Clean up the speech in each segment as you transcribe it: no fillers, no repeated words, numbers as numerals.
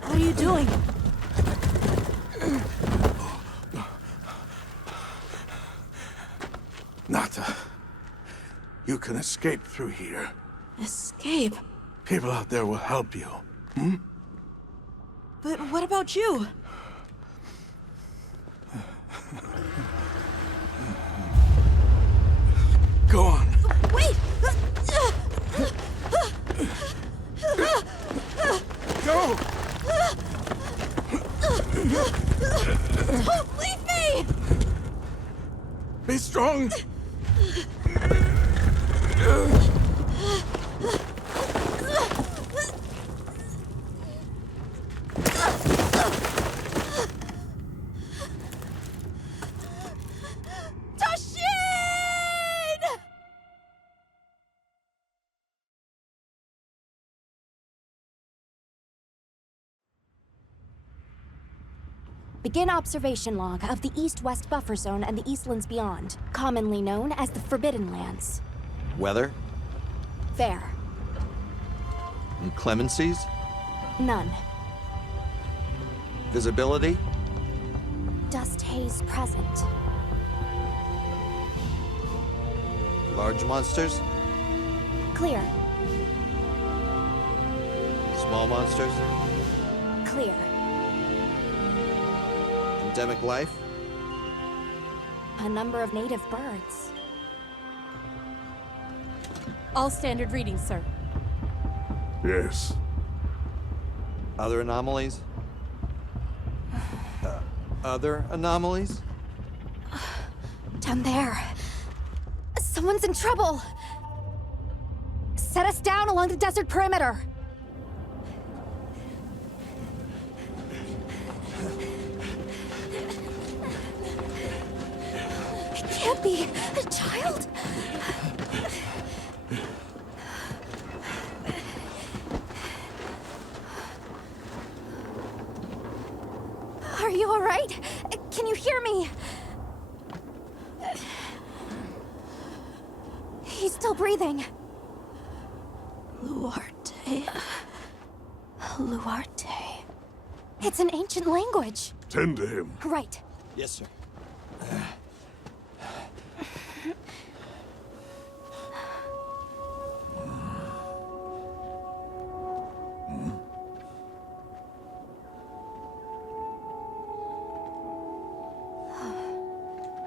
What are you doing? Nata, you can escape through here. Escape? People out there will help you. But what about you? Go on. Wait! Go! Don't leave me! Be strong! Toshin! Begin observation log of the East-West buffer zone and the Eastlands beyond, commonly known as the Forbidden Lands. Weather? Fair. Inclemencies? None. Visibility? Dust haze present. Large monsters? Clear. Small monsters? Clear. Endemic life? A number of native birds. All standard readings, sir. Yes. Other anomalies? Other anomalies? Down there. Someone's in trouble! Set us down along the desert perimeter! It can't be a child! Are you all right? Can you hear me? He's still breathing. Luarte. Luarte. It's an ancient language. Tend to him. Right. Yes, sir.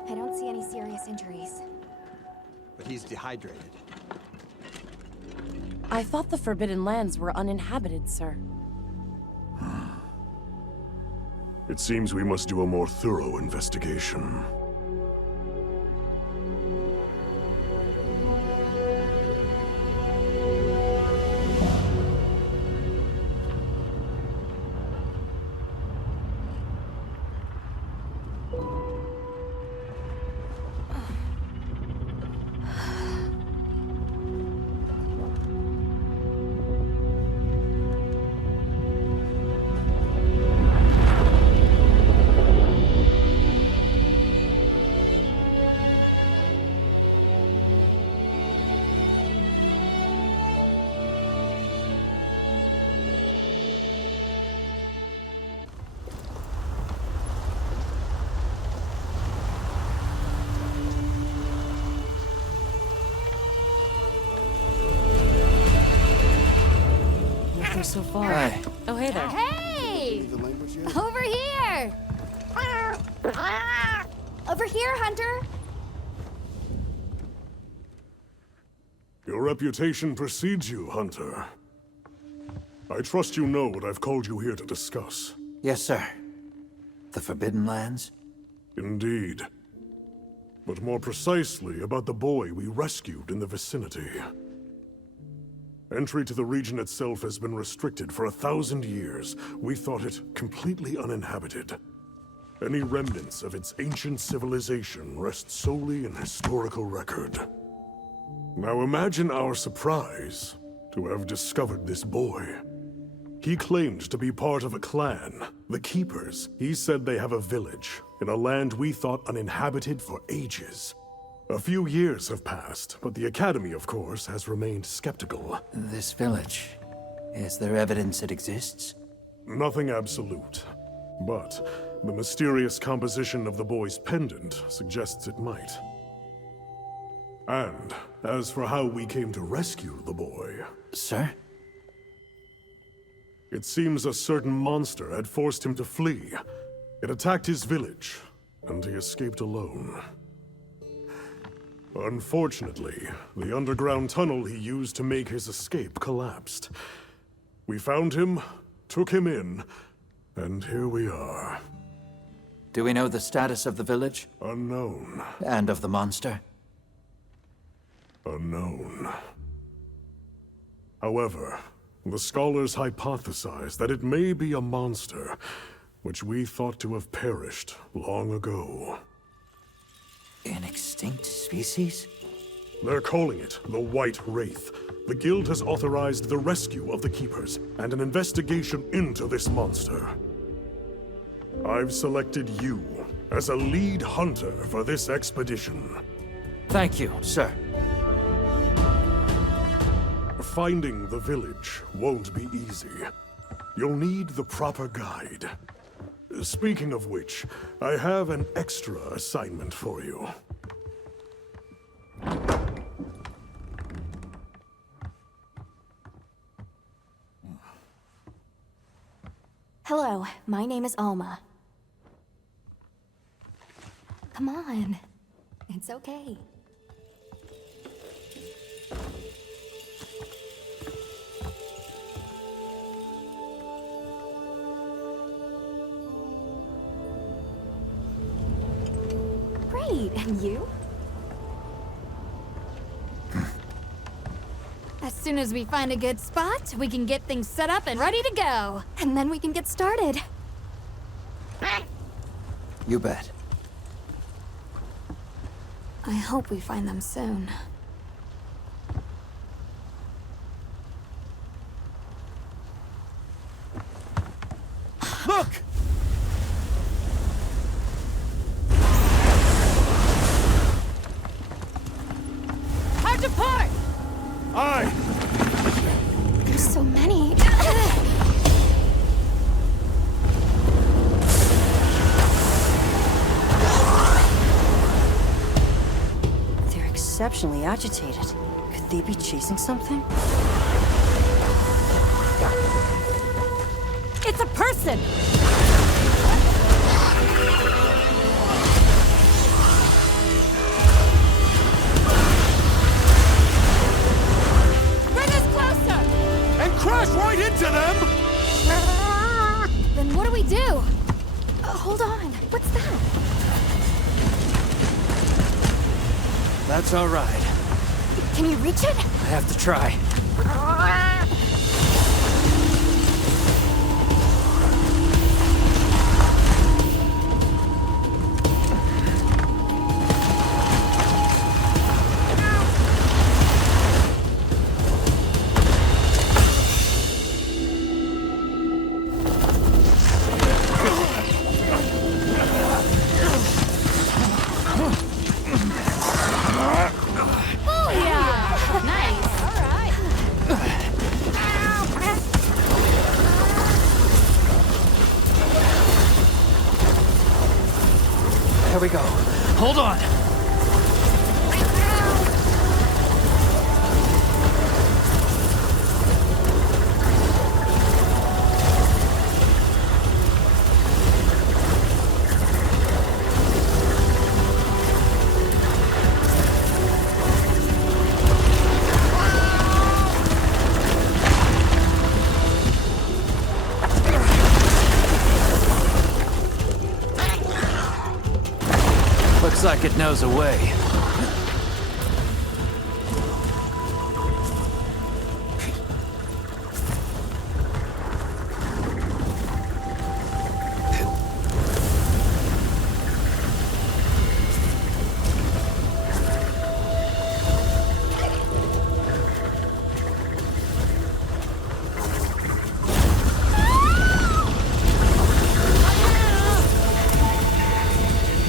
I don't see any serious injuries. But he's dehydrated. I thought the Forbidden Lands were uninhabited, sir. It seems we must do a more thorough investigation. So far. Hi. Oh, hey there. Hey! Over here! Over here, Hunter! Your reputation precedes you, Hunter. I trust you know what I've called you here to discuss. Yes, sir. The Forbidden Lands? Indeed. But more precisely about the boy we rescued in the vicinity. Entry to the region itself has been restricted for 1,000 years. We thought it completely uninhabited. Any remnants of its ancient civilization rest solely in historical record. Now imagine our surprise to have discovered this boy. He claimed to be part of a clan, the Keepers. He said they have a village in a land we thought uninhabited for ages. A few years have passed, but the Academy, of course, has remained skeptical. This village. Is there evidence it exists? Nothing absolute. But the mysterious composition of the boy's pendant suggests it might. And as for how we came to rescue the boy, Sir? it seems a certain monster had forced him to flee. It attacked his village, and he escaped alone. Unfortunately, the underground tunnel he used to make his escape collapsed. We found him, took him in, and here we are. Do we know the status of the village? Unknown. And of the monster? Unknown. However, the scholars hypothesize that it may be a monster, which we thought to have perished long ago. An extinct species? They're calling it the White Wraith. The Guild has authorized the rescue of the Keepers and an investigation into this monster. I've selected you as a lead hunter for this expedition. Thank you, sir. Finding the village won't be easy. You'll need the proper guide. Speaking of which, I have an extra assignment for you. Hello, my name is Alma. Come on. It's okay. Great, and you? As soon as we find a good spot, we can get things set up and ready to go. And then we can get started. You bet. I hope we find them soon. Look! Hard to part! Aye! There's so many. They're exceptionally agitated. Could they be chasing something? It's a person! Bring us closer! And crash right into them! Then what do we do? Hold on. What's that? That's all right. Can you reach it? I have to try. Here we go. Hold on. Looks like it knows a way.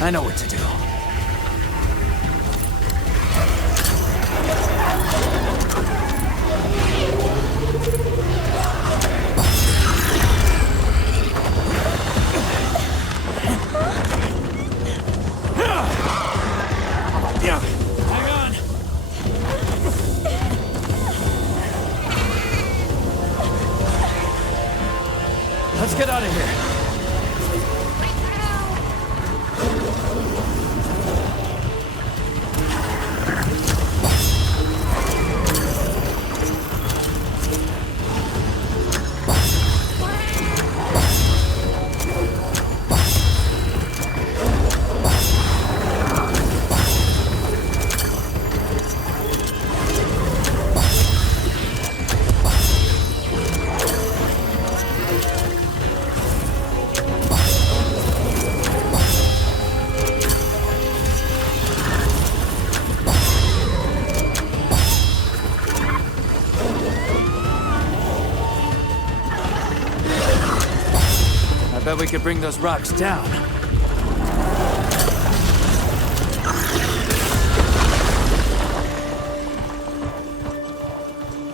I know what to do. Let's get out of here. I bet we could bring those rocks down.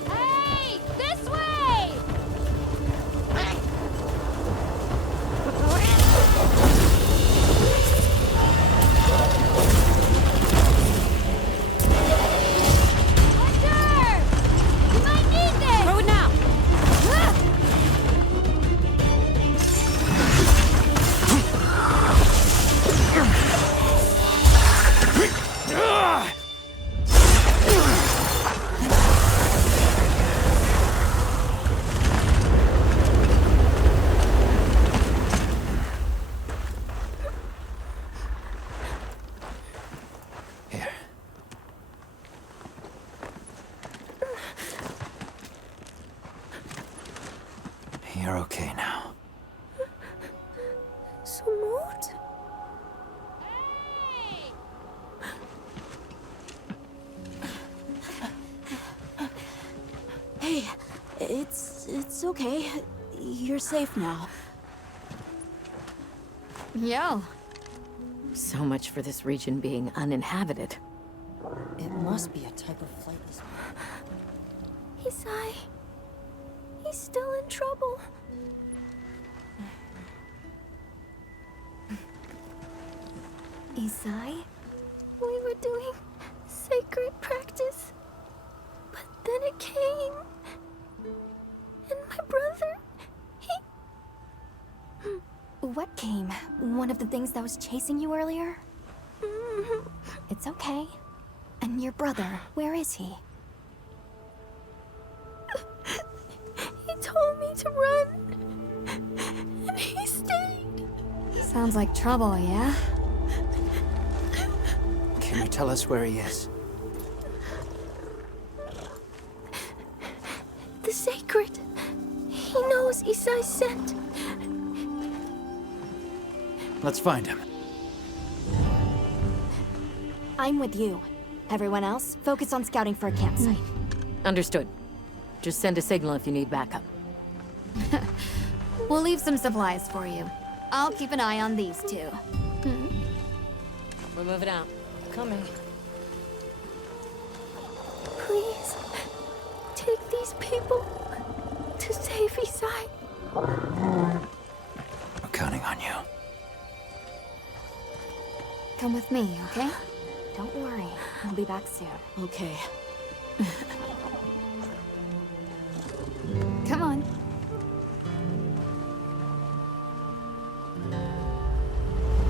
Hey! This way! Hunter! You might need this! Throw it now! Here. You're okay now. Sumut? Hey, it's okay. You're safe now. Yo. So much for this region being uninhabited. It must be a type of flightless. Isai. He's still in trouble. Isai? We were doing sacred practice. But then it came. And my brother, he... What came? One of the things that was chasing you earlier? It's okay. And your brother, where is he? He told me to run. And he stayed. Sounds like trouble, yeah? Can you tell us where he is? The sacred. He knows Isai's scent. Let's find him. I'm with you. Everyone else, focus on scouting for a campsite. Understood. Just send a signal if you need backup. We'll leave some supplies for you. I'll keep an eye on these two. We're moving out. Coming. Please, take these people to save Isai. We're counting on you. Come with me, okay? Don't worry, I'll be back soon. Okay. Come on.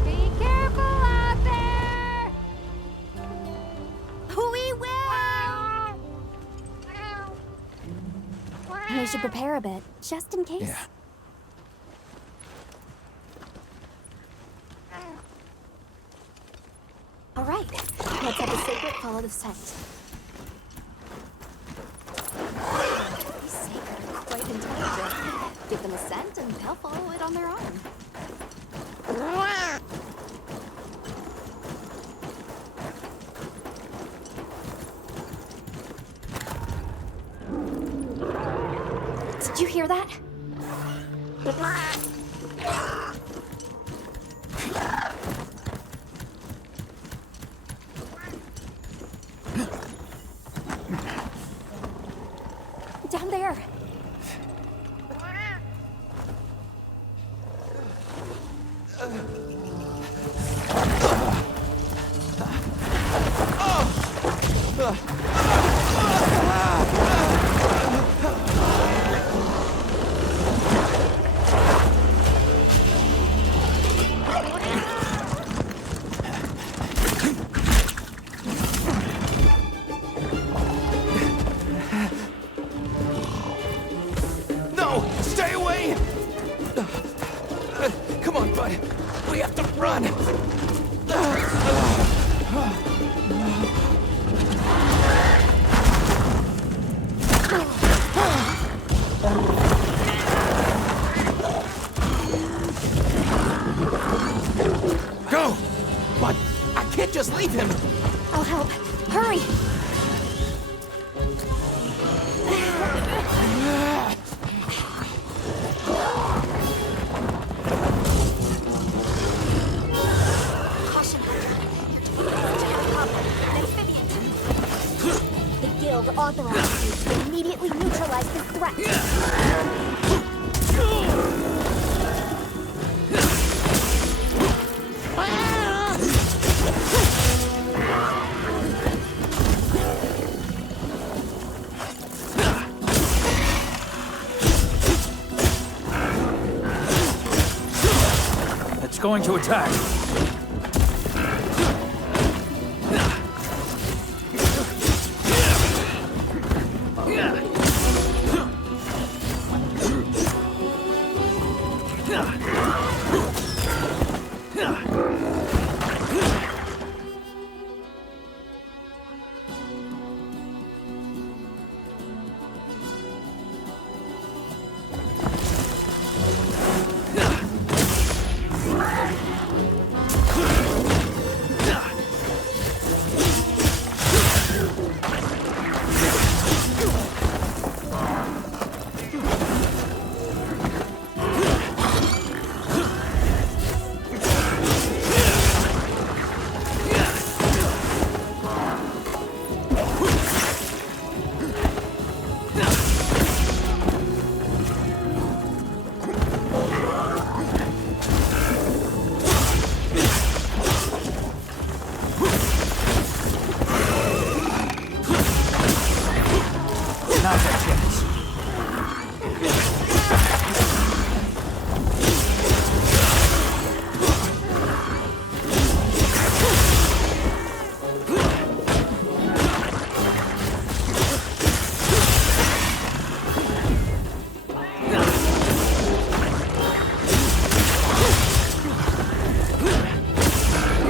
Be careful out there! We will! We should prepare a bit, just in case. Yeah. All right, let's have the sacred follow the scent. These sacred are quite intelligent. Give them a scent and they'll follow it on their own. Did you hear that? Down there. No! Stay away! Come on, bud. We have to run! Go! But I can't just leave him! I'll help. Hurry! Caution. The Guild authorized you to immediately neutralize this threat. It's going to attack.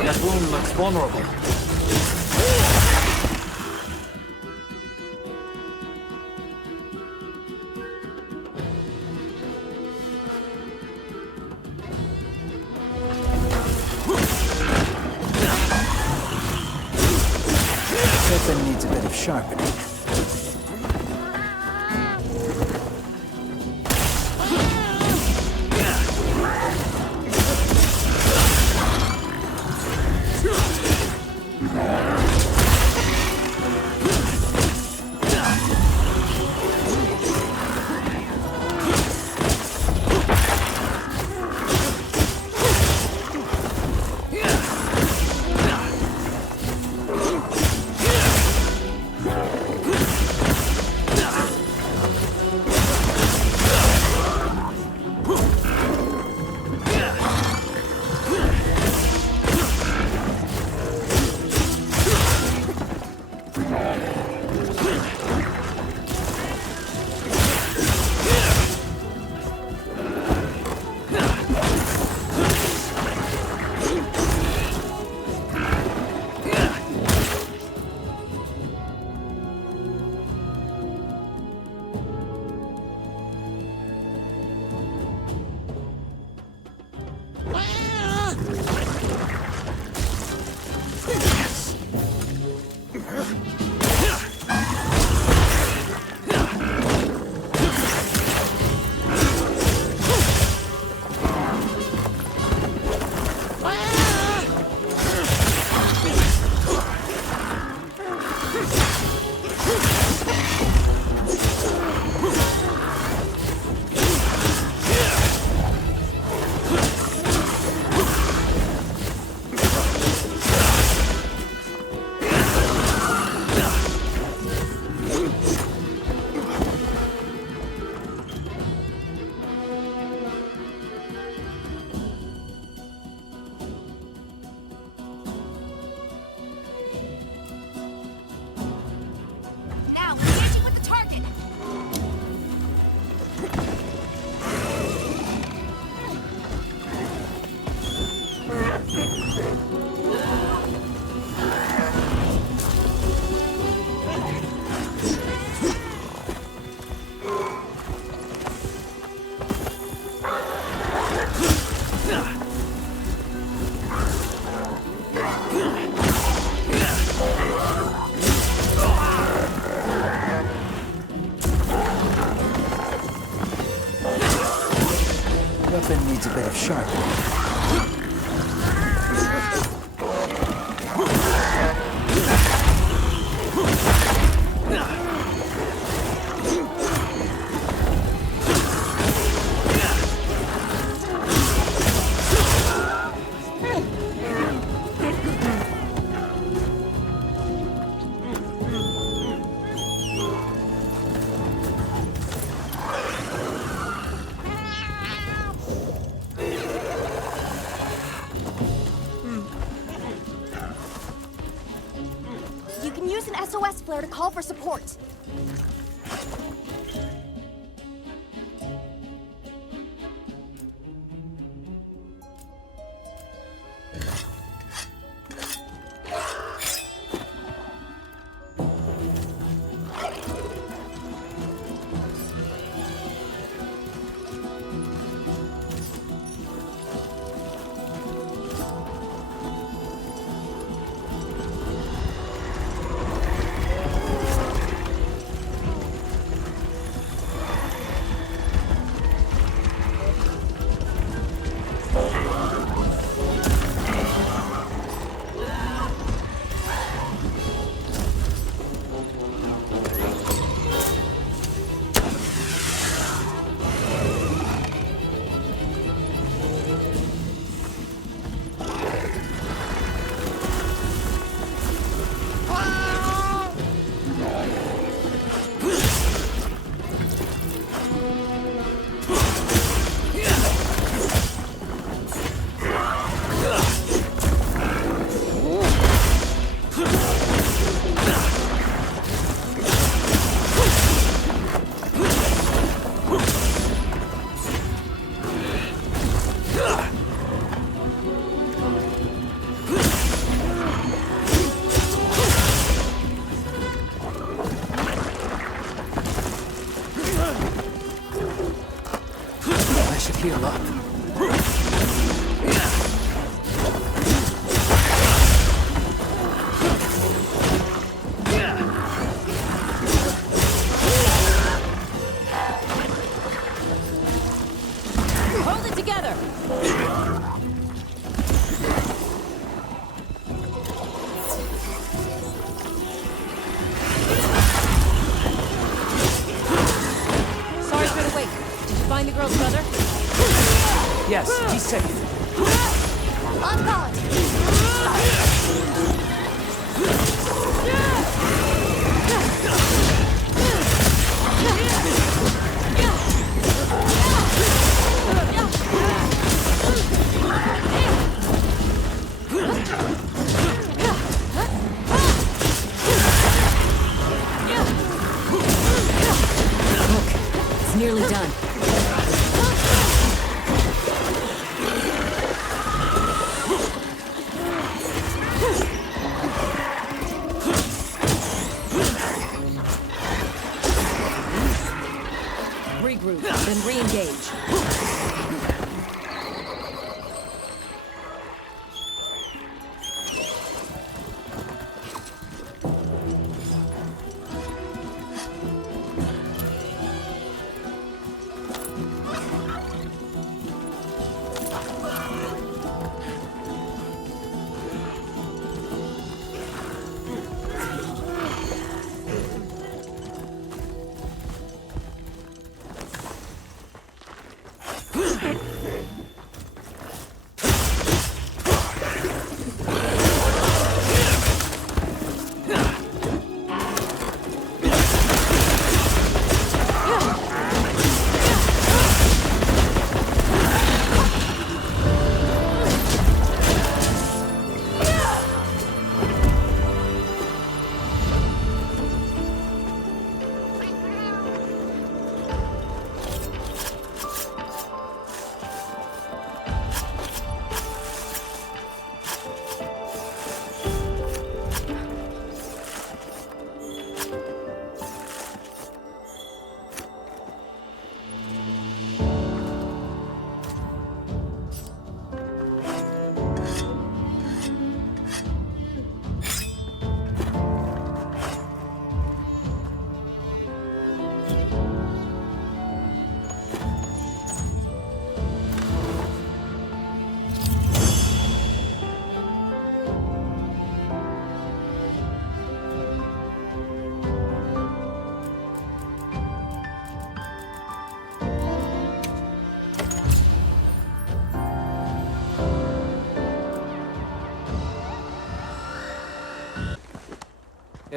That wound looks vulnerable. Weapon needs a bit of sharpening. weapon needs a bit of sharpening. You can use an SOS flare to call for support. I should heal up. Hold it together! Sorry for the wait. Did you find the girl's brother? Yes, he's safe. On guard! It's nearly done. Regroup, then re-engage.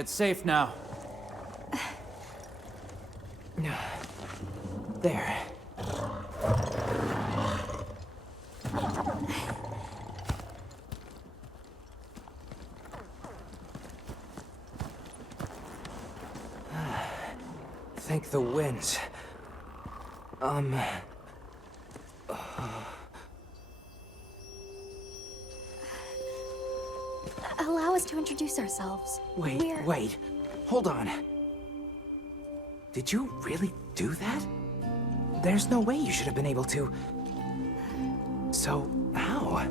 It's safe now. There. Thank the winds. Allow us to introduce ourselves. Wait, wait. Hold on. Did you really do that? There's no way you should have been able to. So, how?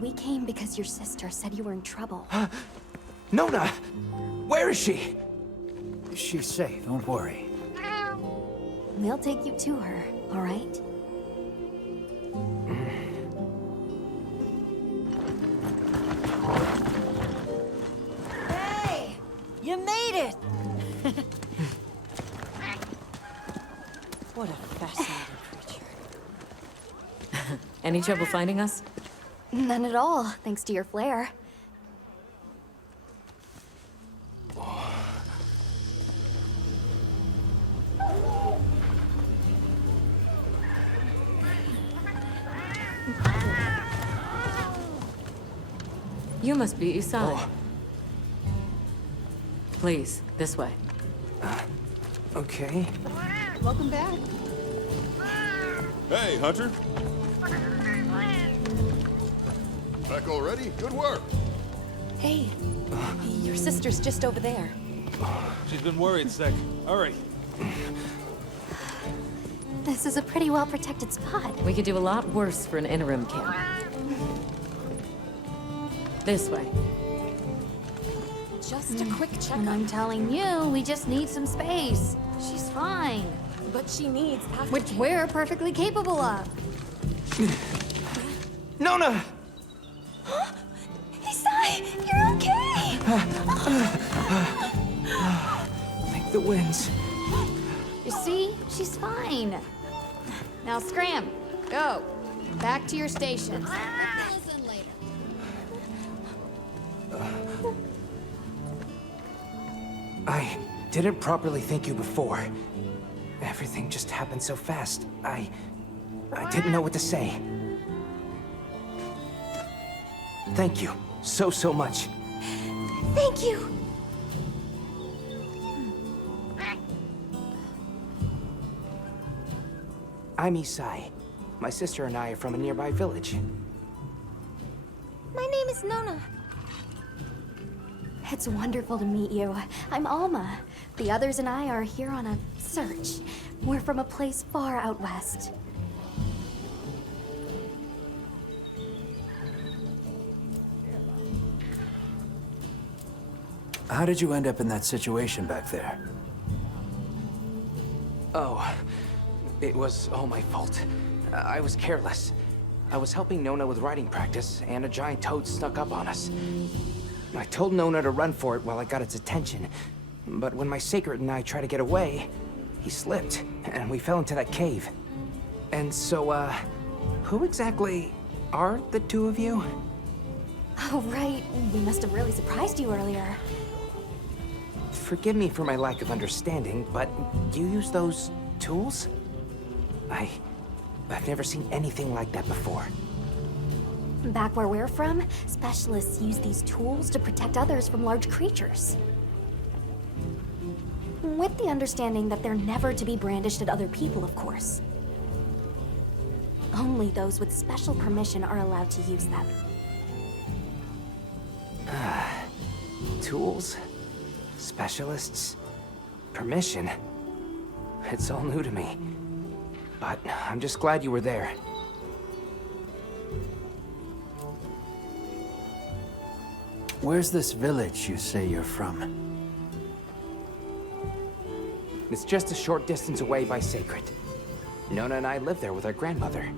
We came because your sister said you were in trouble. Nona! Where is she? She's safe, don't worry. We'll take you to her, all right? Hey! You made it! What a fascinating creature. Any trouble finding us? None at all, thanks to your flair. You must be Isai. Oh. Please, this way. Okay. Welcome back. Hey, Hunter. Back already? Good work. Hey, your sister's just over there. She's been worried sick. Hurry. This is a pretty well-protected spot. We could do a lot worse for an interim camp. This way. Just a quick check. And I'm telling you, we just need some space. She's fine. But she needs aftercare. Which we're perfectly capable of. Nona! Isai, you're okay! Thank the winds. You see? She's fine. Now scram. Go. Back to your stations. I didn't properly thank you before. Everything just happened so fast. I didn't know what to say. Thank you so much. Thank you! I'm Isai. My sister and I are from a nearby village. My name is Nona. It's wonderful to meet you. I'm Alma. The others and I are here on a search. We're from a place far out west. How did you end up in that situation back there? Oh, it was all my fault. I was careless. I was helping Nona with writing practice, and a giant toad snuck up on us. I told Nona to run for it while I got its attention, but when my Sacred and I tried to get away, he slipped, and we fell into that cave. And so, who exactly are the two of you? Oh, right. We must have really surprised you earlier. Forgive me for my lack of understanding, but do you use those tools? I've never seen anything like that before. Back where we're from, specialists use these tools to protect others from large creatures. With the understanding that they're never to be brandished at other people, of course. Only those with special permission are allowed to use them. Tools? Specialists? Permission? It's all new to me. But I'm just glad you were there. Where's this village you say you're from? It's just a short distance away by Sacred. Nona and I live there with our grandmother.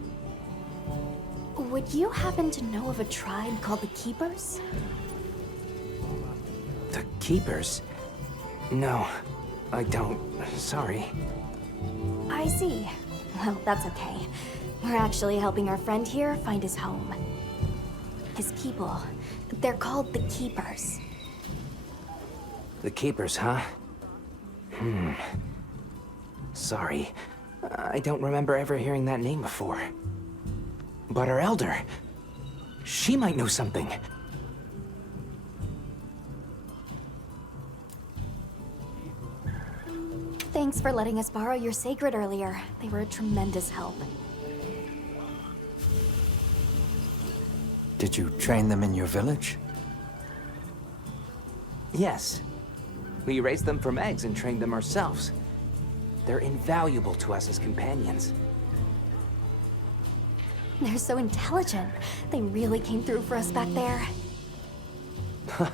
Would you happen to know of a tribe called the Keepers? The Keepers? No, I don't. Sorry. I see. Well, that's okay. We're actually helping our friend here find his home. His people. They're called the Keepers. The Keepers, huh? Sorry. I don't remember ever hearing that name before. But our elder... she might know something. Thanks for letting us borrow your sacred earlier. They were a tremendous help. Did you train them in your village? Yes. We raised them from eggs and trained them ourselves. They're invaluable to us as companions. They're so intelligent. They really came through for us back there.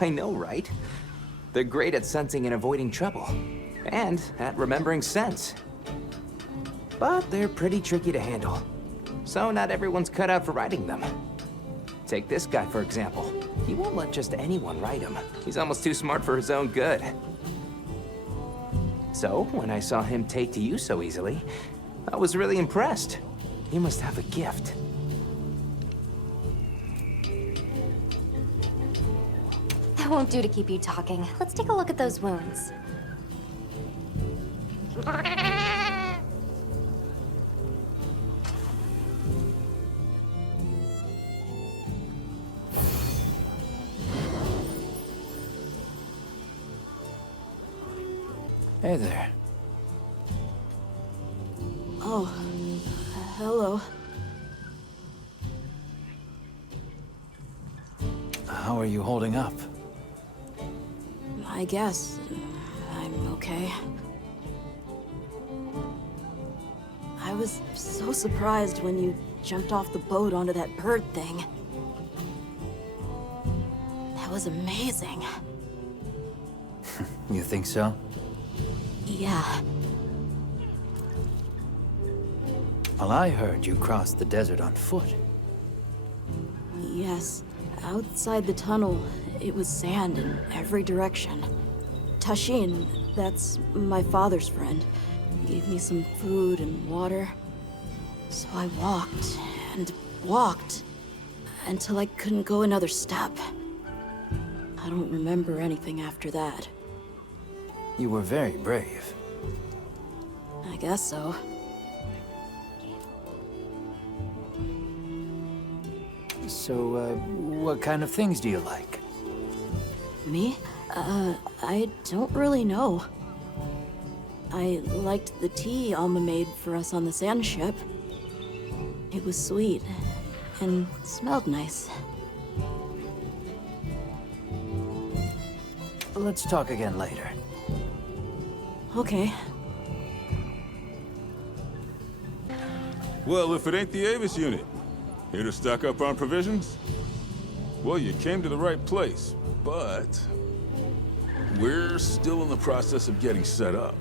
I know, right? They're great at sensing and avoiding trouble. And at remembering sense. But they're pretty tricky to handle. So not everyone's cut out for riding them. Take this guy, for example. He won't let just anyone ride him. He's almost too smart for his own good. So, when I saw him take to you so easily, I was really impressed. He must have a gift. That won't do to keep you talking. Let's take a look at those wounds. Hey there. Oh, hello. How are you holding up? I guess I'm okay. I was so surprised when you jumped off the boat onto that bird thing. That was amazing. You think so? Yeah. Well, I heard you crossed the desert on foot. Yes. Outside the tunnel, it was sand in every direction. Tashin, that's my father's friend, gave me some food and water. So I walked and walked until I couldn't go another step. I don't remember anything after that. You were very brave. I guess so. So, what kind of things do you like? Me? I don't really know. I liked the tea Alma made for us on the sand ship. It was sweet and smelled nice. Let's talk again later. Okay. Well, if it ain't the Avis unit, here to stock up on provisions? Well, you came to the right place, but we're still in the process of getting set up.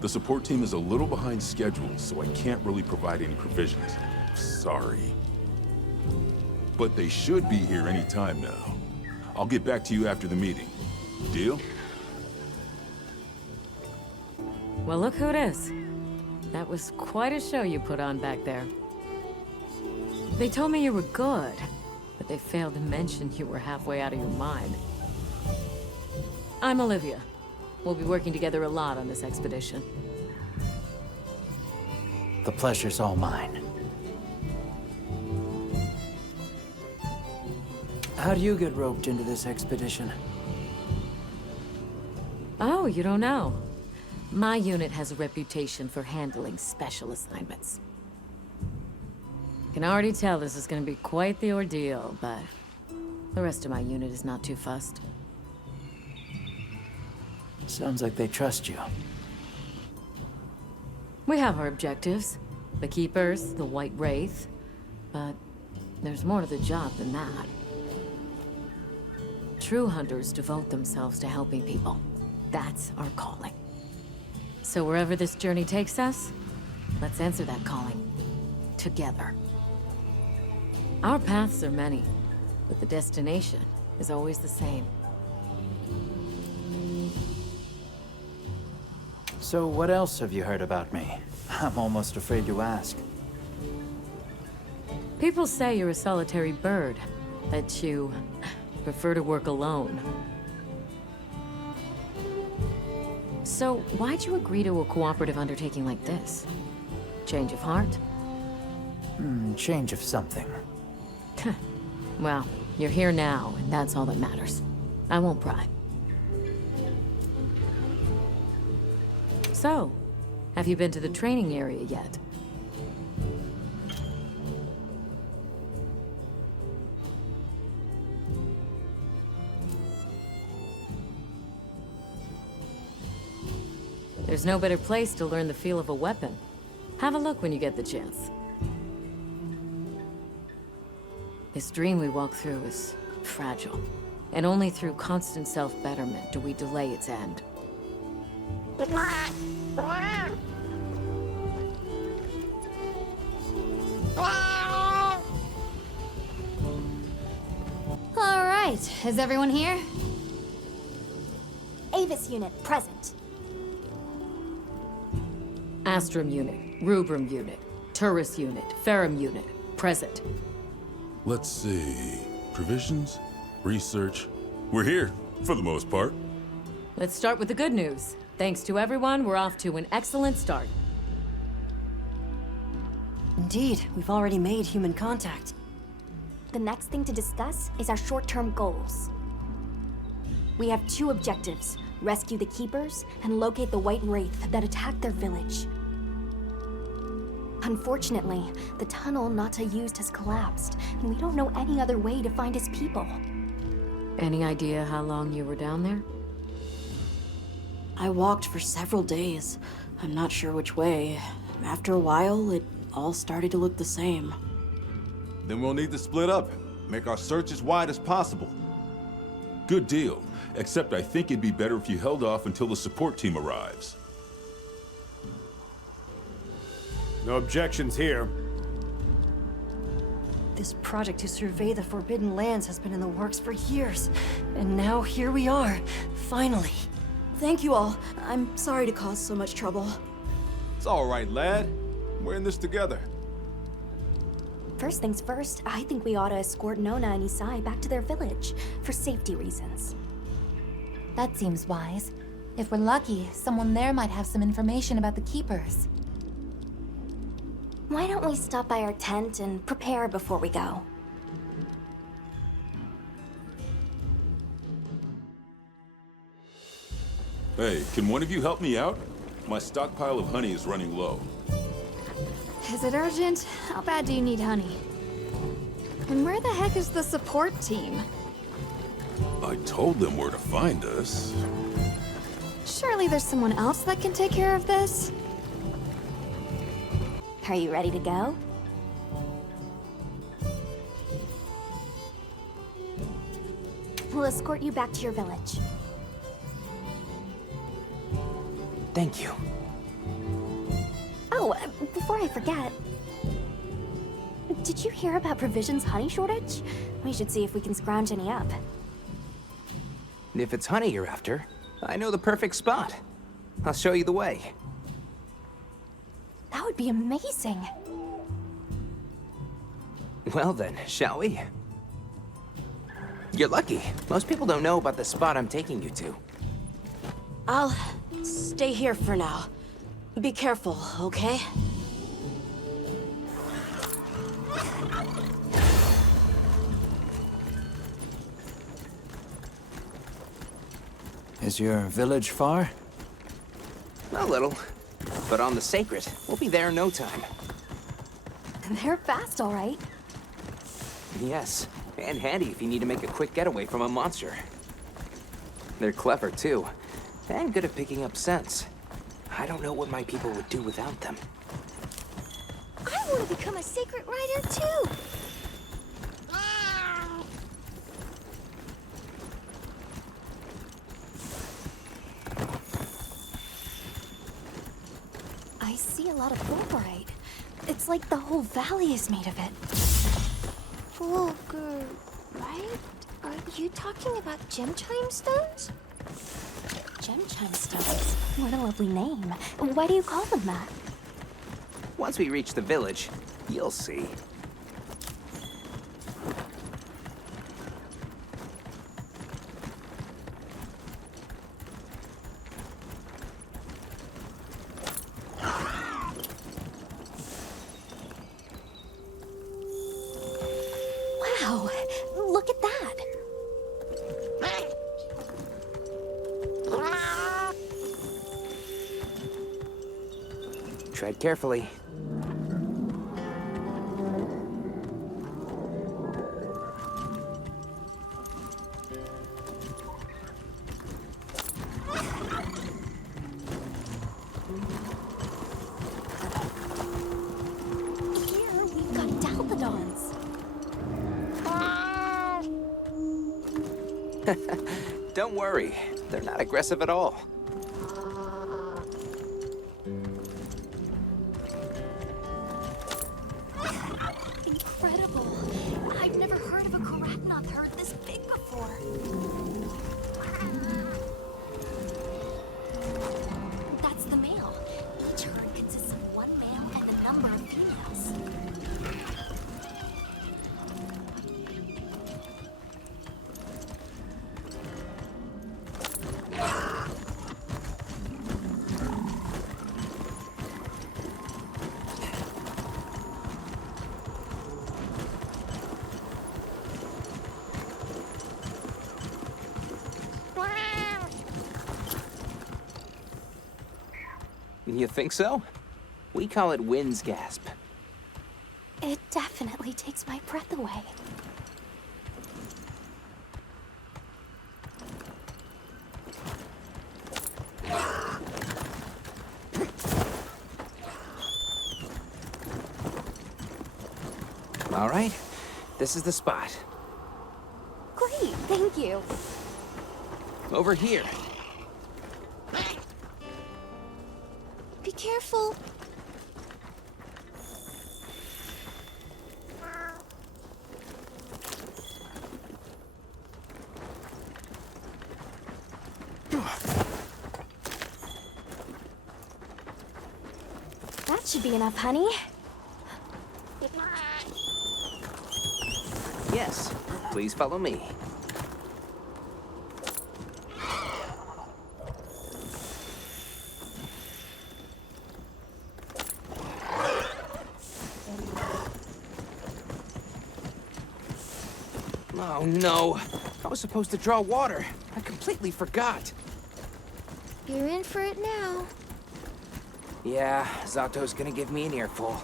The support team is a little behind schedule, so I can't really provide any provisions. Sorry. But they should be here any time now. I'll get back to you after the meeting. Deal? Well, look who it is. That was quite a show you put on back there. They told me you were good, but they failed to mention you were halfway out of your mind. I'm Olivia. We'll be working together a lot on this expedition. The pleasure's all mine. How do you get roped into this expedition? Oh, you don't know? My unit has a reputation for handling special assignments. Can already tell this is going to be quite the ordeal, but the rest of my unit is not too fussed. Sounds like they trust you. We have our objectives. The Keepers, the White Wraith. But there's more to the job than that. True hunters devote themselves to helping people. That's our calling. So wherever this journey takes us, let's answer that calling. Together. Our paths are many, but the destination is always the same. So what else have you heard about me? I'm almost afraid to ask. People say you're a solitary bird, that you prefer to work alone. So, why'd you agree to a cooperative undertaking like this? Change of heart? Change of something. Well, you're here now, and that's all that matters. I won't pry. So, have you been to the training area yet? There's no better place to learn the feel of a weapon. Have a look when you get the chance. This dream we walk through is fragile, and only through constant self-betterment do we delay its end. All right, is everyone here? Avis unit, present. Astrum unit, Rubrum unit, Turris unit, Ferrum unit, present. Let's see. Provisions? Research? We're here, for the most part. Let's start with the good news. Thanks to everyone, we're off to an excellent start. Indeed, we've already made human contact. The next thing to discuss is our short-term goals. We have two objectives: rescue the Keepers and locate the White Wraith that attacked their village. Unfortunately, the tunnel Nata used has collapsed, and we don't know any other way to find his people. Any idea how long you were down there? I walked for several days. I'm not sure which way. After a while, it all started to look the same. Then we'll need to split up. Make our search as wide as possible. Good deal. Except I think it'd be better if you held off until the support team arrives. No objections here. This project to survey the Forbidden Lands has been in the works for years. And now here we are, finally. Thank you all. I'm sorry to cause so much trouble. It's all right, lad. We're in this together. First things first, I think we ought to escort Nona and Isai back to their village, for safety reasons. That seems wise. If we're lucky, someone there might have some information about the Keepers. Why don't we stop by our tent and prepare before we go? Hey, can one of you help me out? My stockpile of honey is running low. Is it urgent? How bad do you need honey? And where the heck is the support team? I told them where to find us. Surely there's someone else that can take care of this? Are you ready to go? We'll escort you back to your village. Thank you. Oh, before I forget, did you hear about Provision's honey shortage? We should see if we can scrounge any up. If it's honey you're after, I know the perfect spot. I'll show you the way. That would be amazing. Well then, shall we? You're lucky. Most people don't know about the spot I'm taking you to. I'll stay here for now. Be careful, okay? Is your village far? A little. But on the Sacred, we'll be there in no time. They're fast, all right. Yes, and handy if you need to make a quick getaway from a monster. They're clever, too, and good at picking up scents. I don't know what my people would do without them. I want to become a Sacred Rider, too! I see a lot of fulgurite. It's like the whole valley is made of it. Fulgur, right? Are you talking about gem chime stones? Gem chime stones? What a lovely name. Why do you call them that? Once we reach the village, you'll see. Tread carefully. Here, we've got Dalphodons. Don't worry, they're not aggressive at all. Incredible. I've never heard of a Karatnoth herd this big before. That's the male. Each herd consists of one male and a number of females. You think so? We call it wind's gasp. It definitely takes my breath away. All right, this is the spot. Great, thank you. Over here. Be careful. That should be enough, honey. Yes, please follow me. Oh no, I was supposed to draw water. I completely forgot. You're in for it now. Yeah, Zato's gonna give me an earful.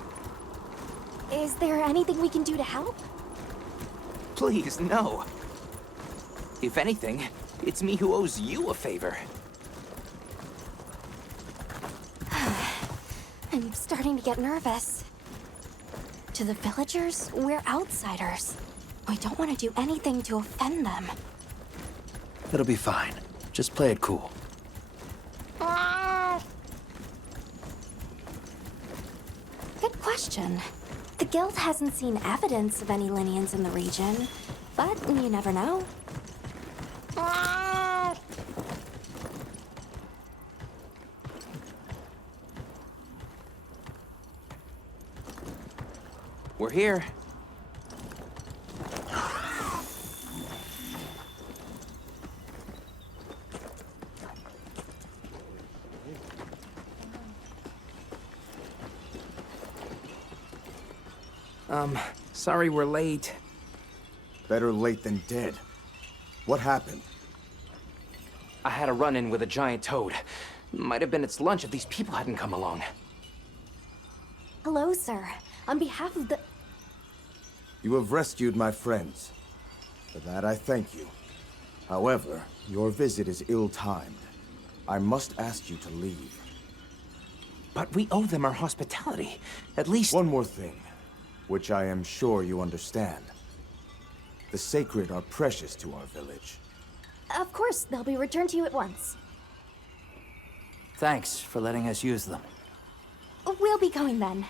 Is there anything we can do to help? Please, no. If anything, it's me who owes you a favor. I'm starting to get nervous. To the villagers, we're outsiders. We don't want to do anything to offend them. It'll be fine. Just play it cool. Good question. The guild hasn't seen evidence of any Linians in the region, but you never know. We're here. Sorry we're late. Better late than dead. What happened? I had a run-in with a giant toad. Might have been its lunch if these people hadn't come along. Hello, sir. On behalf of the... You have rescued my friends. For that I thank you. However, your visit is ill-timed. I must ask you to leave. But we owe them our hospitality. At least... One more thing, which I am sure you understand. The sacred are precious to our village. Of course, they'll be returned to you at once. Thanks for letting us use them. We'll be going then.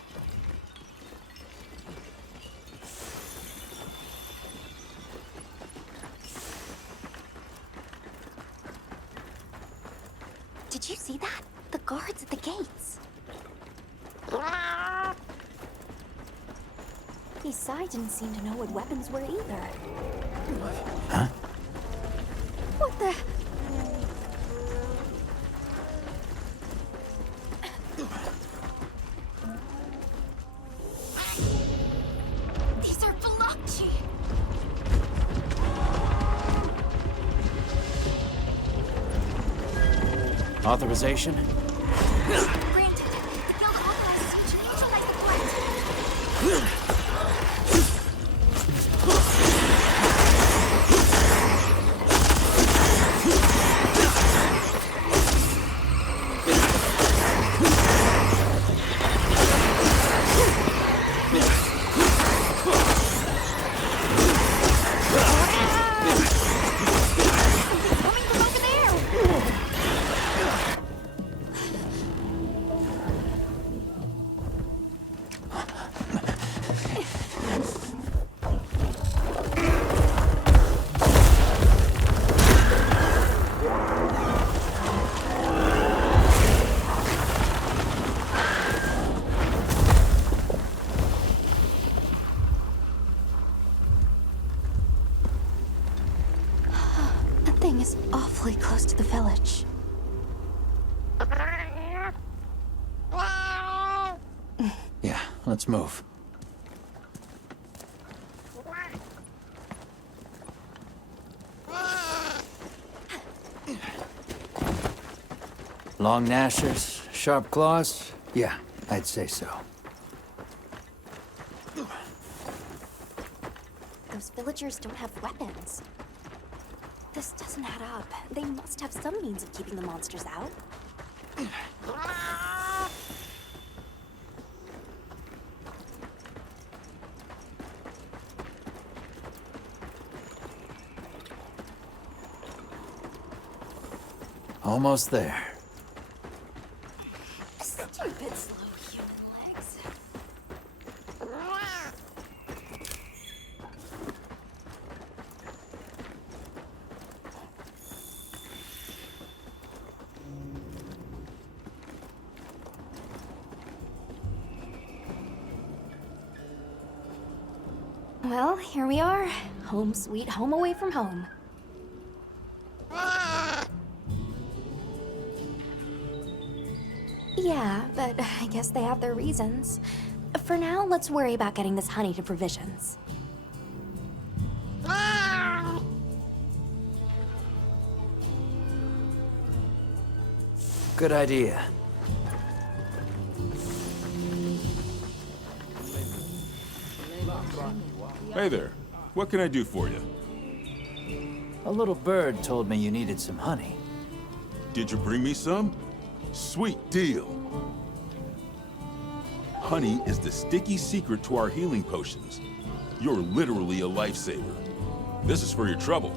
Did you see that? The guards at the gates. Isai didn't seem to know what weapons were either. Huh? What the... These are Balachi! Authorization? Granted, the guild authorized awfully close to the village. Yeah, let's move. Long gnashers, sharp claws? Yeah, I'd say so. Those villagers don't have weapons. This doesn't add up. They must have some means of keeping the monsters out. Almost there. Stupid slow human legs. Well, here we are. Home sweet home away from home. Yeah, but I guess they have their reasons. For now, let's worry about getting this honey to provisions. Good idea. Hey there. What can I do for you? A little bird told me you needed some honey. Did you bring me some? Sweet deal. Honey is the sticky secret to our healing potions. You're literally a lifesaver. This is for your trouble.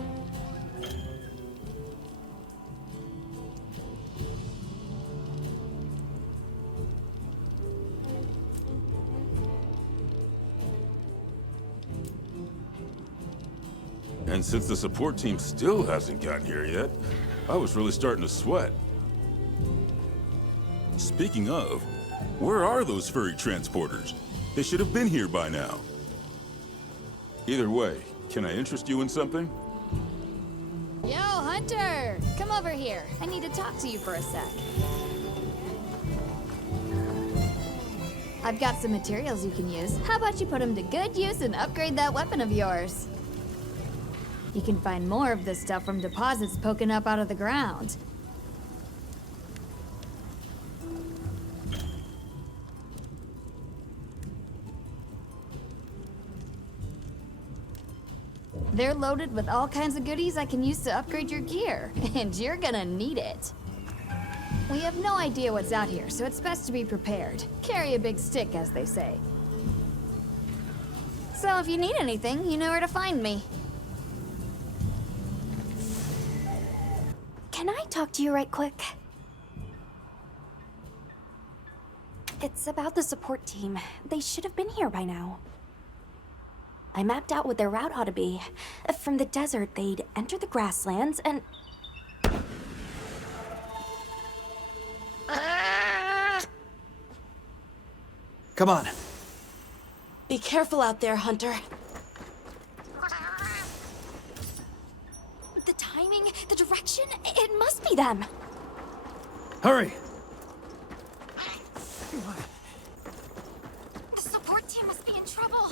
And since the support team still hasn't gotten here yet, I was really starting to sweat. Speaking of, where are those furry transporters? They should have been here by now. Either way, can I interest you in something? Yo, Hunter! Come over here. I need to talk to you for a sec. I've got some materials you can use. How about you put them to good use and upgrade that weapon of yours? You can find more of this stuff from deposits poking up out of the ground. They're loaded with all kinds of goodies I can use to upgrade your gear, and you're gonna need it. We have no idea what's out here, so it's best to be prepared. Carry a big stick, as they say. So if you need anything, you know where to find me. Can I talk to you right quick? It's about the support team. They should have been here by now. I mapped out what their route ought to be. From the desert, they'd enter the grasslands and... Come on. Be careful out there, Hunter. The timing, the direction, it must be them. Hurry! The support team must be in trouble.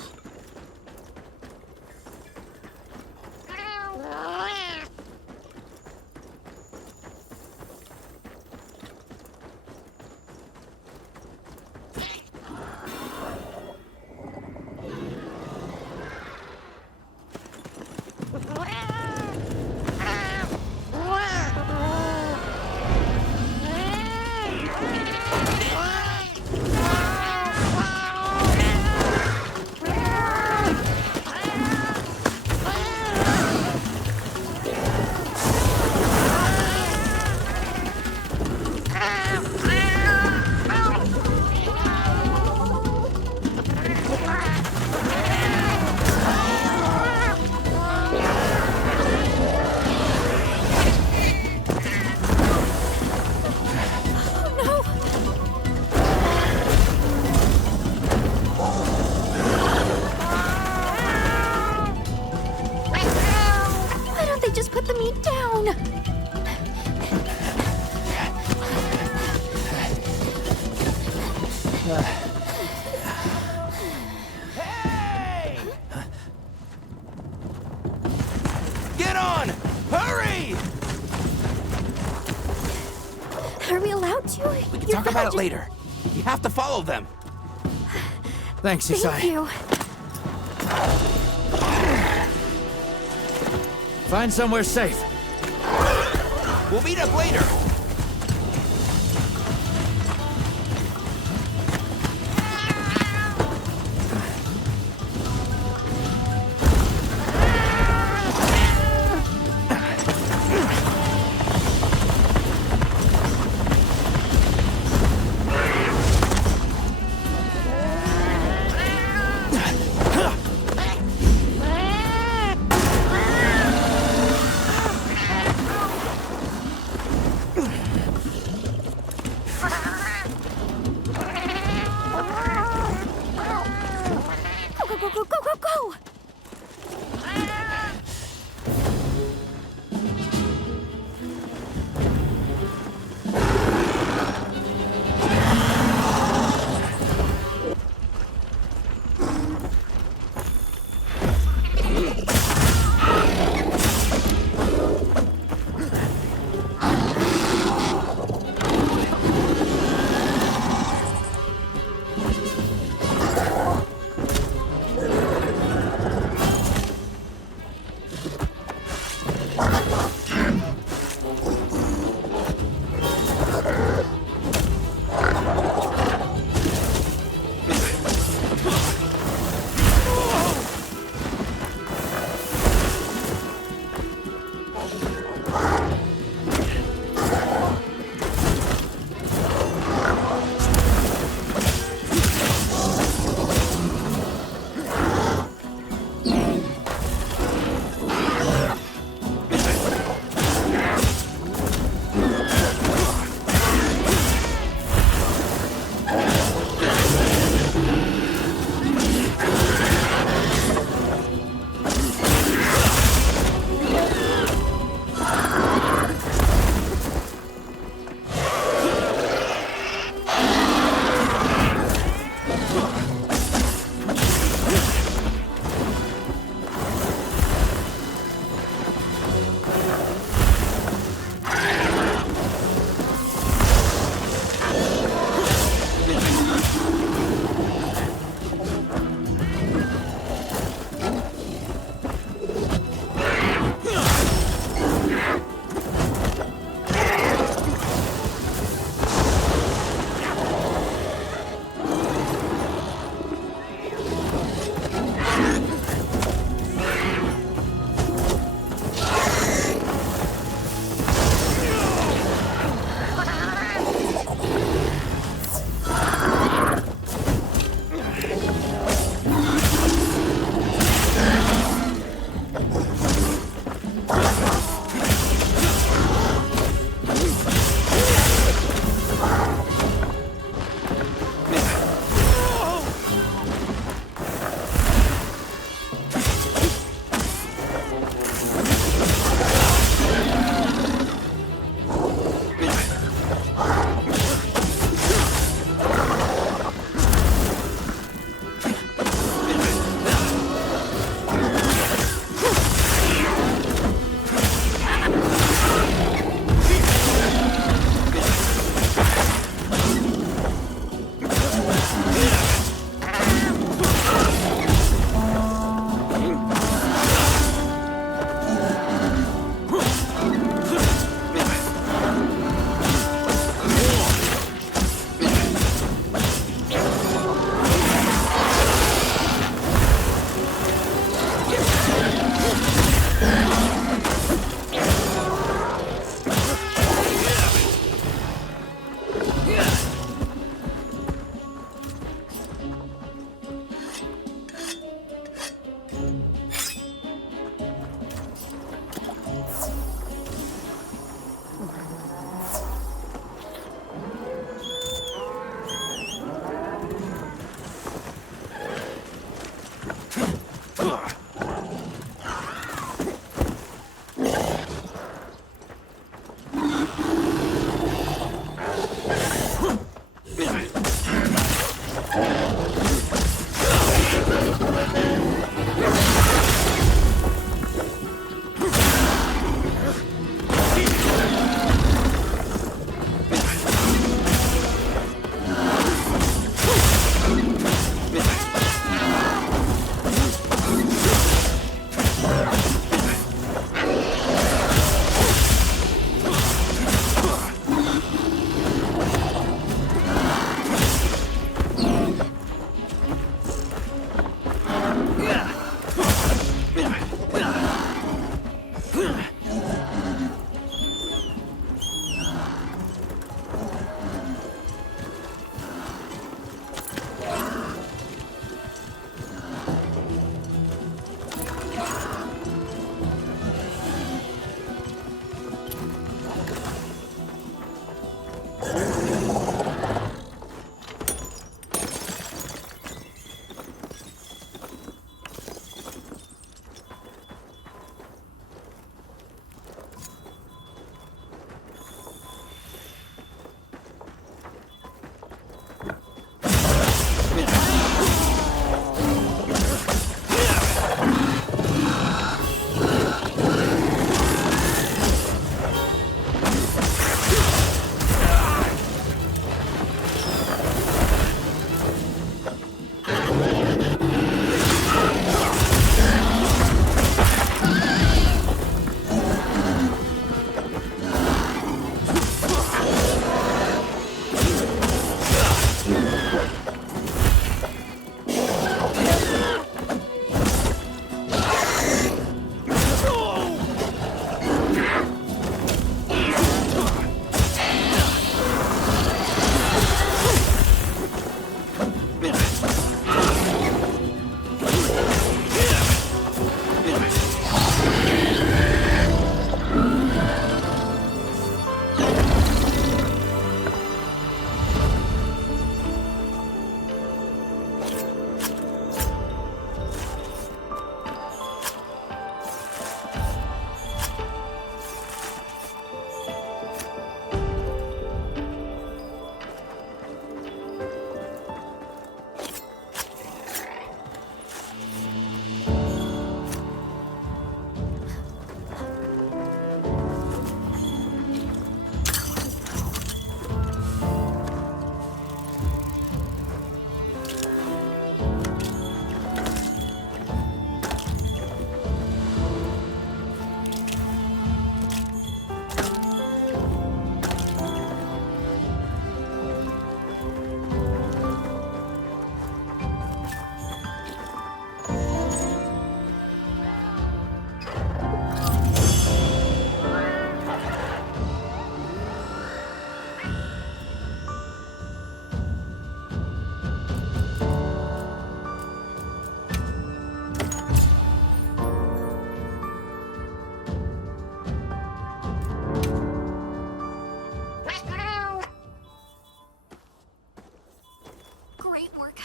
Are we allowed to? We can talk about it later. You have to follow them. Thanks, Thank Isai. you. Find somewhere safe. We'll meet up later.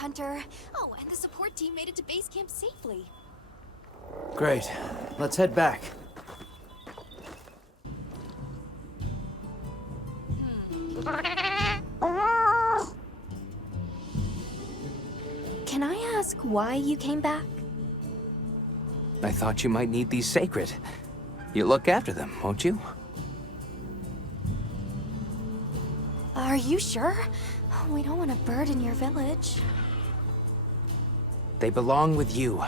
Hunter. Oh, and the support team made it to base camp safely. Great. Let's head back. Can I ask why you came back? I thought you might need these sacred. You look after them, won't you? Are you sure? We don't want to burden your village. They belong with you.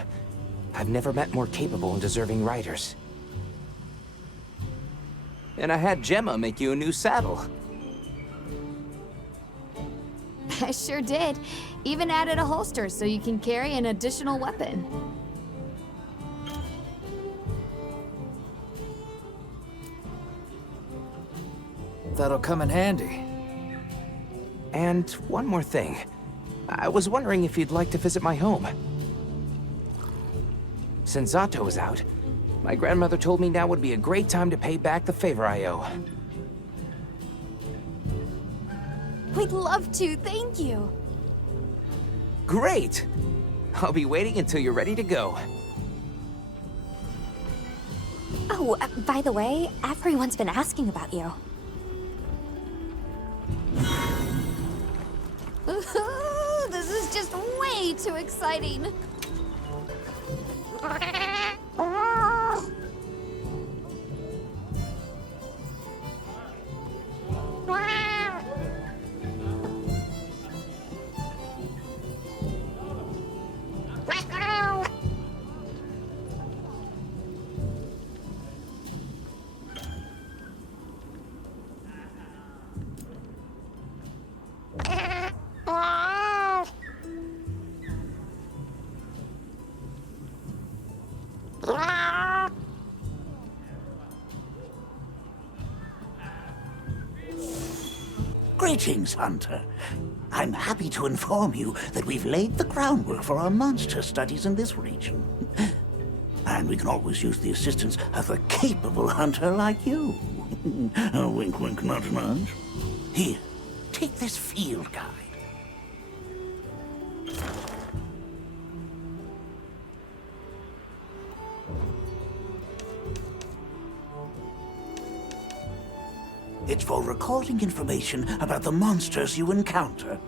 I've never met more capable and deserving riders. And I had Gemma make you a new saddle. I sure did. Even added a holster so you can carry an additional weapon. That'll come in handy. And one more thing. I was wondering if you'd like to visit my home. Since Zato is out, my grandmother told me now would be a great time to pay back the favor I owe. We'd love to, thank you. Great! I'll be waiting until you're ready to go. Oh, by the way, everyone's been asking about you. This is just way too exciting. Greetings, Hunter. I'm happy to inform you that we've laid the groundwork for our monster studies in this region. And we can always use the assistance of a capable hunter like you. Wink, wink, nudge, nudge. Here, take this field guide. It's for recording information about the monsters you encounter.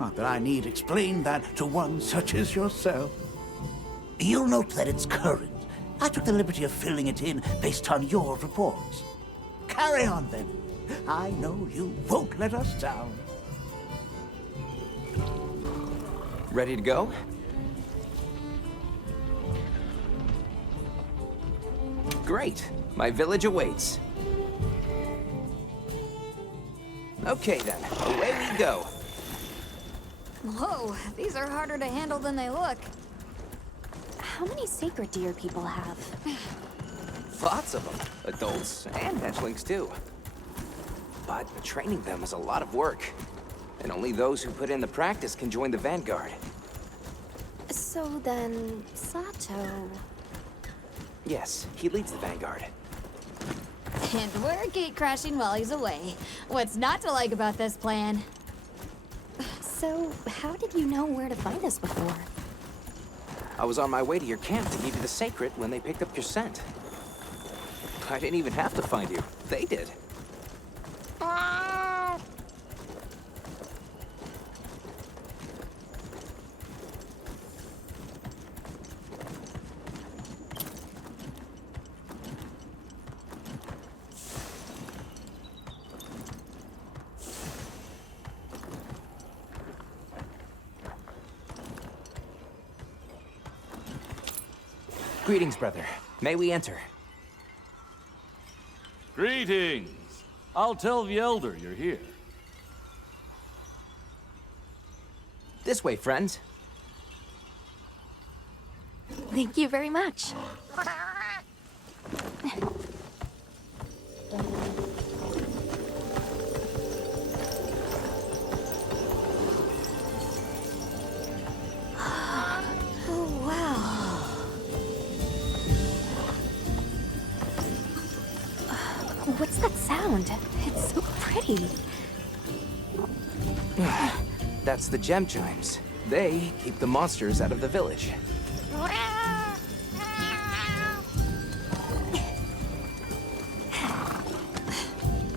Not that I need explain that to one such as yourself. You'll note that it's current. I took the liberty of filling it in based on your reports. Carry on, then. I know you won't let us down. Ready to go? Great. My village awaits. Okay then, away we go. Whoa, these are harder to handle than they look. How many sacred do your people have? Lots of them, adults and hatchlings too. But training them is a lot of work. And only those who put in the practice can join the Vanguard. So then, Sato... Yes, he leads the Vanguard. And we're gate crashing while he's away. What's not to like about this plan? So, how did you know where to find us before? I was on my way to your camp to give you the sacred when they picked up your scent. I didn't even have to find you. They did. Greetings, brother. May we enter? Greetings. I'll tell the Elder you're here. This way, friends. Thank you very much. Oh, wow. What's that sound? It's so pretty. That's the gem chimes. They keep the monsters out of the village.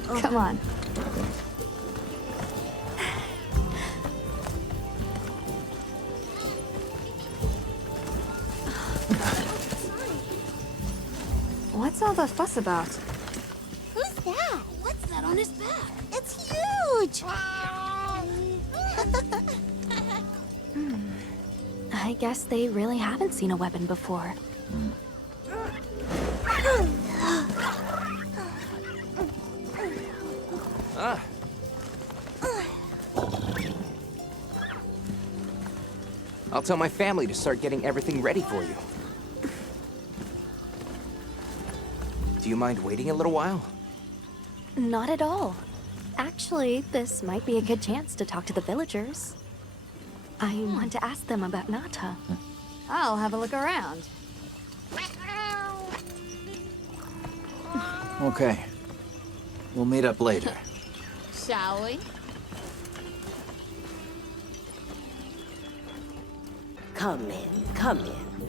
Come on. What's all the fuss about? Who's that? What's that on his back? It's huge! I guess they really haven't seen a weapon before. Ah. I'll tell my family to start getting everything ready for you. Do you mind waiting a little while? Not at all. Actually, this might be a good chance to talk to the villagers. I want to ask them about Nata. I'll have a look around. Okay. We'll meet up later. Shall we? Come in.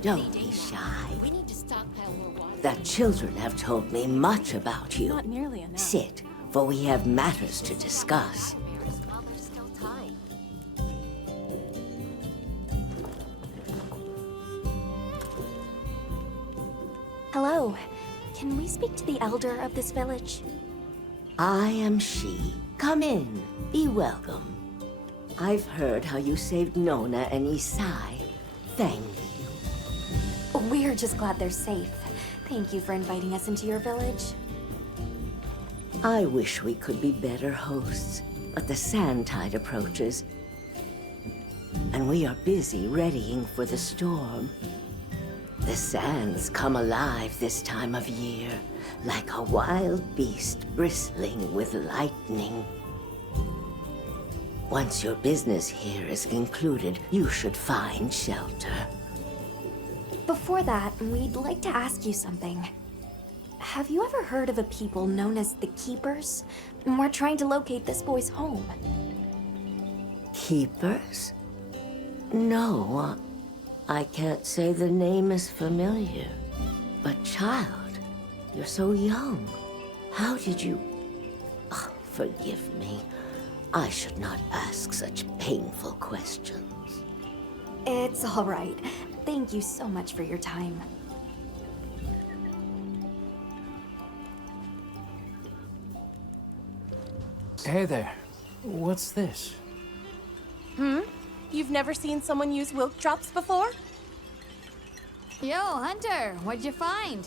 Don't be shy. We need to stockpile more water. The children have told me much about you. Not nearly enough. Sit, for we have matters to discuss. While there's still time. Hello. Can we speak to the elder of this village? I am she. Come in. Be welcome. I've heard how you saved Nona and Isai. Thank you. We're just glad they're safe. Thank you for inviting us into your village. I wish we could be better hosts, but the sand tide approaches, and we are busy readying for the storm. The sands come alive this time of year, like a wild beast bristling with lightning. Once your business here is concluded, you should find shelter. Before that, we'd like to ask you something. Have you ever heard of a people known as the Keepers? We're trying to locate this boy's home. Keepers? No, I can't say the name is familiar. But child, you're so young. How did you... Oh, forgive me. I should not ask such painful questions. It's all right. Thank you so much for your time. Hey there. What's this? You've never seen someone use wilk traps before? Yo, Hunter, what'd you find?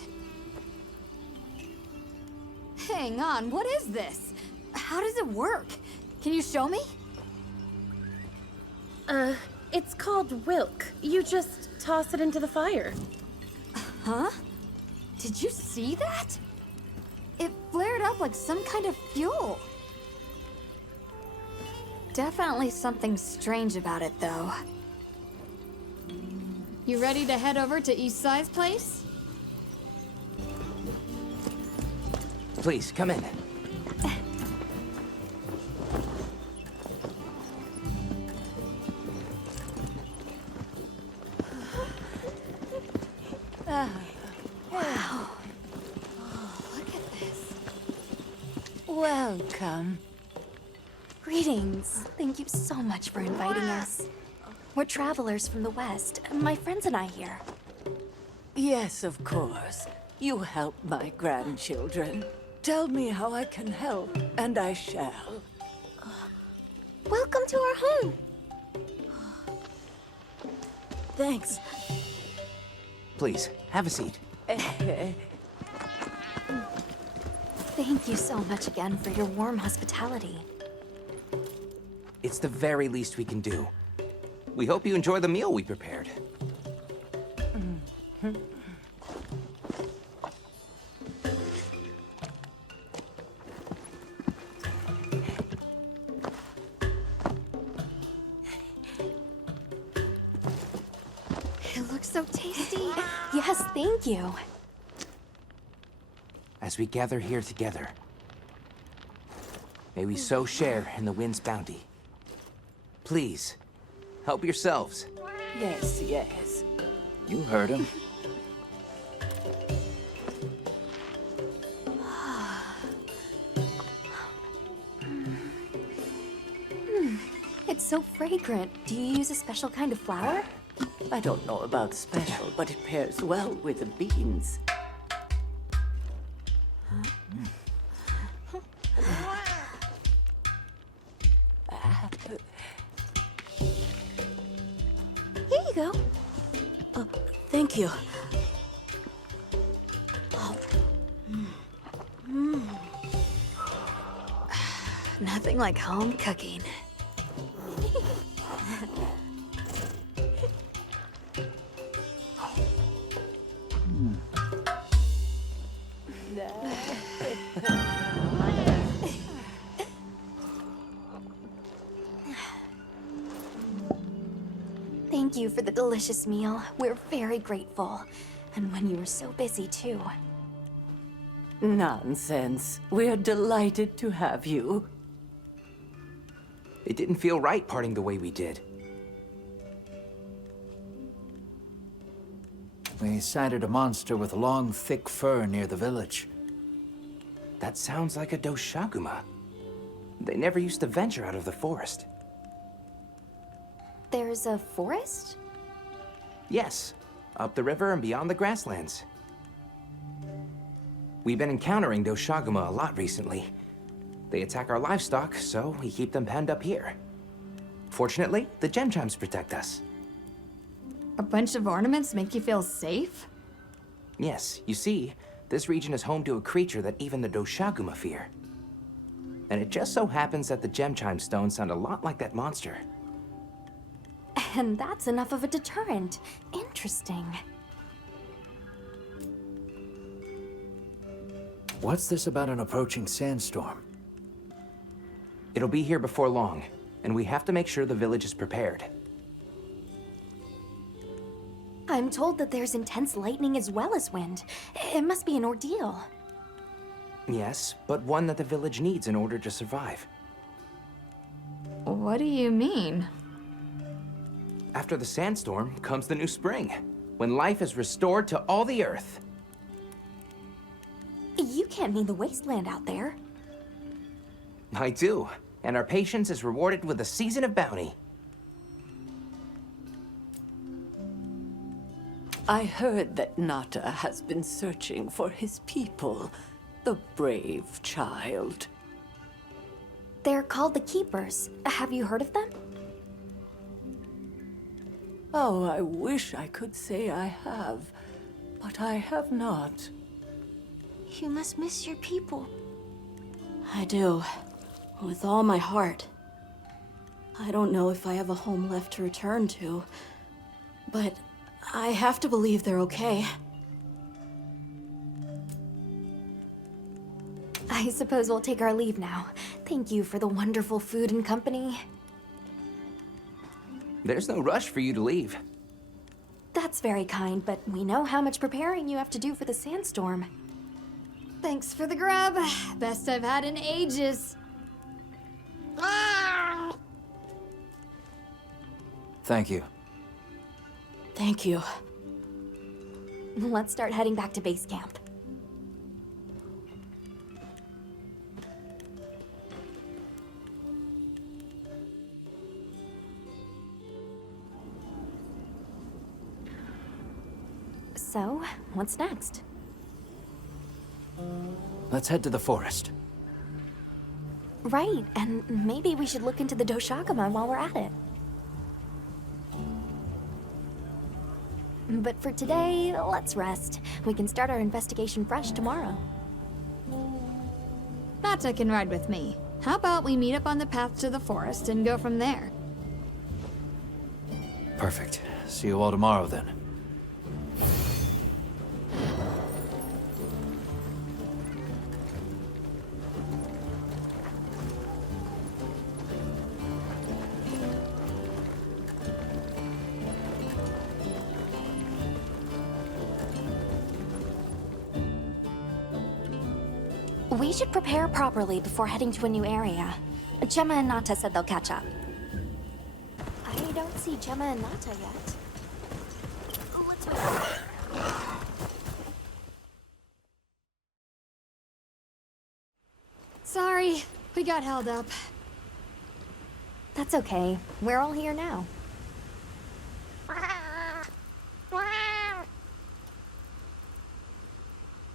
Hang on, what is this? How does it work? Can you show me? It's called wilk. You just toss it into the fire. Huh? Did you see that? It flared up like some kind of fuel. Definitely something strange about it, though. You ready to head over to Isai's place? Please, come in. Wow. Look at this. Welcome. Greetings. Thank you so much for inviting us. We're travelers from the West, my friends and I here. Yes, of course. You help my grandchildren. Tell me how I can help, and I shall. Welcome to our home. Thanks. Please, have a seat. Thank you so much again for your warm hospitality. It's the very least we can do. We hope you enjoy the meal we prepared. It looks so tasty. Yes, thank you. As we gather here together, may we so share in the wind's bounty. Please, Help yourselves. Yes, yes. You heard him. It's so fragrant. Do you use a special kind of flour? I don't know about special, but it pairs well with the beans. Here you go. Thank you. Nothing like home cooking. Thank you for the delicious meal. We're very grateful. And when you were so busy, too. Nonsense. We're delighted to have you. It didn't feel right parting the way we did. We sighted a monster with long, thick fur near the village. That sounds like a Doshaguma. They never used to venture out of the forest. There's a forest? Yes, up the river and beyond the grasslands. We've been encountering Doshaguma a lot recently. They attack our livestock, so we keep them penned up here. Fortunately, the gem chimes protect us. A bunch of ornaments make you feel safe? Yes, you see, this region is home to a creature that even the Doshaguma fear. And it just so happens that the gem chime stones sound a lot like that monster. And that's enough of a deterrent. Interesting. What's this about an approaching sandstorm? It'll be here before long, and we have to make sure the village is prepared. I'm told that there's intense lightning as well as wind. It must be an ordeal. Yes, but one that the village needs in order to survive. What do you mean? After the sandstorm comes the new spring, when life is restored to all the earth. You can't mean the wasteland out there. I do, and our patience is rewarded with a season of bounty. I heard that Nata has been searching for his people, the brave child. They're called the Keepers. Have you heard of them? Oh, I wish I could say I have, but I have not. You must miss your people. I do. With all my heart. I don't know if I have a home left to return to, but I have to believe they're okay. I suppose we'll take our leave now. Thank you for the wonderful food and company. There's no rush for you to leave. That's very kind, but we know how much preparing you have to do for the sandstorm. Thanks for the grub. Best I've had in ages. Thank you. Thank you. Let's start heading back to base camp. So, what's next? Let's head to the forest. Right, and maybe we should look into the Doshaguma while we're at it. But for today, let's rest. We can start our investigation fresh tomorrow. Nata can ride with me. How about we meet up on the path to the forest and go from there? Perfect. See you all tomorrow then. We should prepare properly before heading to a new area. Gemma and Nata said they'll catch up. I we don't see Gemma and Nata yet. Oh, let's wait. Sorry, we got held up. That's okay. We're all here now.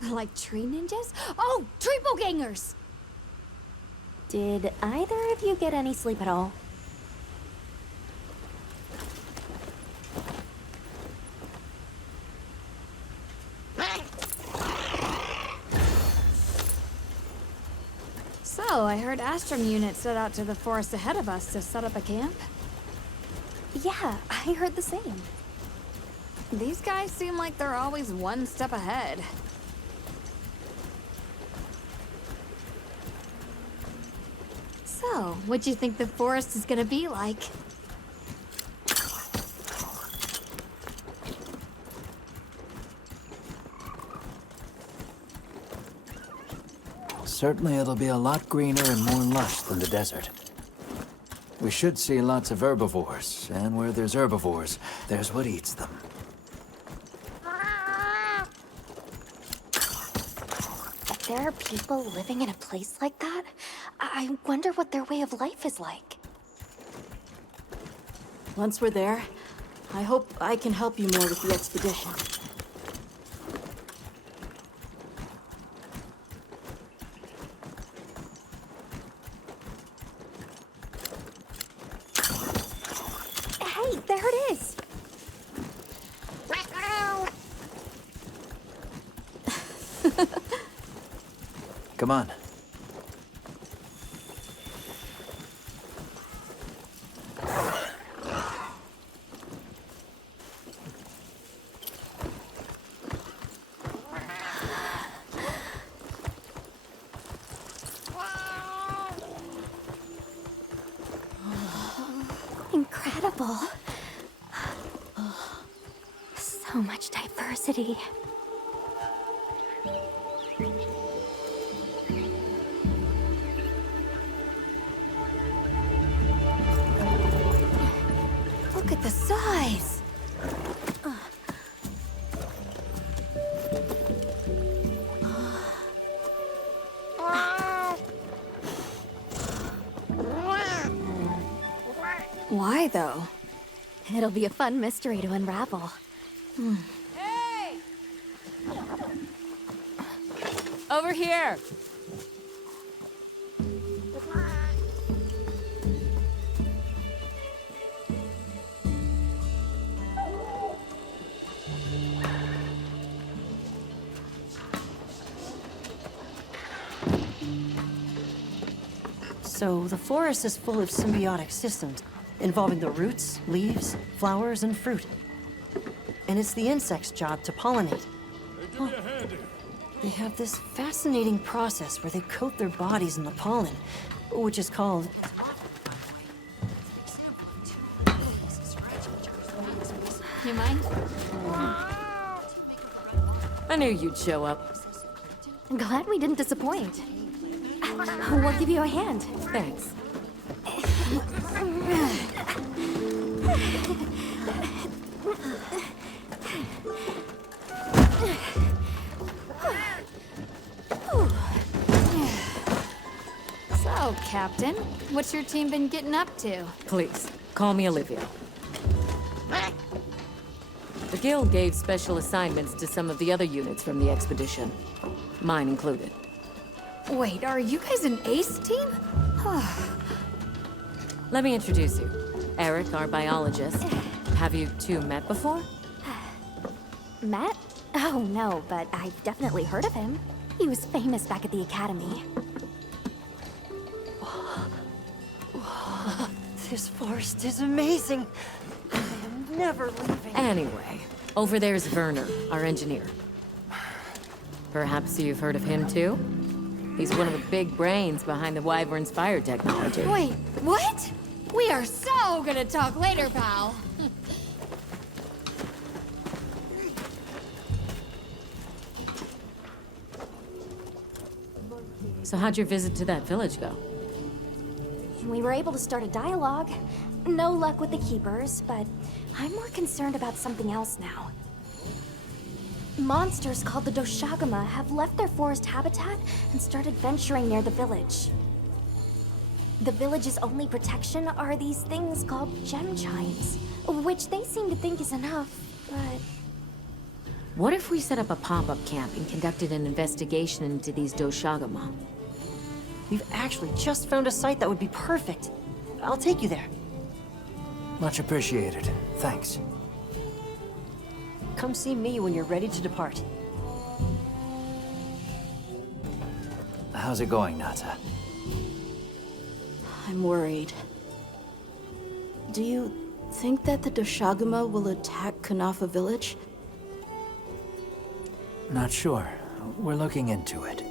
Like tree ninjas? Oh, triple gangers! Did either of you get any sleep at all? So, I heard Astrum unit set out to the forest ahead of us to set up a camp? Yeah, I heard the same. These guys seem like they're always one step ahead. So, what do you think the forest is gonna be like? Certainly it'll be a lot greener and more lush than the desert. We should see lots of herbivores, and where there's herbivores, there's what eats them. If there are people living in a place like that, I wonder what their way of life is like. Once we're there, I hope I can help you more with the expedition. Hey, there it is! Come on. Incredible. So much diversity. Look at the size! Why, though? It'll be a fun mystery to unravel. Hey! Over here! So the forest is full of symbiotic systems, involving the roots, leaves, flowers, and fruit. And it's the insect's job to pollinate. Oh, they have this fascinating process where they coat their bodies in the pollen, which is called... You mind? I knew you'd show up. I'm glad we didn't disappoint. We'll give you a hand. Thanks. So, Captain, what's your team been getting up to? Please, call me Olivia. The Guild gave special assignments to some of the other units from the expedition. Mine included. Wait, are you guys an ace team? Let me introduce you. Eric, our biologist. Have you two met before? Matt? Oh, no, but I've definitely heard of him. He was famous back at the academy. This forest is amazing. I am never leaving. Anyway, over there's Werner, our engineer. Perhaps you've heard of him too? He's one of the big brains behind the Wyvern's fire technology. Wait, what? We are so gonna talk later, pal. So how'd your visit to that village go? We were able to start a dialogue. No luck with the Keepers, but I'm more concerned about something else now. Monsters called the Doshagama have left their forest habitat and started venturing near the village. The village's only protection are these things called gem chimes, which they seem to think is enough, but... What if we set up a pop-up camp and conducted an investigation into these Doshagama? We've actually just found a site that would be perfect. I'll take you there. Much appreciated. Thanks. Come see me when you're ready to depart. How's it going, Nata? I'm worried. Do you think that the Doshagama will attack Kanafa village? Not sure. We're looking into it.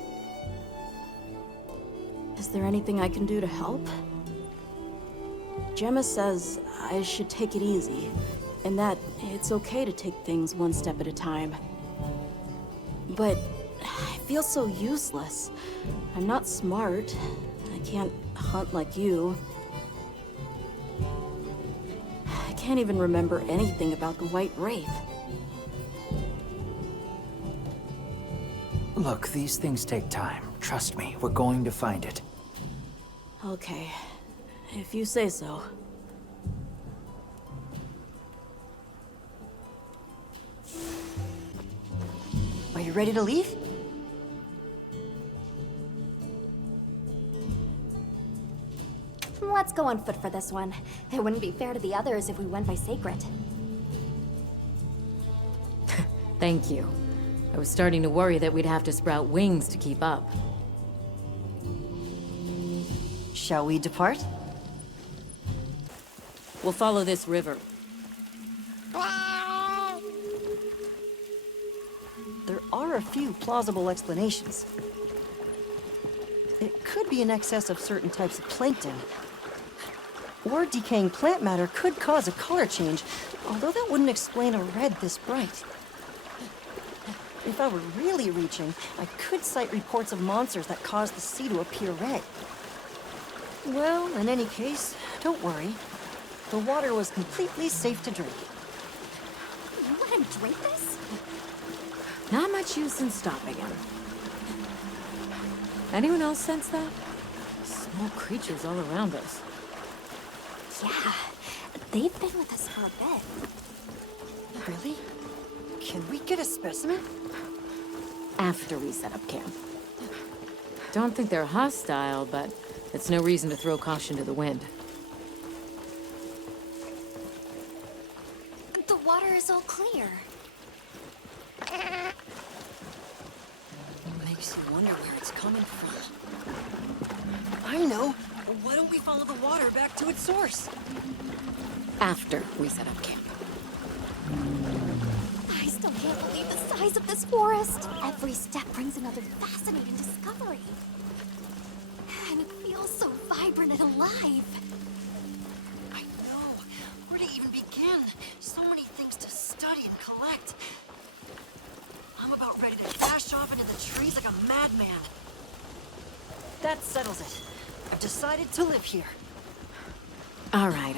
Is there anything I can do to help? Gemma says I should take it easy, and that it's okay to take things one step at a time. But I feel so useless. I'm not smart. I can't hunt like you. I can't even remember anything about the White Wraith. Look, these things take time. Trust me, we're going to find it. Okay, if you say so. Are you ready to leave? Let's go on foot for this one. It wouldn't be fair to the others if we went by Sacred. Thank you. I was starting to worry that we'd have to sprout wings to keep up. Shall we depart? We'll follow this river. There are a few plausible explanations. It could be an excess of certain types of plankton. Or decaying plant matter could cause a color change, although that wouldn't explain a red this bright. If I were really reaching, I could cite reports of monsters that cause the sea to appear red. Well, in any case, don't worry. The water was completely safe to drink. You let him drink this? Not much use in stopping him. Anyone else sense that? Small creatures all around us. Yeah, they've been with us for a bit. Really? Can we get a specimen? After we set up camp. Don't think they're hostile, but it's no reason to throw caution to the wind. The water is all clear. Makes you wonder where it's coming from. I know. Why don't we follow the water back to its source? After we set up camp. I still can't believe the size of this forest. Every step brings another fascinating discovery. And it feels so vibrant and alive. I know. Where to even begin? So many things to study and collect. I'm about ready to dash off into the trees like a madman. That settles it. I've decided to live here. All right.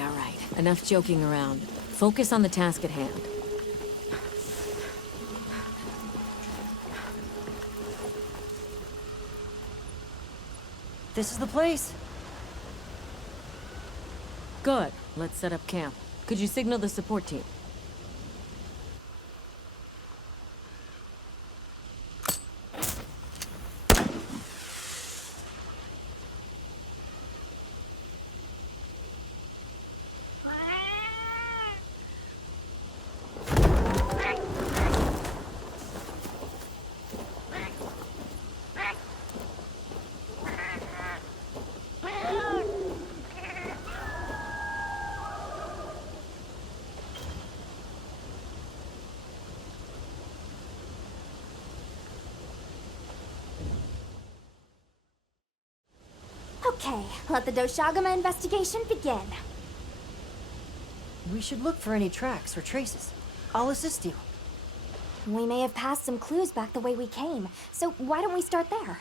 Enough joking around. Focus on the task at hand. This is the place. Good. Let's set up camp. Could you signal the support team? Okay, let the Doshagama investigation begin. We should look for any tracks or traces. I'll assist you. We may have passed some clues back the way we came, so why don't we start there?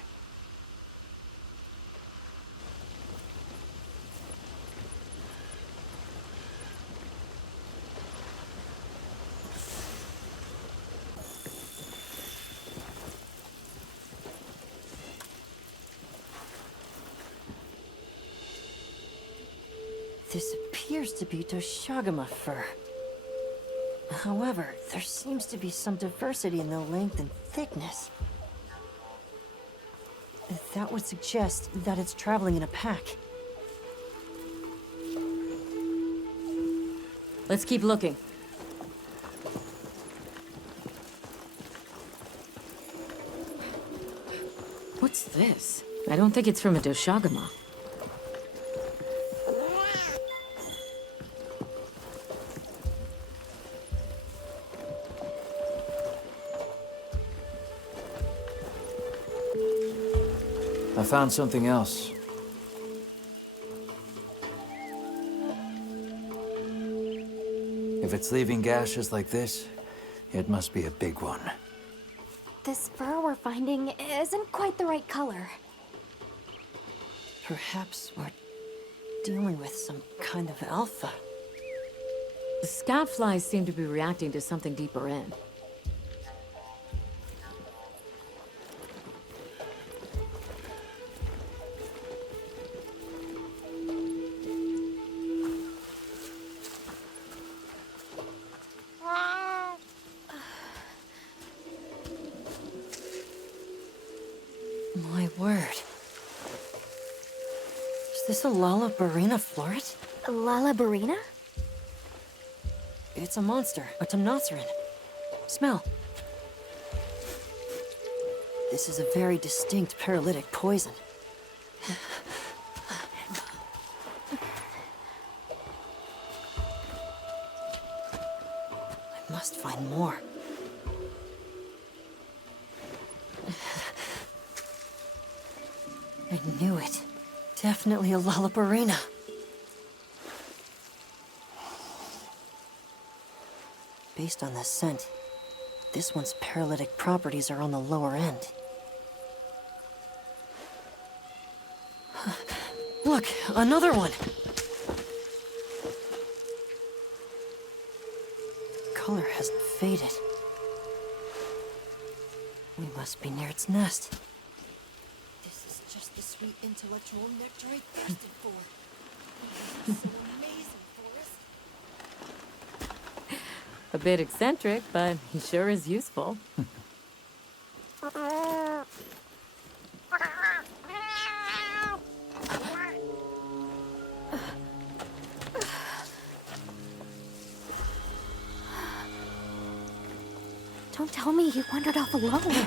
This appears to be Doshagama fur. However, there seems to be some diversity in the length and thickness. That would suggest that it's traveling in a pack. Let's keep looking. What's this? I don't think it's from a Doshagama. I found something else. If it's leaving gashes like this, it must be a big one. This fur we're finding isn't quite the right color. Perhaps we're dealing with some kind of alpha. The scout flies seem to be reacting to something deeper in. My word. Is this a Lalabarina floret? A Lalabarina? It's a monster, a Temnoceran. Smell. This is a very distinct paralytic poison. I must find more. I knew it. Definitely a Lalabarina. Based on the scent, this one's paralytic properties are on the lower end. Look, another one! Color hasn't faded. We must be near its nest. This is just the sweet intellectual nectar I thirsted for. This is so amazing, Forrest. A bit eccentric, but he sure is useful. Don't tell me he wandered off alone.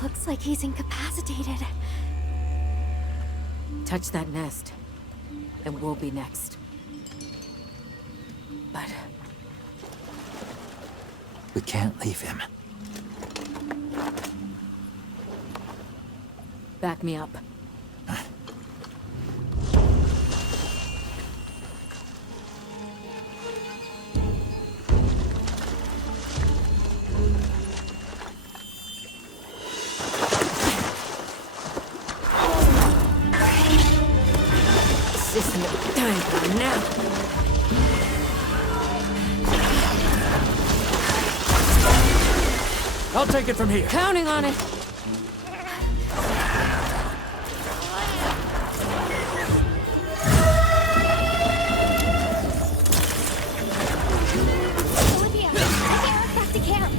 Looks like he's incapacitated. Touch that nest, and we'll be next. But we can't leave him. Back me up. I'll take it from here. Counting on it. Olivia, take Eric back to camp.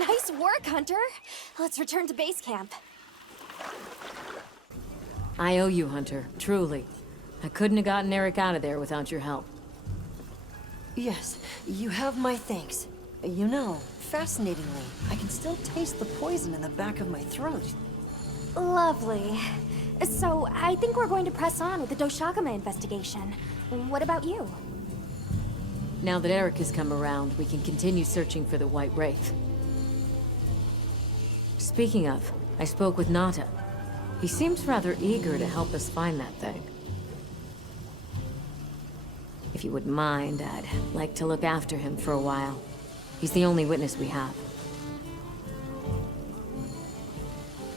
Nice work, Hunter. Let's return to base camp. I owe you, Hunter. Truly. I couldn't have gotten Eric out of there without your help. Yes, you have my thanks. You know, fascinatingly, I can still taste the poison in the back of my throat. Lovely. So, I think we're going to press on with the Doshakama investigation. What about you? Now that Eric has come around, we can continue searching for the White Wraith. Speaking of, I spoke with Nata. He seems rather eager to help us find that thing. If you wouldn't mind, I'd like to look after him for a while. He's the only witness we have.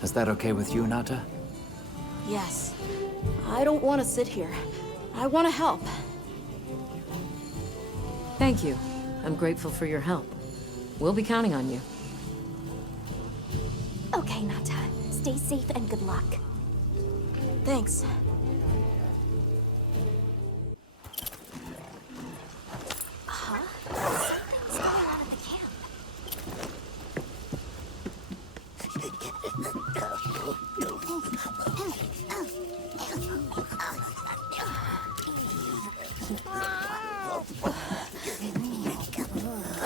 Is that okay with you, Nata? Yes. I don't want to sit here. I want to help. Thank you. I'm grateful for your help. We'll be counting on you. Okay, Nata. Stay safe and good luck. Thanks. Huh? Something's going on at the camp.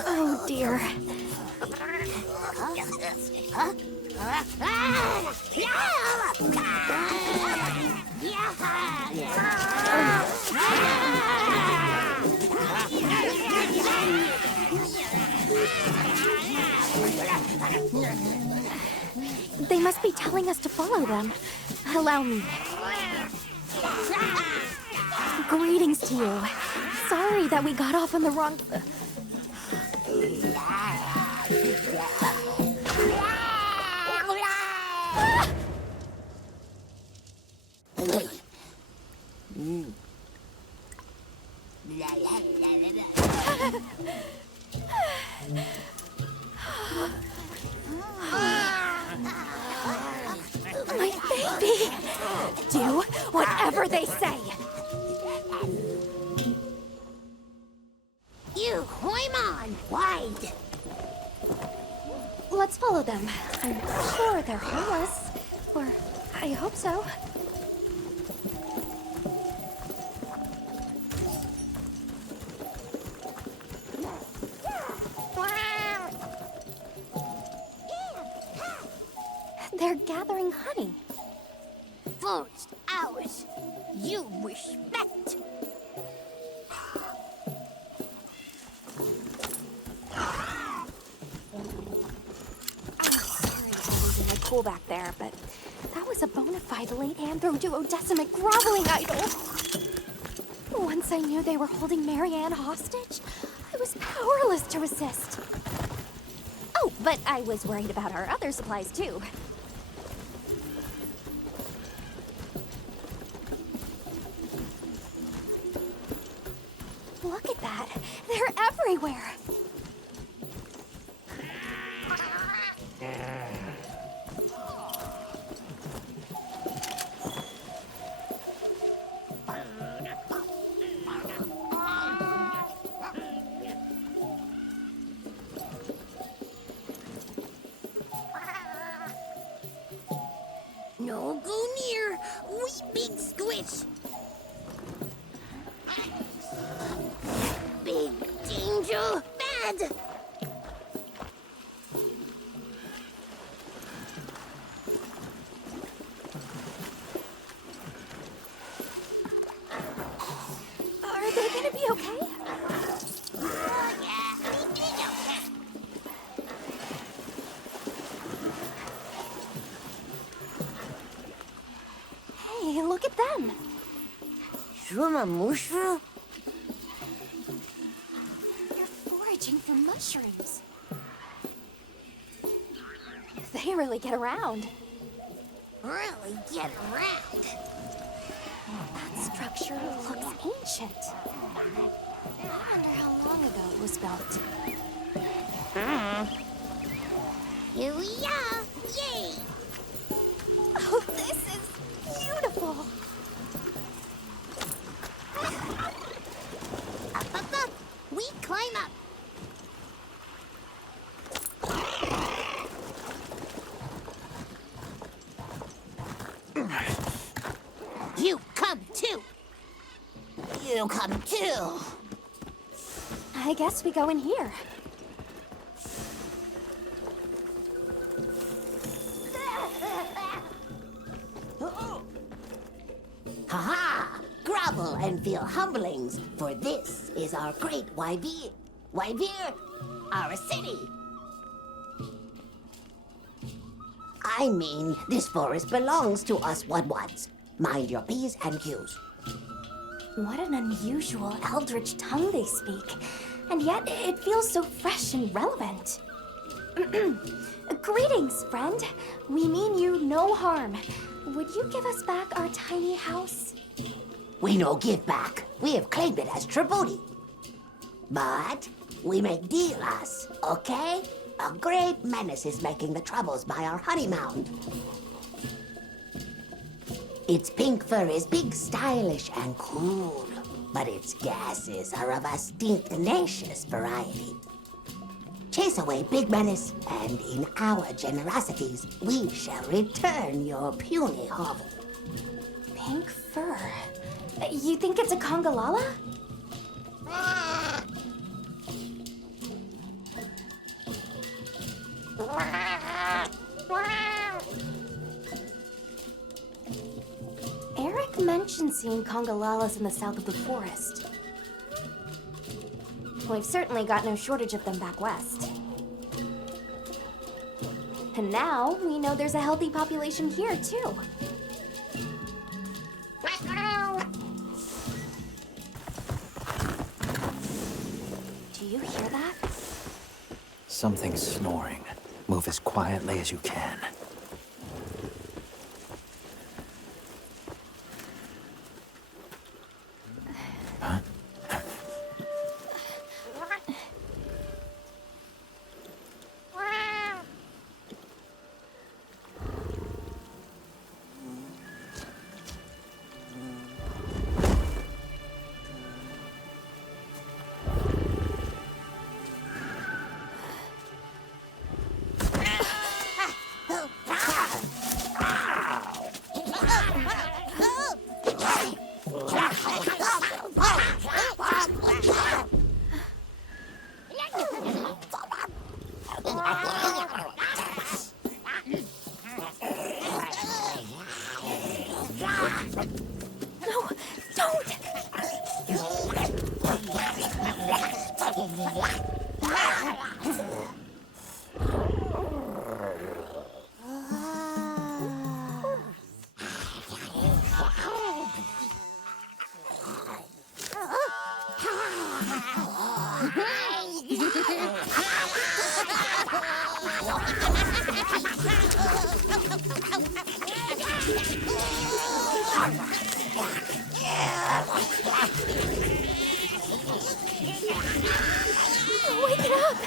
Oh dear. They must be telling us to follow them. Allow me. Greetings to you. Sorry that we got off on the wrong... My baby! Do whatever they say! You, Hoimon, wide! Let's follow them. I'm sure they're homeless. Or, I hope so. They're gathering honey. Forest ours. You respect. I'm sorry for losing my cool back there, but that was a bona fide late Anthro duodecimic groveling idol. Once I knew they were holding Marianne hostage, I was powerless to resist. Oh, but I was worried about our other supplies too. Look at that! They're everywhere! No go near, we big squish. Big danger, bad. Are they gonna be okay? Hey, look at them. Shumamushru? They're foraging for mushrooms. They really get around. Really get around. That structure looks ancient. I wonder how long ago it was built. Here we are. Yay! Oh, this is beautiful. Up, up, up. We climb up. will come too. I guess we go in here. Ha-ha! Grovel and feel humblings, for this is our great Wyvir. Wyvir, our city. I mean, this forest belongs to us Wudwuds. Mind your P's and Q's. What an unusual eldritch tongue they speak. And yet, it feels so fresh and relevant. Greetings, friend. We mean you no harm. Would you give us back our tiny house? We no give back. We have claimed it as tribute. But we make deal us, okay? A great menace is making the troubles by our honey mound. Its pink fur is big, stylish, and cool, but its gases are of a stink-nacious variety. Chase away Big Menace, and in our generosities, we shall return your puny hovel. Pink fur. You think it's a Congalala? Eric mentioned seeing Congalalas in the south of the forest. We've certainly got no shortage of them back west. And now we know there's a healthy population here, too. Do you hear that? Something's snoring. Move as quietly as you can. No, don't! Wake it up!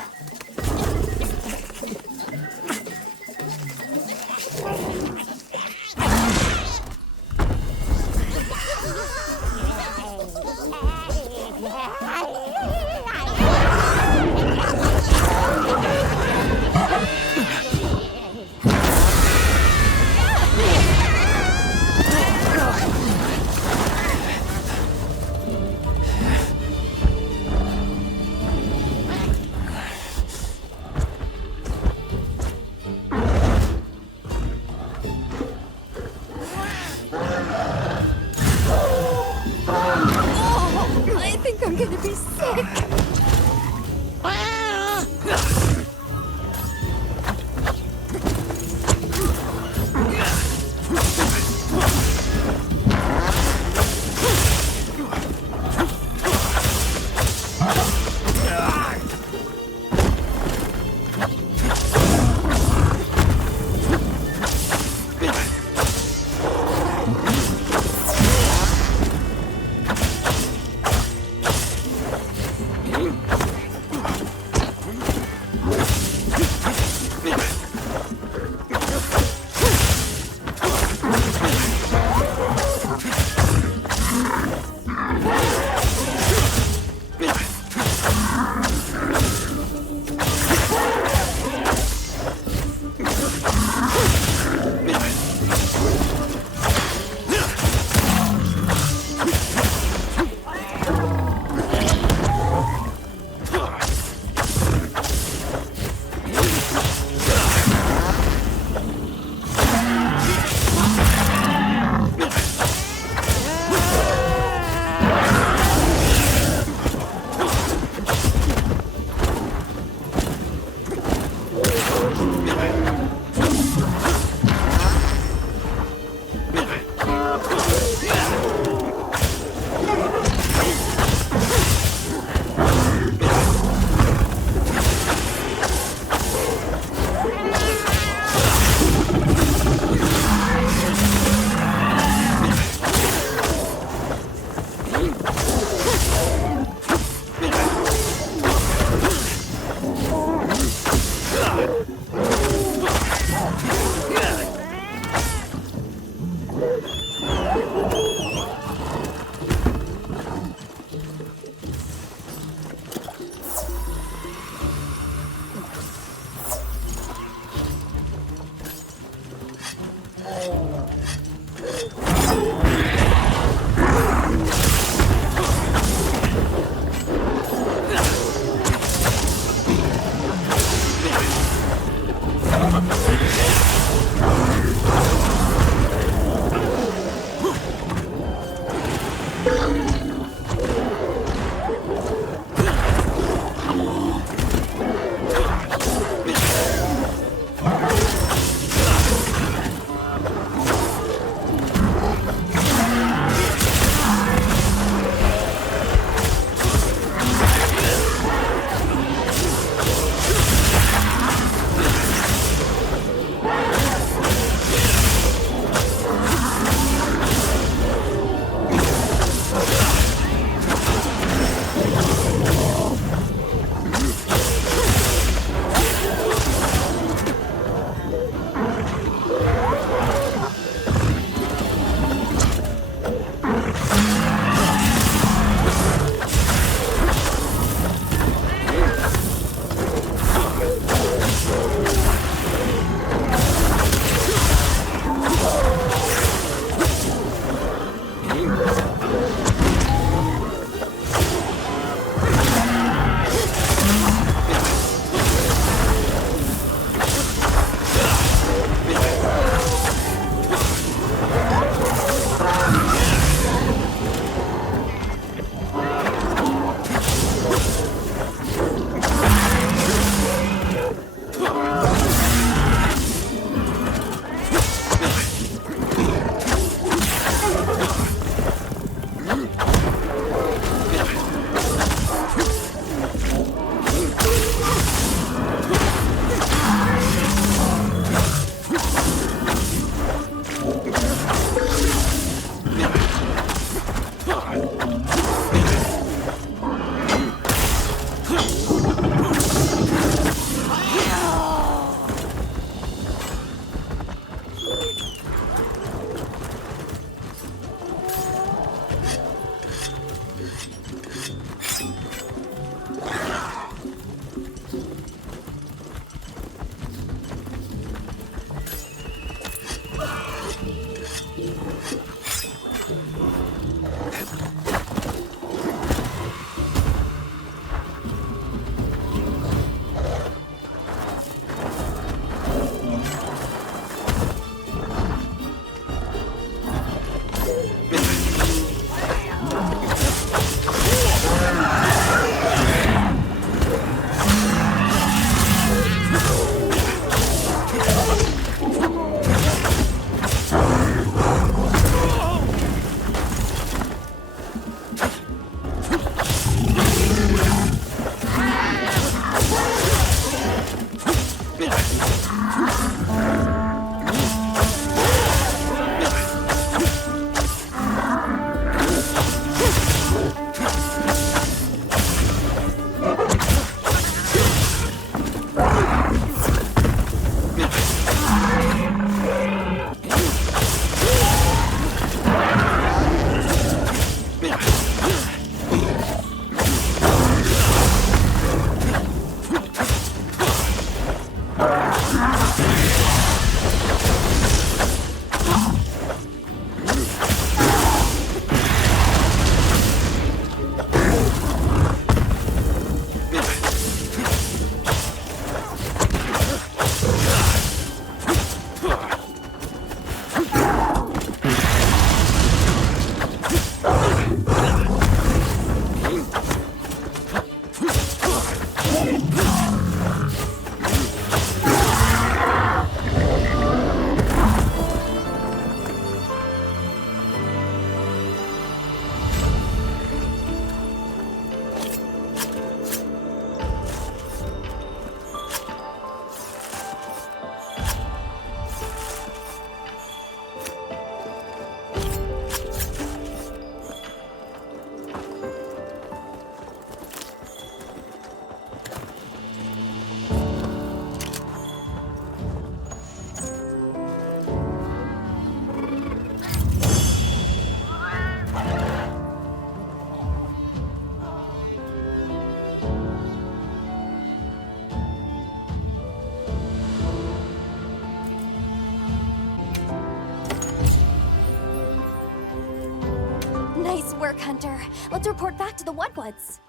Nice work, Hunter. Let's report back to the Woodwoods.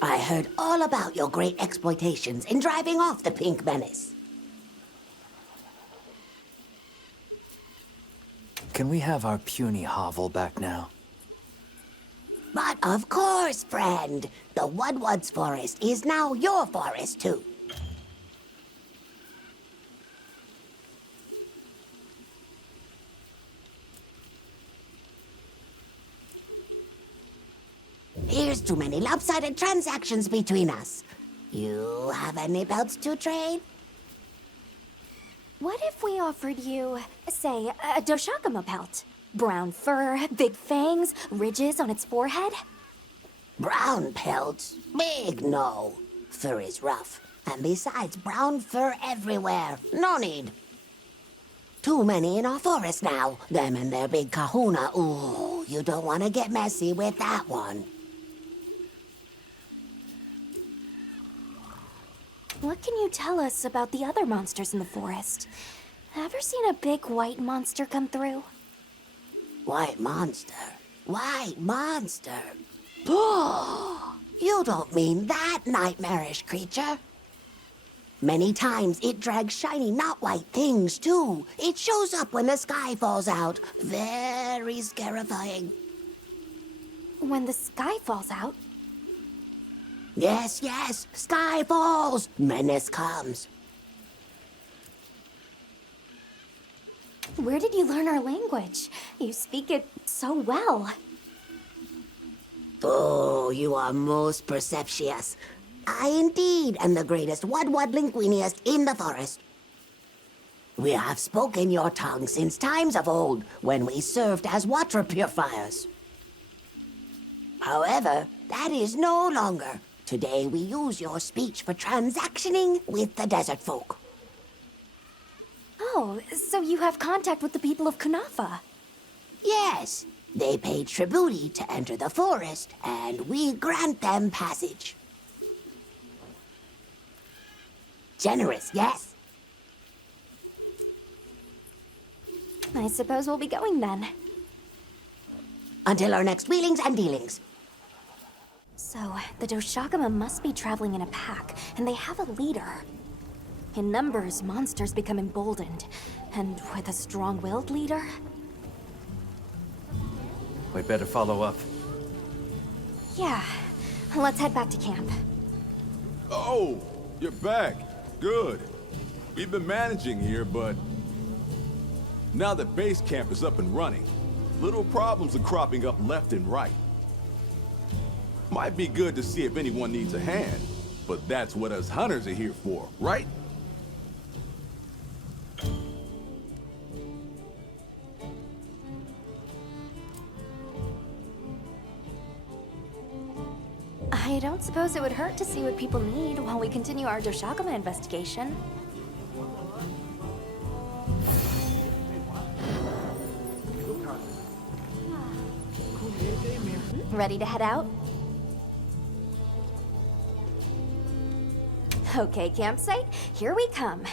I heard all about your great exploitations in driving off the Pink Menace. Can we have our puny hovel back now? But of course, friend. The Woodwoods Forest is now your forest, too. Here's too many lopsided transactions between us. You have any pelts to trade? What if we offered you, say, a Doshakama pelt? Brown fur, big fangs, ridges on its forehead? Brown pelts? Big no. Fur is rough. And besides, brown fur everywhere. No need. Too many in our forest now. Them and their big kahuna. Ooh, you don't want to get messy with that one. What can you tell us about the other monsters in the forest? Ever seen a big white monster come through? White monster? White monster? You don't mean that nightmarish creature? Many times it drags shiny, not white things, too. It shows up when the sky falls out. Very scarifying. When the sky falls out? Yes, yes. Sky falls. Menace comes. Where did you learn our language? You speak it so well. Oh, you are most perceptious. I indeed am the greatest Wud linguiniest in the forest. We have spoken your tongue since times of old, when we served as water purifiers. However, that is no longer. Today we use your speech for transactioning with the desert folk. Oh, so you have contact with the people of Kunafa? Yes, they pay tribute to enter the forest, and we grant them passage. Generous, yes? I suppose we'll be going then. Until our next wheelings and dealings. So, the Doshagama must be traveling in a pack, and they have a leader. In numbers, monsters become emboldened, and with a strong-willed leader... We'd better follow up. Yeah, let's head back to camp. Oh, you're back. Good. We've been managing here, but... now that base camp is up and running, little problems are cropping up left and right. Might be good to see if anyone needs a hand, but that's what us hunters are here for, right? I don't suppose it would hurt to see what people need while we continue our Doshagama investigation. Ready to head out? Okay, campsite, here we come.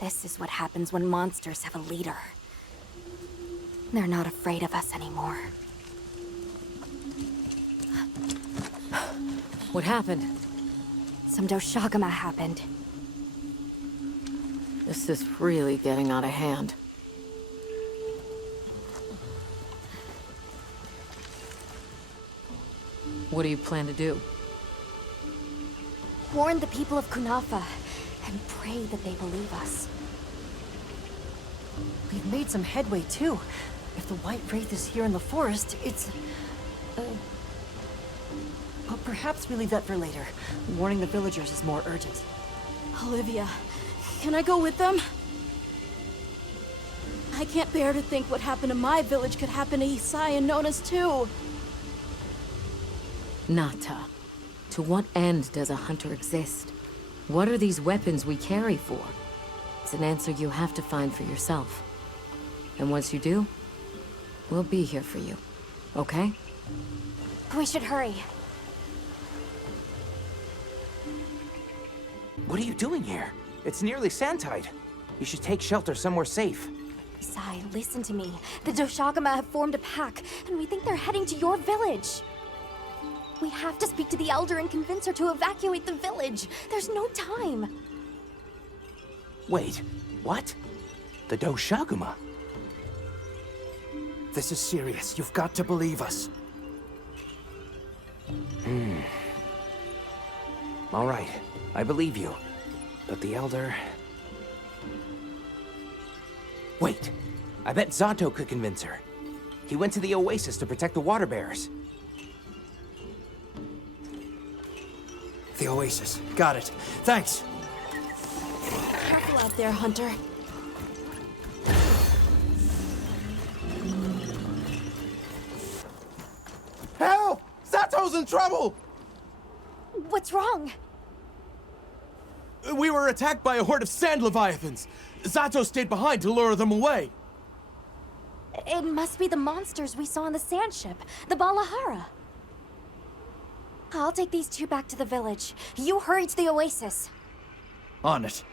This is what happens when monsters have a leader. They're not afraid of us anymore. What happened? Some Doshagama happened. This is really getting out of hand. What do you plan to do? Warn the people of Kunafa and pray that they believe us. We've made some headway, too. If the White Wraith is here in the forest, it's... But perhaps we leave that for later. Warning the villagers is more urgent. Olivia, can I go with them? I can't bear to think what happened to my village could happen to Isai and Nona's too. Nata, to what end does a hunter exist? What are these weapons we carry for? It's an answer you have to find for yourself. And once you do, we'll be here for you. Okay? We should hurry. What are you doing here? It's nearly Sandtide. You should take shelter somewhere safe. Sai, listen to me. The Doshagama have formed a pack, and we think they're heading to your village. We have to speak to the Elder and convince her to evacuate the village. There's no time. Wait, what? The Doshaguma? This is serious. You've got to believe us. All right, I believe you. But the Elder... Wait, I bet Zato could convince her. He went to the Oasis to protect the Water Bearers. The Oasis. Got it. Thanks. Careful out there, Hunter. Help! Zato's in trouble! What's wrong? We were attacked by a horde of sand leviathans. Zato stayed behind to lure them away. It must be the monsters we saw on the sand ship, the Balahara. I'll take these two back to the village. You hurry to the Oasis. On it.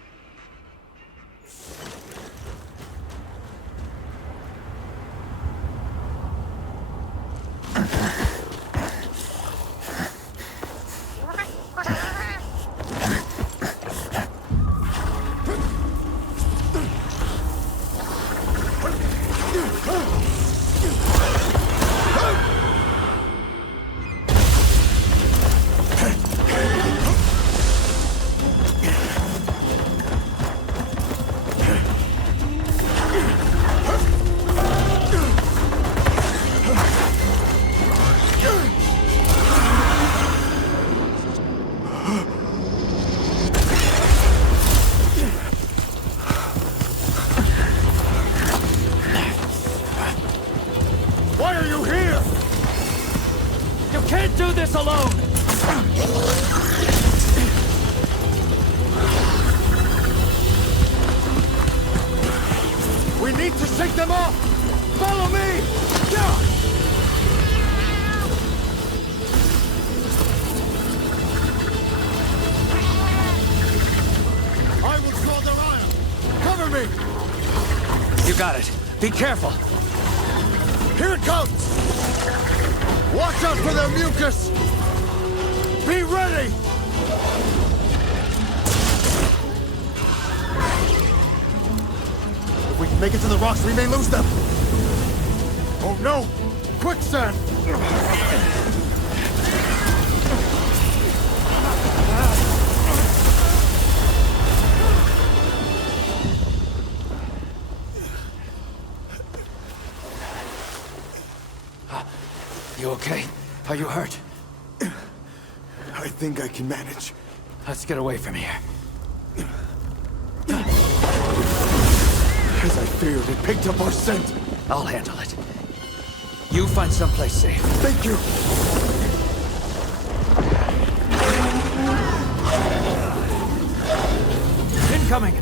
Why are you here? You can't do this alone! We need to shake them off! Follow me! I will draw their ire! Cover me! You got it. Be careful. Here it comes! Watch out for their mucus! Be ready! If we can make it to the rocks, we may lose them! Oh no! Quicksand! You okay? Are you hurt? I think I can manage. Let's get away from here. As I feared, it picked up our scent. I'll handle it. You find someplace safe. Thank you. Incoming!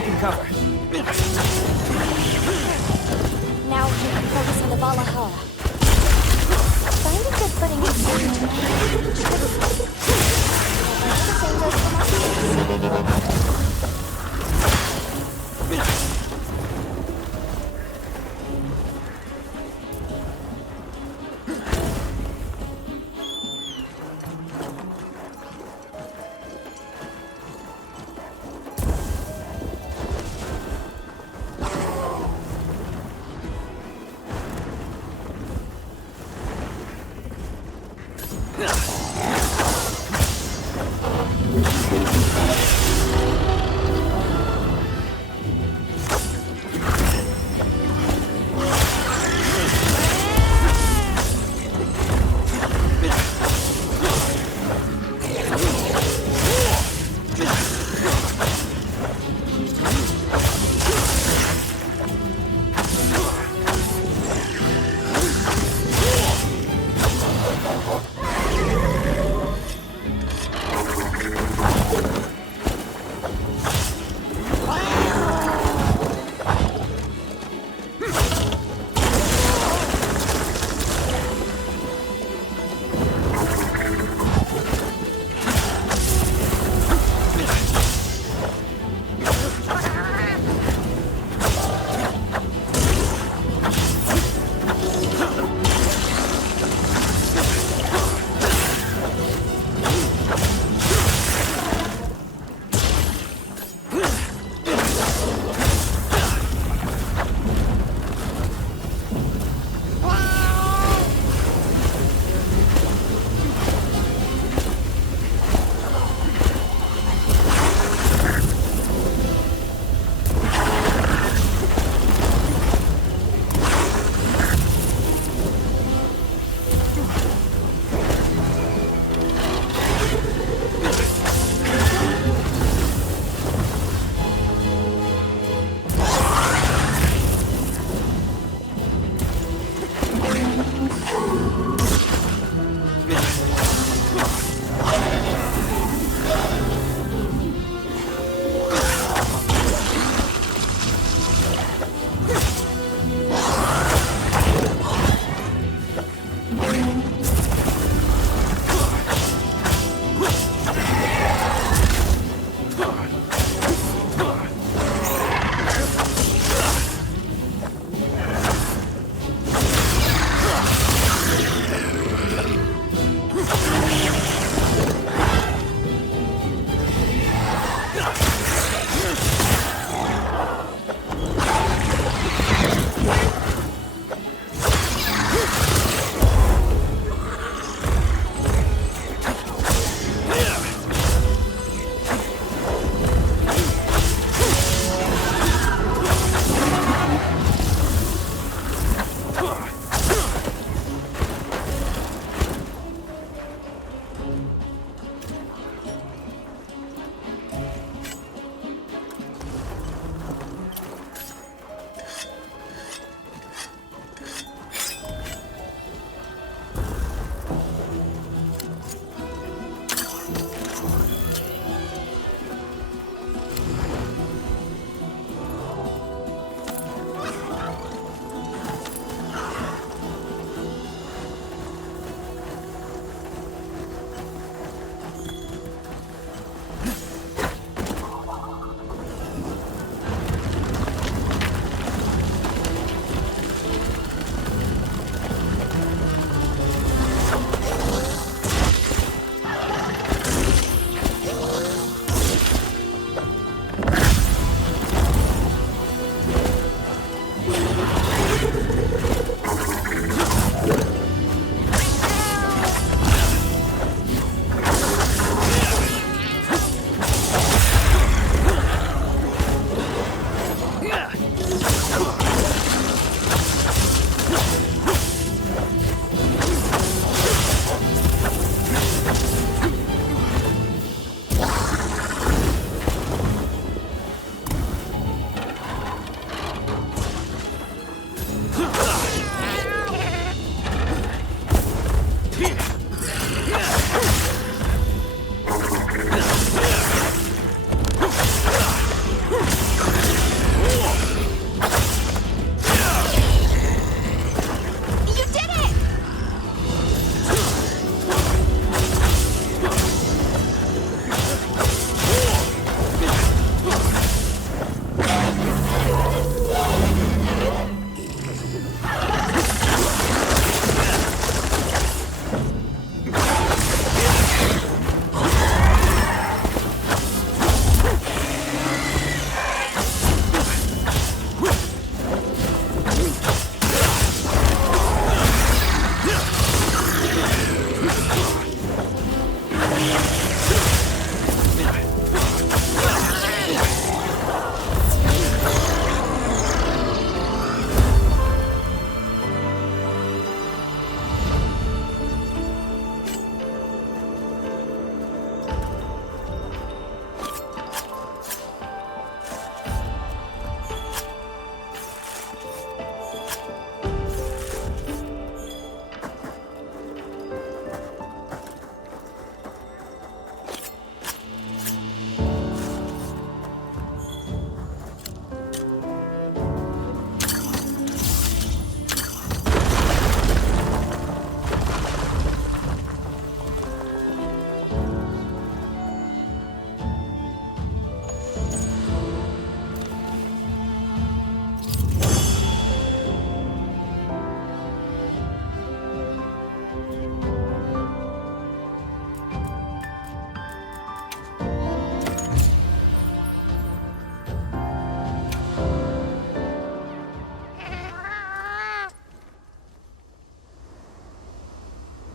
taking cover. Now we can focus on the Valhalla. Find a good footing in the same goes for my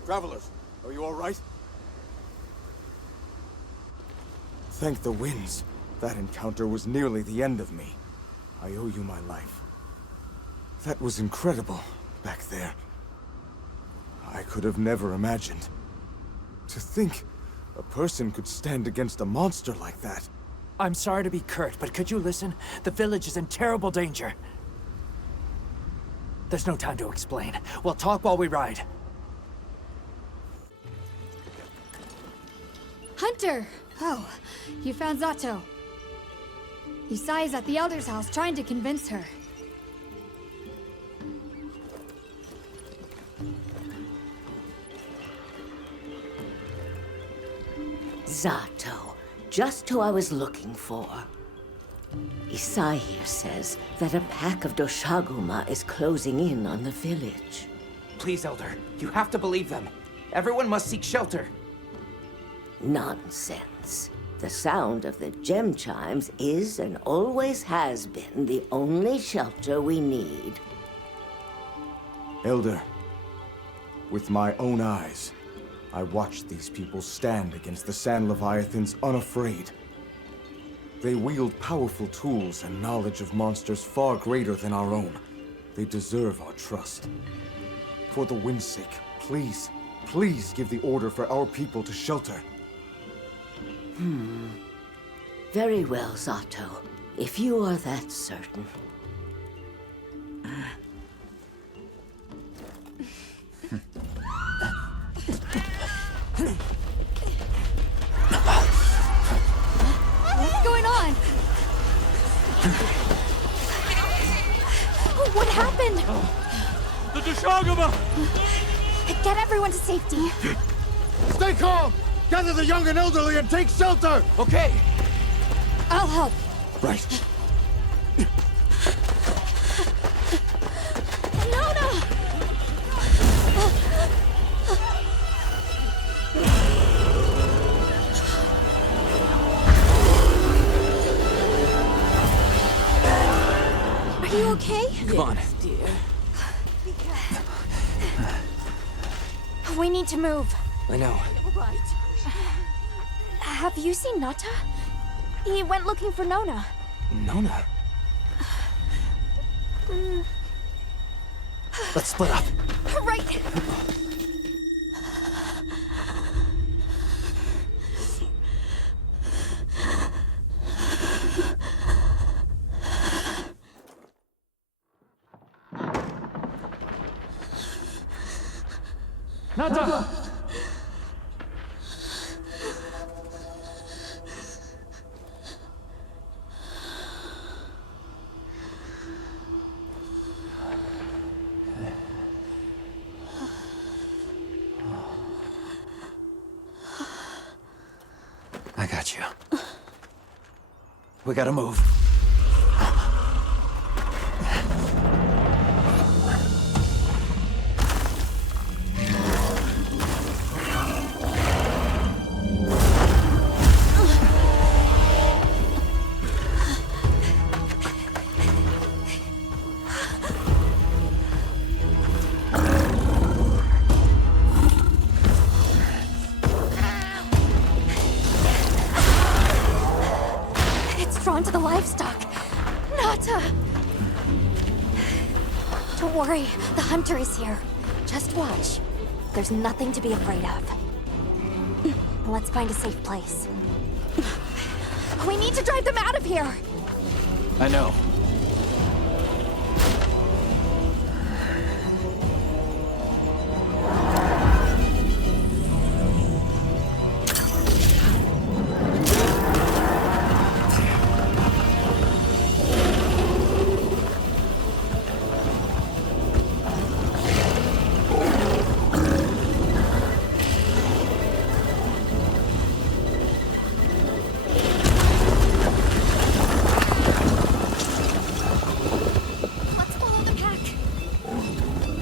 Travelers, are you all right? Thank the winds. That encounter was nearly the end of me. I owe you my life. That was incredible, back there. I could have never imagined. To think a person could stand against a monster like that. I'm sorry to be curt, but could you listen? The village is in terrible danger. There's no time to explain. We'll talk while we ride. Hunter! Oh, you found Zato. Yusai is at the Elder's house trying to convince her. Zato, just who I was looking for. Isai here says that a pack of Doshaguma is closing in on the village. Please, Elder, you have to believe them. Everyone must seek shelter. Nonsense. The sound of the gem chimes is and always has been the only shelter we need. Elder, with my own eyes, I watched these people stand against the Sand Leviathans unafraid. They wield powerful tools and knowledge of monsters far greater than our own. They deserve our trust. For the wind's sake, please, please give the order for our people to shelter. Very well, Zato. If you are that certain. What's going on? What happened? The Doshaguma! Get everyone to safety. Stay calm! Gather the young and elderly and take shelter! Okay. I'll help. Right. Nona! Are you okay? Come on. Dear. We need to move. I know. Right. Have you seen Nata? He went looking for Nona. Nona? Let's split up. Right. Nata! I got you. We gotta move. Drawn to the livestock. Nata! Don't worry, the hunter is here. Just watch. There's nothing to be afraid of. Let's find a safe place. We need to drive them out of here! I know.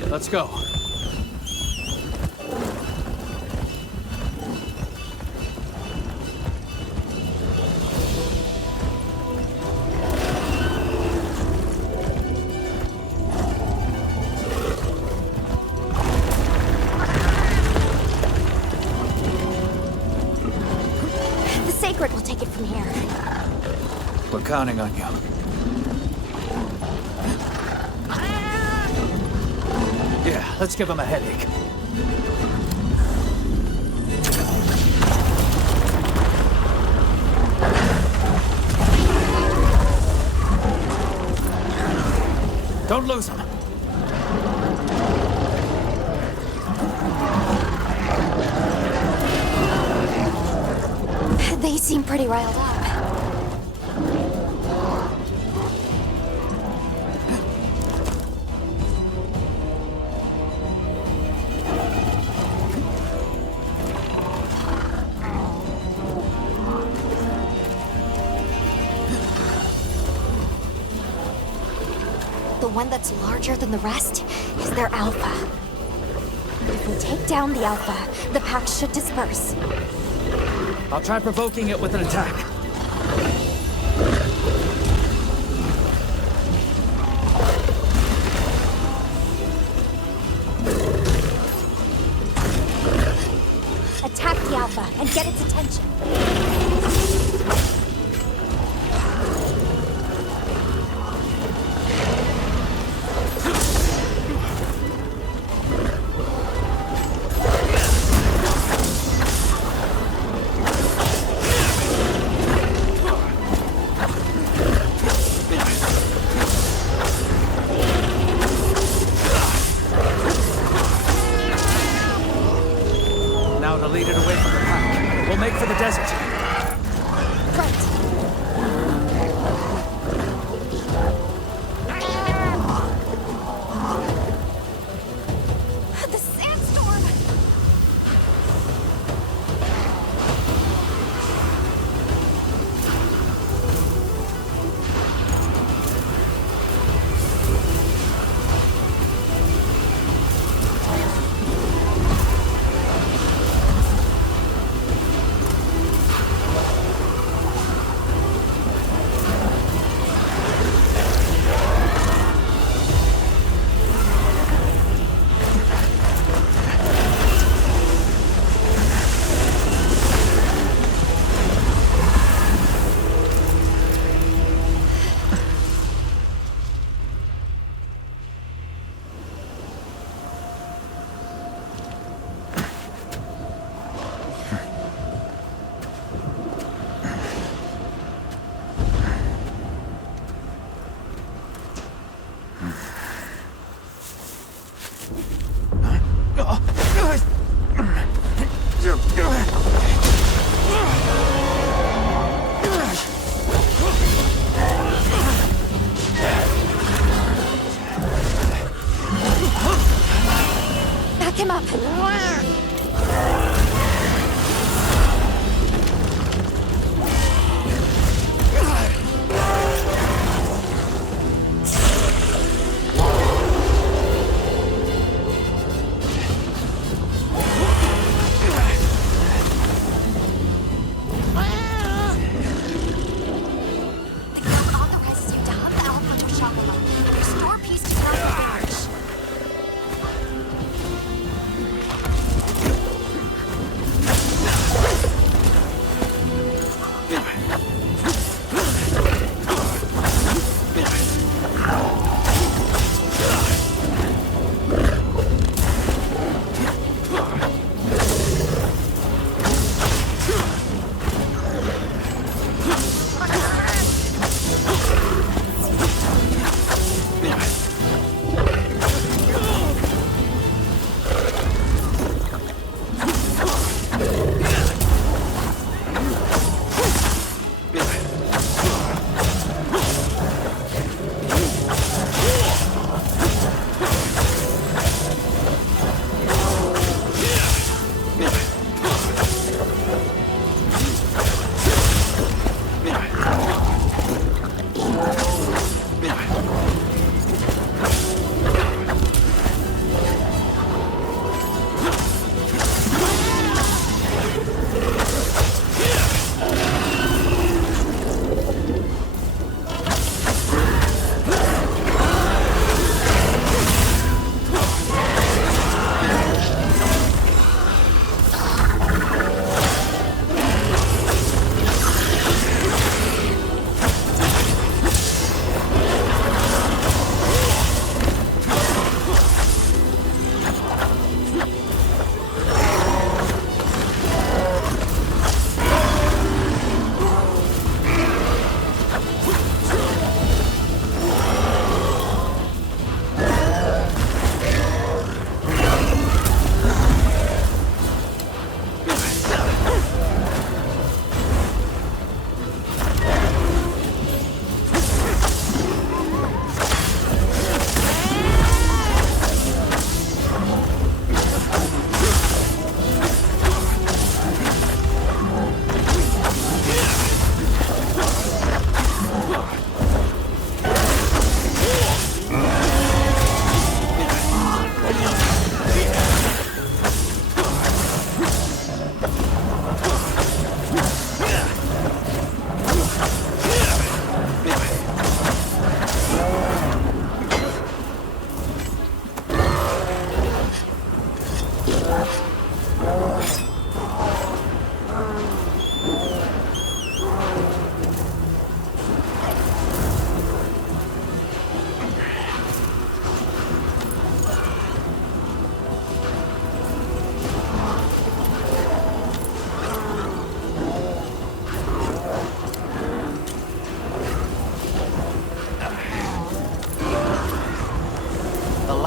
Let's go. counting on you. Yeah, let's give him a headache. Don't lose him. They seem pretty riled up. The one that's larger than the rest is their alpha. If we take down the alpha, the pack should disperse. I'll try provoking it with an attack. Attack the alpha and get its attention.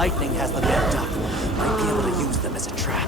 lightning has them amped up. Might be able to use them as a trap.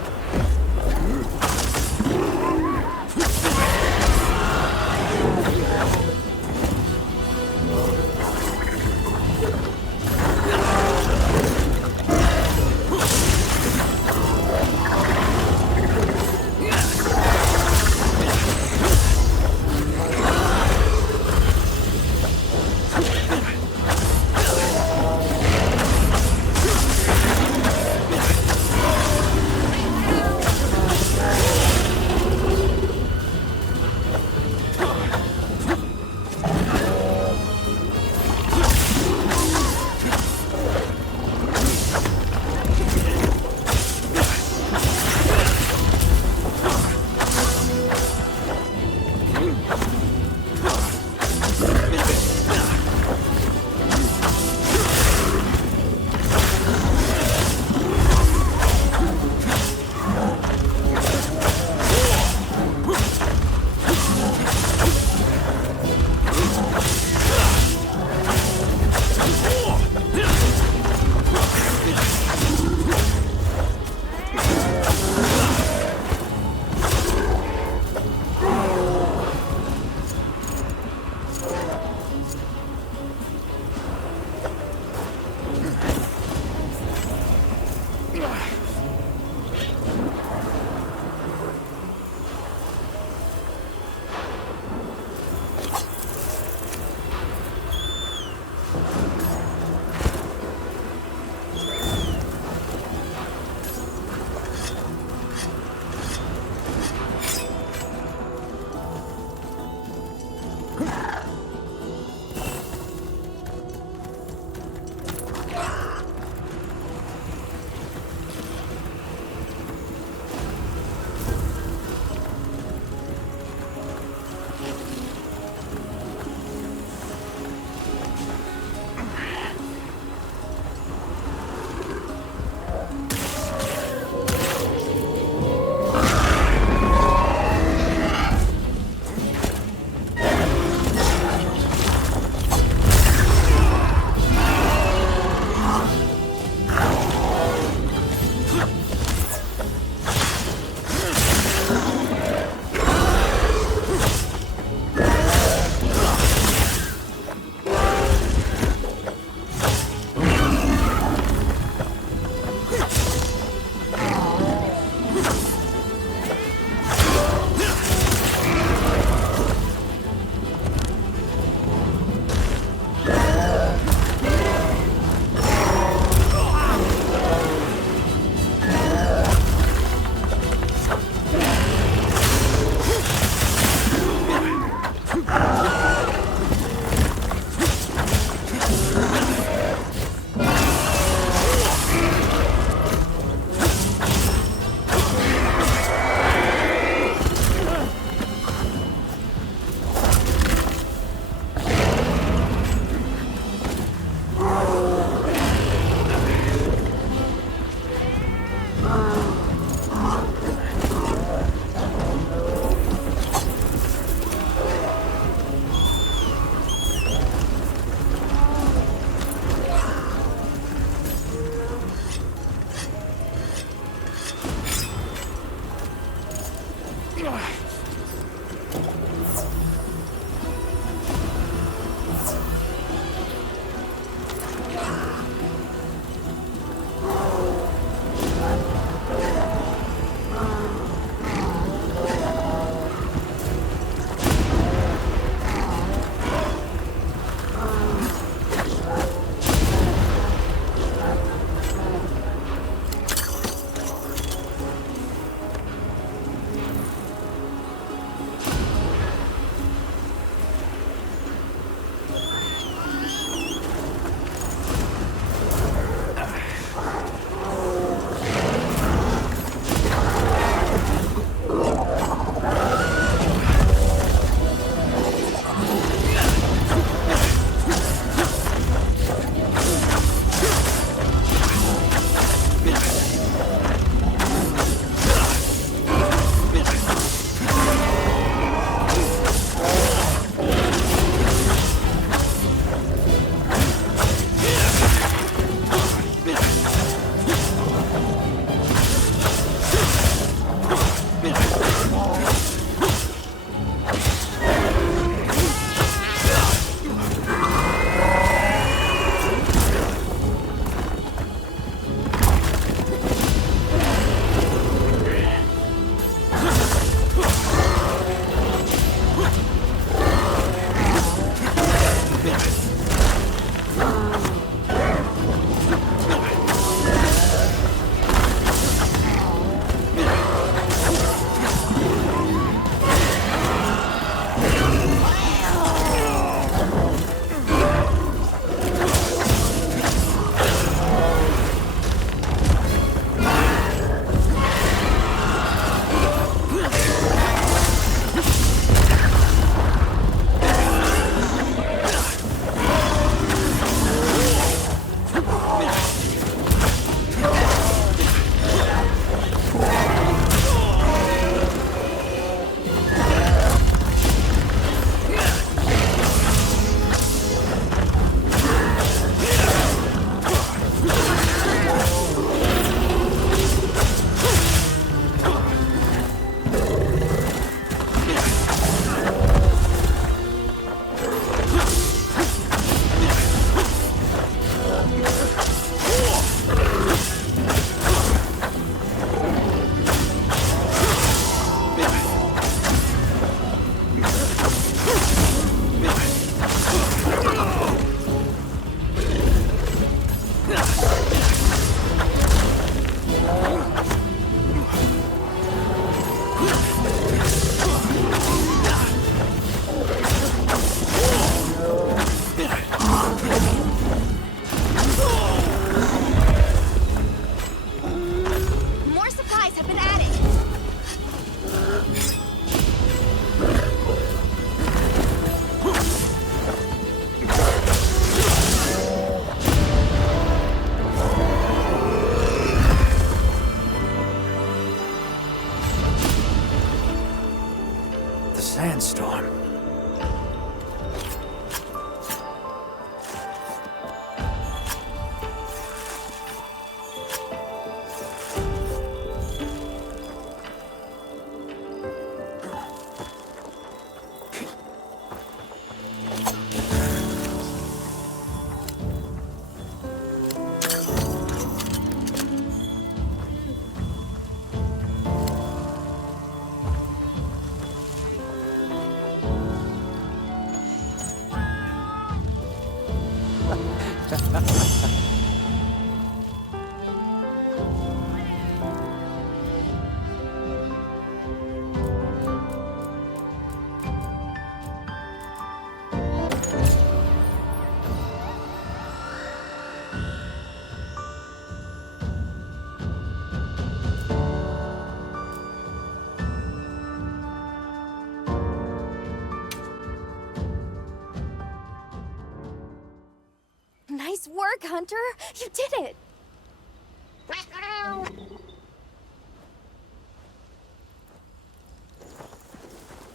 Nice work, Hunter! You did it!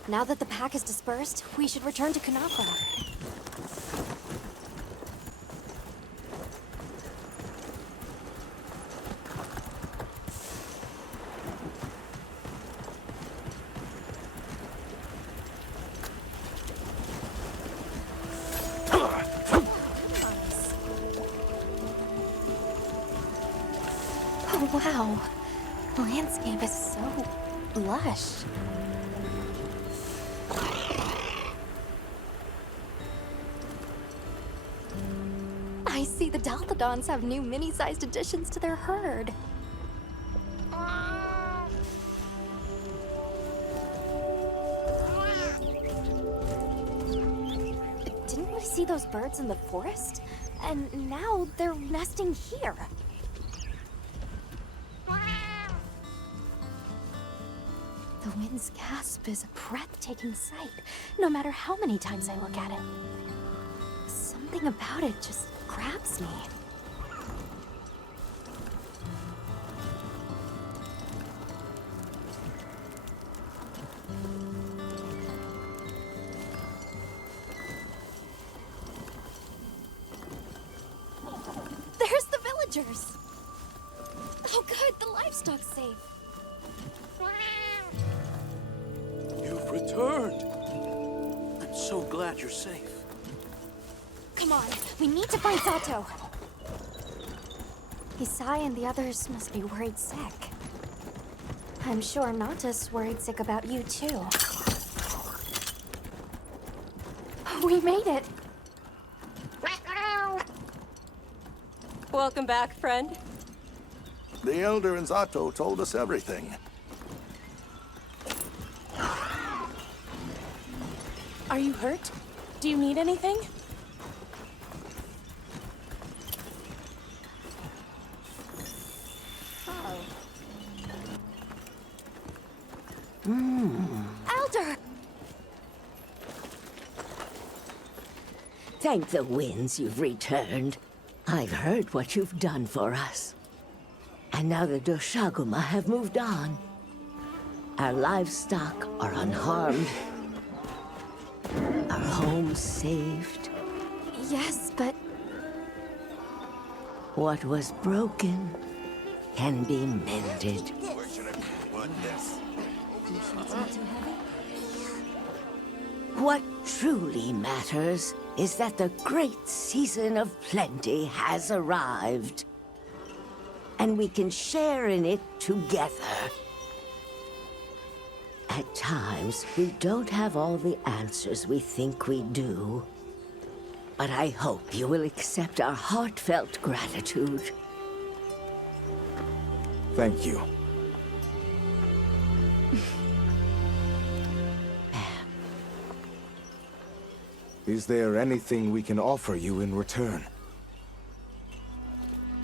Now that the pack is dispersed, we should return to Kunapa. Oh, wow. The landscape is so lush. I see the Dalthodons have new mini-sized additions to their herd. Didn't we see those birds in the forest? And now they're nesting here. The wind's gasp is a breathtaking sight, no matter how many times I look at it. Something about it just grabs me. There's the villagers! Oh good, the livestock's safe. You've returned. I'm so glad you're safe. Come on, we need to find Sato. Isai and the others must be worried sick. I'm sure Nata's worried sick about you too. We made it! Welcome back, friend. The Elder and Zato told us everything. Are you hurt? Do you need anything? Elder! Thank the winds you've returned. I've heard what you've done for us. And now the Doshaguma have moved on. Our livestock are unharmed. Our homes saved. Yes, but... What was broken can be mended. What truly matters is that the great season of plenty has arrived. And we can share in it together. At times, we don't have all the answers we think we do. But I hope you will accept our heartfelt gratitude. Thank you. Is there anything we can offer you in return?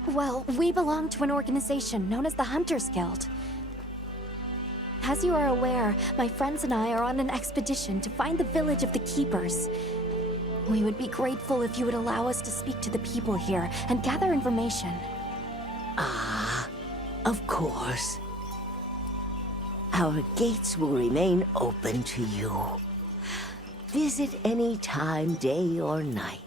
Well, we belong to an organization known as the Hunters Guild. As you are aware, my friends and I are on an expedition to find the village of the Keepers. We would be grateful if you would allow us to speak to the people here and gather information. Ah, of course. Our gates will remain open to you. Visit any time, day or night.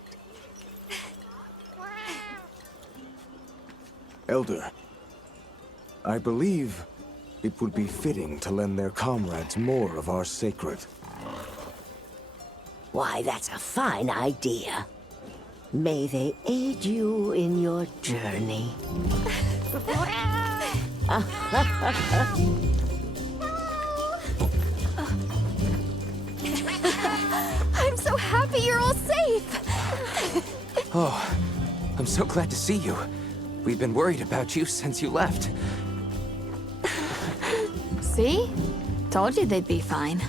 Elder, I believe it would be fitting to lend their comrades more of our sacred. Why, that's a fine idea. May they aid you in your journey. I'm so happy you're all safe! Oh, I'm so glad to see you. We've been worried about you since you left. See? Told you they'd be fine.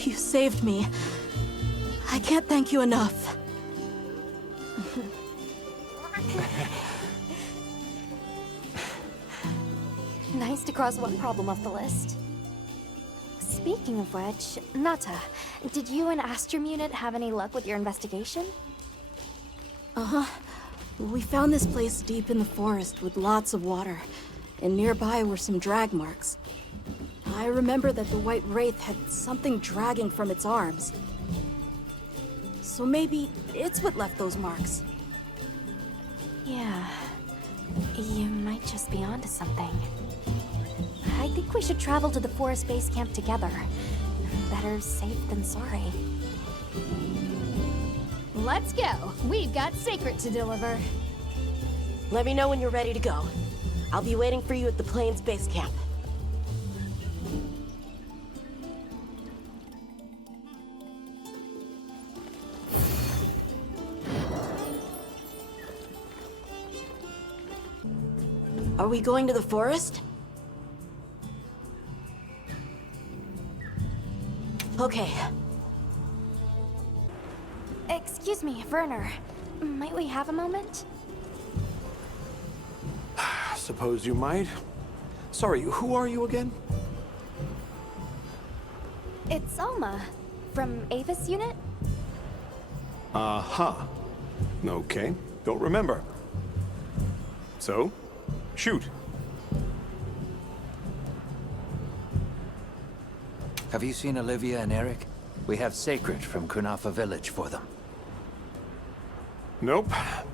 You saved me. I can't thank you enough. Nice to cross one problem off the list. Speaking of which, Nata, did you and Astrum Unit have any luck with your investigation? Uh-huh. We found this place deep in the forest with lots of water, and nearby were some drag marks. I remember that the White Wraith had something dragging from its arms. So maybe it's what left those marks. Yeah. You might just be onto something. I think we should travel to the forest base camp together. Better safe than sorry. Let's go. We've got Sacred to deliver. Let me know when you're ready to go. I'll be waiting for you at the Plains base camp. Are we going to the forest? Okay. Excuse me, Werner. Might we have a moment? Suppose you might. Sorry, who are you again? It's Alma, from Avis Unit? Uh-huh. Okay, don't remember. So, shoot. Have you seen Olivia and Eric? We have Sacred from Kunafa Village for them. Nope.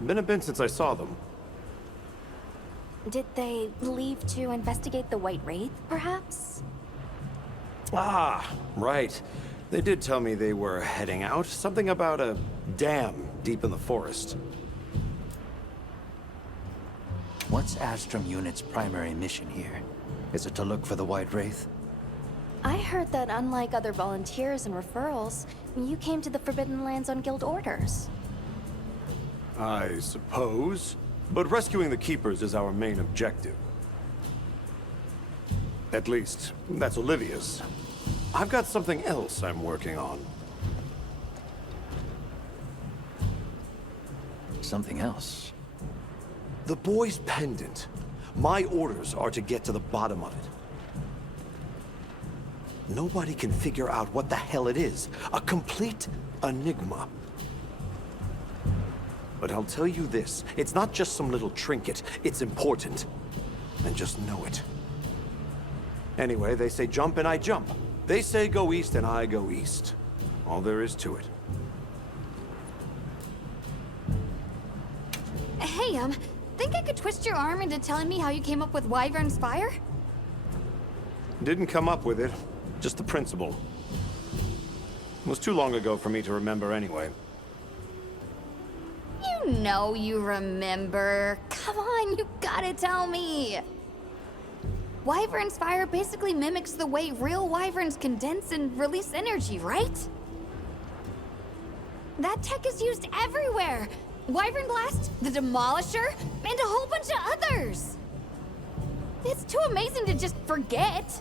Been a bit since I saw them. Did they leave to investigate the White Wraith, perhaps? Ah, right. They did tell me they were heading out. Something about a dam deep in the forest. What's Astrum Unit's primary mission here? Is it to look for the White Wraith? I heard that unlike other volunteers and referrals, you came to the Forbidden Lands on guild orders. I suppose. But rescuing the Keepers is our main objective. At least, that's Olivia's. I've got something else I'm working on. Something else? The boy's pendant. My orders are to get to the bottom of it. Nobody can figure out what the hell it is. A complete enigma. But I'll tell you this, it's not just some little trinket. It's important. And just know it. Anyway, they say jump and I jump. They say go east and I go east. All there is to it. Hey, think I could twist your arm into telling me how you came up with Wyvern's Fire? Didn't come up with it. Just the principle. It was too long ago for me to remember anyway. You know you remember. Come on, you gotta tell me. Wyvern's Fire basically mimics the way real wyverns condense and release energy, right? That tech is used everywhere. Wyvern Blast, the Demolisher, and a whole bunch of others. It's too amazing to just forget.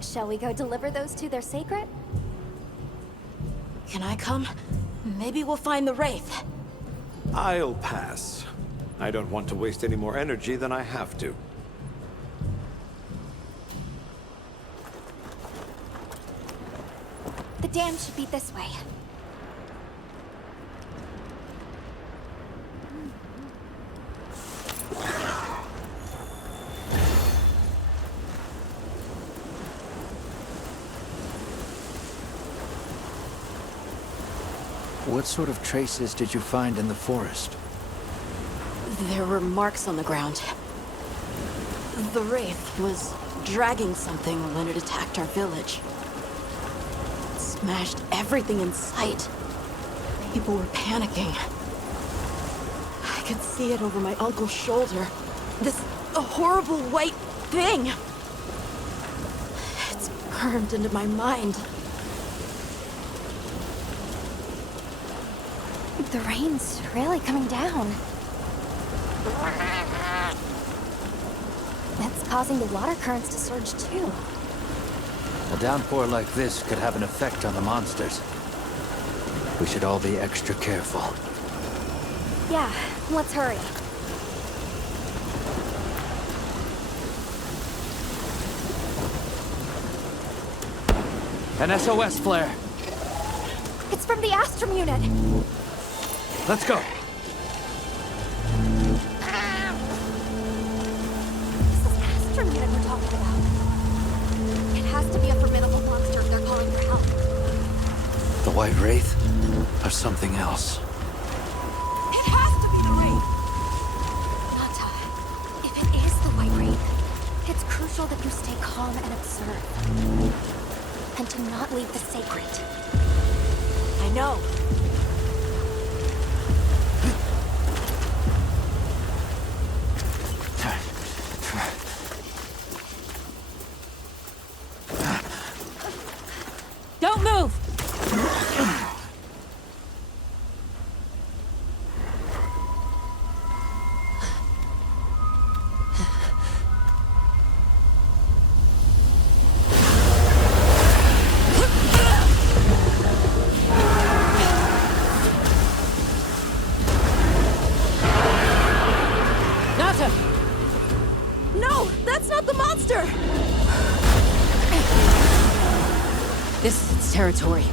Shall we go deliver those to their Sacred? Can I come? Maybe we'll find the Wraith. I'll pass. I don't want to waste any more energy than I have to. The dam should be this way. What sort of traces did you find in the forest? There were marks on the ground. The Wraith was dragging something when it attacked our village. It smashed everything in sight. People were panicking. I could see it over my uncle's shoulder. This horrible white thing. It's burned into my mind. The rain's really coming down. It's causing the water currents to surge too. A downpour like this could have an effect on the monsters. We should all be extra careful. Yeah, let's hurry. An SOS flare! It's from the Astrum unit! Let's go! This is Astrum unit we're talking about. It has to be a formidable monster if they're calling for help. The White Wraith? Or something else? It has to be the Wraith! Nata, if it is the White Wraith, it's crucial that you stay calm and observe. And to not leave the sacred. I know. Don't move! Nata! No, that's not the monster! This is its territory,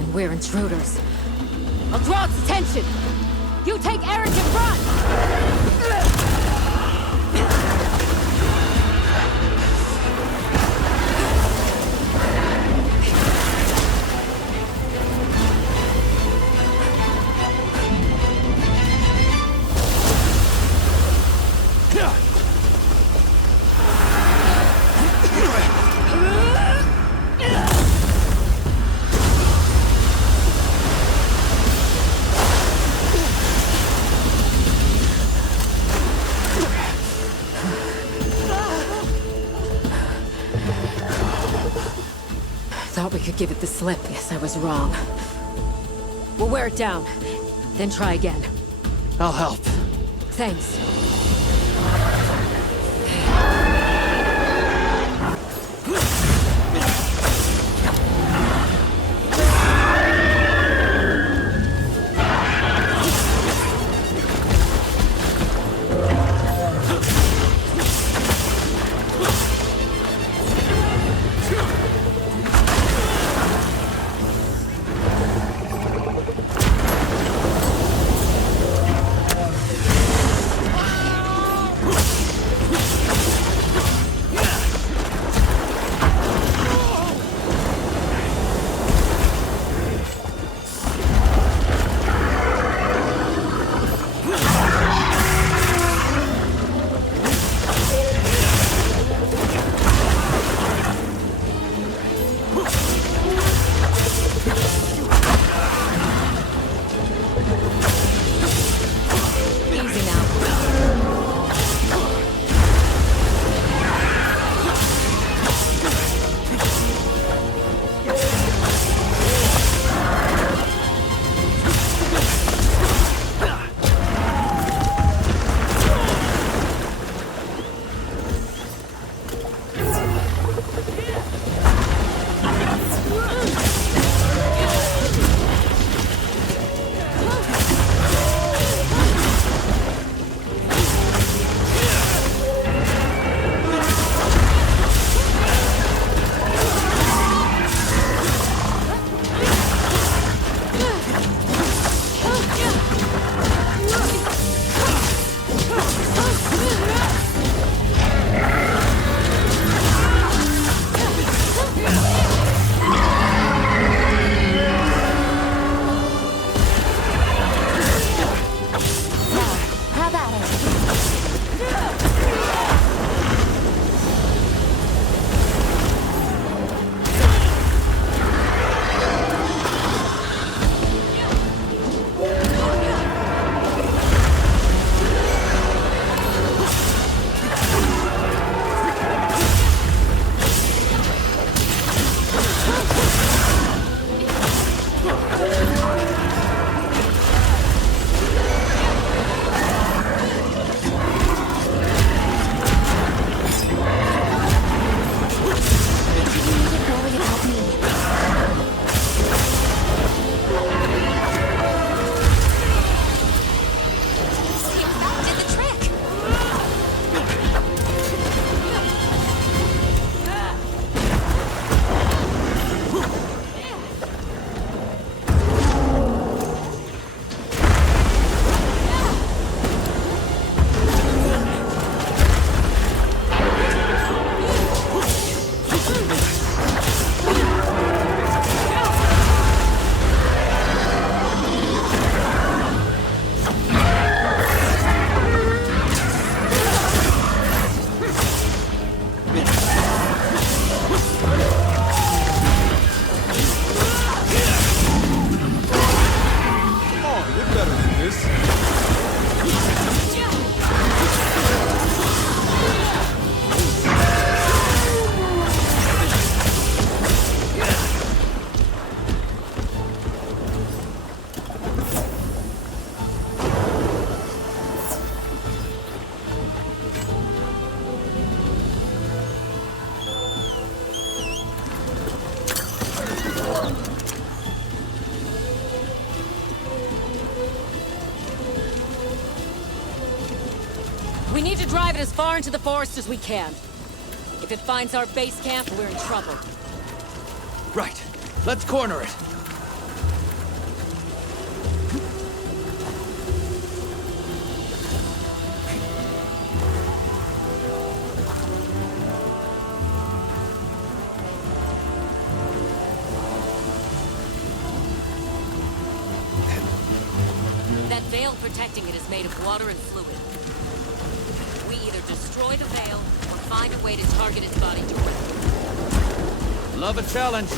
and we're intruders. I'll draw its attention! You take Eric and run! Thought we could give it the slip. Yes, I was wrong. We'll wear it down, then try again. I'll help. Thanks. drive it as far into the forest as we can. If it finds our base camp, we're in trouble. Right. Let's corner it. That veil protecting it is made of water and fluid. We either destroy the veil or find a way to target its body directly. Love a challenge.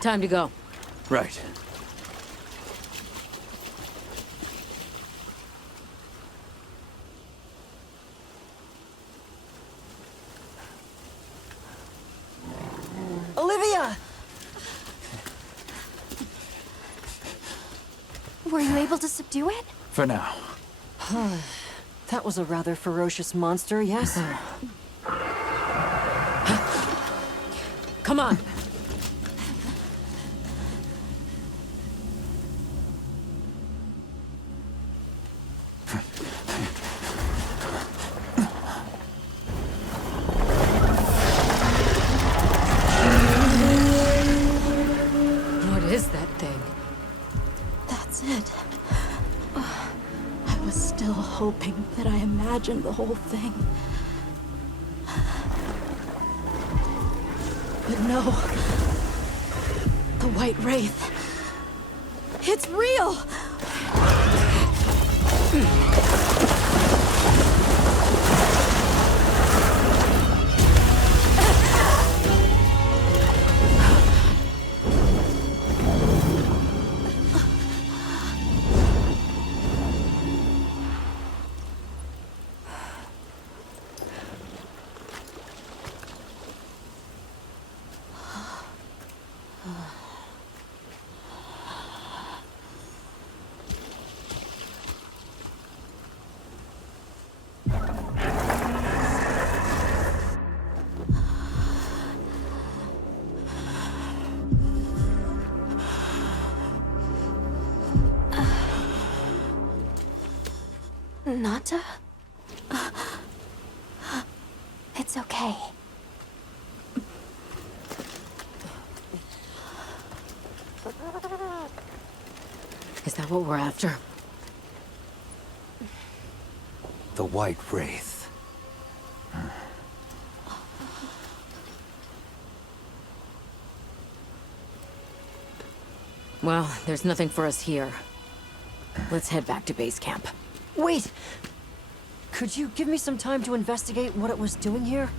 Time to go. Right. Olivia! Were you able to subdue it? For now. That was a rather ferocious monster, yes? Come on. What is that thing? That's it. I was still hoping that I imagined the whole thing. But no. The White Wraith. It's real! Nata? It's okay. Is that what we're after? The White Wraith. Well, there's nothing for us here. Let's head back to base camp. Wait! Could you give me some time to investigate what it was doing here?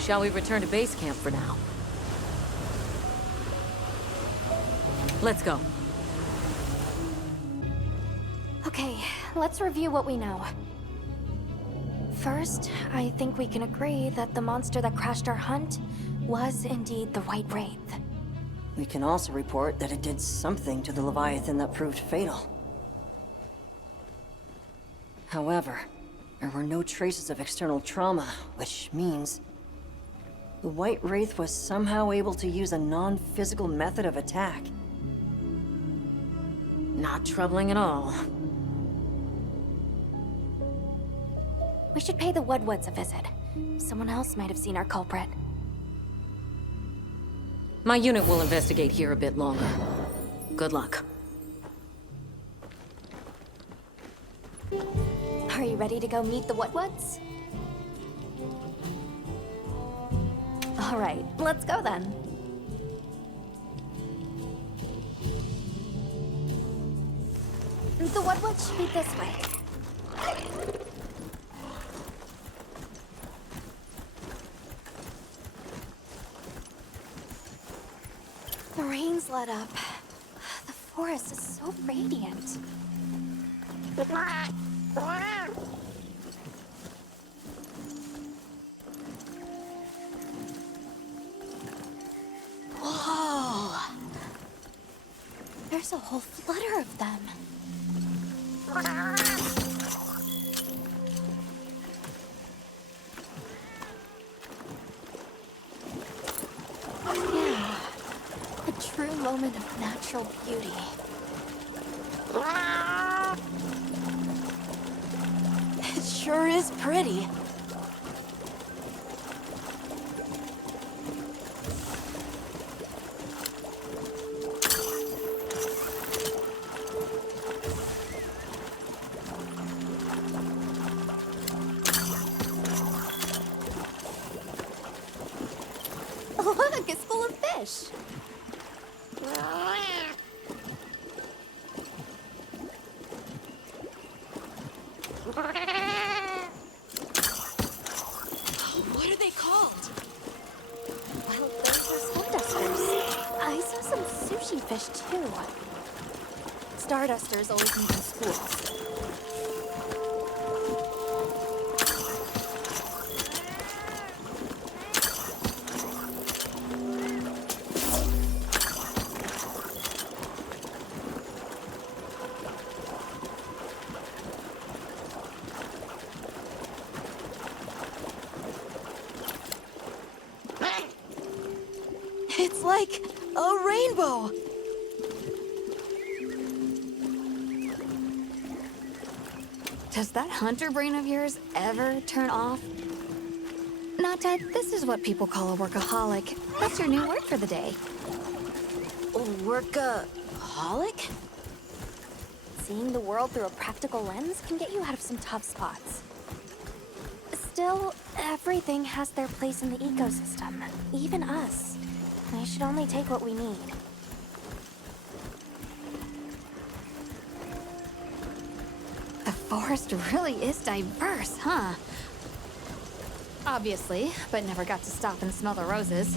Shall we return to base camp for now? Let's go. Okay, let's review what we know. First, I think we can agree that the monster that crashed our hunt was indeed the White Wraith. We can also report that it did something to the Leviathan that proved fatal. However, there were no traces of external trauma, which means the White Wraith was somehow able to use a non-physical method of attack. Not troubling at all. We should pay the Woodwoods a visit. Someone else might have seen our culprit. My unit will investigate here a bit longer. Good luck. Are you ready to go meet the Woodwoods? All right, let's go then. The Woodwoods should be this way. The rain's let up. The forest is so radiant. Whoa! There's a whole flutter of them. Yeah, a true moment of natural beauty. It sure is pretty. Look, it's full of fish. What are they called? Well, those are Stardusters. I saw some sushi fish, too. Stardusters always meet in schools. It's like a rainbow! Does that hunter brain of yours ever turn off? Nata, this is what people call a workaholic. That's your new word for the day. Workaholic? Seeing the world through a practical lens can get you out of some tough spots. Still, everything has their place in the ecosystem, even us. We should only take what we need. The forest really is diverse, huh? Obviously, but never got to stop and smell the roses.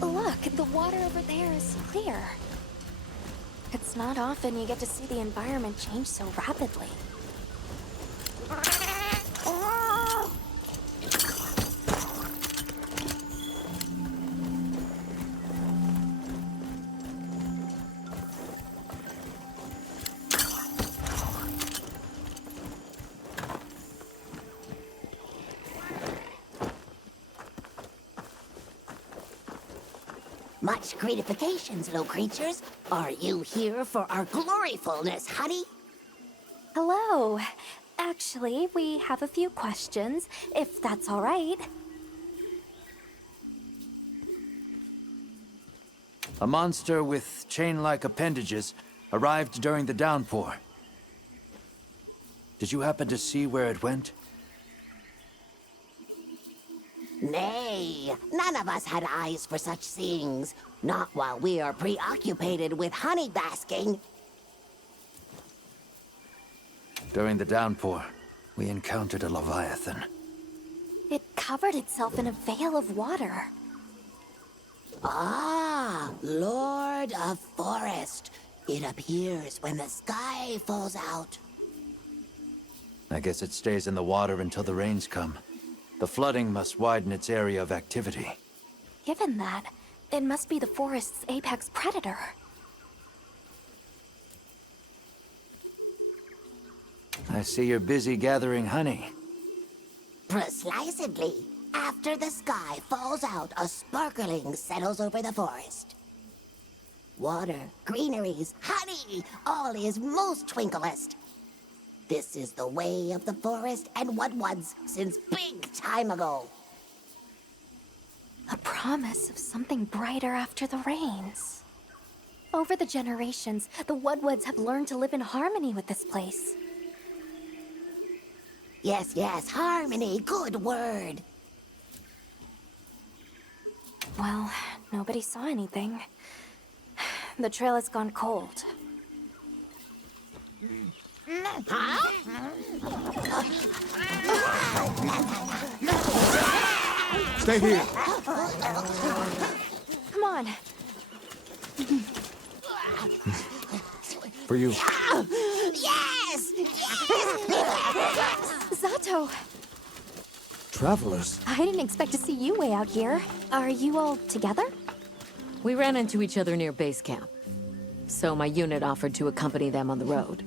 Look, the water over there is clear. It's not often you get to see the environment change so rapidly. Much gratifications, little creatures. Are you here for our gloryfulness, honey? Hello. Actually, we have a few questions, if that's all right. A monster with chain-like appendages arrived during the downpour. Did you happen to see where it went? Nay, none of us had eyes for such things. Not while we are preoccupied with honey basking. During the downpour, we encountered a leviathan. It covered itself in a veil of water. Ah, Lord of Forest. It appears when the sky falls out. I guess it stays in the water until the rains come. The flooding must widen its area of activity. Given that, it must be the forest's apex predator. I see you're busy gathering honey. Precisely. After the sky falls out, a sparkling settles over the forest. Water, greeneries, honey, all is most twinklest. This is the way of the forest and what was since big time ago. A promise of something brighter after the rains. Over the generations, the Woodwoods have learned to live in harmony with this place. Yes, yes, harmony, good word. Well, nobody saw anything. The trail has gone cold. Stay here. Come on. For you. Yes! Zato! Travelers? I didn't expect to see you way out here. Are you all together? We ran into each other near base camp. So my unit offered to accompany them on the road.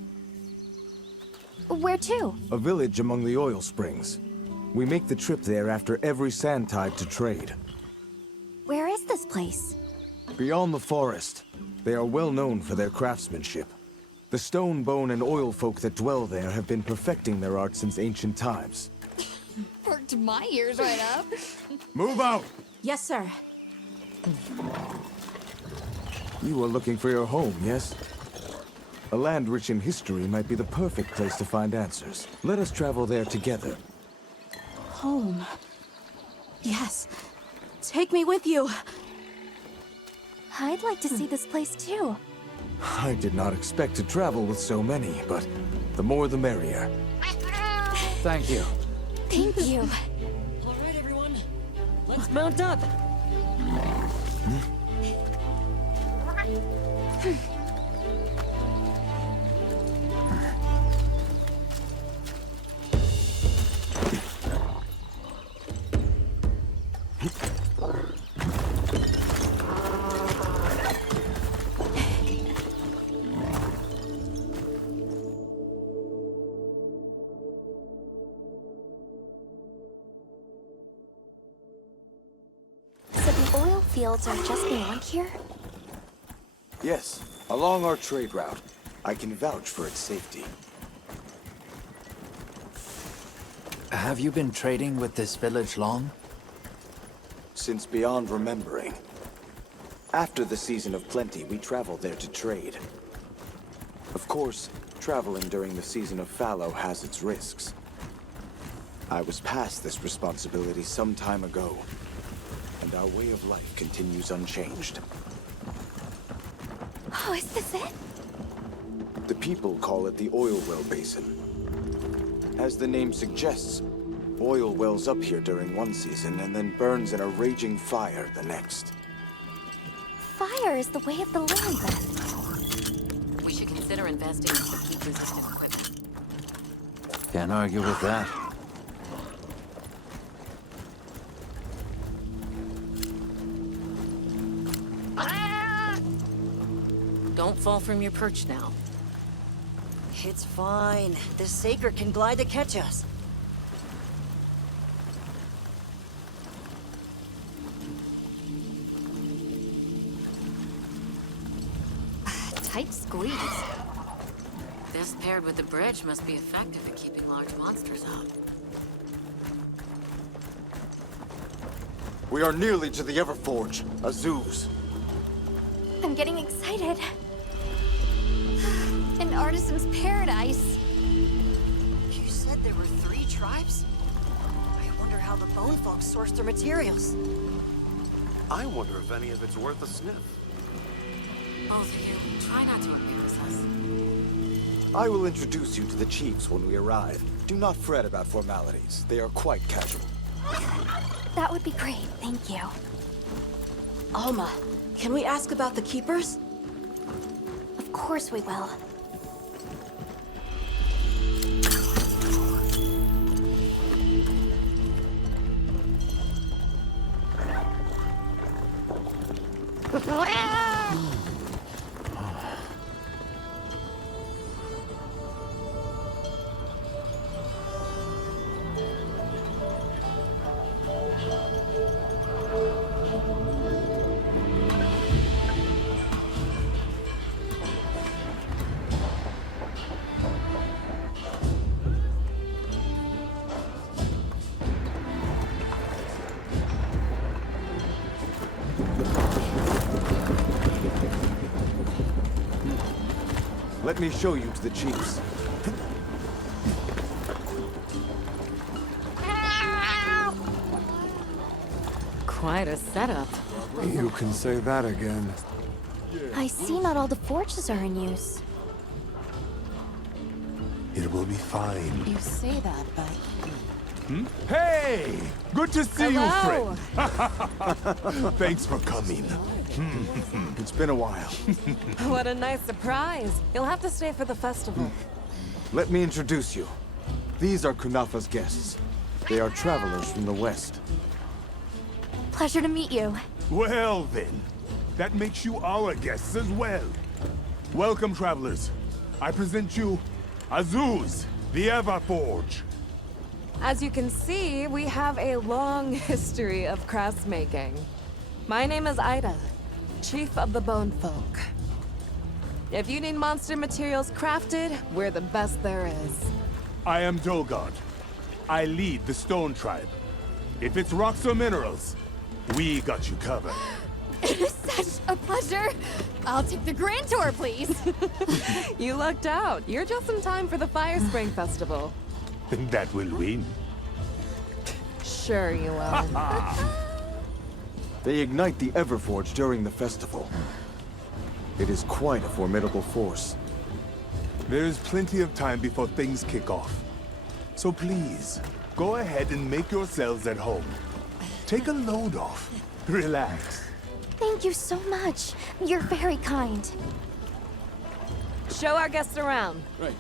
Where to? A village among the oil springs. We make the trip there after every sand tide to trade. Where is this place? Beyond the forest, they are well known for their craftsmanship. The stone, bone, and oil folk that dwell there have been perfecting their art since ancient times. Perked my ears right up. Move out! Yes, sir. You are looking for your home, yes? A land rich in history might be the perfect place to find answers. Let us travel there together. Home. Yes. Take me with you. I'd like to see this place too. I did not expect to travel with so many, but the more the merrier. Thank you. Thank you. All right, everyone. Let's mount up. So the oil fields are just beyond here? Yes, along our trade route. I can vouch for its safety. Have you been trading with this village long? Since beyond remembering. After the season of plenty, we traveled there to trade. Of course, traveling during the season of fallow has its risks. I was past this responsibility some time ago, and our way of life continues unchanged. Oh, is this it? The people call it the Oil Well Basin. As the name suggests, oil wells up here during one season and then burns in a raging fire the next. Fire is the way of the land, then. We should consider investing in some heat-resistant equipment. Can't argue with that. Don't fall from your perch now. It's fine. This Saker can glide to catch us. tight squeeze. This paired with the bridge must be effective at keeping large monsters out. We are nearly to the Everforge, Azuz. I'm getting excited. An artisan's paradise. You said there were 3 tribes? I wonder how the Bone Folk source their materials. I wonder if any of it's worth a sniff. Both of you, try not to embarrass us. I will introduce you to the chiefs when we arrive. Do not fret about formalities. They are quite casual. That would be great, thank you. Alma, can we ask about the Keepers? Of course we will. Let me show you to the chiefs. Quite a setup. You can say that again. I see not all the forges are in use. It will be fine. You say that, but... Hey! Good to see Hello. you, friend. Thanks for coming. It's been a while. What a nice surprise. You'll have to stay for the festival. Let me introduce you. These are Kunafa's guests. They are travelers from the west. Pleasure to meet you. Well then, that makes you our guests as well. Welcome, travelers. I present you Azuz, the Everforge. As you can see, we have a long history of crafts making. My name is Ida, Chief of the Bone Folk. If you need monster materials crafted, we're the best there is. I am Dolgard. I lead the Stone Tribe. If it's rocks or minerals, we got you covered. It is such a pleasure. I'll take the grand tour, please. You lucked out. You're just in time for the Fire Spring Festival. That will win. Sure you will. They ignite the Everforge during the festival. It is quite a formidable force. There is plenty of time before things kick off. So please, go ahead and make yourselves at home. Take a load off. Relax. Thank you so much. You're very kind. Show our guests around. Right.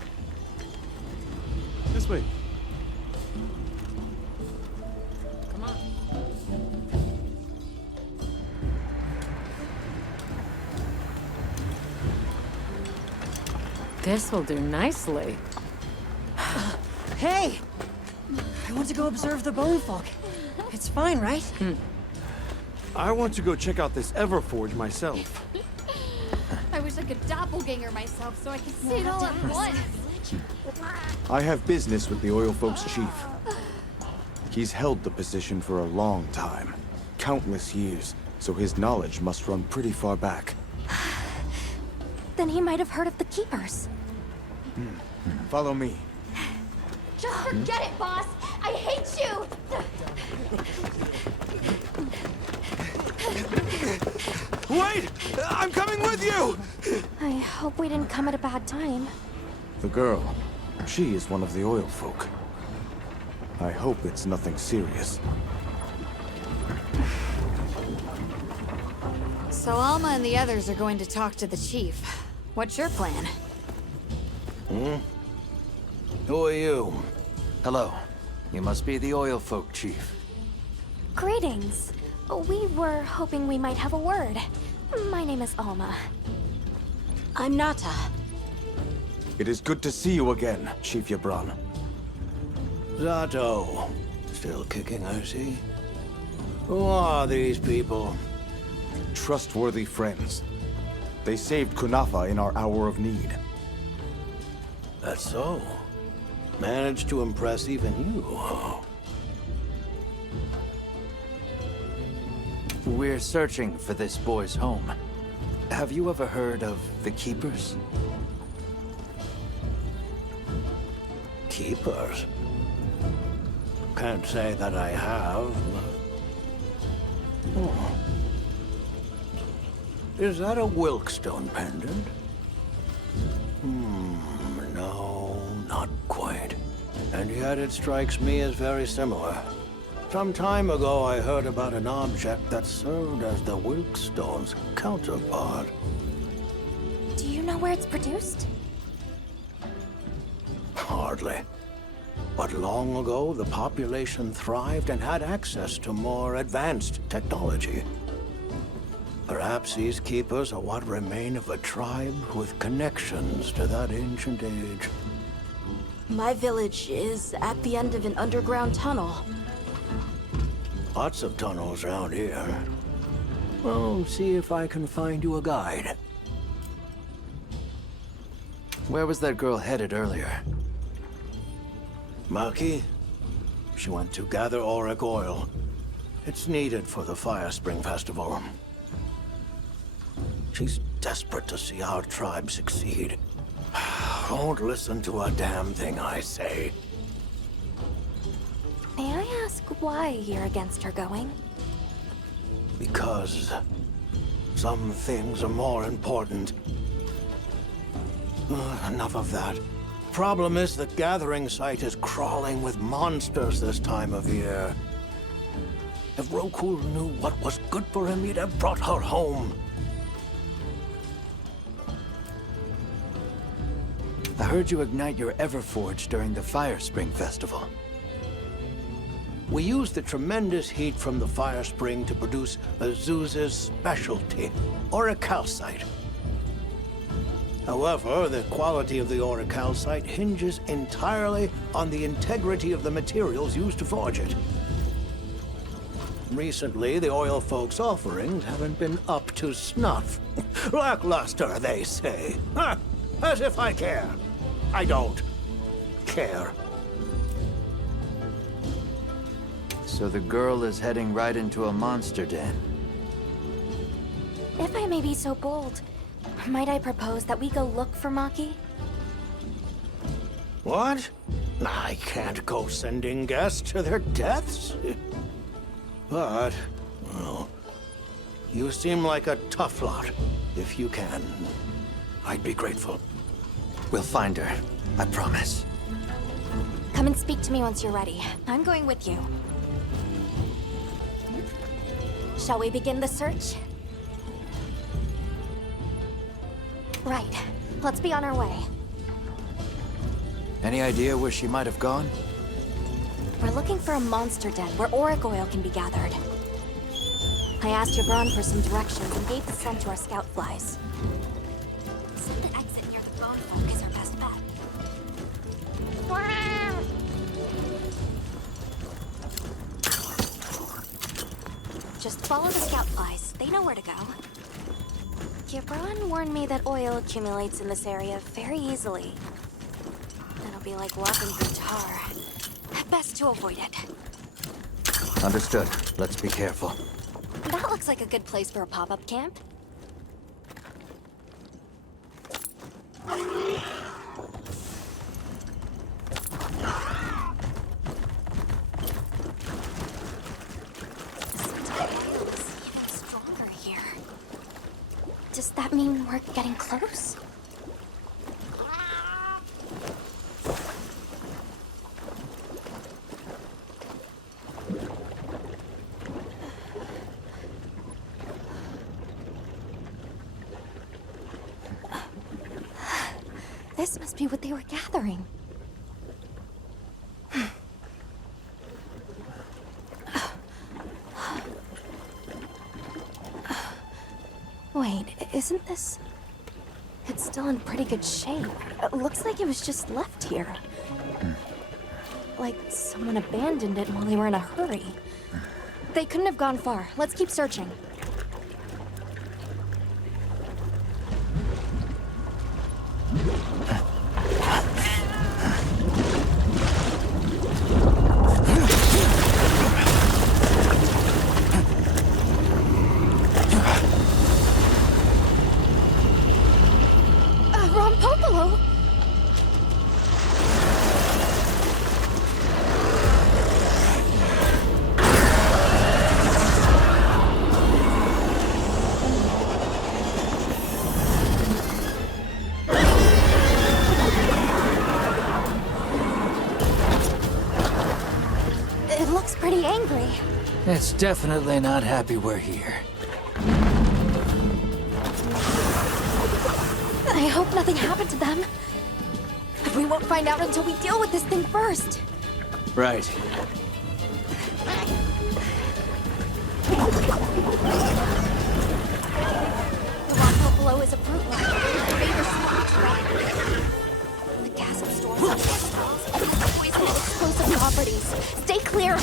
This way. Come on. This will do nicely. Hey! I want to go observe the Bone Folk. It's fine, right? I want to go check out this Everforge myself. I wish I could doppelganger myself so I could see it all at once. I have business with the Oil Folks chief. He's held the position for a long time. Countless years, so his knowledge must run pretty far back. Then he might have heard of the Keepers. Follow me. Just forget it, boss. I hate you. Wait! I'm coming with you! I hope we didn't come at a bad time. The girl, she is one of the Oil Folk. I hope it's nothing serious. So Alma and the others are going to talk to the chief. What's your plan? Who are you? Hello. You must be the Oil Folk chief. Greetings. We were hoping we might have a word. My name is Alma. I'm Nata. It is good to see you again, Chief Yabran. Zato. Still kicking, I see. Who are these people? Trustworthy friends. They saved Kunafa in our hour of need. That's so. Managed to impress even you, huh? We're searching for this boy's home. Have you ever heard of the Keepers? Keepers? Can't say that I have, but... Oh. Is that a Wilkstone pendant? No, not quite. And yet it strikes me as very similar. Some time ago I heard about an object that served as the Wilkstone's counterpart. Do you know where it's produced? Hardly. But long ago, the population thrived and had access to more advanced technology. Perhaps these keepers are what remain of a tribe with connections to that ancient age. My village is at the end of an underground tunnel. Lots of tunnels around here. Well, see if I can find you a guide. Where was that girl headed earlier? Maki? She went to gather auric oil. It's needed for the Fire Spring Festival. She's desperate to see our tribe succeed. Won't listen to a damn thing I say. May I ask why you're against her going? Because some things are more important. Enough of that. Problem is the gathering site is crawling with monsters this time of year. If Rokul knew what was good for him, he'd have brought her home. I heard you ignite your Everforge during the Fire Spring Festival. We used the tremendous heat from the fire spring to produce Azuz's specialty, auricalcite. However, the quality of the auricalcite hinges entirely on the integrity of the materials used to forge it. Recently, the oil folks' offerings haven't been up to snuff. Lackluster, they say. Huh, as if I care. I don't care. So the girl is heading right into a monster den. If I may be so bold, might I propose that we go look for Maki? What? I can't go sending guests to their deaths. But, well, you seem like a tough lot. If you can, I'd be grateful. We'll find her, I promise. Come and speak to me once you're ready. I'm going with you. Shall we begin the search? Right. Let's be on our way. Any idea where she might have gone? We're looking for a monster den where auric oil can be gathered. I asked Yabron for some directions and gave the scent to our scout flies. Said the exit near the bone folk is our best bet. Just follow the scout flies. They know where to go. Yabron warned me that oil accumulates in this area very easily. It'll be like walking through tar. Best to avoid it. Understood. Let's be careful. That looks like a good place for a pop-up camp. Stronger here. Does that mean we're getting close? This must be what they were gathering. Wait, isn't this... It's still in pretty good shape. It looks like it was just left here. Like someone abandoned it while they were in a hurry. They couldn't have gone far. Let's keep searching. It's definitely not happy we're here. I hope nothing happened to them. But we won't find out until we deal with this thing first. Right. The rock out below is a fruit line. Vader's spot. The gas it stores on restaurants and has poison and explosive properties. Stay clear.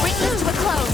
Bring this to a close.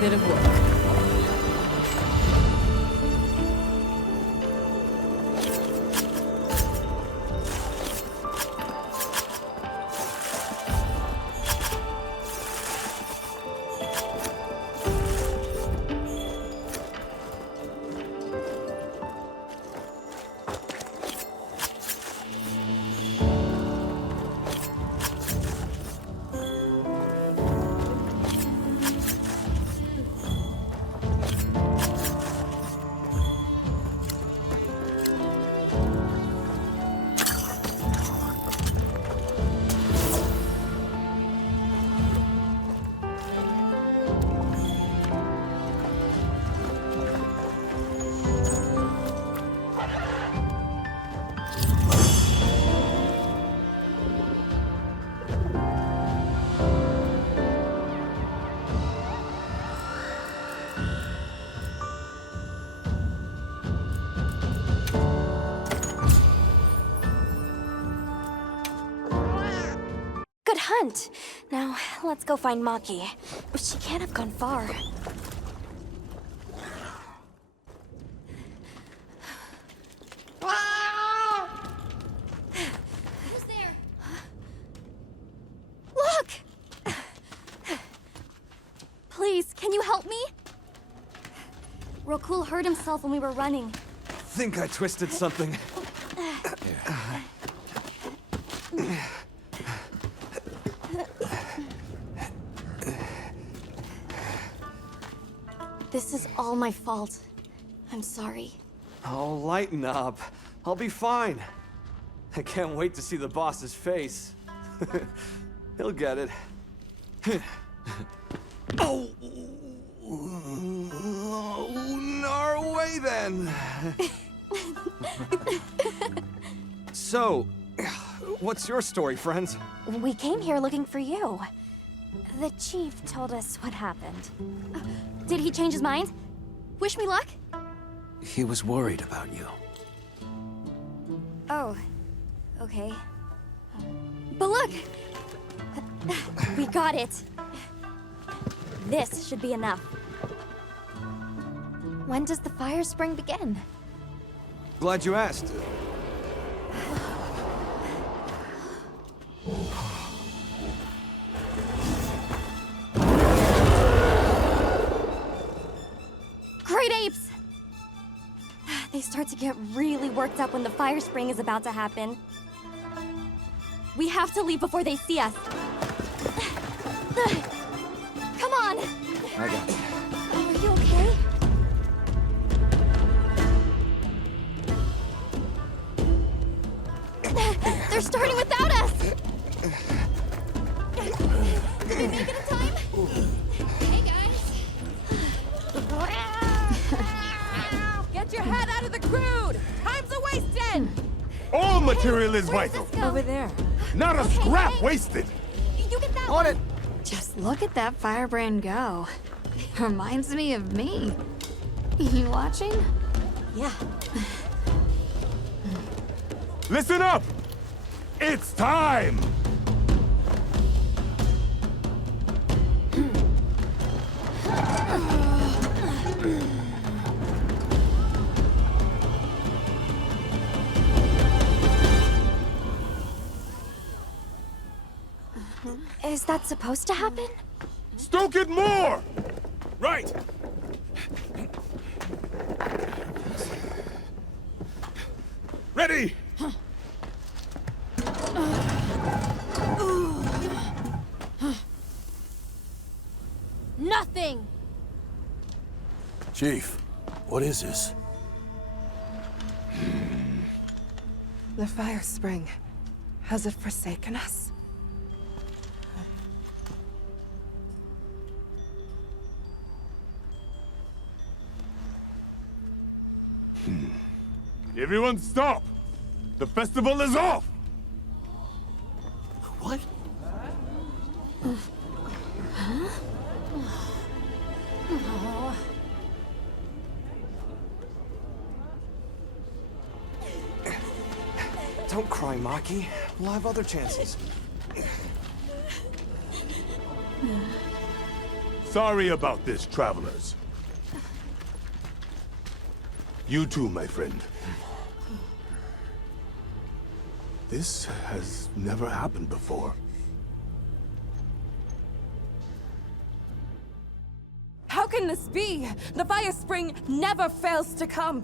bit of work. Good hunt. Now, let's go find Maki. She can't have gone far. Who's there? Look! Please, can you help me? Rokul hurt himself when we were running. Think I twisted something. This is all my fault. I'm sorry. Oh, lighten up. I'll be fine. I can't wait to see the boss's face. He'll get it. Oh! No way then! So, what's your story, friends? We came here looking for you. The chief told us what happened. Did he change his mind? Wish me luck? He was worried about you. Oh, okay. But look! We got it. This should be enough. When does the fire spring begin? Glad you asked. Great apes! They start to get really worked up when the fire spring is about to happen. We have to leave before they see us. Come on! I got you. Are you okay? They're starting without us! Did we make it in time? Hey, guys. Get your head out of the crude! Time's a-wasting! All material is vital. Over there. Not a scrap wasted. You get that On it. Just look at that firebrand go. Reminds me of me. You watching? Yeah. Listen up. It's time. Is that supposed to happen? Stoke it more. Right. Ready. Nothing! Chief, what is this? The fire spring. Has it forsaken us? Everyone stop. The festival is off. What? Don't cry, Maki. We'll have other chances. Sorry about this, travelers. You too, my friend. This has never happened before. How can this be? The Fire Spring never fails to come.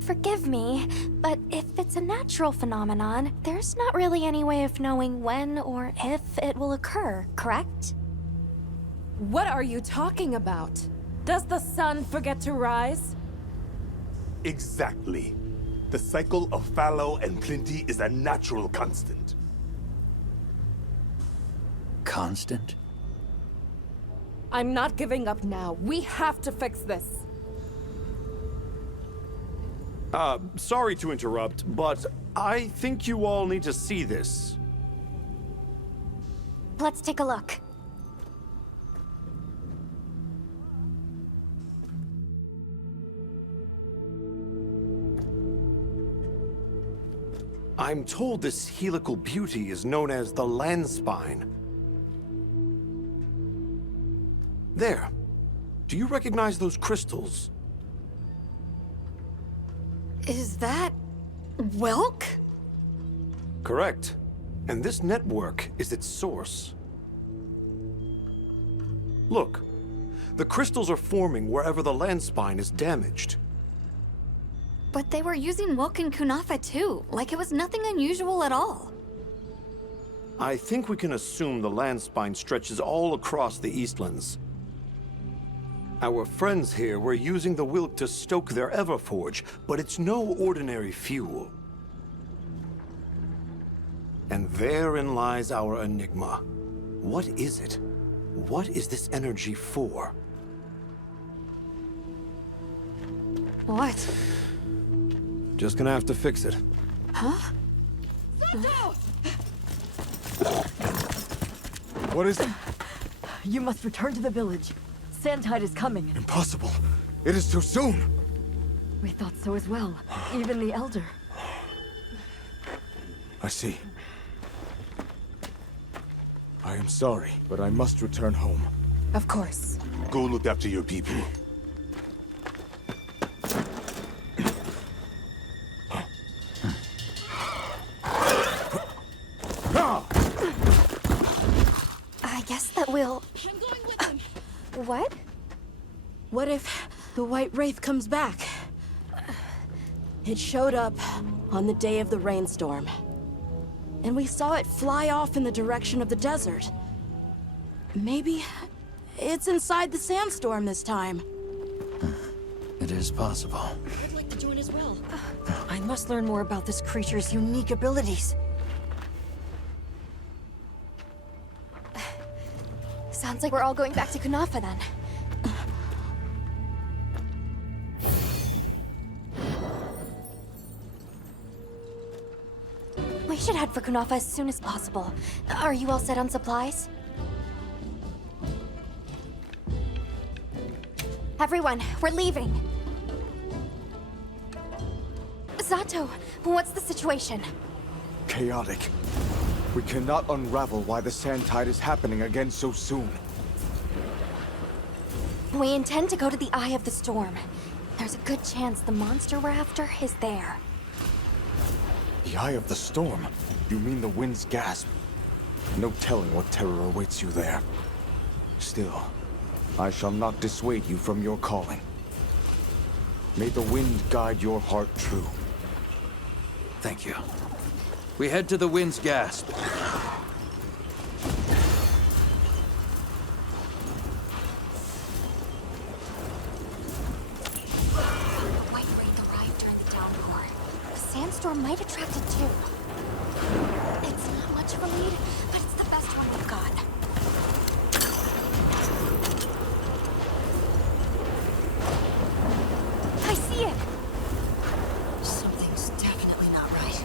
Forgive me, but if it's a natural phenomenon, there's not really any way of knowing when or if it will occur, correct? What are you talking about? Does the sun forget to rise? Exactly. The cycle of fallow and plenty is a natural constant. Constant? I'm not giving up now. We have to fix this. Sorry to interrupt, but I think you all need to see this. Let's take a look. I'm told this helical beauty is known as the Landspine. There. Do you recognize those crystals? Is that... Welk? Correct. And this network is its source. Look. The crystals are forming wherever the Landspine is damaged. But they were using Welk and Kunafa too, like it was nothing unusual at all. I think we can assume the Landspine stretches all across the Eastlands. Our friends here were using the Wilk to stoke their Everforge, but it's no ordinary fuel. And therein lies our enigma. What is it? What is this energy for? What? Just gonna have to fix it. Huh? What is it? You must return to the village. Sandtide is coming. Impossible. It is too soon. We thought so as well. Even the Elder. I see. I am sorry, but I must return home. Of course. Go look after your people. I guess that we'll... I'm going with him. What? What if the White Wraith comes back? It showed up on the day of the rainstorm. And we saw it fly off in the direction of the desert. Maybe it's inside the sandstorm this time. It is possible. I'd like to join as well. I must learn more about this creature's unique abilities. Sounds like we're all going back to Kunafa then. We should head for Kunafa as soon as possible. Are you all set on supplies? Everyone, we're leaving. Zato, what's the situation? Chaotic. We cannot unravel why the Sandtide is happening again so soon. We intend to go to the Eye of the Storm. There's a good chance the monster we're after is there. The Eye of the Storm? You mean the Wind's Gasp? No telling what terror awaits you there. Still, I shall not dissuade you from your calling. May the wind guide your heart true. Thank you. We head to the Wind's Gasp. White Wraith arrived during the downpour. The sandstorm might attract it too. It's not much of a lead, but it's the best one we've got. I see it! Something's definitely not right.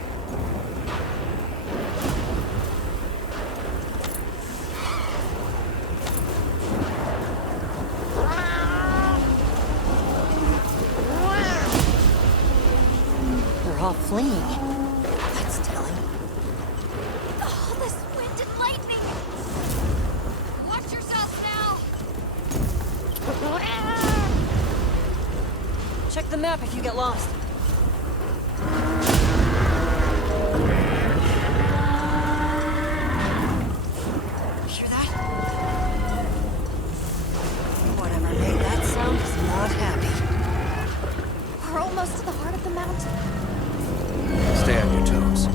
They're all fleeing. That's telling. Oh, this wind and lightning! Watch yourself! the map if you get lost. Hear that? Whatever made that sound is not happy. We're almost to the heart of the mountain. Stay on your toes.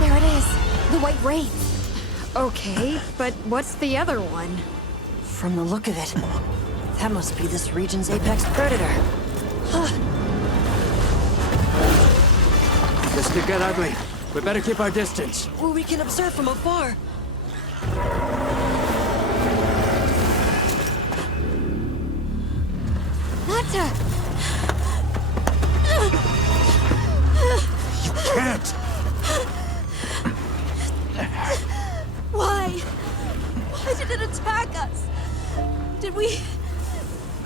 There it is. The White Wraith. Okay, but what's the other one? From the look of it, that must be this region's apex predator. This could get ugly. We better keep our distance. Well, we can observe from afar. Nata! Can't! Why? Why did it attack us? Did we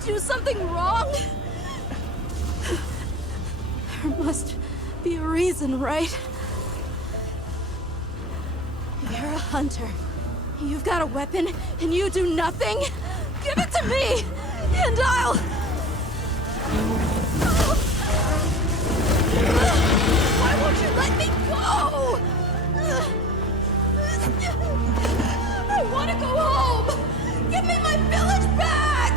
do something wrong? There must be a reason, right? You're a hunter. You've got a weapon, and you do nothing? Give it to me, and I'll... Why won't you let me go? I want to go home! Give me my village back!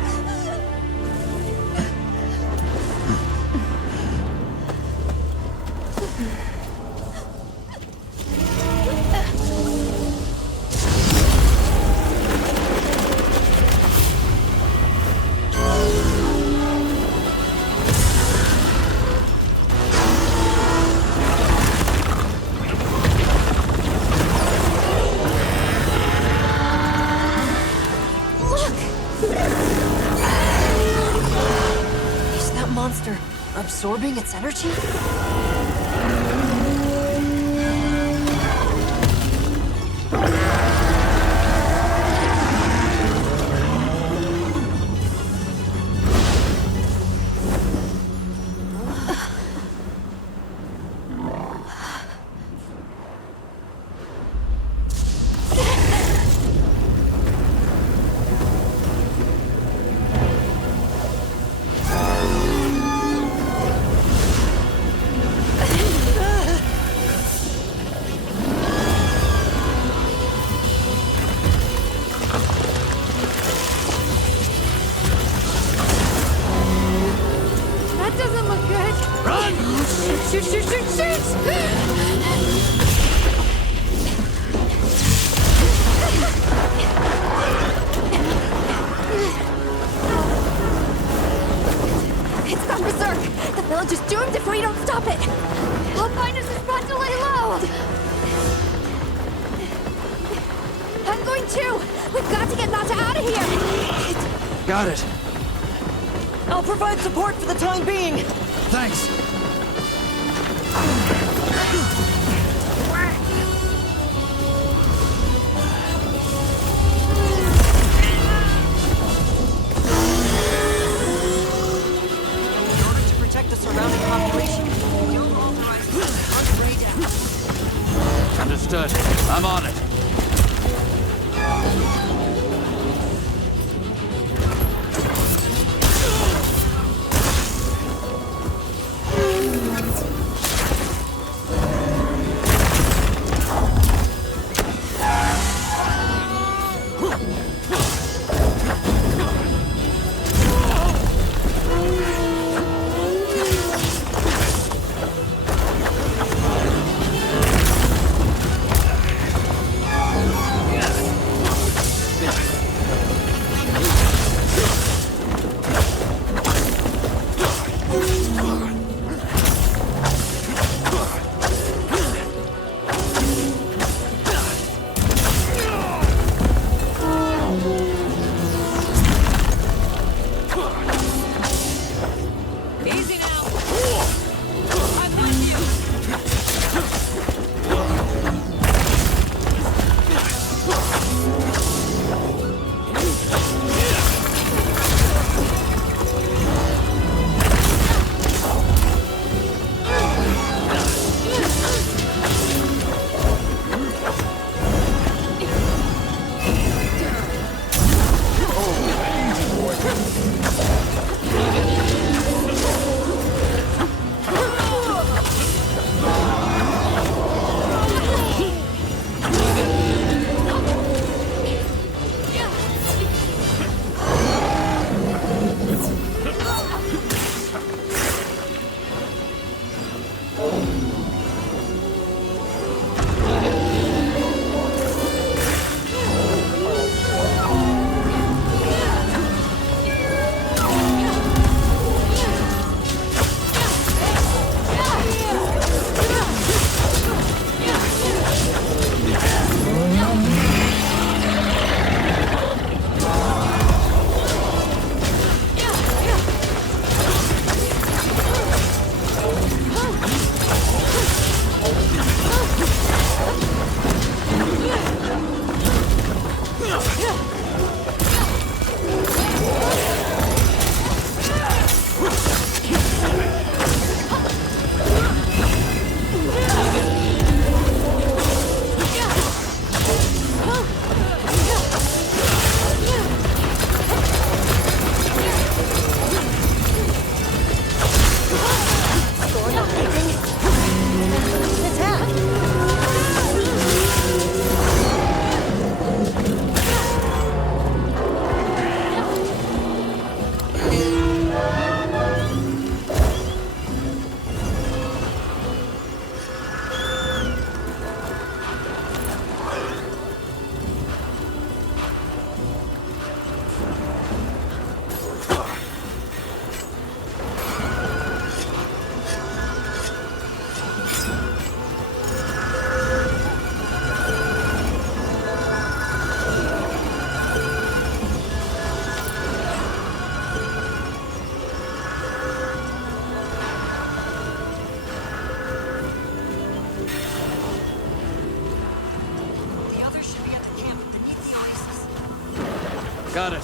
Is that monster absorbing its energy? That doesn't look good. Run! Shoot, shoot, shoot, shoot! It's gone berserk! The village is doomed if we don't stop it! I'll find us a spot to lay low! I'm going too! We've got to get Nata out of here! Got it. I'll provide support for the time being! Thanks. In order to protect the surrounding population, you'll authorize hunt Ray down. Understood. I'm on it. Got it.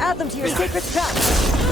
add them to your sacred path.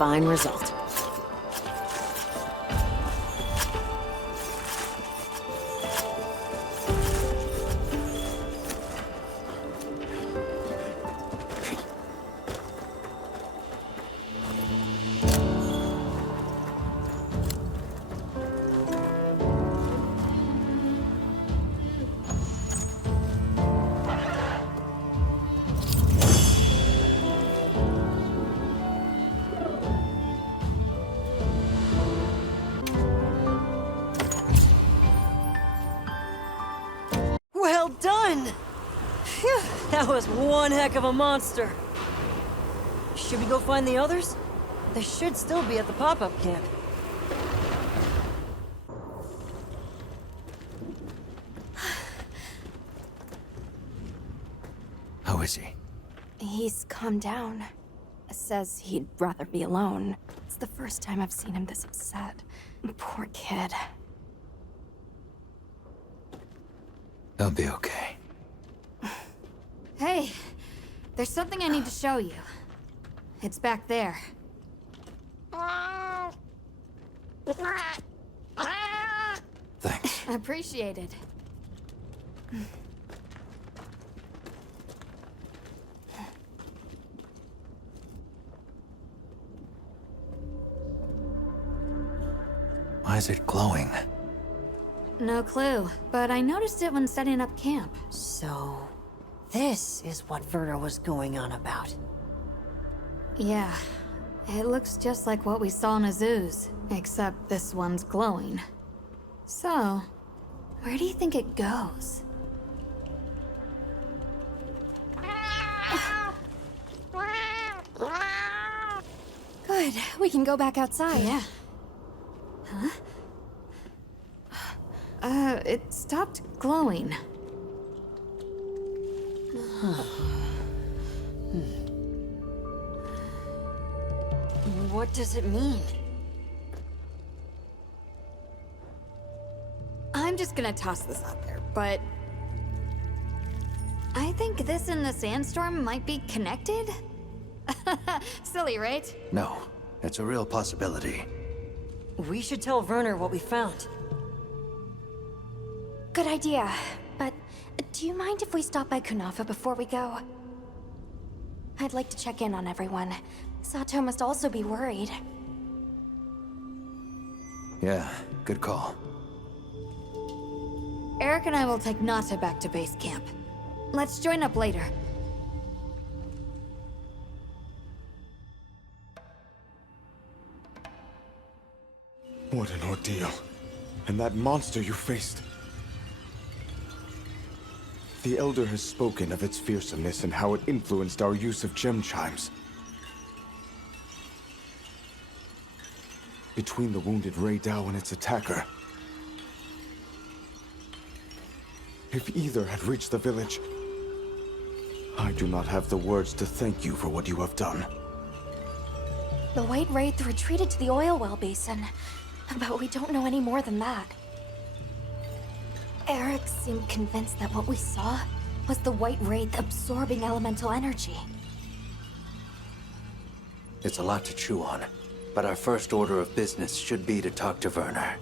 Fine result. Well done! Phew, that was one heck of a monster. Should we go find the others? They should still be at the pop-up camp. How is he? He's calmed down. Says he'd rather be alone. It's the first time I've seen him this upset. Poor kid. He'll be okay. Hey, there's something I need to show you. It's back there. Thanks. Appreciated. Why is it glowing? No clue, but I noticed it when setting up camp. So, this is what Werner was going on about. Yeah, it looks just like what we saw in Azu's, except this one's glowing. So, where do you think it goes? Good, we can go back outside. Yeah. Huh? It stopped glowing. What does it mean? I'm just gonna toss this out there, but I think this and the sandstorm might be connected? Silly, right? No, it's a real possibility. We should tell Werner what we found. Good idea. But do you mind if we stop by Kunafa before we go? I'd like to check in on everyone. Sato must also be worried. Yeah, good call. Eric and I will take Nata back to base camp. Let's join up later. What an ordeal. And that monster you faced. The Elder has spoken of its fearsomeness and how it influenced our use of gem chimes. Between the wounded Rei Dao and its attacker, if either had reached the village, I do not have the words to thank you for what you have done. The White Wraith retreated to the oil well basin, but we don't know any more than that. Eric seemed convinced that what we saw was the White Wraith absorbing elemental energy. It's a lot to chew on, but our first order of business should be to talk to Werner.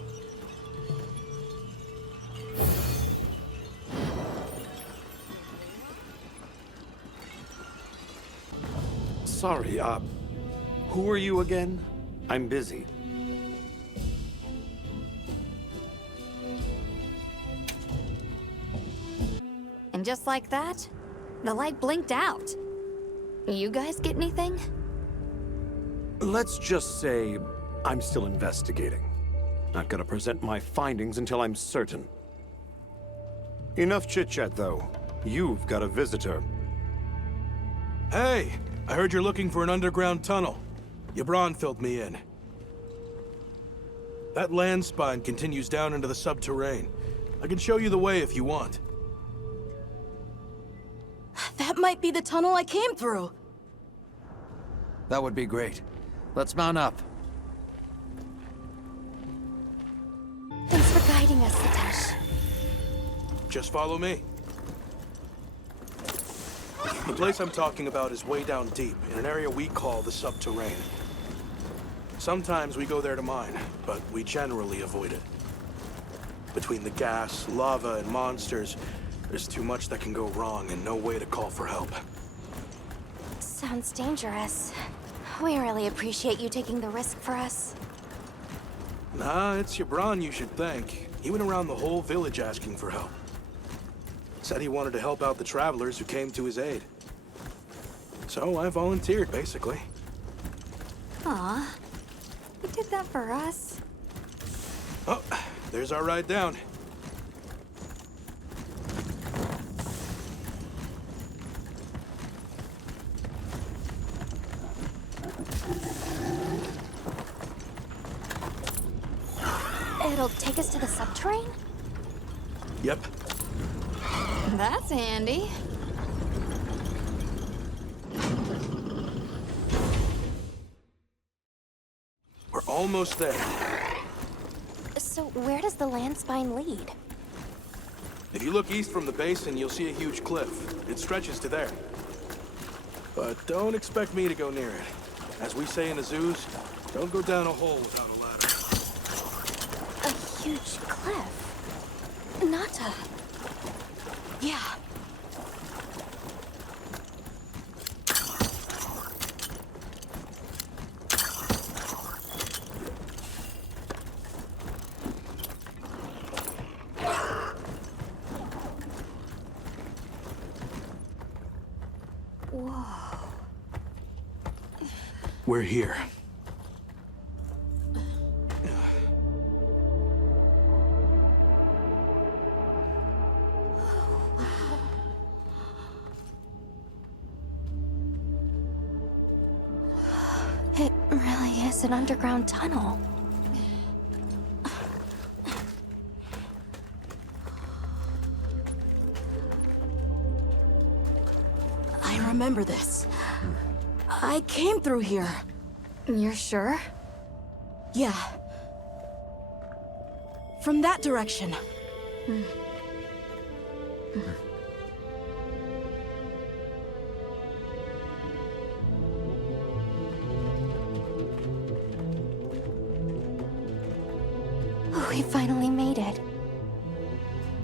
sorry, who are you again? I'm busy. And just like that, the light blinked out. You guys get anything? Let's just say I'm still investigating. Not gonna present my findings until I'm certain. Enough chit-chat, though. You've got a visitor. Hey, I heard you're looking for an underground tunnel. Yabron filled me in. That land spine continues down into the subterrane. I can show you the way if you want. That might be the tunnel I came through. That would be great. Let's mount up. Thanks for guiding us, Satosh. Just follow me. The place I'm talking about is way down deep, in an area we call the subterrane. Sometimes we go there to mine, but we generally avoid it. Between the gas, lava, and monsters, there's too much that can go wrong and no way to call for help. Sounds dangerous. We really appreciate you taking the risk for us. Nah, it's Yabron you should thank. He went around the whole village asking for help. Said he wanted to help out the travelers who came to his aid. So I volunteered, basically. Aw, you did that for us. Oh, there's our ride down. It'll take us to the subterrane? Yep. That's handy. We're almost there. So where does the land spine lead? If you look east from the basin, you'll see a huge cliff. It stretches to there. But don't expect me to go near it. As we say in the zoos, don't go down a hole without a ladder. A huge cliff. Not a... Yeah. Whoa. We're here. It really is an underground tunnel. I remember this. I came through here. You're sure? Yeah. From that direction. We finally made it.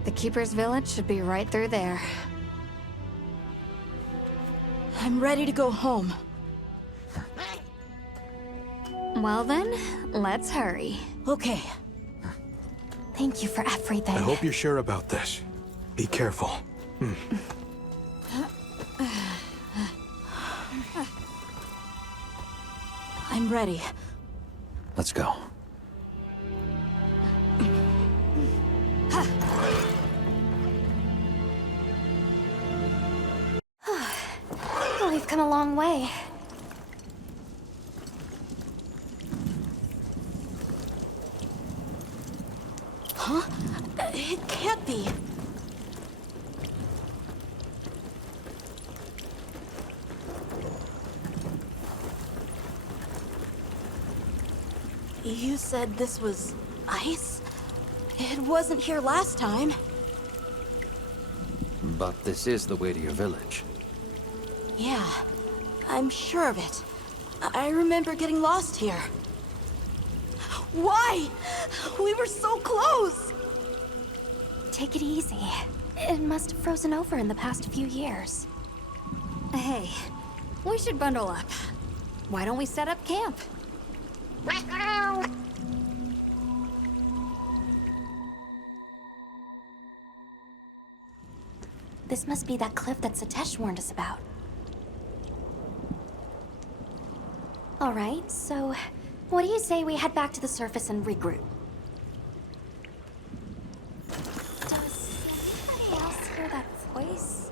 The Keeper's village should be right through there. I'm ready to go home. Well then, let's hurry. Okay. Thank you for everything. I hope you're sure about this. Be careful. I'm ready. Let's go. We've come a long way. Huh? It can't be. You said this was ice? It wasn't here last time. But this is the way to your village. Yeah, I'm sure of it. I remember getting lost here. Why? We were so close! Take it easy. It must have frozen over in the past few years. Hey, We should bundle up. Why don't we set up camp? This must be that cliff that Satesh warned us about. Alright, so what do you say we head back to the surface and regroup? Does anybody else hear that voice?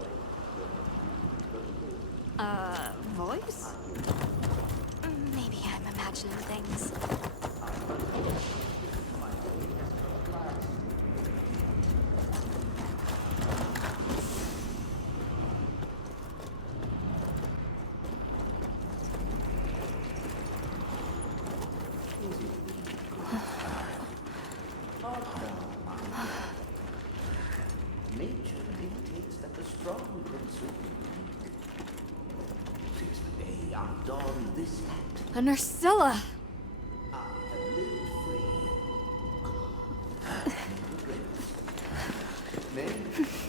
Voice? Maybe I'm imagining things. Nature dictates that the strong consume. Since the day I donned this hat, A Nursilla! I have lived free. Nay,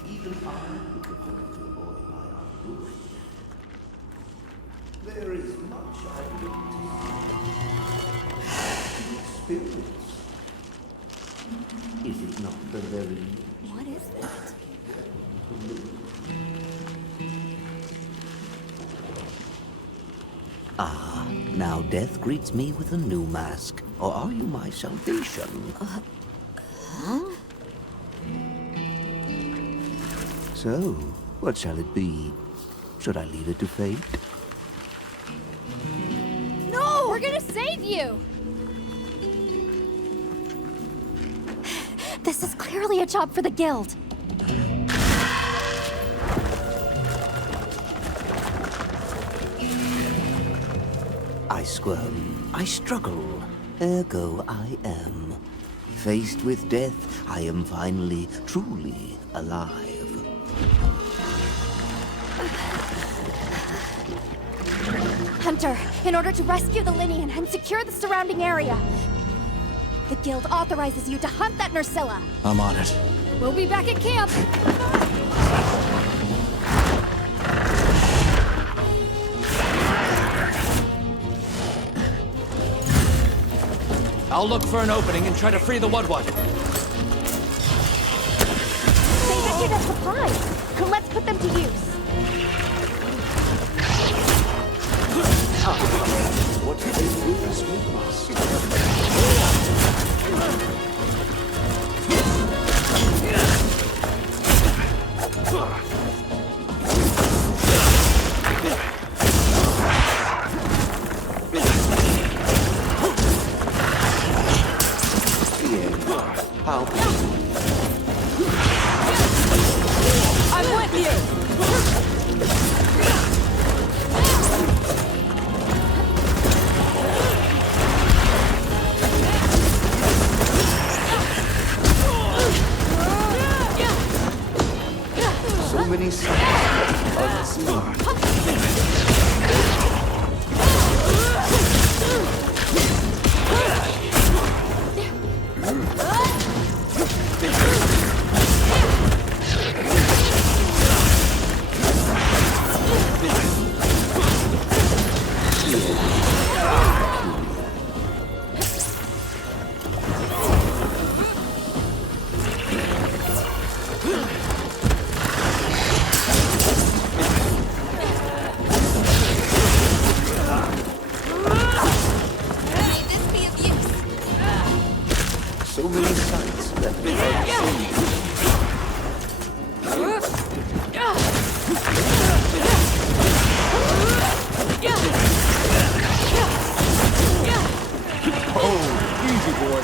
even I could prefer to avoid my ambush. There is much I need to experience. Is it not the very What is that? Ah, now death greets me with a new mask. Or are you my salvation? Huh? So, what shall it be? Should I leave it to fate? No! We're gonna save you! This is clearly a job for the guild. I squirm, I struggle, ergo I am. Faced with death, I am finally, truly alive. Hunter, in order to rescue the Linian and secure the surrounding area, the guild authorizes you to hunt that Nursilla. I'm on it. We'll be back at camp! I'll look for an opening and try to free the Wudwud. They had you the supplies. Let's put them to use. What faithfulness we must. How I'm with you! so many sights unseen. So many sights that unseen. Oh, easy boy.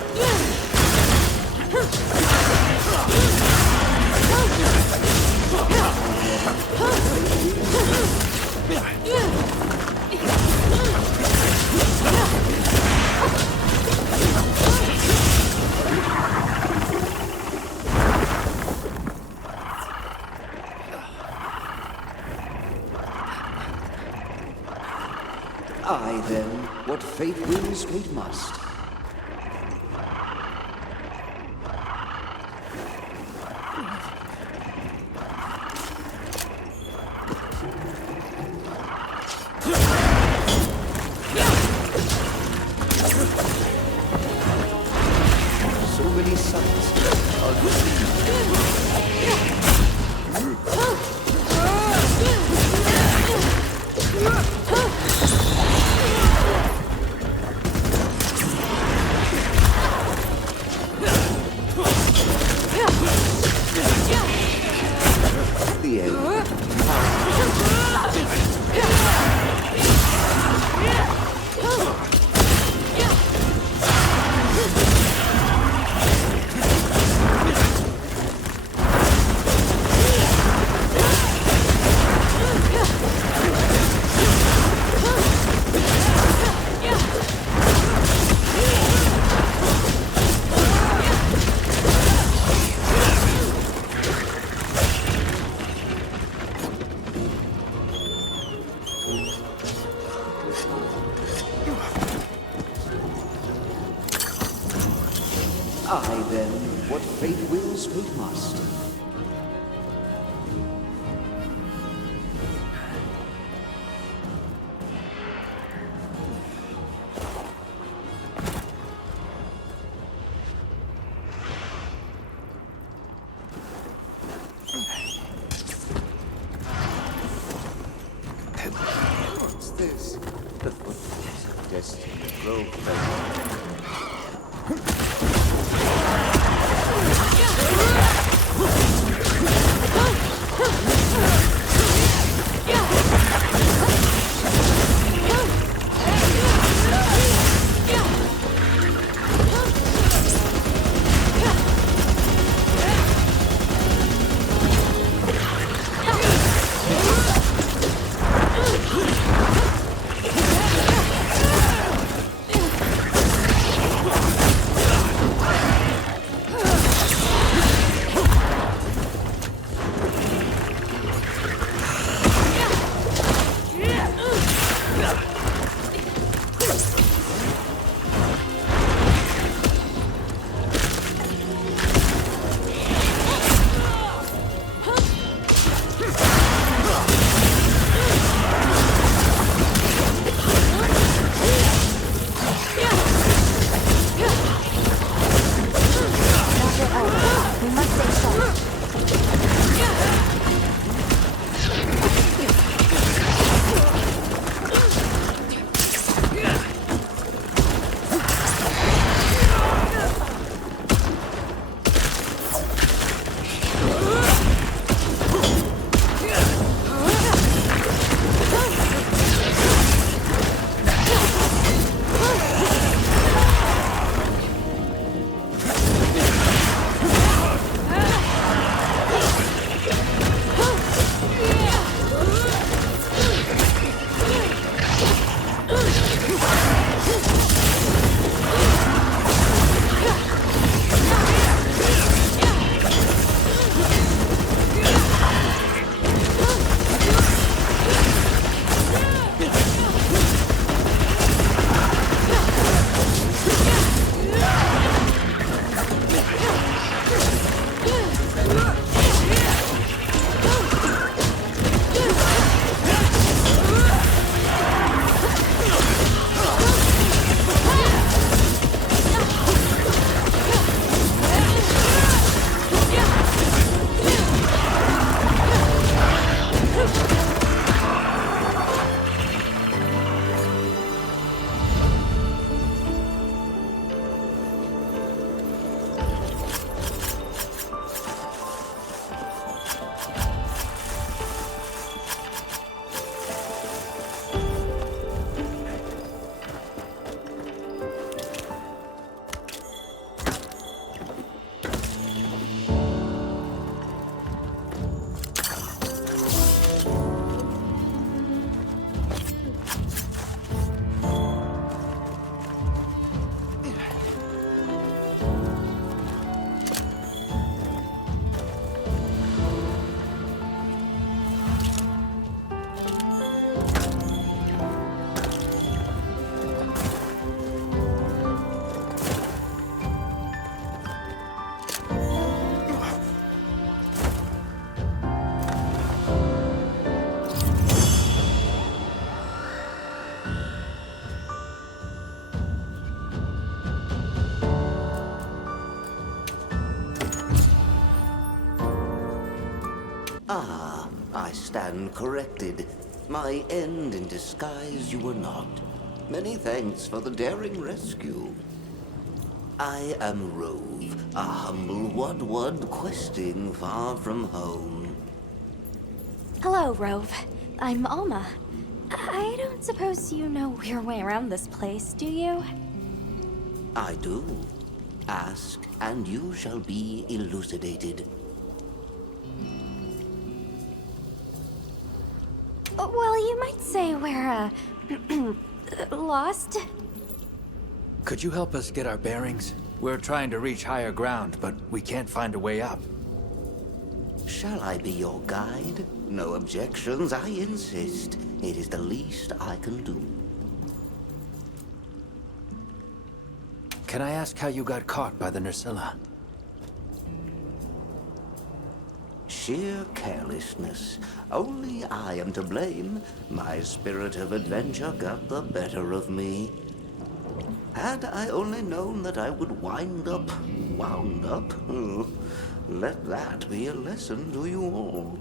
I then, what fate wills, fate must. Aye, then, what fate wills, fate must. What's this? The footsteps of destiny grow faint. Ah, I stand corrected. My end in disguise you were not. Many thanks for the daring rescue. I am Rove, a humble Wud questing far from home. Hello, Rove. I'm Alma. I don't suppose you know your way around this place, do you? I do. Ask, and you shall be elucidated. Well, you might say we're, lost. Could you help us get our bearings? We're trying to reach higher ground, but we can't find a way up. Shall I be your guide? No objections, I insist. It is the least I can do. Can I ask how you got caught by the Nerscylla? Sheer carelessness. Only I am to blame. My spirit of adventure got the better of me. Had I only known that I would wound up, let that be a lesson to you all.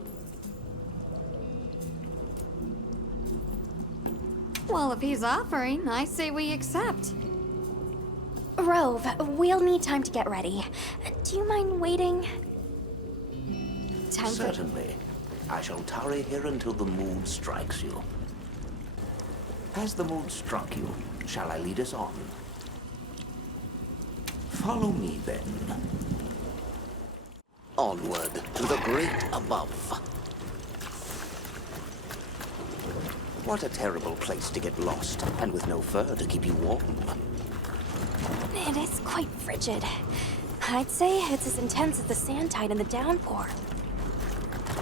Well, if he's offering, I say we accept. Rove, we'll need time to get ready. Do you mind waiting? Time Certainly. I shall tarry here until the mood strikes you. Has the mood struck you? Shall I lead us on? Follow me, then. Onward to the great above. What a terrible place to get lost, and with no fur to keep you warm. It is quite frigid. I'd say it's as intense as the sand tide in the downpour.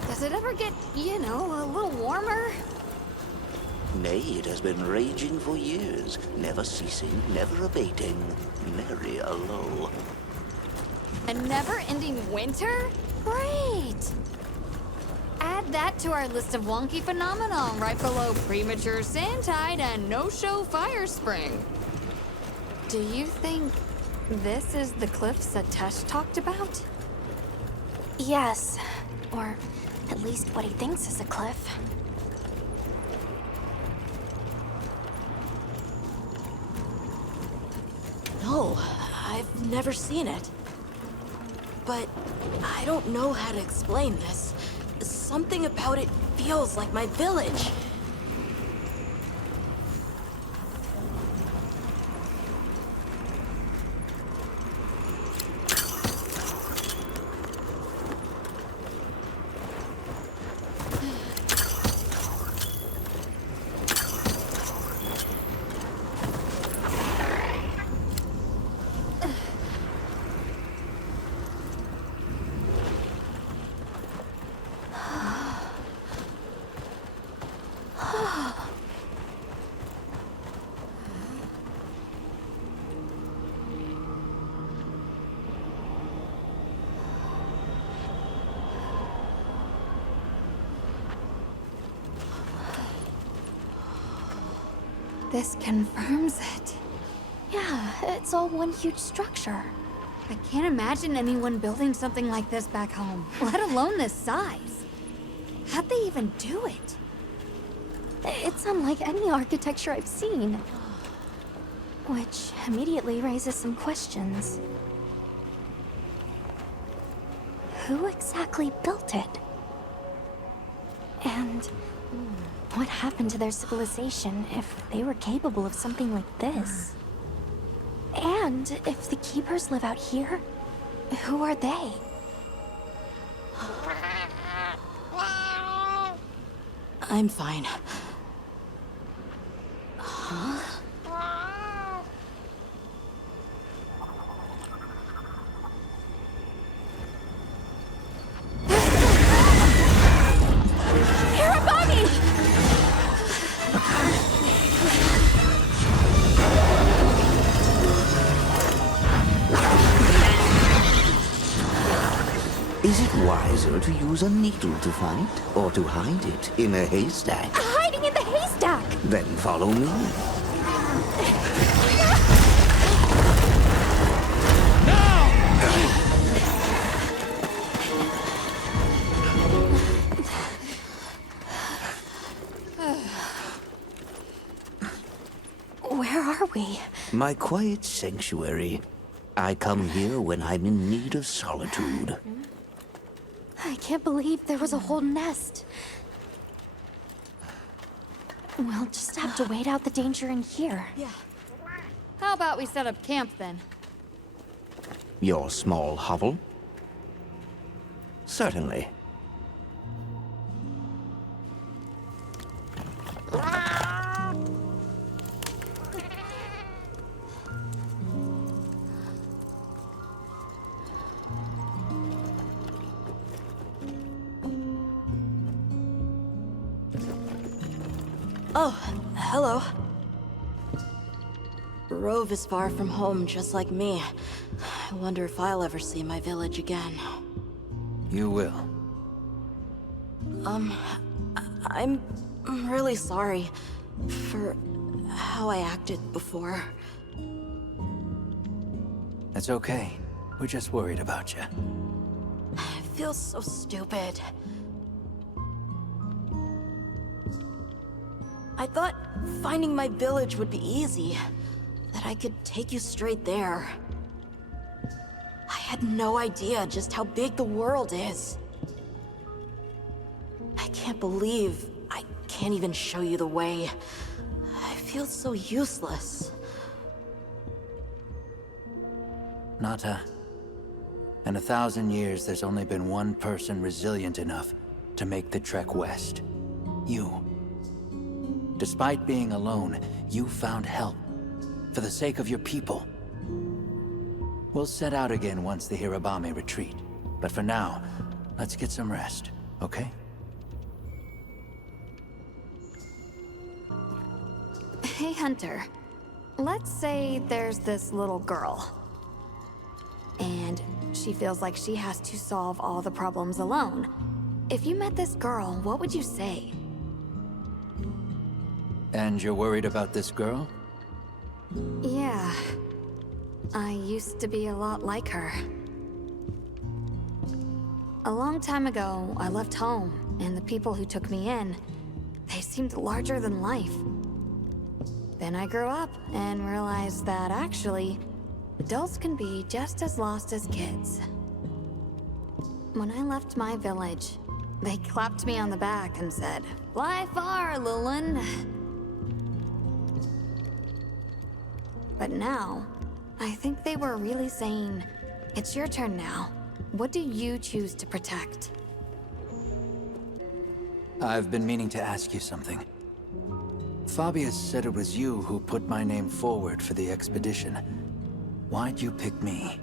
Does it ever get, you know, a little warmer? Nay, it has been raging for years, never ceasing, never abating, nary a lull. A never-ending winter? Great! Add that to our list of wonky phenomenon right below premature sand tide and no-show fire spring. Do you think this is the cliffs that Tesh talked about? Yes, or at least what he thinks is a cliff. No, I've never seen it. But I don't know how to explain this. Something about it feels like my village. This confirms it. Yeah, it's all one huge structure. I can't imagine anyone building something like this back home, let alone this size. How'd they even do it? It's unlike any architecture I've seen. Which immediately raises some questions. Who exactly built it? And what happened to their civilization if they were capable of something like this? And if the Keepers live out here, who are they? I'm fine. Huh? Is it wiser to use a needle to fight, or to hide it in a haystack? Hiding in the haystack! Then follow me. Where are we? My quiet sanctuary. I come here when I'm in need of solitude. I can't believe there was a whole nest. We'll just have to wait out the danger in here. Yeah. How about we set up camp then? Your small hovel? Certainly. Oh, hello. Rove is far from home, just like me. I wonder if I'll ever see my village again. You will. I'm really sorry for how I acted before. That's okay. We're just worried about you. I feel so stupid. I thought finding my village would be easy. That I could take you straight there. I had no idea just how big the world is. I can't believe I can't even show you the way. I feel so useless. Nata. In 1,000 years, there's only been one person resilient enough to make the trek west. You. Despite being alone, you found help. For the sake of your people. We'll set out again once the Hirabami retreat. But for now, let's get some rest, okay? Hey, Hunter. Let's say there's this little girl. And she feels like she has to solve all the problems alone. If you met this girl, what would you say? And you're worried about this girl? Yeah. I used to be a lot like her. A long time ago, I left home, and the people who took me in, they seemed larger than life. Then I grew up and realized that actually, adults can be just as lost as kids. When I left my village, they clapped me on the back and said, "Fly far, Lulin." But now, I think they were really saying, "It's your turn now. What do you choose to protect?" I've been meaning to ask you something. Fabius said it was you who put my name forward for the expedition. Why'd you pick me?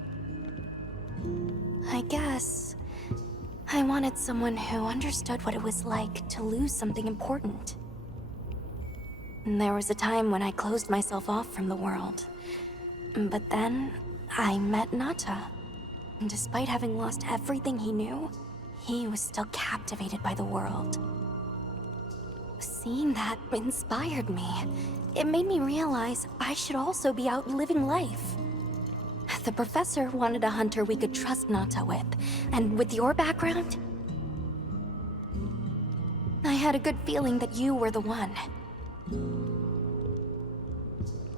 I guess I wanted someone who understood what it was like to lose something important. And there was a time when I closed myself off from the world. But then, I met Nata. And despite having lost everything he knew, he was still captivated by the world. Seeing that inspired me. It made me realize I should also be out living life. The professor wanted a hunter we could trust Nata with. And with your background, I had a good feeling that you were the one.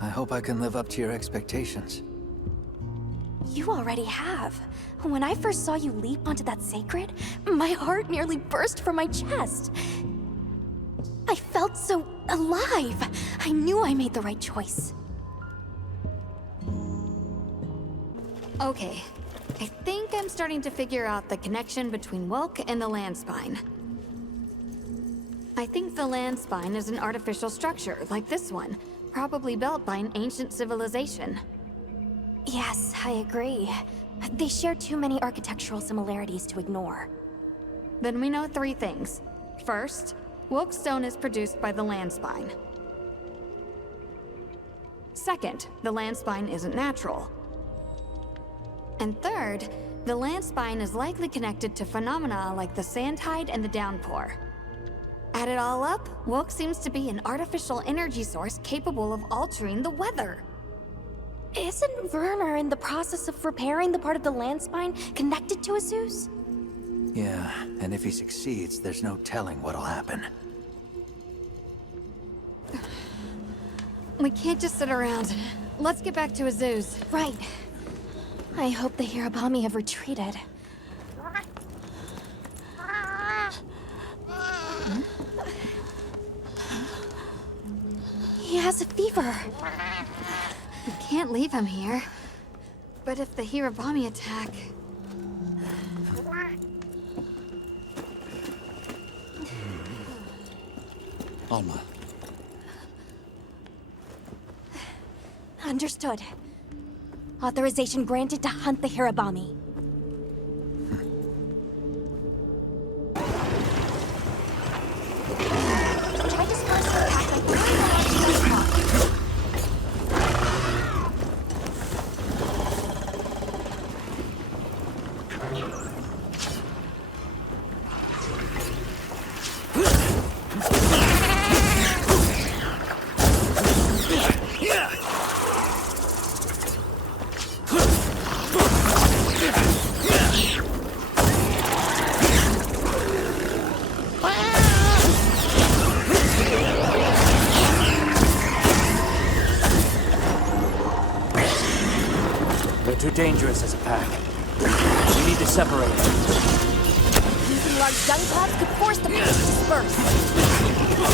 I hope I can live up to your expectations. You already have. When I first saw you leap onto that sacred, my heart nearly burst from my chest. I felt so alive. I knew I made the right choice. Okay, I think I'm starting to figure out the connection between Wilk and the land spine. I think the land spine is an artificial structure, like this one, probably built by an ancient civilization. Yes, I agree. They share too many architectural similarities to ignore. Then we know three things. First, Wilk stone is produced by the land spine. Second, the land spine isn't natural. And third, the land spine is likely connected to phenomena like the sand tide and the downpour. Add it all up, Wilk seems to be an artificial energy source capable of altering the weather. Isn't Werner in the process of repairing the part of the land spine connected to Azuz? Yeah, and if he succeeds, there's no telling what'll happen. We can't just sit around. Let's get back to Azuz. Right. I hope the Hirabami have retreated. He has a fever. We can't leave him here. But if the Hirabami attack... Alma. Understood. Authorization granted to hunt the Hirabami. Try to disperse the attack by They're too dangerous as a pack. We need to separate them. Using large gun pods could force the beast to disperse.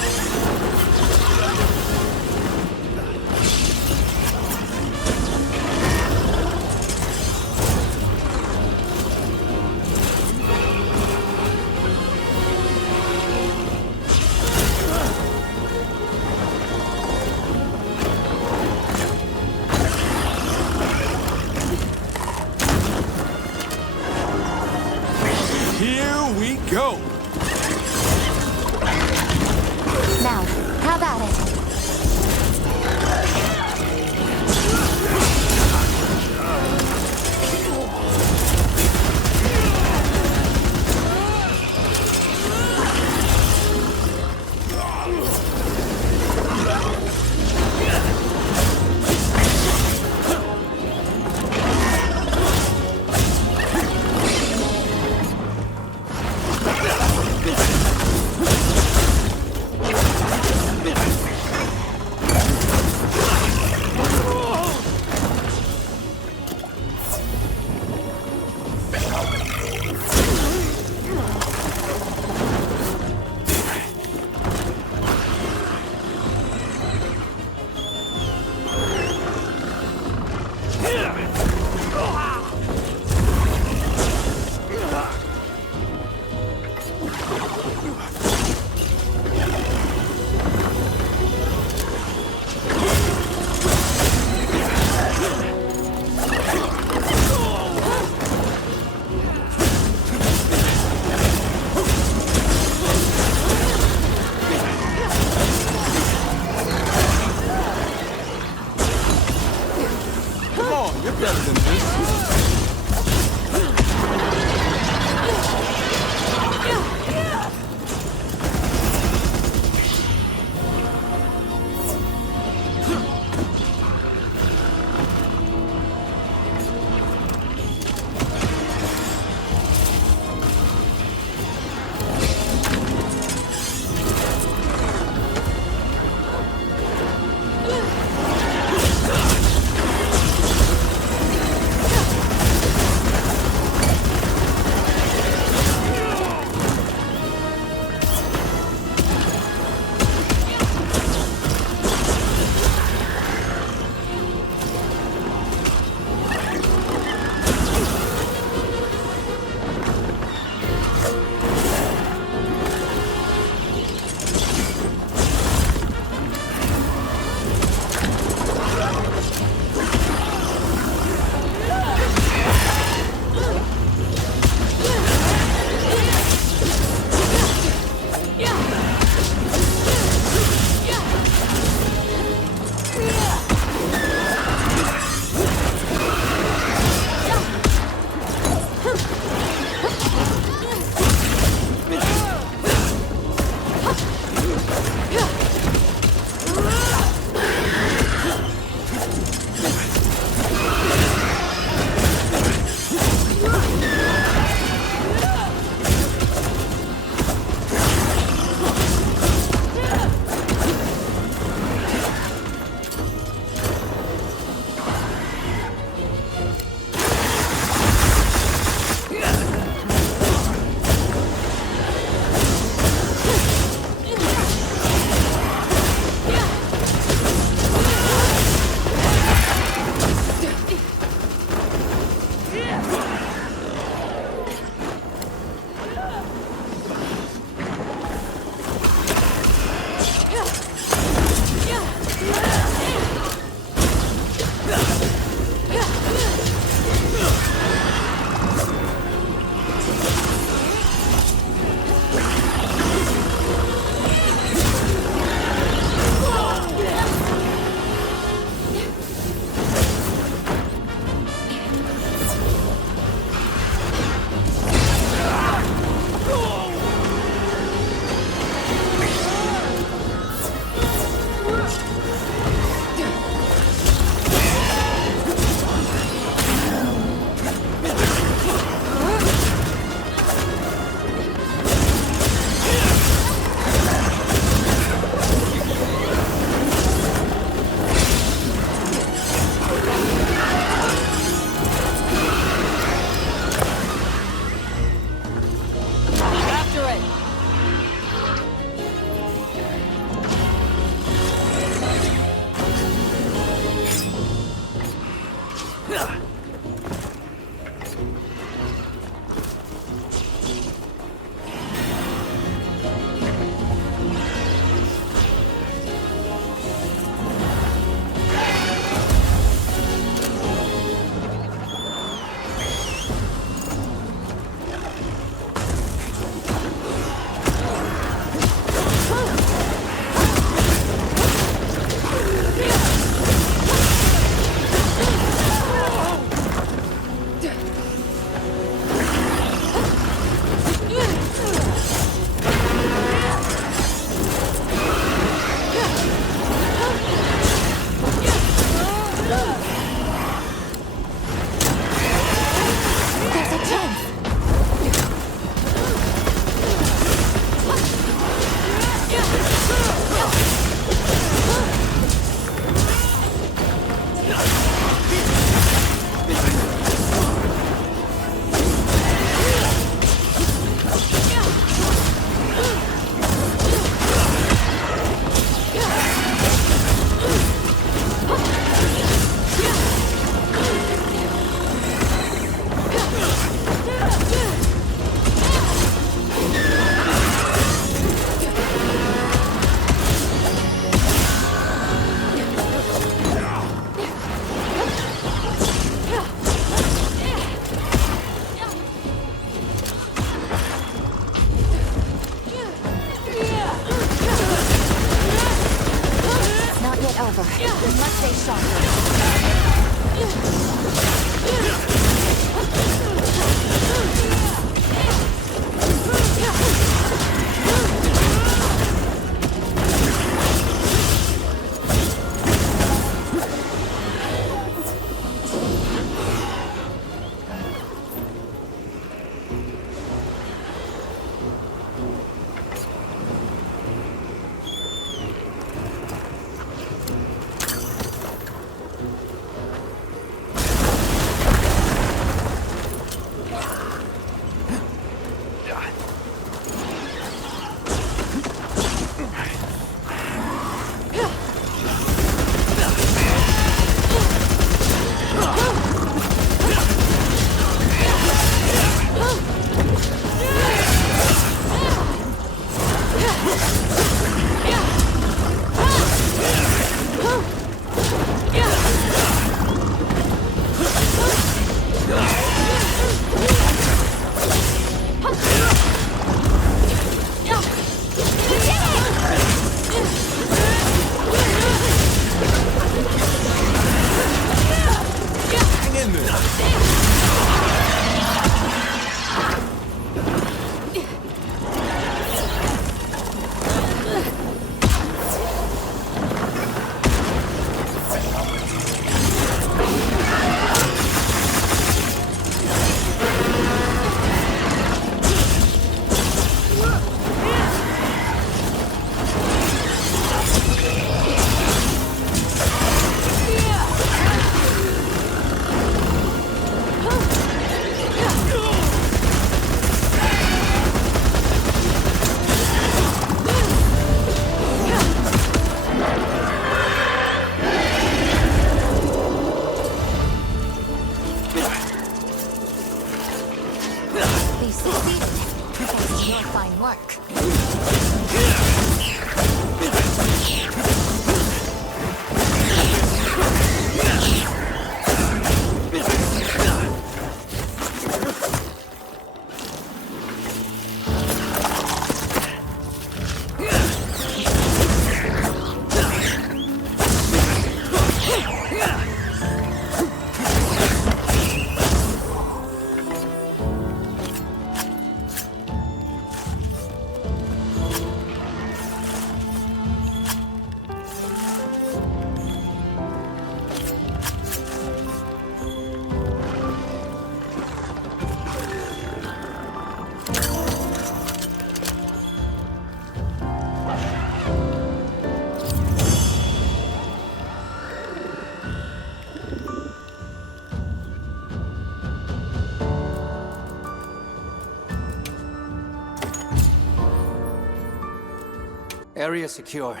Area secure.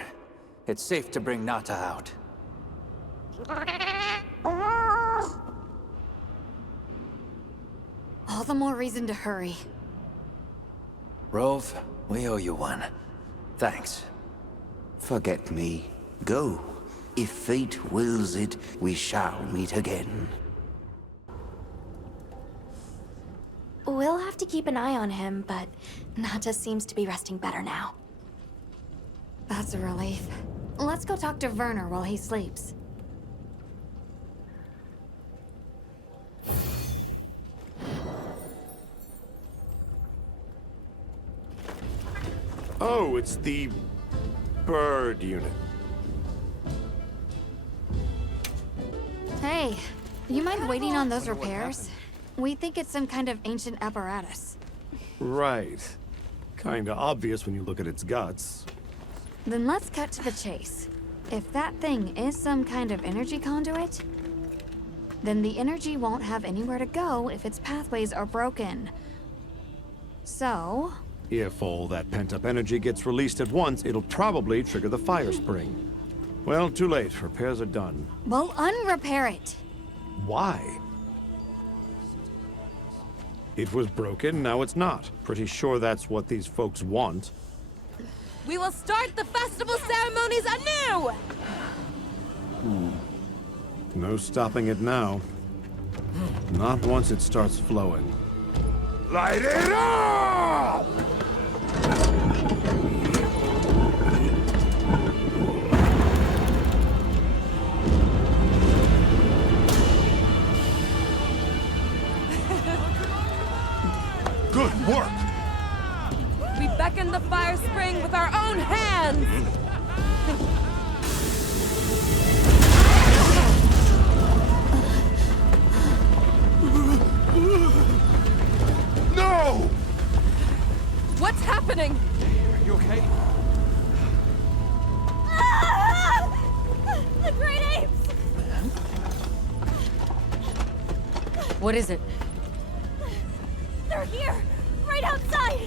It's safe to bring Nata out. All the more reason to hurry. Rove, we owe you one. Thanks. Forget me. Go. If fate wills it, we shall meet again. We'll have to keep an eye on him, but Nata seems to be resting better now. That's a relief. Let's go talk to Werner while he sleeps. Oh, it's the bird unit. Hey, you mind waiting on those repairs? We think it's some kind of ancient apparatus. Right. Kinda obvious when you look at its guts. Then let's cut to the chase. If that thing is some kind of energy conduit, then the energy won't have anywhere to go if its pathways are broken. So... If all that pent-up energy gets released at once, it'll probably trigger the fire spring. Well, too late. Repairs are done. we'll unrepair it. Why? It was broken, now it's not. Pretty sure that's what these folks want. We will start the festival ceremonies anew! No stopping it now. Not once it starts flowing. Light it up! Good work! We beckon the fire spring with our own hands! No! What's happening? Are you okay? The great apes! What is it? They're here! Right outside!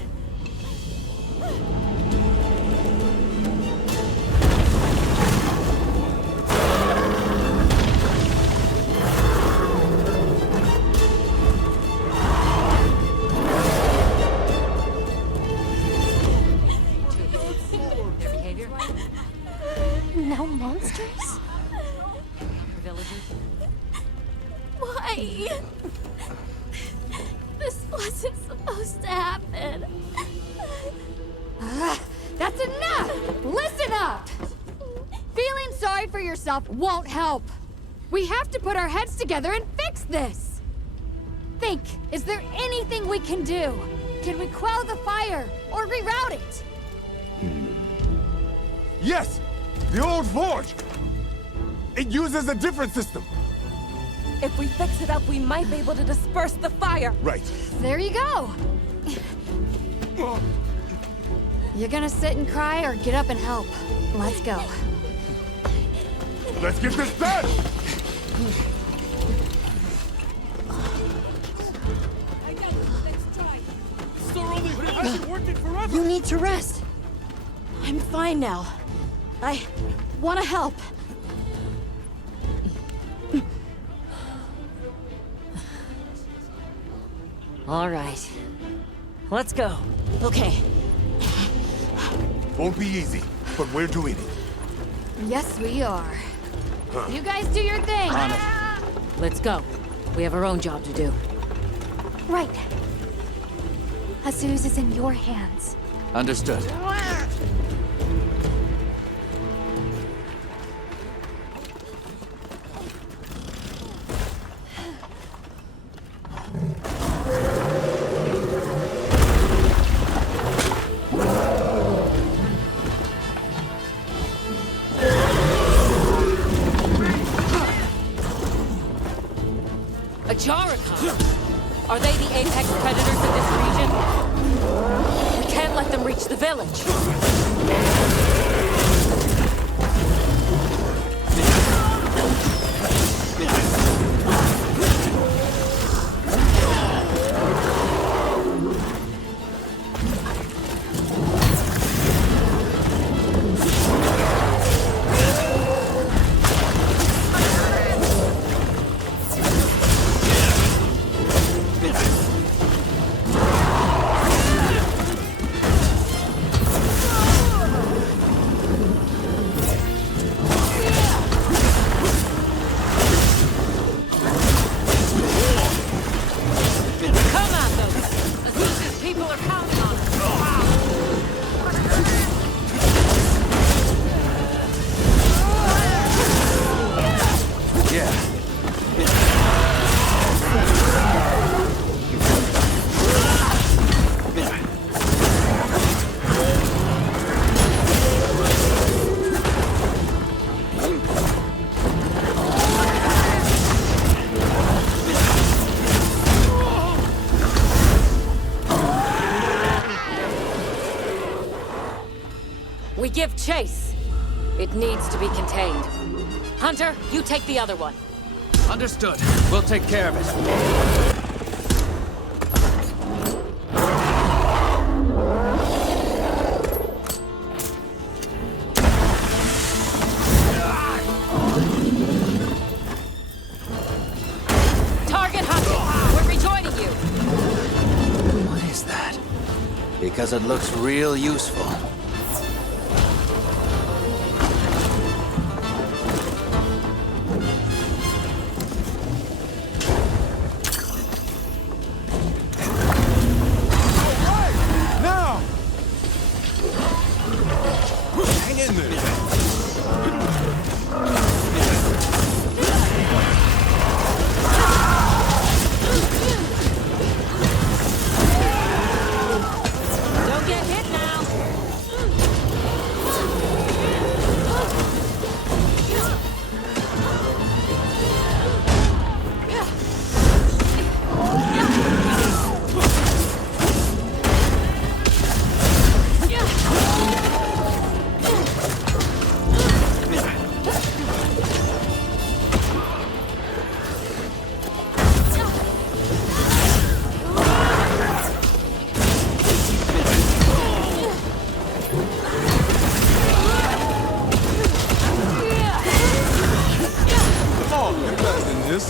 No monsters? Villagers? Why? This wasn't supposed to happen. That's enough! Listen up! Feeling sorry for yourself won't help. We have to put our heads together and fix this. Think, is there anything we can do? Can we quell the fire or reroute it? Yes! The old forge! It uses a different system! If we fix it up, we might be able to disperse the fire. Right. There you go. You're gonna sit and cry or get up and help. Let's go. Let's get this done! You need to rest. I'm fine now. I want to help. All right. Let's go. Okay. Won't be easy, but we're doing it. Yes, we are. You guys do your thing. Let's go. We have our own job to do. Right. Azuz is in your hands. Understood. Ajarakan! Are they the apex predators of this region? We can't let them reach the village. give chase. It needs to be contained. Hunter, you take the other one. Understood. We'll take care of it. Target Hunter! We're rejoining you! What is that? Because it looks real useful. Now! Hang in there! Don't get hit now! Come on, you're better than this.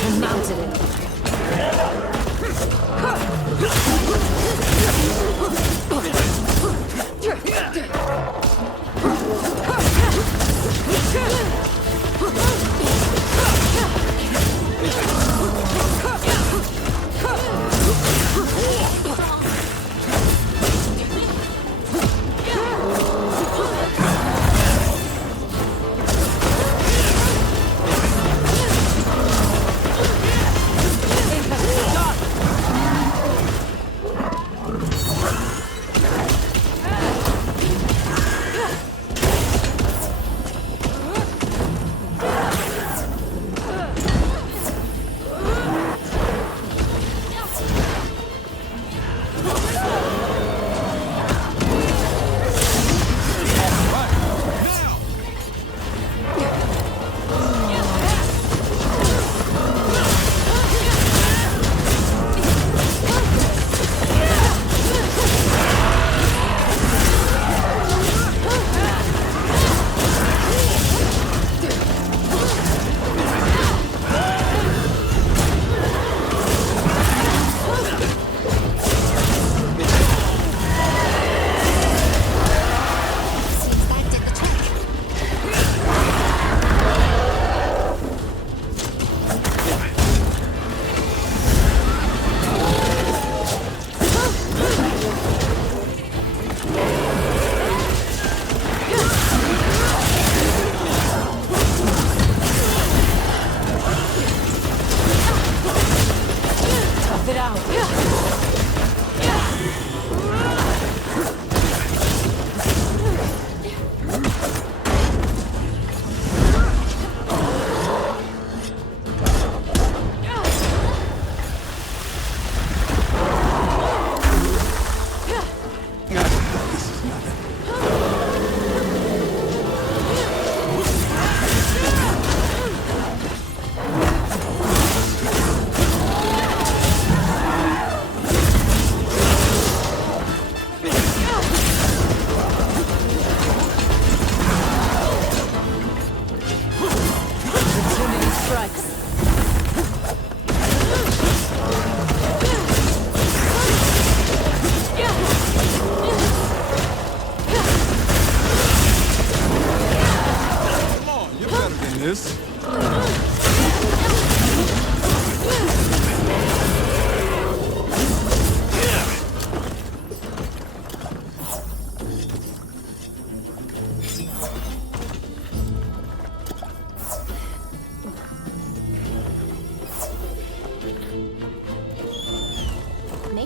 I'm mounted it. Tough it out.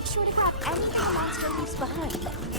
make sure to grab any of the monster leaves behind.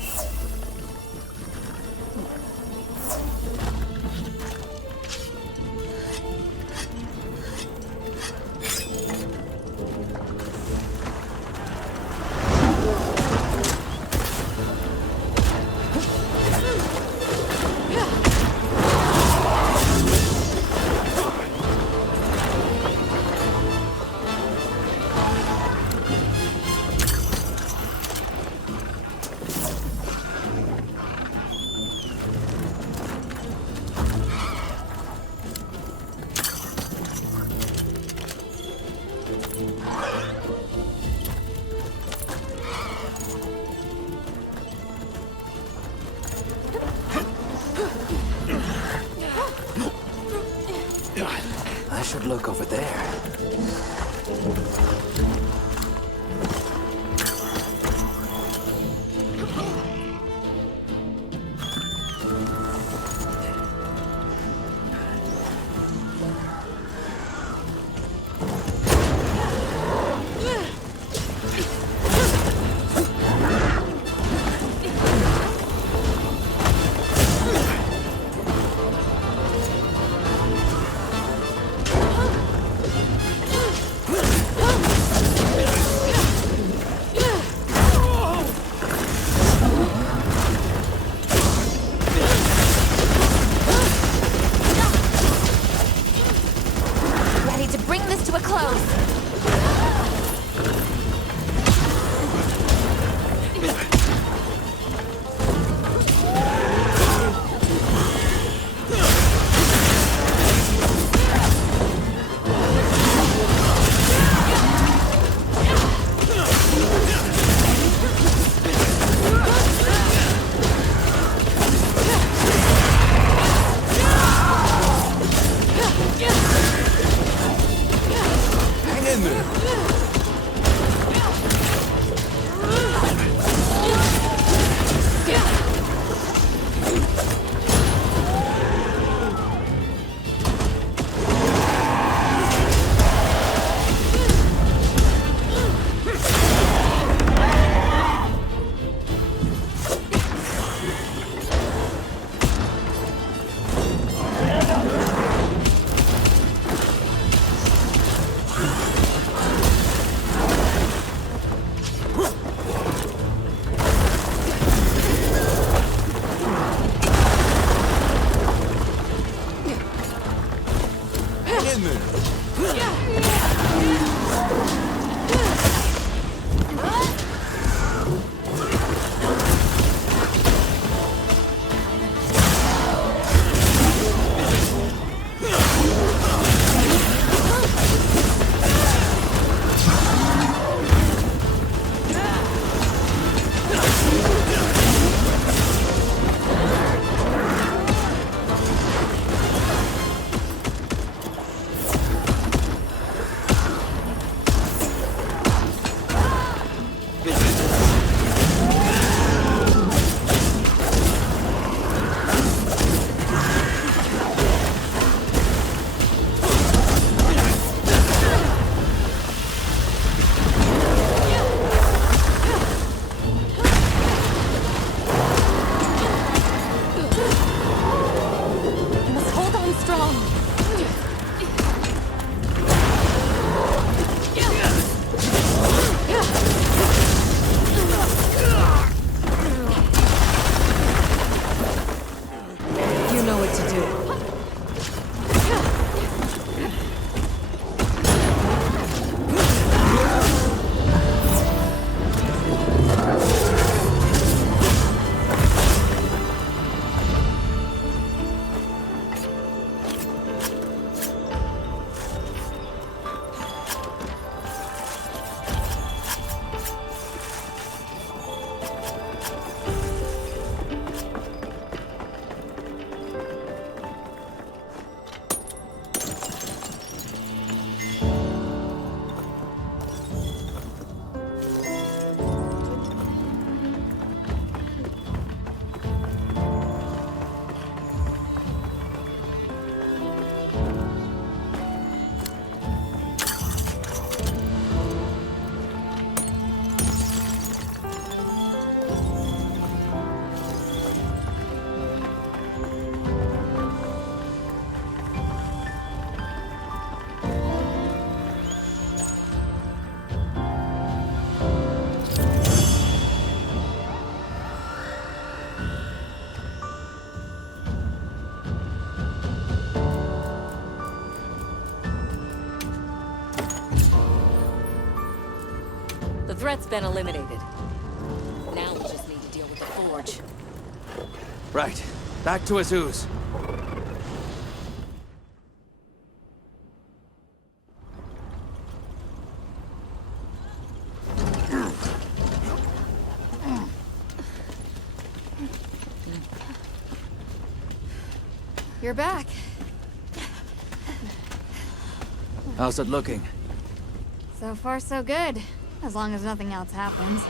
I should look over there. The threat's been eliminated. Now we just need to deal with the Forge. Right. Back to Azuz. You're back. How's it looking? So far, so good. As long as nothing else happens.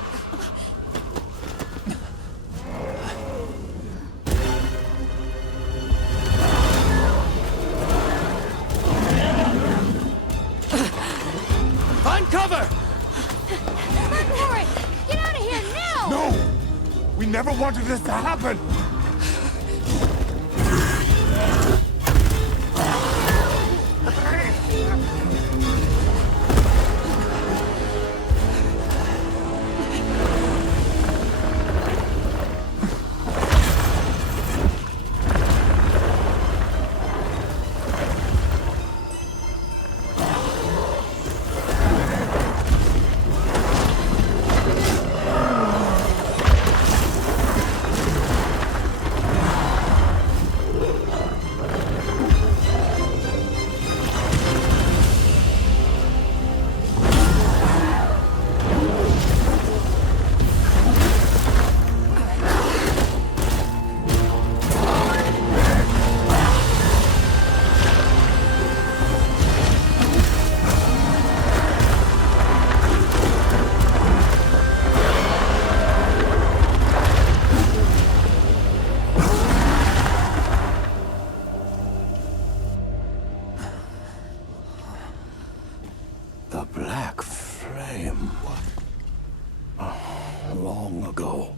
Find cover! Run for it! Get out of here now! No! We never wanted this to happen! The Black Flame. Long ago,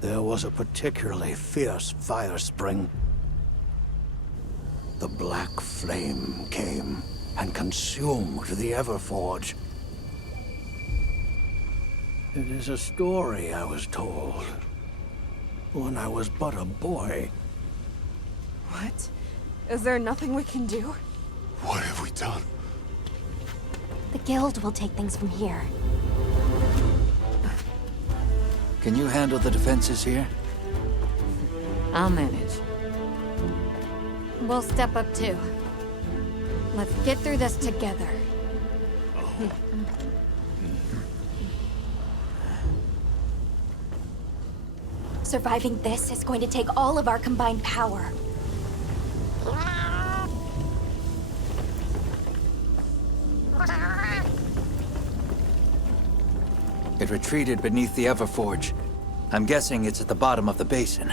there was a particularly fierce fire spring. The Black Flame came and consumed the Everforge. It is a story I was told when I was but a boy. What? Is there nothing we can do? What have we done? The Guild will take things from here. Can you handle the defenses here? I'll manage. We'll step up too. Let's get through this together. Surviving this is going to take all of our combined power. It retreated beneath the Everforge. I'm guessing it's at the bottom of the basin.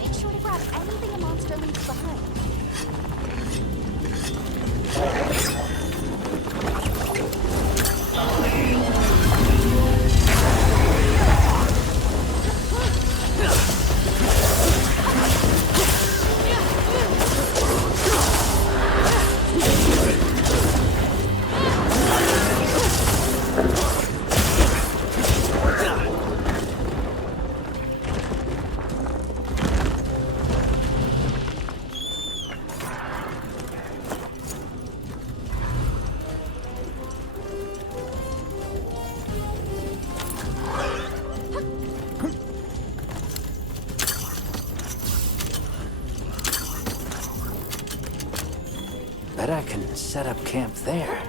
Make sure to grab anything a monster leaves behind. Bet I can set up camp there.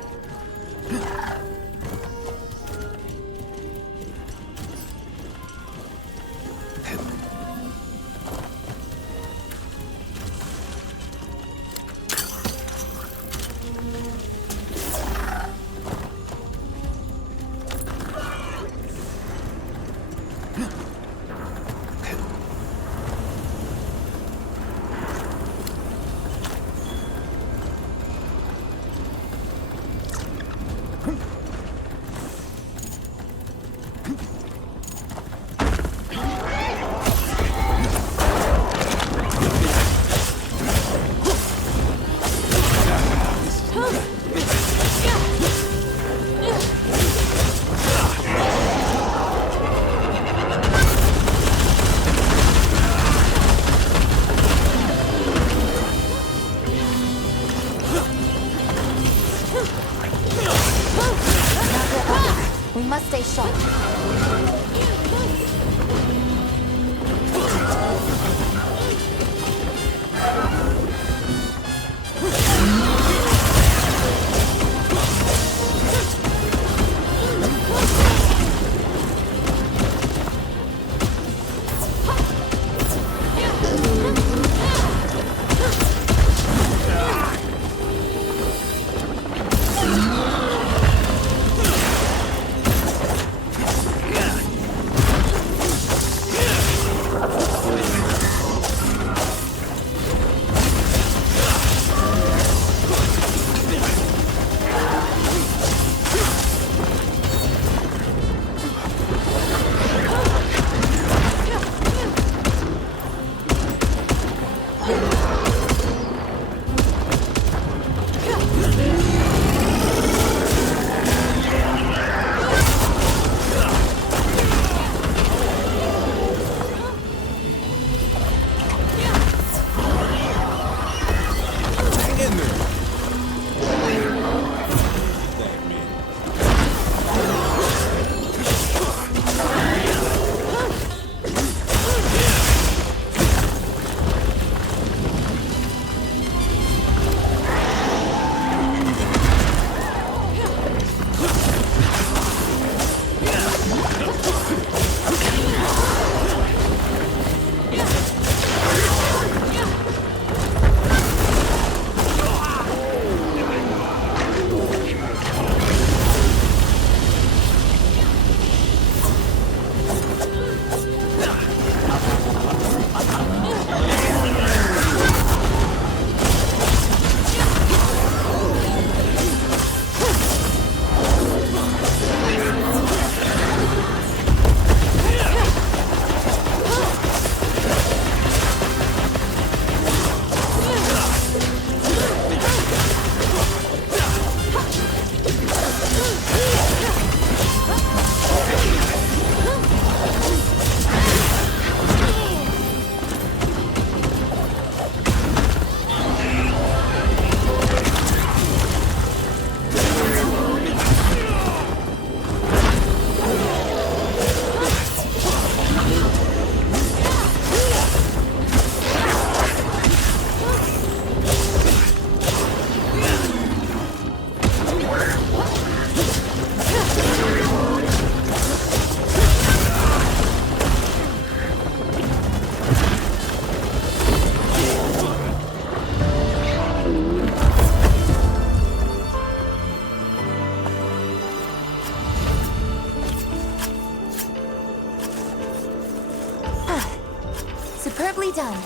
Superbly done.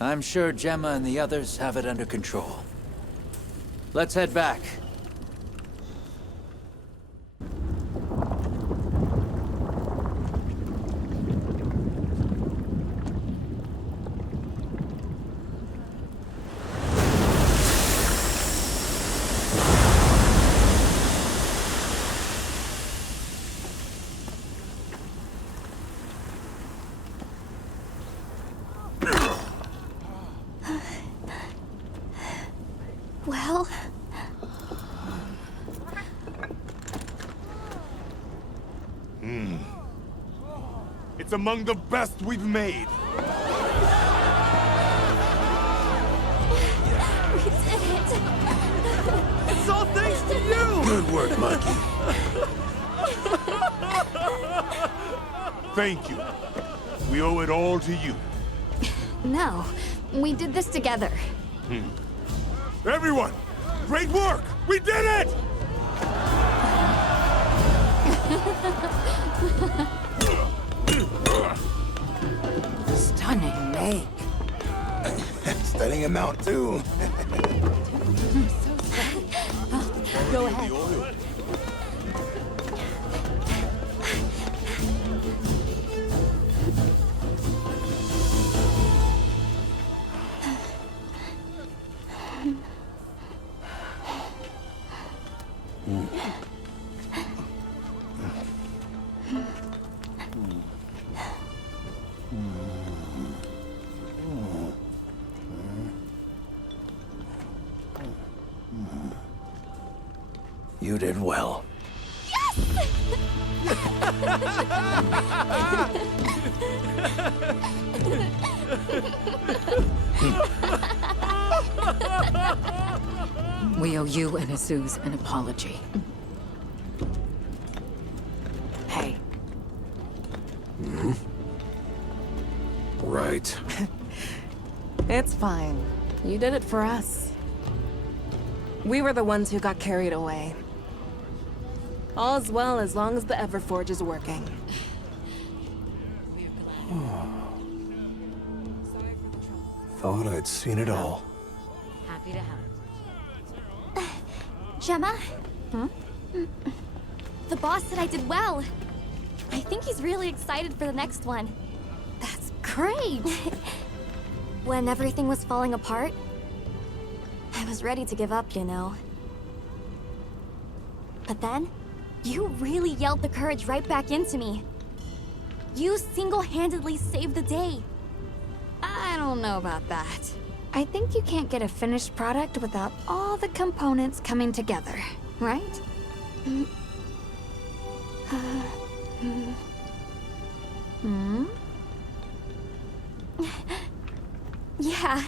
I'm sure Gemma and the others have it under control. Let's head back. Well... It's among the best we've made. We did it! It's all thanks to you! Good work, Monkey. Thank you. We owe it all to you. No, we did this together. Everyone, great work! We did it! Stunning make. Stunning amount, too. Go ahead. You did well. We owe you and Azuz an apology. Hey. Right. It's fine. You did it for us. We were the ones who got carried away. All's well as long as the Everforge is working. Thought I'd seen it all. Happy to have it. Gemma? The boss said I did well. I think he's really excited for the next one. That's great! When everything was falling apart, I was ready to give up, you know. But then, you really yelled the courage right back into me. You single-handedly saved the day. I don't know about that. I think you can't get a finished product without all the components coming together, right? Yeah.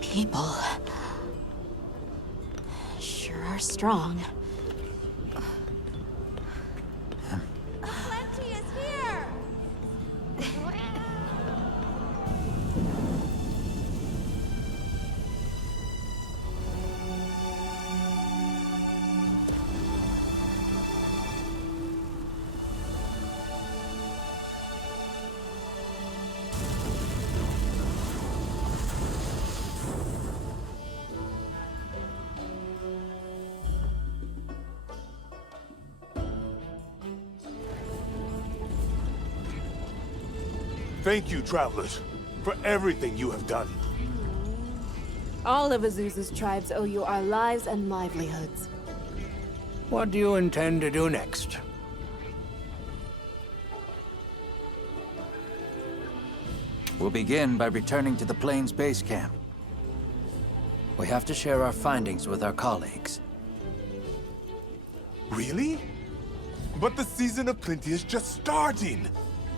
People sure are strong. Plenty is here! Thank you, travelers, for everything you have done. All of Azusa's tribes owe you our lives and livelihoods. What do you intend to do next? We'll begin by returning to the Plains base camp. We have to share our findings with our colleagues. Really? But the season of plenty is just starting.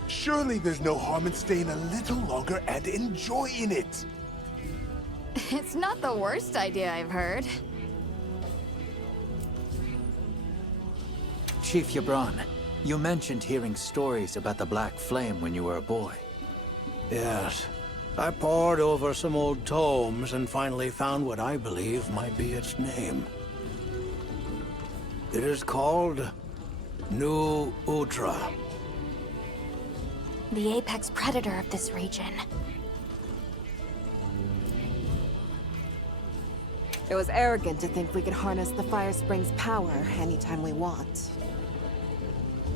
Surely there's no harm in staying a little longer and enjoying it. It's not the worst idea I've heard. Chief Yabron, you mentioned hearing stories about the Black Flame when you were a boy. Yes. I pored over some old tomes and finally found what I believe might be its name. It is called New Utra. The apex predator of this region. It was arrogant to think we could harness the Fire Spring's power anytime we want.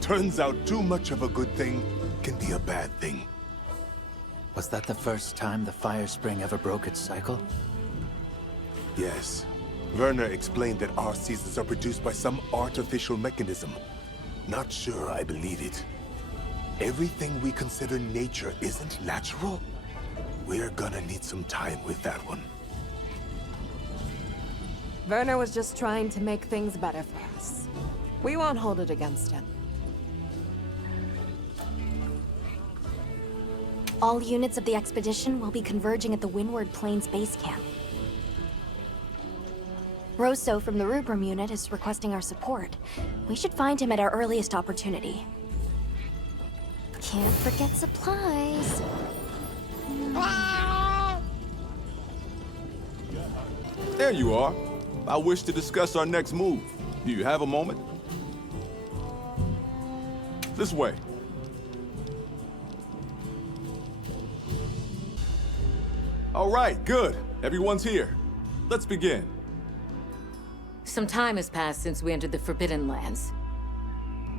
Turns out too much of a good thing can be a bad thing. Was that the first time the Fire Spring ever broke its cycle? Yes. Werner explained that our seasons are produced by some artificial mechanism. Not sure I believe it. Everything we consider nature isn't natural. We're gonna need some time with that one. Werner was just trying to make things better for us. We won't hold it against him. All units of the expedition will be converging at the Windward Plains base camp. Rosso from the Rubrum unit is requesting our support. We should find him at our earliest opportunity. Can't forget supplies. There you are. I wish to discuss our next move. Do you have a moment? This way. All right, good. Everyone's here. Let's begin. Some time has passed since we entered the Forbidden Lands.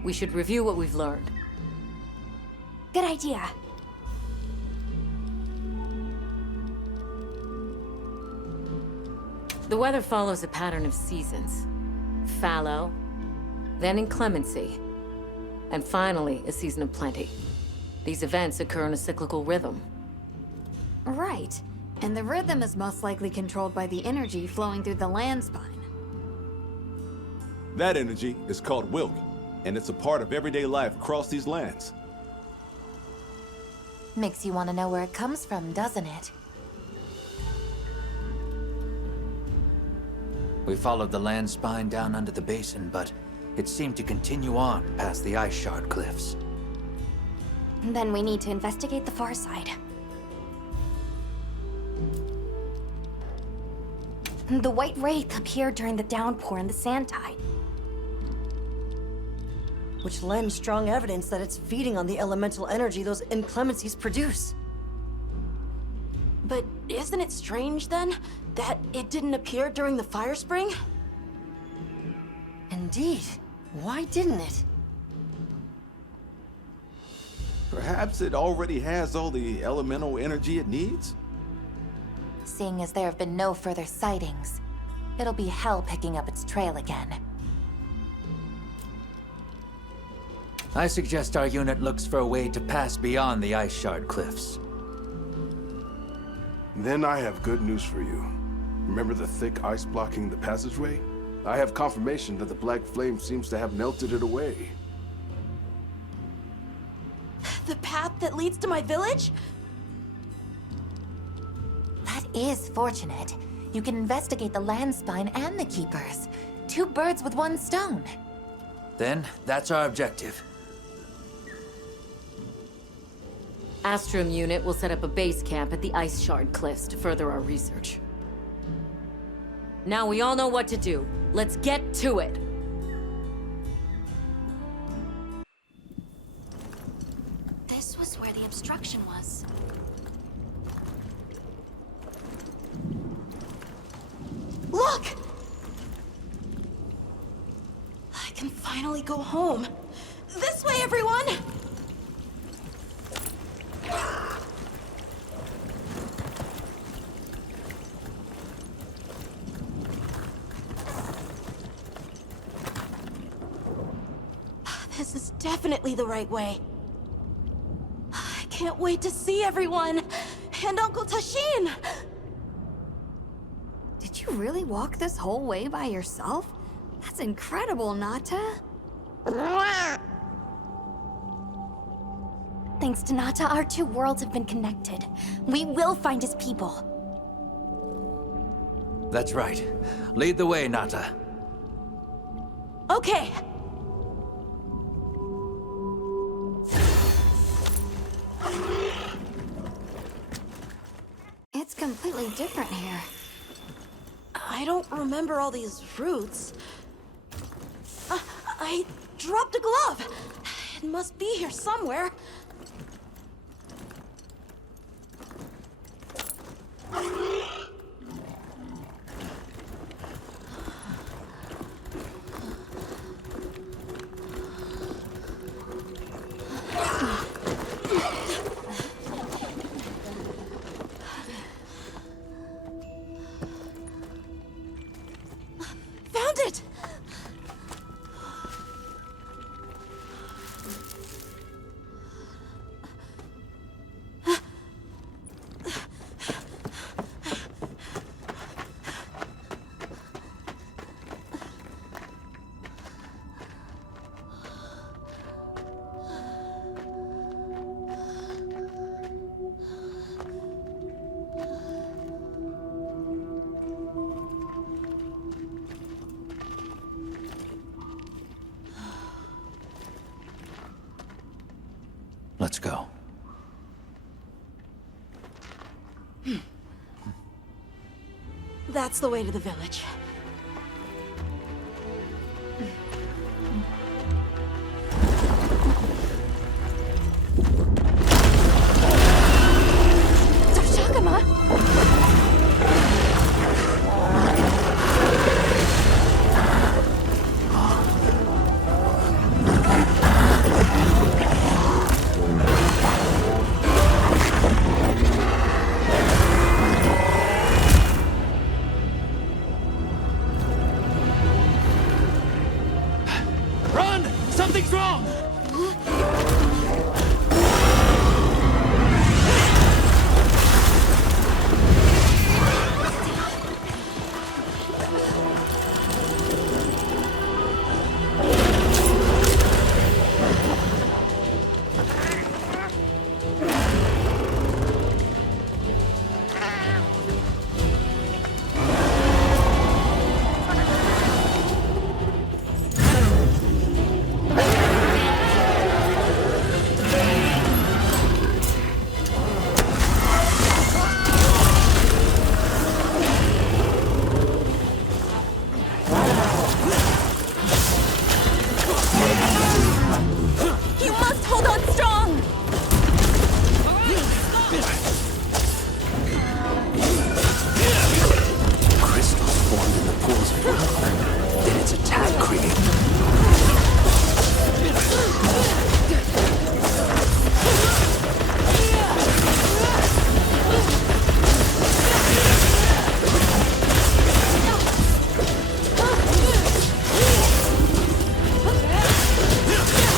We should review what we've learned. Good idea. The weather follows a pattern of seasons. Fallow, then inclemency, and finally a season of plenty. These events occur in a cyclical rhythm. Right. And the rhythm is most likely controlled by the energy flowing through the land spine. That energy is called Wilk, and it's a part of everyday life across these lands. Makes you want to know where it comes from, doesn't it? We followed the land spine down under the basin, but it seemed to continue on past the Ice Shard cliffs. Then we need to investigate the far side. The White Wraith appeared during the downpour and the sand tide. Which lends strong evidence that it's feeding on the elemental energy those inclemencies produce. But isn't it strange, then, that it didn't appear during the Fire Spring? Indeed. Why didn't it? Perhaps it already has all the elemental energy it needs? Seeing as there have been no further sightings, it'll be hell picking up its trail again. I suggest our unit looks for a way to pass beyond the Ice Shard cliffs. Then I have good news for you. Remember the thick ice blocking the passageway? I have confirmation that the Black Flame seems to have melted it away. The path that leads to my village? That is fortunate. You can investigate the land spine and the Keepers. 2 birds with 1 stone. Then, that's our objective. Astrum unit will set up a base camp at the Ice Shard cliffs to further our research. Now we all know what to do. Let's get to it! This was where the obstruction was. Look! I can finally go home. This way, everyone! This is definitely the right way. I can't wait to see everyone! And Uncle Tashin! Did you really walk this whole way by yourself? That's incredible, Nata. Thanks to Nata, our two worlds have been connected. We will find his people. That's right. Lead the way, Nata. Okay. It's completely different here. I don't remember all these roots. I dropped a glove. It must be here somewhere. Found it! Let's go. That's the way to the village. Run! Something's wrong! You must hold on strong! Crystals formed in the pools of water. Then its attack created.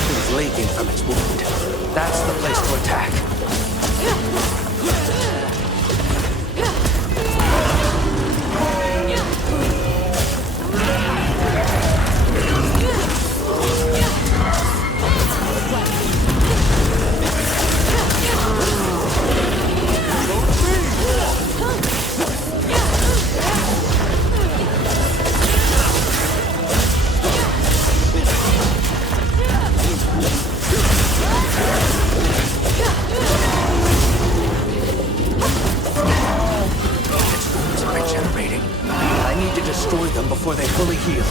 It's leaking from its wound. That's the place to attack. Regenerating. I need to destroy them before they fully heal.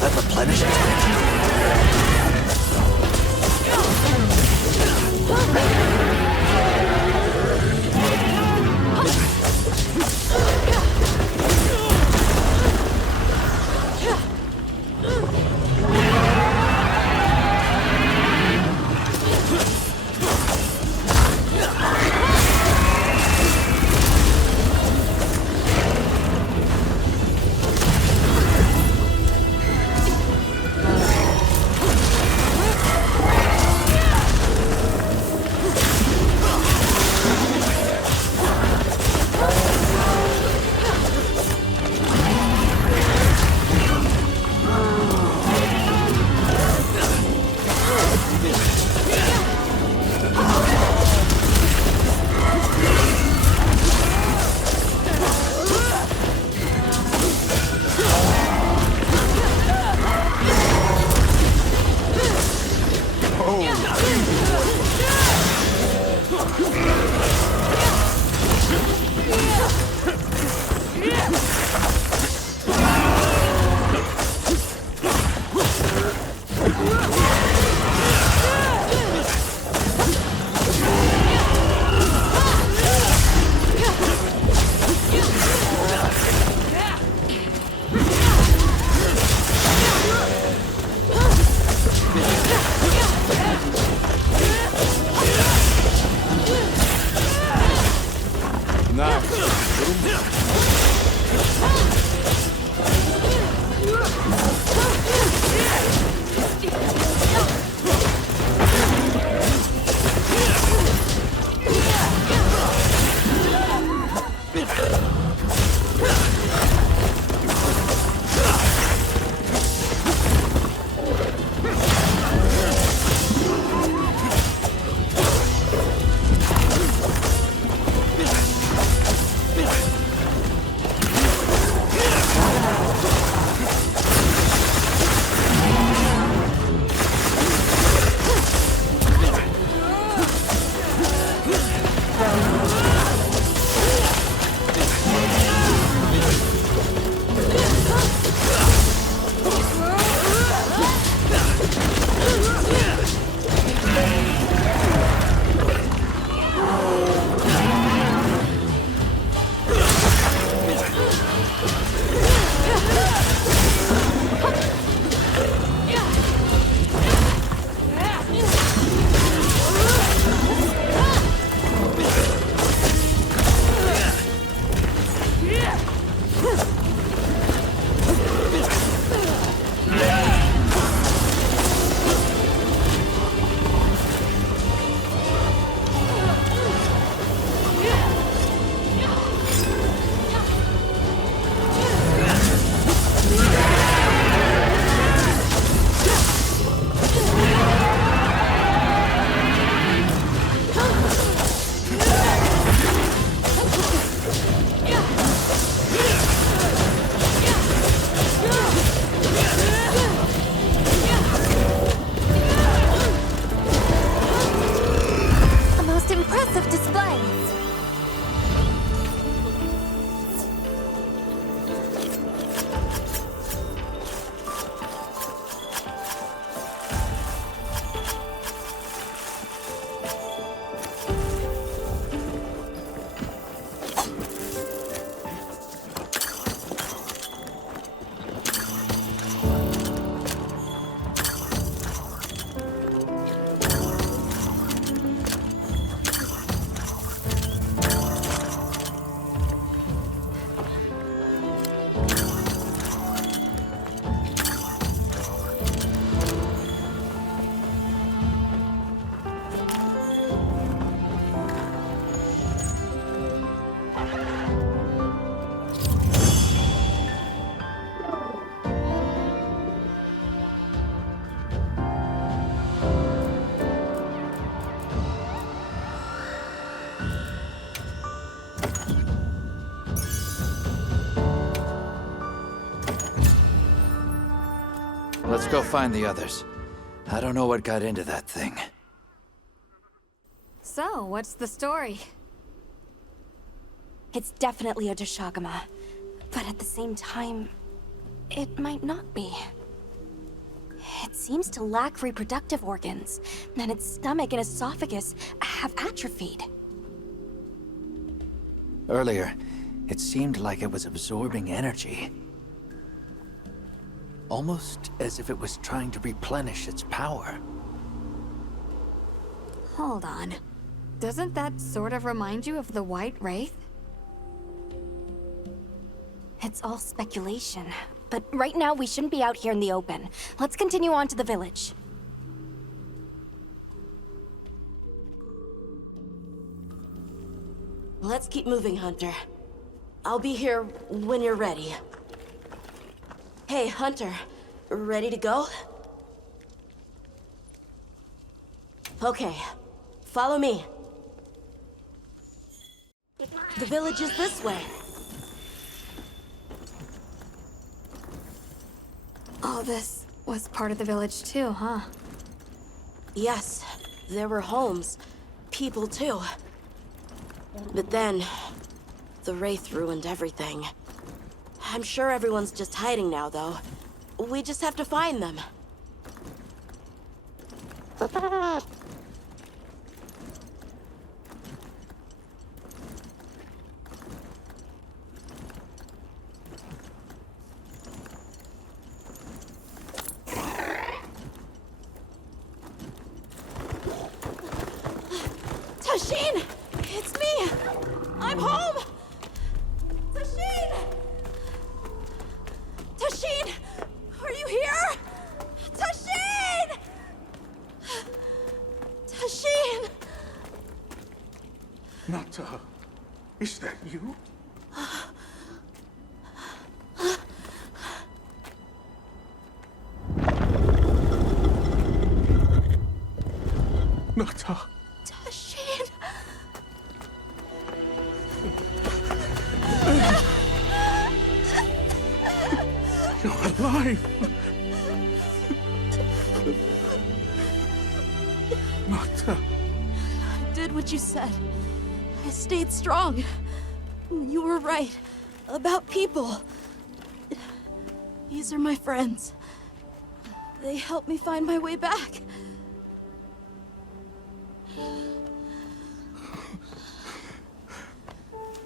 that replenish its energy? Let's go find the others. I don't know what got into that thing. So, what's the story? It's definitely a Deshagama, but at the same time, it might not be. seems to lack reproductive organs, and its stomach and esophagus have atrophied. Earlier, it seemed like it was absorbing energy. Almost as if it was trying to replenish its power. Hold on. Doesn't that sort of remind you of the White Wraith? It's all speculation, but right now we shouldn't be out here in the open. Let's continue on to the village. Let's keep moving, Hunter. I'll be here when you're ready. Hey, Hunter. Ready to go? Okay. Follow me. The village is this way. All this was part of the village too, huh? Yes, there were homes. People too. But then, the Wraith ruined everything. I'm sure everyone's just hiding now, though. We just have to find them. Tasheen! It's me! I'm home! Tasheen! Tasheen! Are you here? Tasheen! Tasheen! Nata, is that you? Nata. Tasheen! You're alive! Nata. I did what you said. I stayed strong. You were right. About people. These are my friends. They helped me find my way back.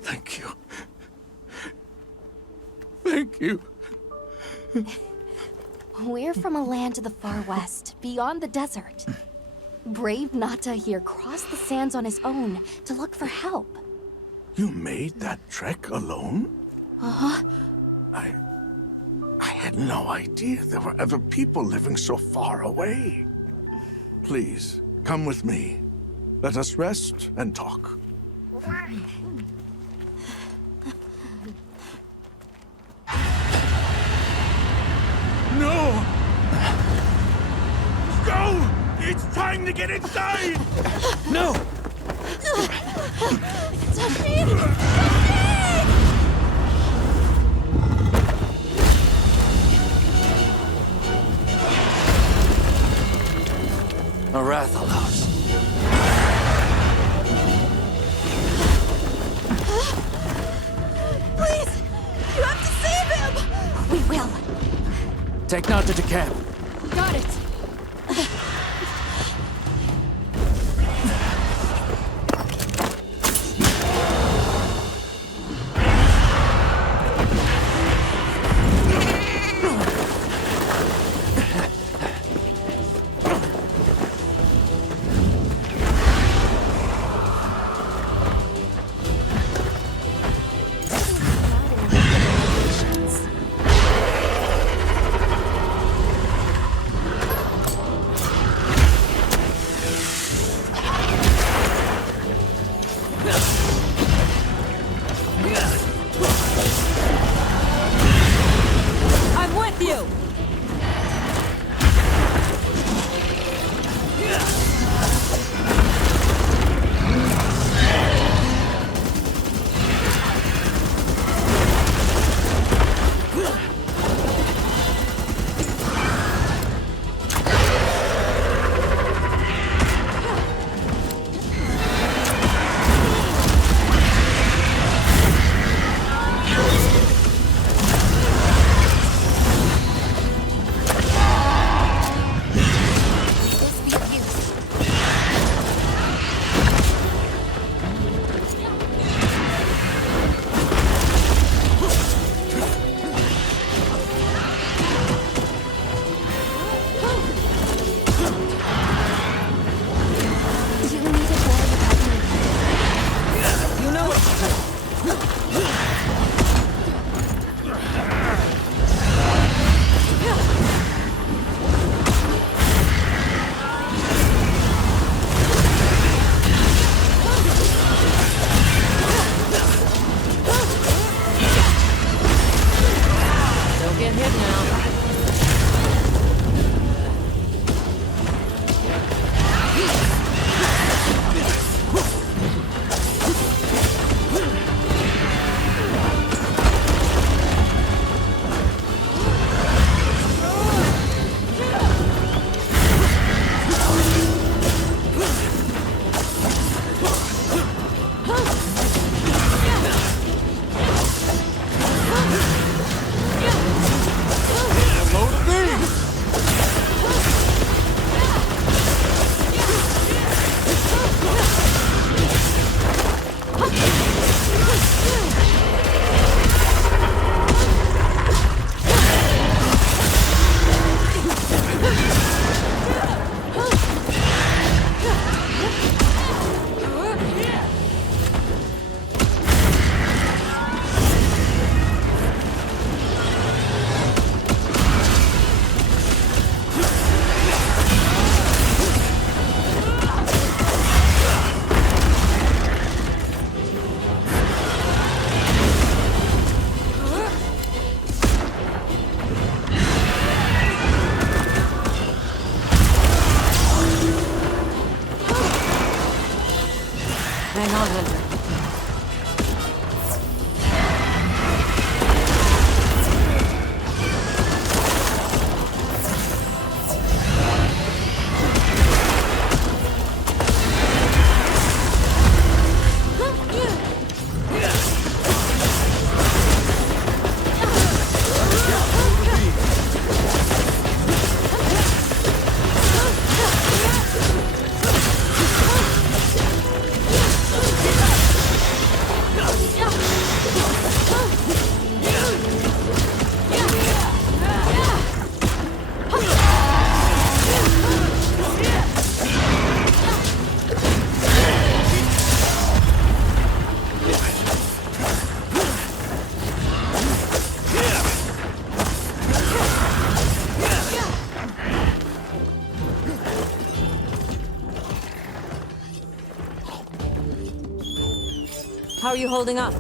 Thank you. Thank you. We're from a land to the far west, beyond the desert. Brave Nata here crossed the sands on his own to look for help. You made that trek alone? Uh-huh. I had no idea there were other people living so far away. Please, come with me. Let us rest and talk. No! Go! It's time to get inside! No! Tasheen! Arathalos. Please! You have to save him! We will. Take Nata to camp. Got it! Blood Hunter. How are you holding up?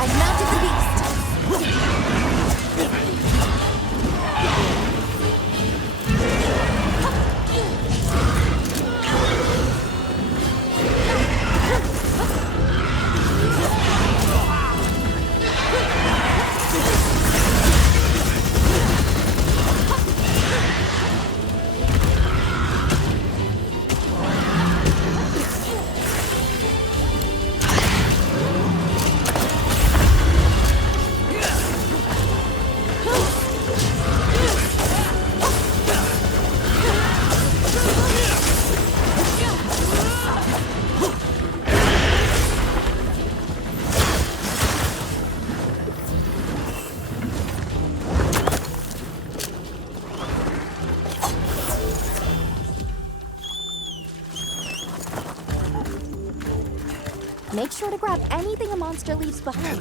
I've mounted the beast. Make sure to grab anything a monster leaves behind.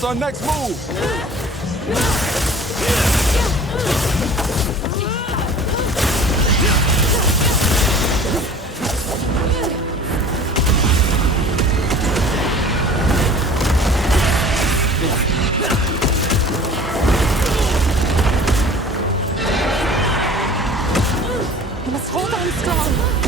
What's our next move? You must hold on strong.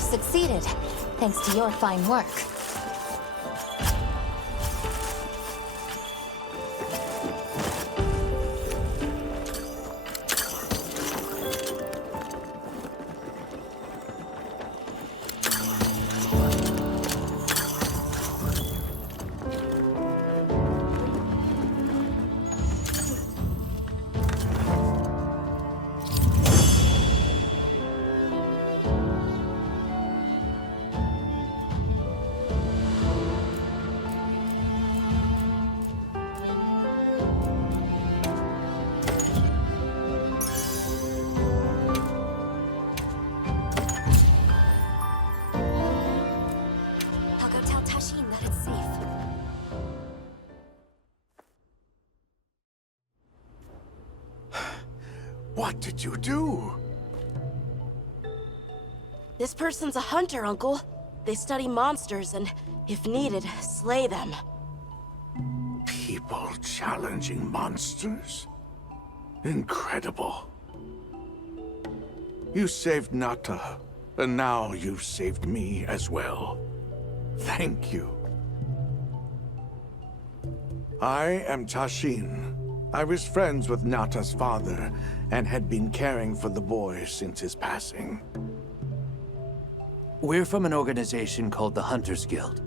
succeeded, thanks to your fine work. I'll go tell Tashin that it's safe. What did you do? This person's a hunter, Uncle. They study monsters and, if needed, slay them. People challenging monsters? Incredible. You saved Nata, and now you've saved me as well. Thank you. I am Tashin. I was friends with Nata's father, and had been caring for the boy since his passing. We're from an organization called the Hunters Guild.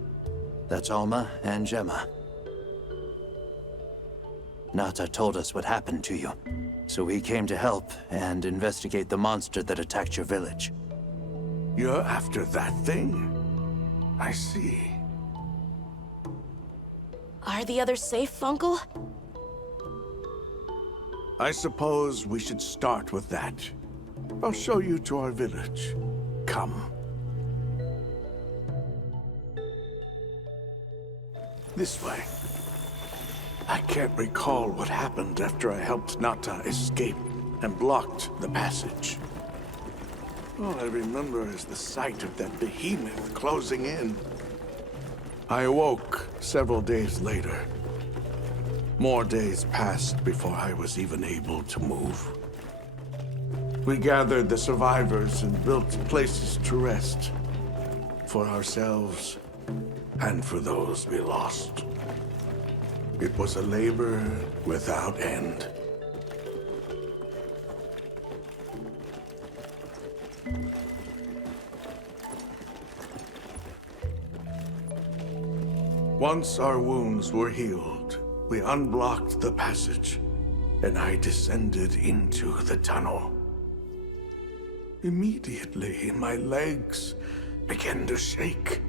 That's Alma and Gemma. Nata told us what happened to you, so we came to help and investigate the monster that attacked your village. You're after that thing? I see. Are the others safe, Uncle? I suppose we should start with that. I'll show you to our village. Come. This way. I can't recall what happened after I helped Nata escape and blocked the passage. All I remember is the sight of that behemoth closing in. I awoke several days later. More days passed before I was even able to move. We gathered the survivors and built places to rest. For ourselves, and for those we lost. It was a labor without end. Once our wounds were healed, we unblocked the passage, and I descended into the tunnel. Immediately, my legs began to shake.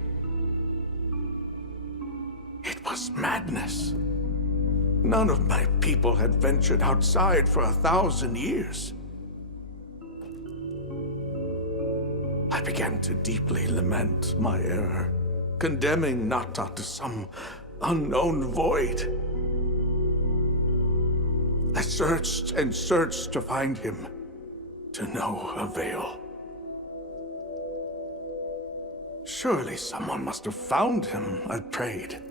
It was madness. None of my people had ventured outside for 1,000 years. I began to deeply lament my error, condemning Nata to some unknown void. I searched and searched to find him, to no avail. Surely someone must have found him, I prayed.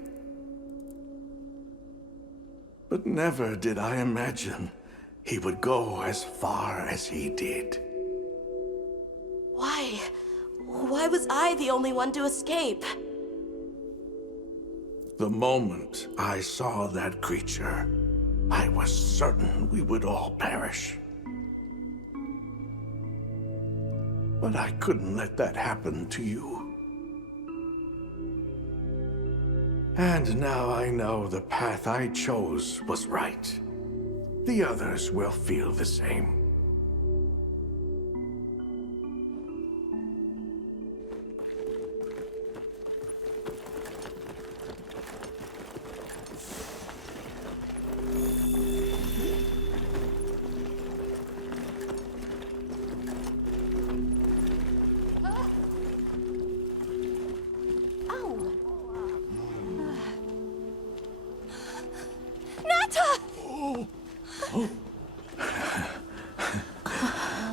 But never did I imagine he would go as far as he did. Why? Why was I the only one to escape? The moment I saw that creature, I was certain we would all perish. But I couldn't let that happen to you. And now I know the path I chose was right. The others will feel the same.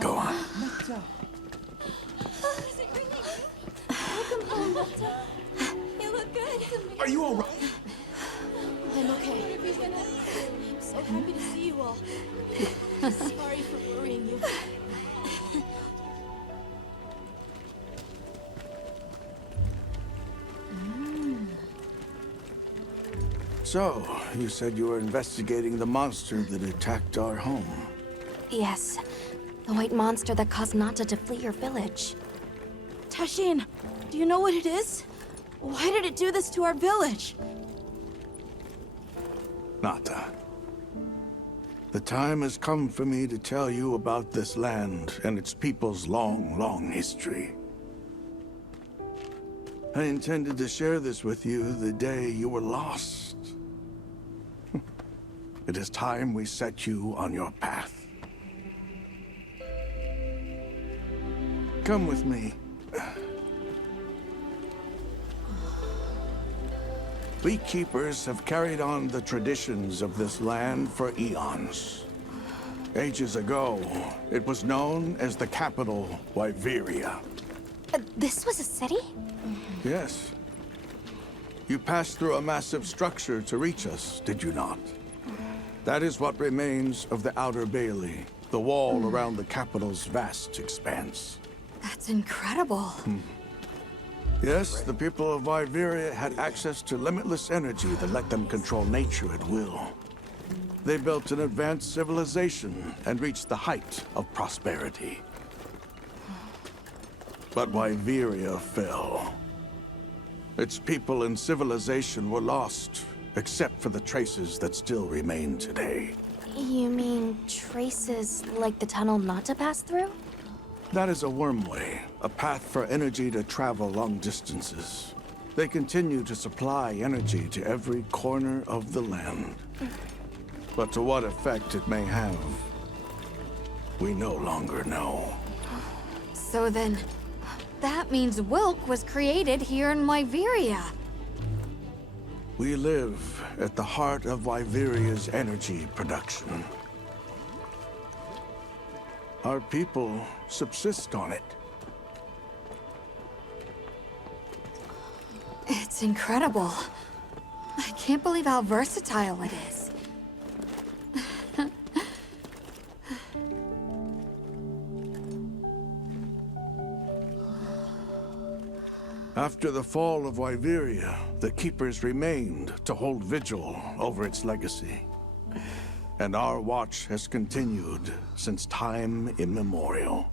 Go on. You look good. Are you all right? I'm okay. I'm so happy to see you all. Sorry for worrying you. So, you said you were investigating the monster that attacked our home. Yes, the white monster that caused Nata to flee your village. Tashin, do you know what it is? Why did it do this to our village? Nata. The time has come for me to tell you about this land and its people's long, long history. I intended to share this with you the day you were lost. It is time we set you on your path. Come with me. We keepers have carried on the traditions of this land for eons. Ages ago, it was known as the capital, Wyveria. This was a city? Yes. You passed through a massive structure to reach us, did you not? That is what remains of the Outer Bailey, the wall around the capital's vast expanse. That's incredible. Yes, the people of Wyveria had access to limitless energy that let them control nature at will. They built an advanced civilization and reached the height of prosperity. But Wyveria fell. Its people and civilization were lost, except for the traces that still remain today. You mean traces like the tunnel Nata passed through? That is a wormway, a path for energy to travel long distances. They continue to supply energy to every corner of the land. But to what effect it may have, we no longer know. So then, that means Wilk was created here in Wyveria. We live at the heart of Wyveria's energy production. Our people subsist on it. It's incredible. I can't believe how versatile it is. After the fall of Wyveria, the Keepers remained to hold vigil over its legacy. And our watch has continued since time immemorial.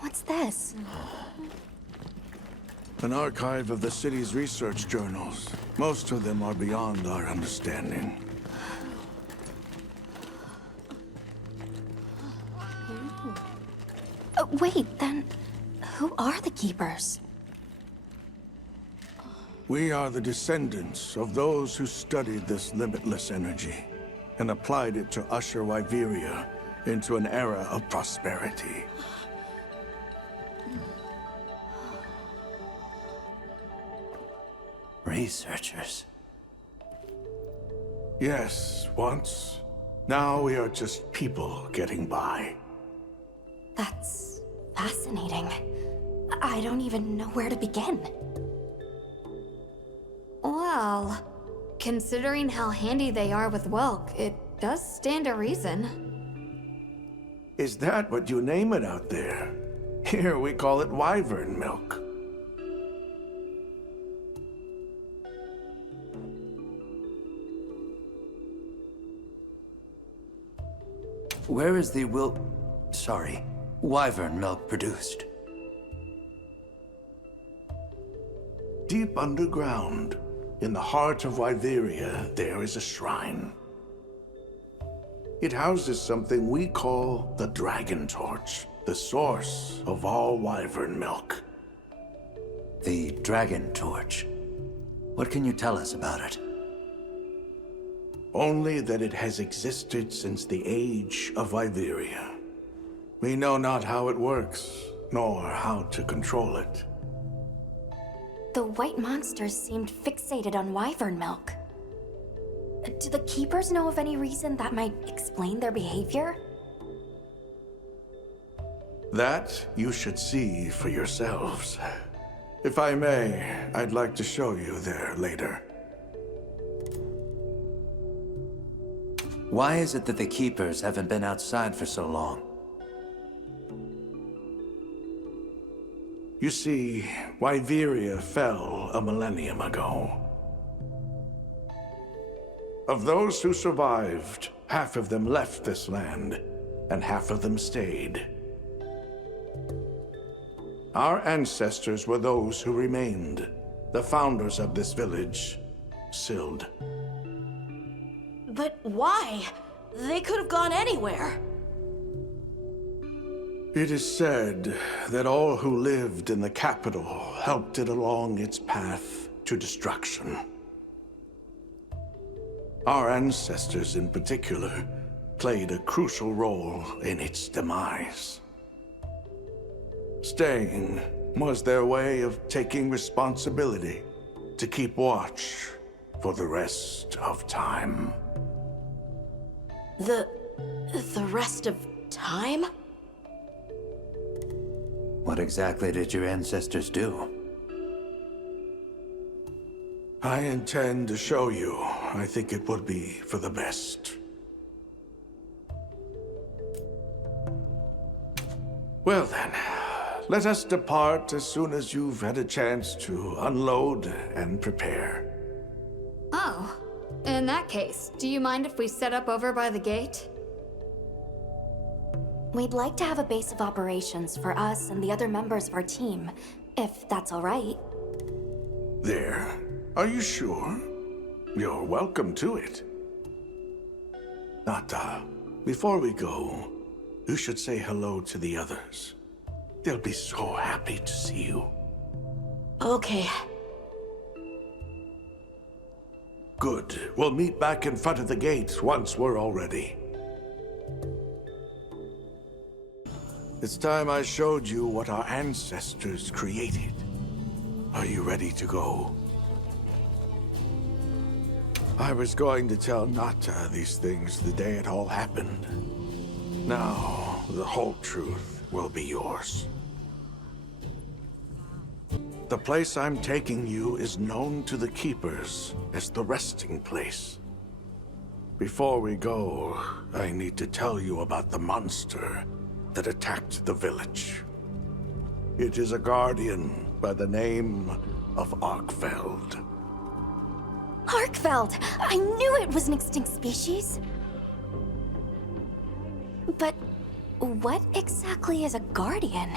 What's this? An archive of the city's research journals. Most of them are beyond our understanding. Wait, then who are the Keepers? We are the descendants of those who studied this limitless energy and applied it to usher Wyveria into an era of prosperity. Researchers. Yes, once. Now we are just people getting by. That's fascinating. I don't even know where to begin. Well, considering how handy they are with Welk, it does stand to reason. Is that what you name it out there? Here we call it wyvern milk. Where is the wyvern milk produced? Deep underground, in the heart of Wyveria, there is a shrine. It houses something we call the Dragon Torch, the source of all wyvern milk. The Dragon Torch. What can you tell us about it? Only that it has existed since the age of Wyveria. We know not how it works, nor how to control it. The white monsters seemed fixated on wyvern milk. Do the Keepers know of any reason that might explain their behavior? That you should see for yourselves. If I may, I'd like to show you there later. Why is it that the Keepers haven't been outside for so long? You see, Wyveria fell a millennium ago. Of those who survived, half of them left this land, and half of them stayed. Our ancestors were those who remained, the founders of this village, Sild. But why? They could have gone anywhere. It is said that all who lived in the capital helped it along its path to destruction. Our ancestors in particular played a crucial role in its demise. Staying was their way of taking responsibility to keep watch for the rest of time. The rest of time? What exactly did your ancestors do? I intend to show you. I think it would be for the best. Well then, let us depart as soon as you've had a chance to unload and prepare. Oh, in that case, do you mind if we set up over by the gate? We'd like to have a base of operations for us and the other members of our team, if that's all right. There. Are you sure? You're welcome to it. Nata, before we go, you should say hello to the others. They'll be so happy to see you. Okay. Good. We'll meet back in front of the gate once we're all ready. It's time I showed you what our ancestors created. Are you ready to go? I was going to tell Nata these things the day it all happened. Now, the whole truth will be yours. The place I'm taking you is known to the Keepers as the resting place. Before we go, I need to tell you about the monster that attacked the village. It is a guardian by the name of Arkfeld. Arkfeld! I knew it was an extinct species! But what exactly is a guardian?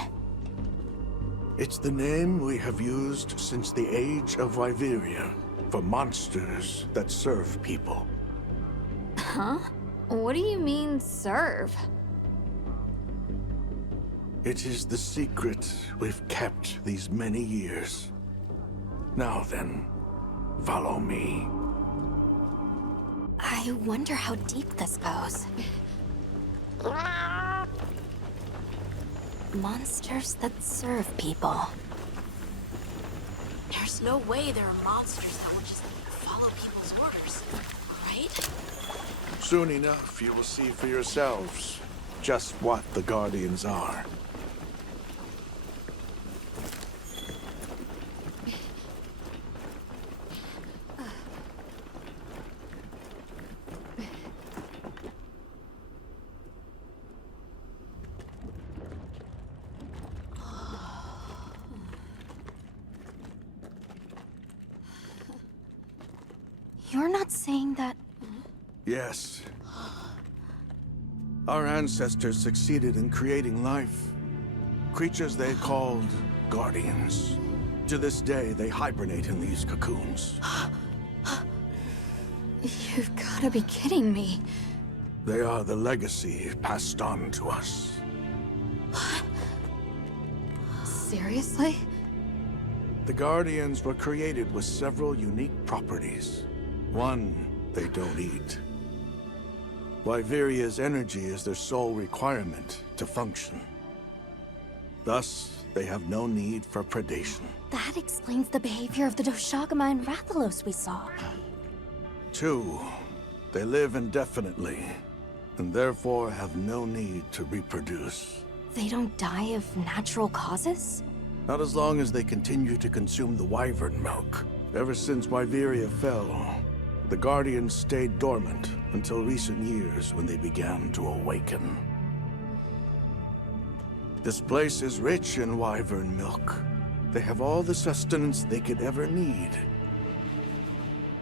It's the name we have used since the age of Wyveria for monsters that serve people. Huh? What do you mean, serve? It is the secret we've kept these many years. Now then, follow me. I wonder how deep this goes. Monsters that serve people. There's no way there are monsters that would just follow people's orders, right? Soon enough, you will see for yourselves just what the Guardians are. You're not saying that... Yes. Our ancestors succeeded in creating life. Creatures they called Guardians. To this day, they hibernate in these cocoons. You've gotta be kidding me. They are the legacy passed on to us. Seriously? The Guardians were created with several unique properties. One, they don't eat. Wyveria's energy is their sole requirement to function. Thus, they have no need for predation. That explains the behavior of the Doshagama and Rathalos we saw. Two, they live indefinitely, and therefore have no need to reproduce. They don't die of natural causes? Not as long as they continue to consume the wyvern milk. Ever since Wyveria fell, the Guardians stayed dormant until recent years when they began to awaken. This place is rich in wyvern milk. They have all the sustenance they could ever need.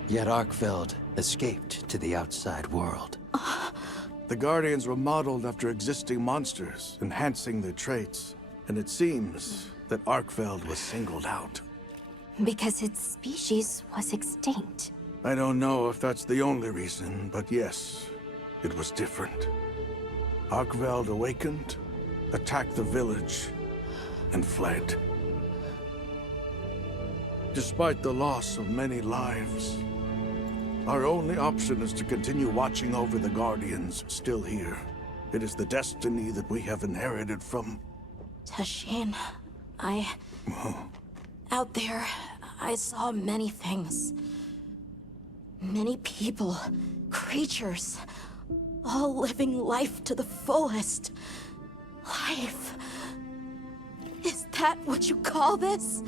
Yet Arkfeld escaped to the outside world. The Guardians were modeled after existing monsters, enhancing their traits. And it seems that Arkfeld was singled out. Because its species was extinct. I don't know if that's the only reason, but yes, it was different. Arkfeld awakened, attacked the village, and fled. Despite the loss of many lives, our only option is to continue watching over the Guardians still here. It is the destiny that we have inherited from... Tashin, out there, I saw many things. Many people, creatures, all living life to the fullest. Life. Is that what you call this?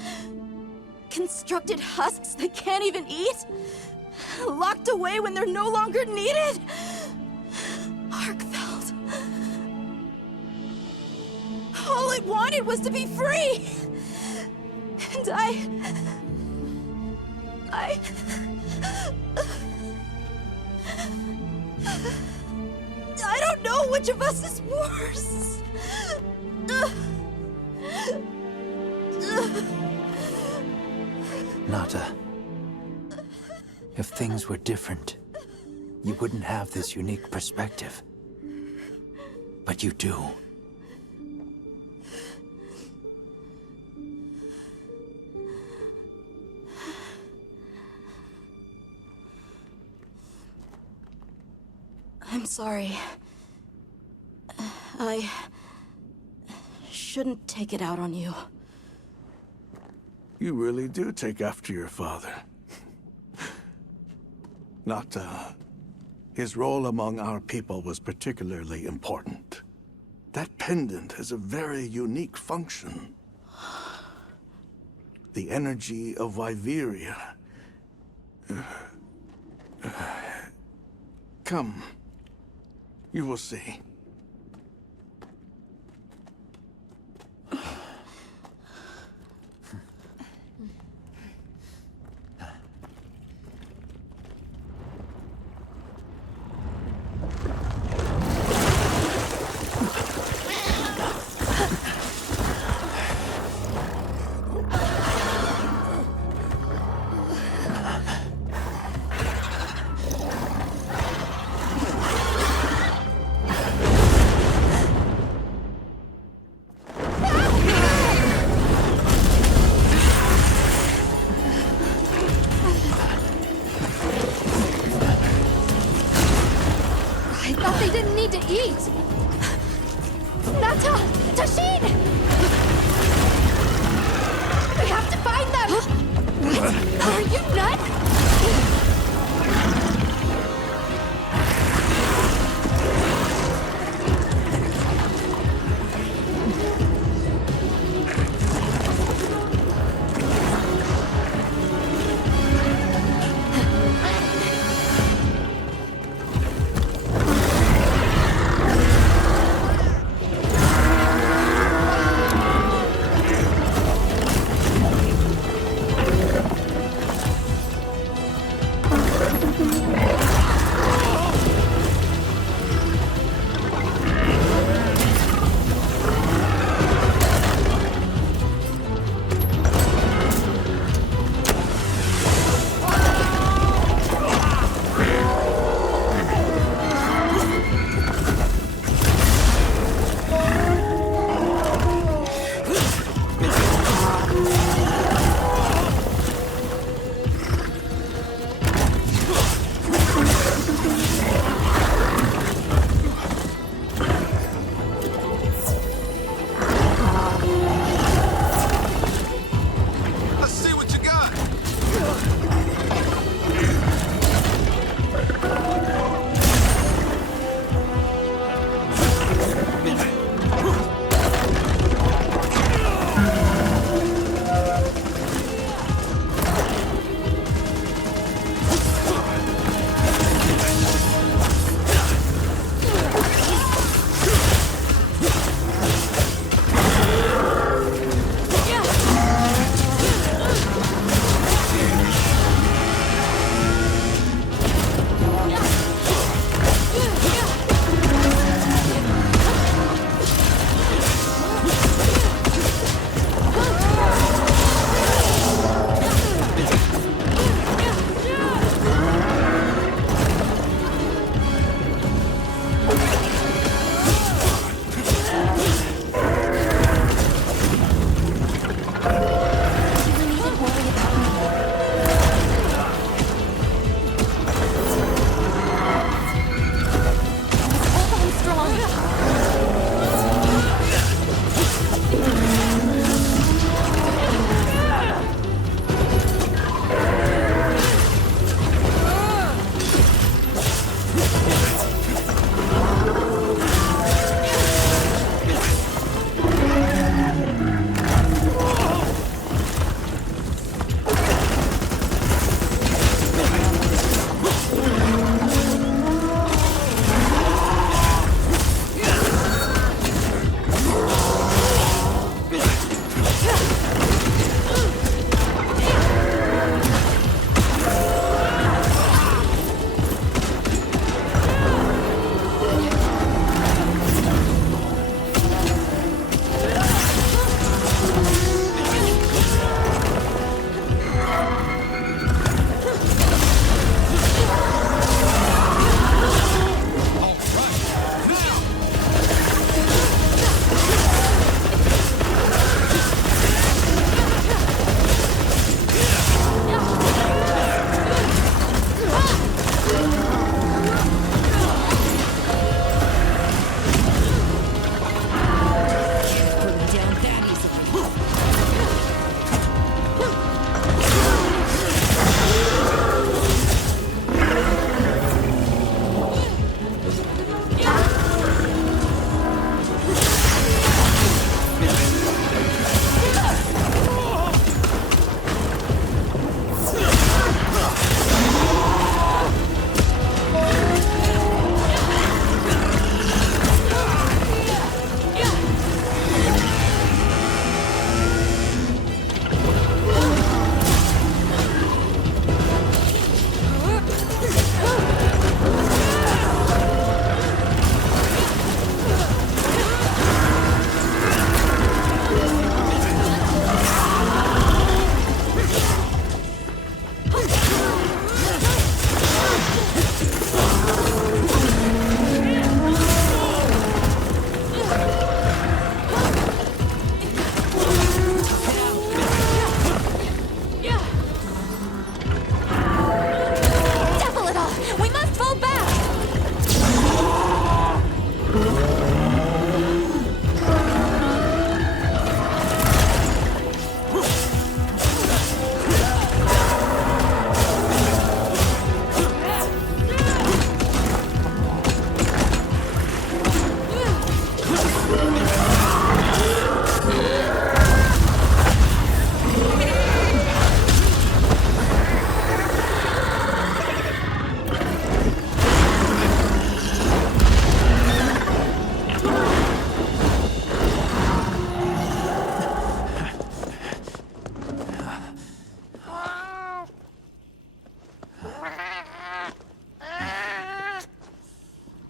Constructed husks they can't even eat? Locked away when they're no longer needed? Arkfeld. All it wanted was to be free! And I don't know which of us is worse. Nata, if things were different, you wouldn't have this unique perspective. But you do. I'm sorry. I shouldn't take it out on you. You really do take after your father. His role among our people was particularly important. That pendant has a very unique function. The energy of Wyveria. Come. You will see.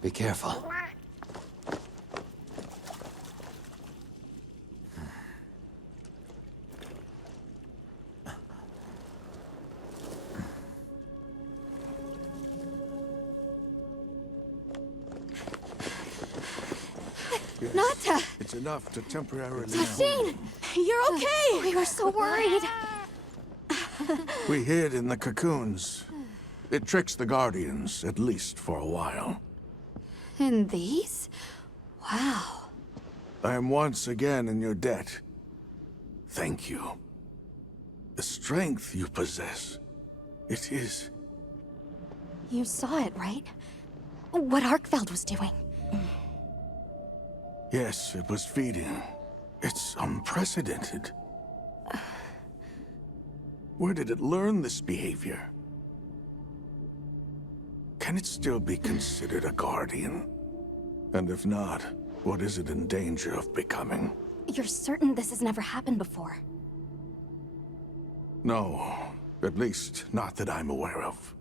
Be careful. Nata! It's enough to temporarily... Tashin! You're okay! We were so worried. We hid in the cocoons. It tricks the Guardians, at least for a while. And these? Wow. I am once again in your debt. Thank you. The strength you possess, it is... You saw it, right? What Arkfeld was doing. Yes, it was feeding. It's unprecedented. Where did it learn this behavior? Can it still be considered a Guardian? And if not, what is it in danger of becoming? You're certain this has never happened before? No, at least not that I'm aware of.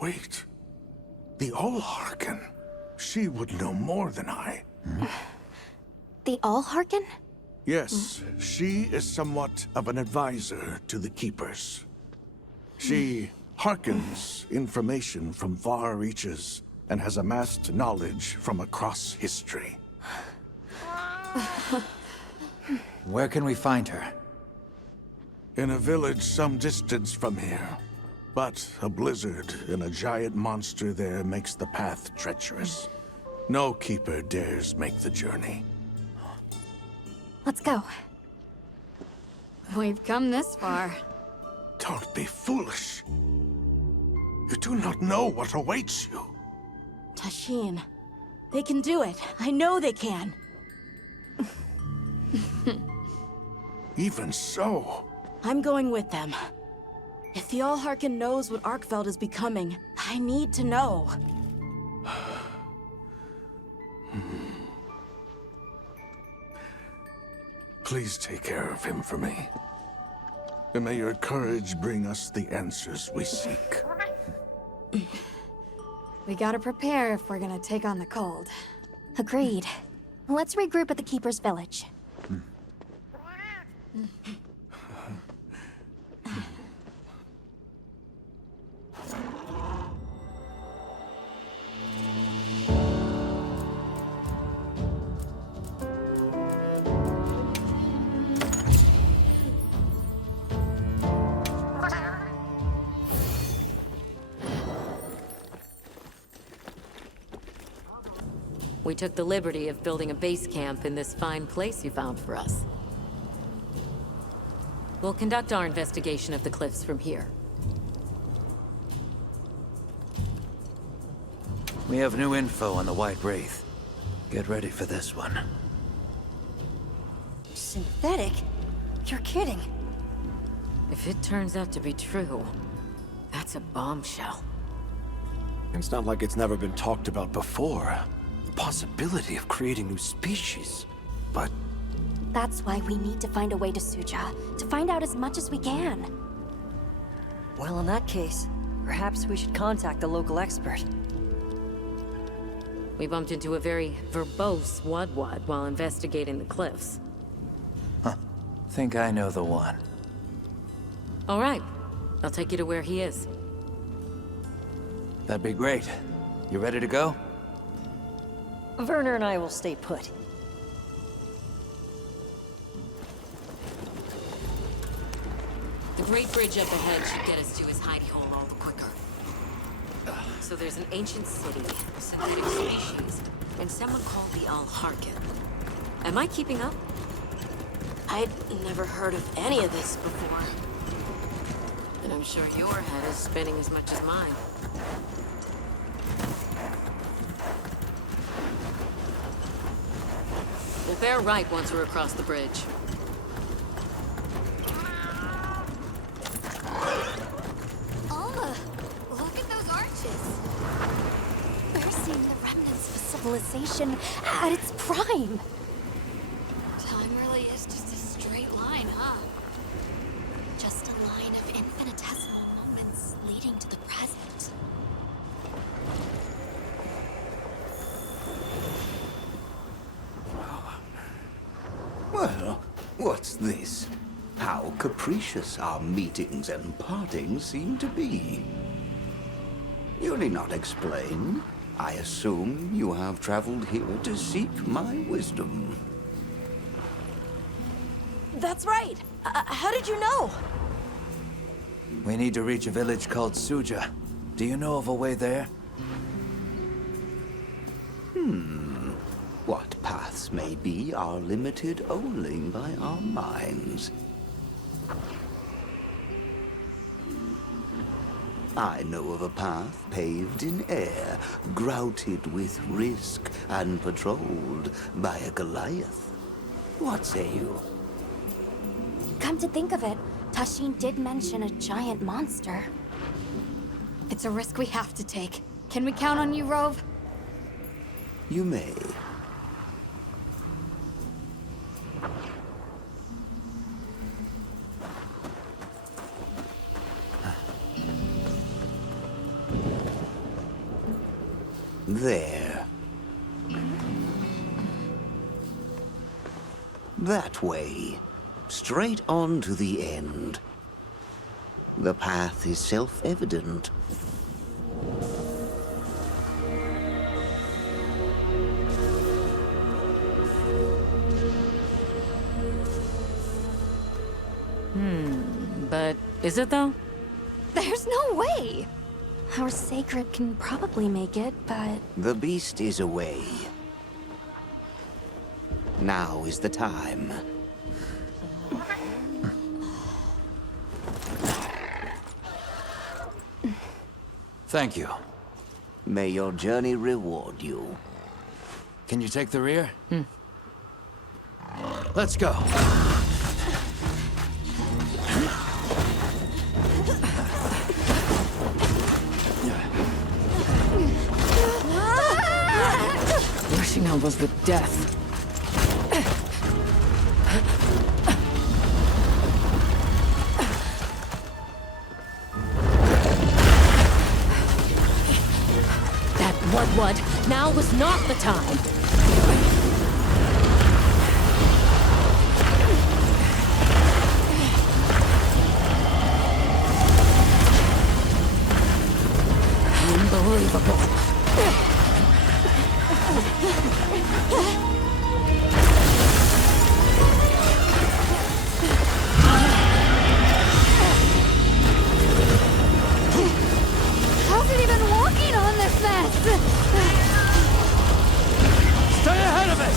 Wait, the Allharken. She would know more than I. The Allharken? Yes, she is somewhat of an advisor to the Keepers. She hearkens information from far reaches and has amassed knowledge from across history. Where can we find her? In a village some distance from here. But a blizzard and a giant monster there makes the path treacherous. No Keeper dares make the journey. Let's go. We've come this far. Don't be foolish. You do not know what awaits you. Tashin, they can do it. I know they can. Even so... I'm going with them. If the Allharken knows what Arkfeld is becoming, I need to know. Please take care of him for me. And may your courage bring us the answers we seek. We gotta prepare if we're gonna take on the cold. Agreed. Let's regroup at the Keeper's village. We took the liberty of building a base camp in this fine place you found for us. We'll conduct our investigation of the cliffs from here. We have new info on the White Wraith. Get ready for this one. Synthetic? You're kidding. If it turns out to be true, that's a bombshell. It's not like it's never been talked about before. The possibility of creating new species. But That's why we need to find a way to Suja, to find out as much as we can. Well, in that case, perhaps we should contact the local expert. We bumped into a very verbose Wadwad while investigating the cliffs. Think I know the one. All right. I'll take you to where he is. That'd be great. You ready to go? Werner and I will stay put. The Great Bridge up ahead should get us to his hidey hole all the quicker. So there's an ancient city, a synthetic species, and someone called the Allharken. Am I keeping up? I'd never heard of any of this before. And I'm sure your head is spinning as much as mine. We'll bear right once we're across the bridge. Alma, look at those arches. We're seeing the remnants of civilization at its prime. Time really is just a straight line, huh? Just a line of infinitesimal moments leading to the present. What's this? How capricious our meetings and partings seem to be. You need not explain. I assume you have traveled here to seek my wisdom. That's right. How did you know? We need to reach a village called Suja. Do you know of a way there? What paths may be are limited only by our minds. I know of a path paved in air, grouted with risk, and patrolled by a Goliath. What say you? Come to think of it, Tashin did mention a giant monster. It's a risk we have to take. Can we count on you, Rove? You may. There. That way. Straight on to the end. The path is self-evident. But is it though? There's no way! Our sacred can probably make it, but... The beast is away. Now is the time. Thank you. May your journey reward you. Can you take the rear? Let's go. Rushing elbows with death. That what? Now was not the time. Unbelievable. How's it even walking on this mess? Stay ahead of it!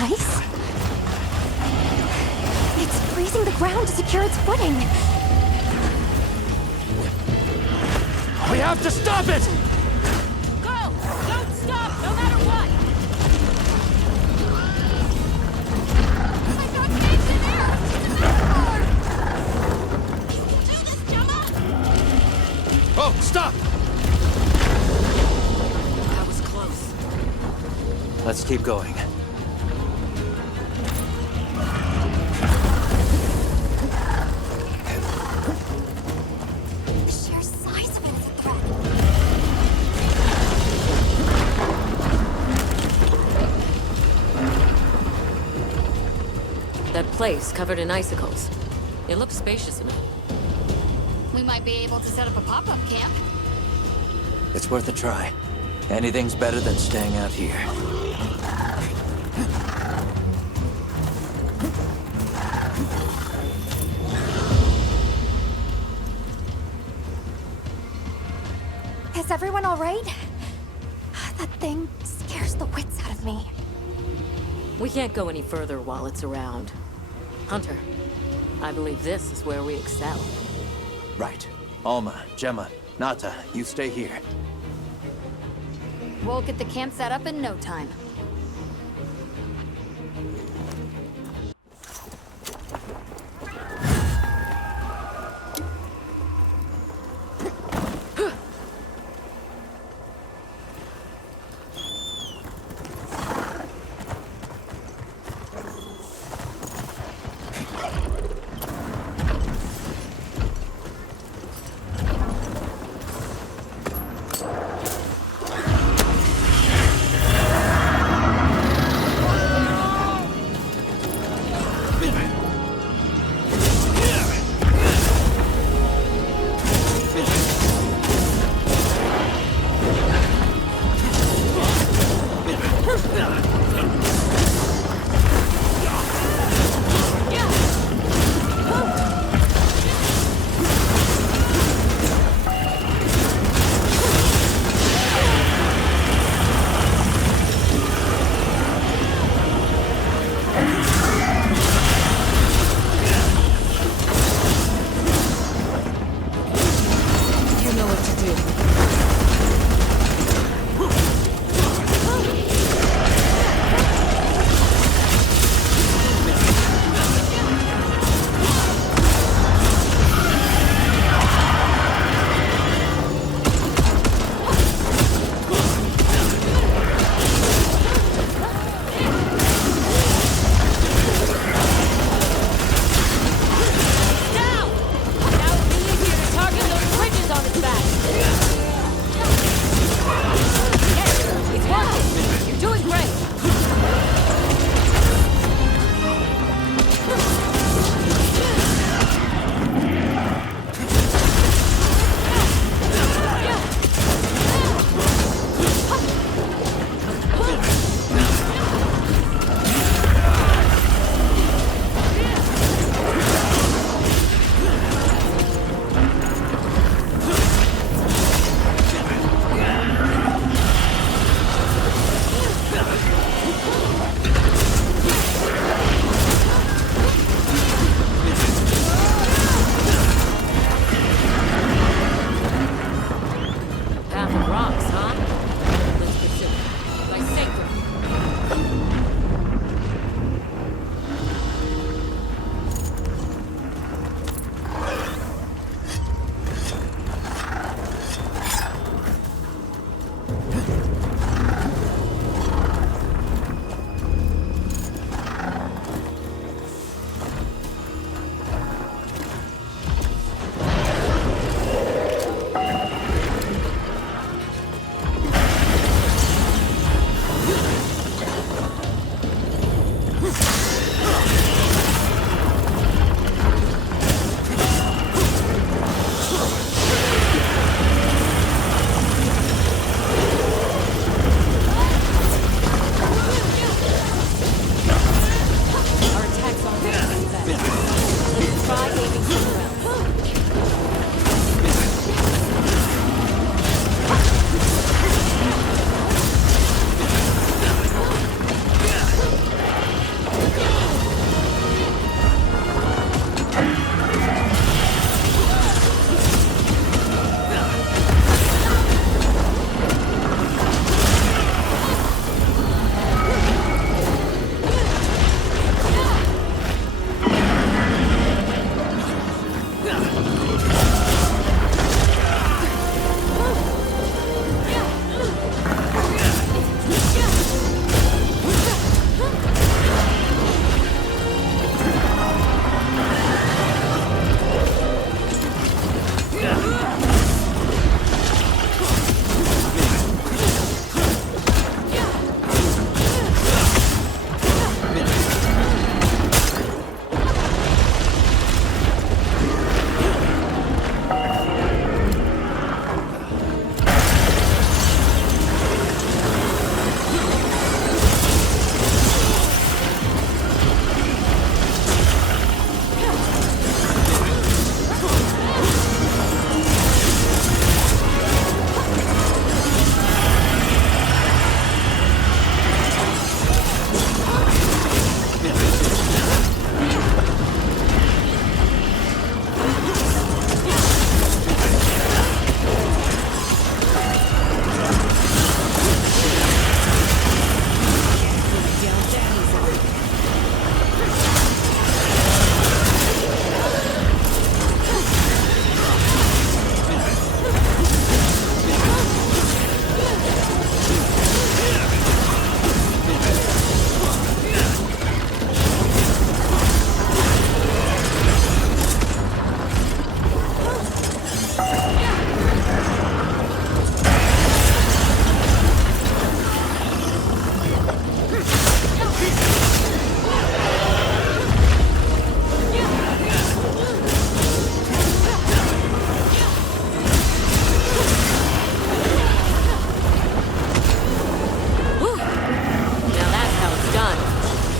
Ice? It's freezing the ground to secure its footing. We have to stop it! Go! Don't stop, no matter what! Oh, stop! That was close. Let's keep going. The sheer size of it's a threat. That place covered in icicles. It looked spacious enough. We might be able to set up a pop-up camp. It's worth a try. Anything's better than staying out here. Is everyone all right? That thing scares the wits out of me. We can't go any further while it's around. Hunter, I believe this is where we excel. Right. Alma, Gemma, Nata, you stay here. We'll get the camp set up in no time.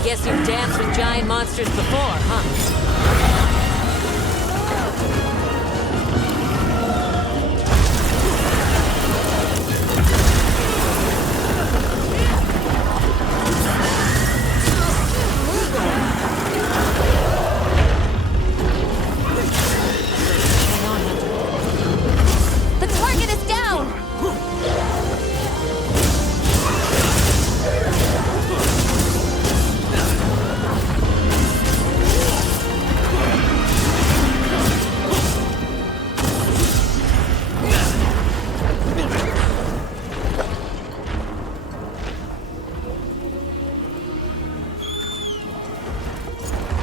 Guess you've danced with giant monsters before, huh? The target is down!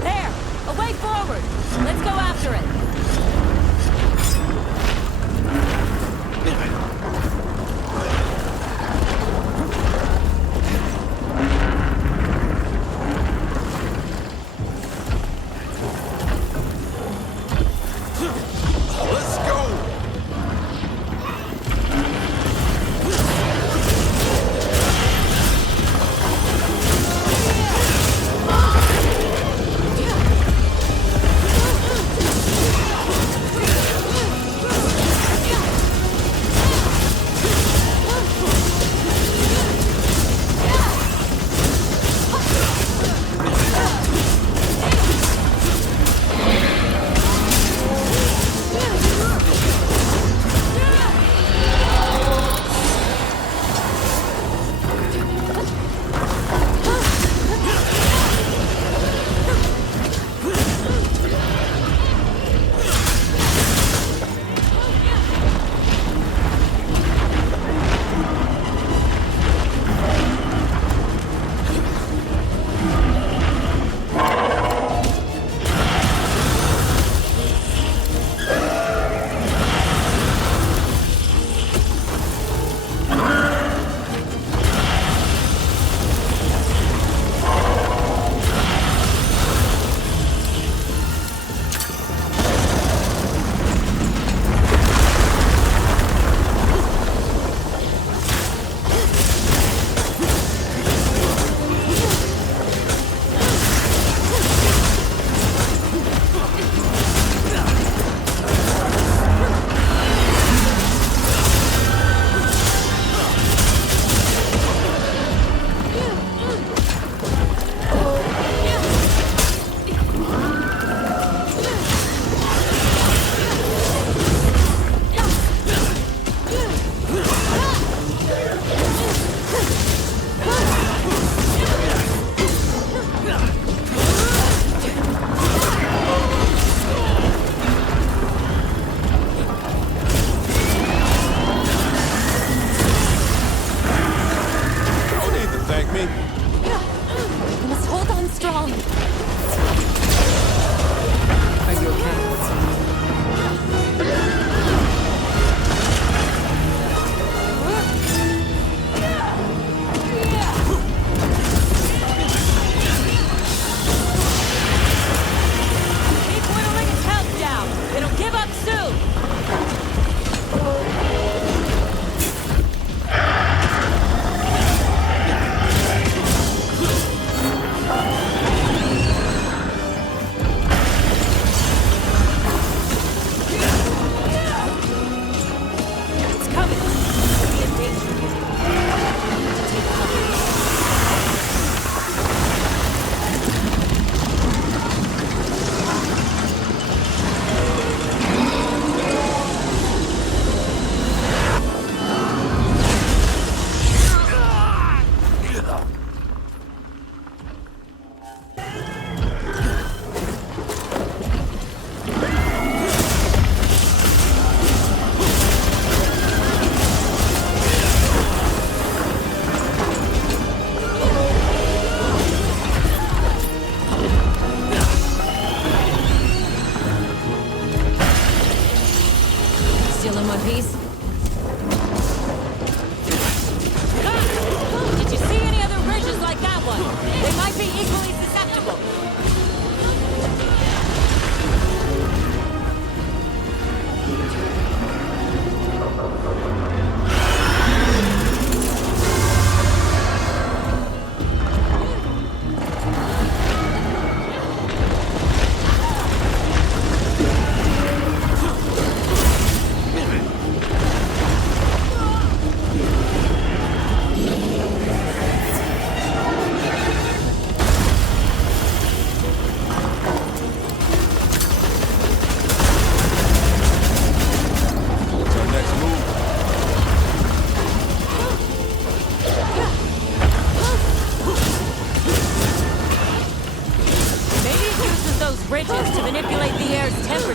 There! A way forward! Let's go after it! Let's go!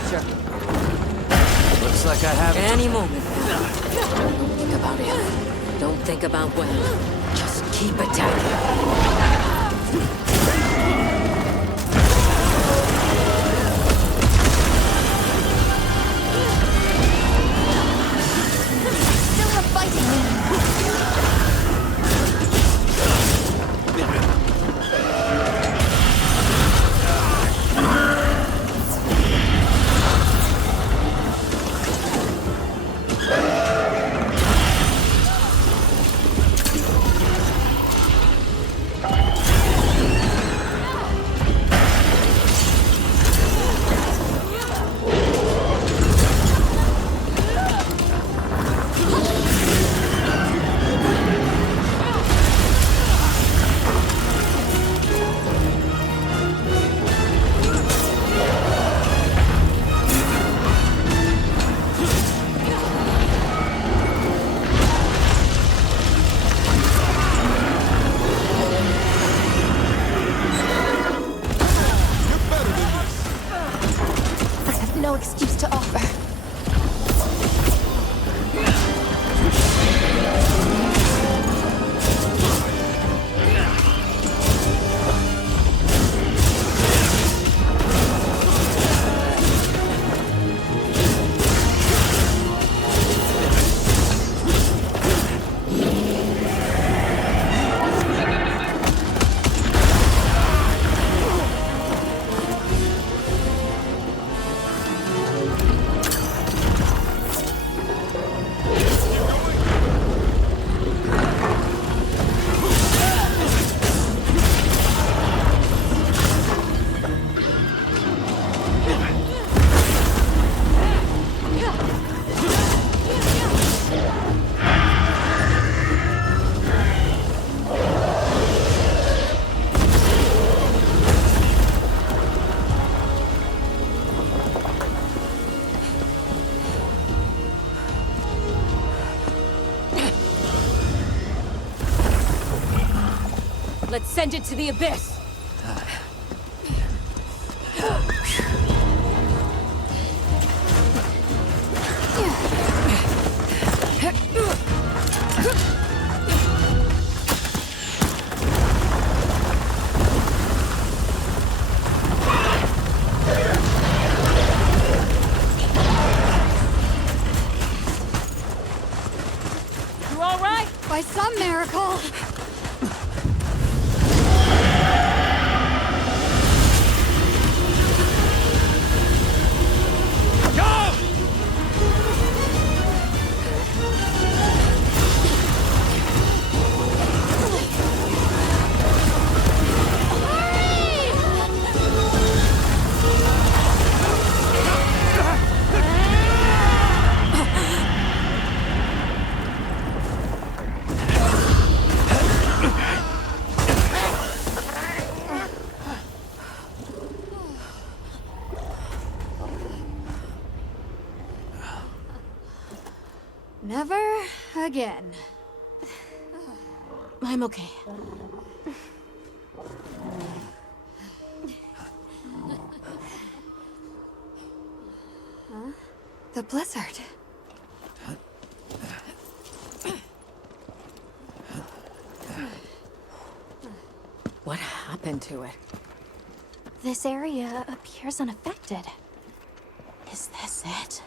capture. Looks like I have Any moment now. Don't think about it. Don't think about when. Just keep attacking. Still have fighting me. I have no excuse to offer. Let's send it to the abyss! You all right? By some miracle. Never again. I'm okay. Huh? The blizzard. What happened to it? This area appears unaffected. Is this it?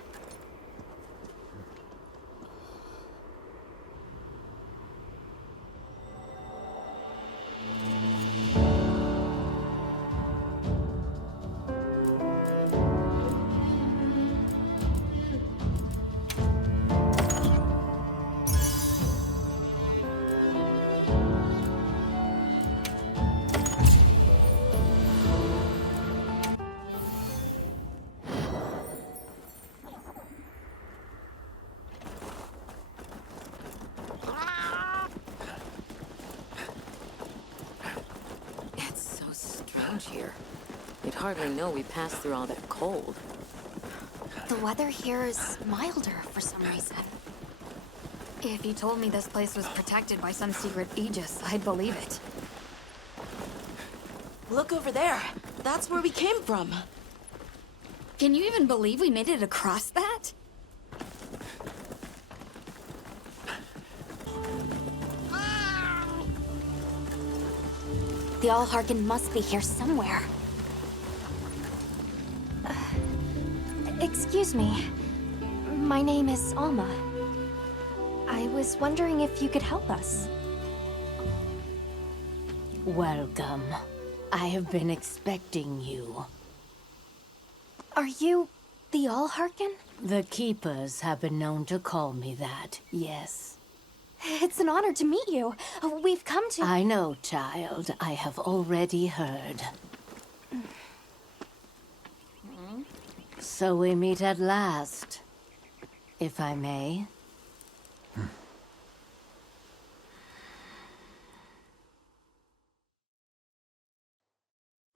Here. You'd hardly know we passed through all that cold. The weather here is milder for some reason. If you told me this place was protected by some secret aegis, I'd believe it. Look over there. That's where we came from. Can you even believe we made it across that? The Allharkin must be here somewhere. Excuse me. My name is Alma. I was wondering if you could help us. Welcome. I have been expecting you. Are you the Allharkin? The Keepers have been known to call me that, yes. It's an honor to meet you. We've come to... I know, child. I have already heard. So we meet at last, if I may.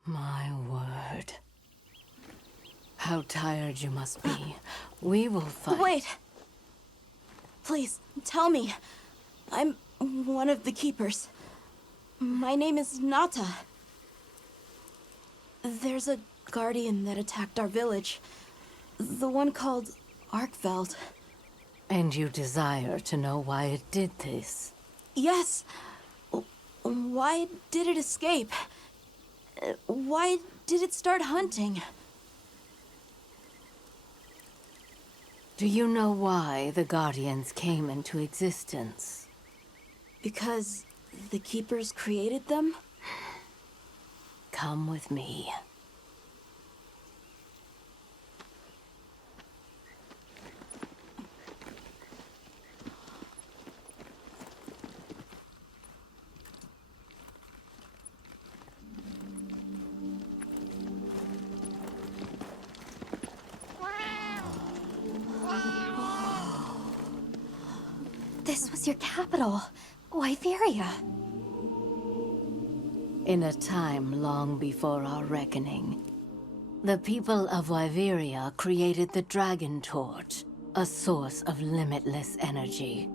My word. How tired you must be. We will fight. Wait! Please, tell me. I'm one of the Keepers. My name is Nata. There's a guardian that attacked our village. The one called Arkveld. And you desire to know why it did this? Yes. Why did it escape? Why did it start hunting? Do you know why the Guardians came into existence? Because the Keepers created them? Come with me. This was your capital, Wyveria. In a time long before our reckoning, the people of Wyveria created the Dragon Torch, a source of limitless energy.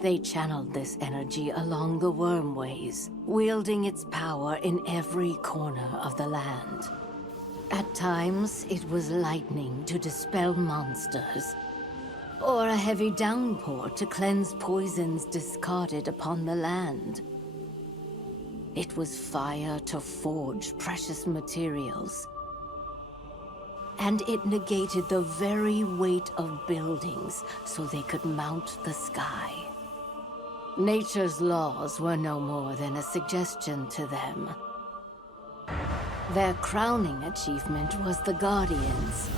They channeled this energy along the Wormways, wielding its power in every corner of the land. At times, it was lightning to dispel monsters, or a heavy downpour to cleanse poisons discarded upon the land. It was fire to forge precious materials. And it negated the very weight of buildings so they could mount the sky. Nature's laws were no more than a suggestion to them. Their crowning achievement was the Guardians,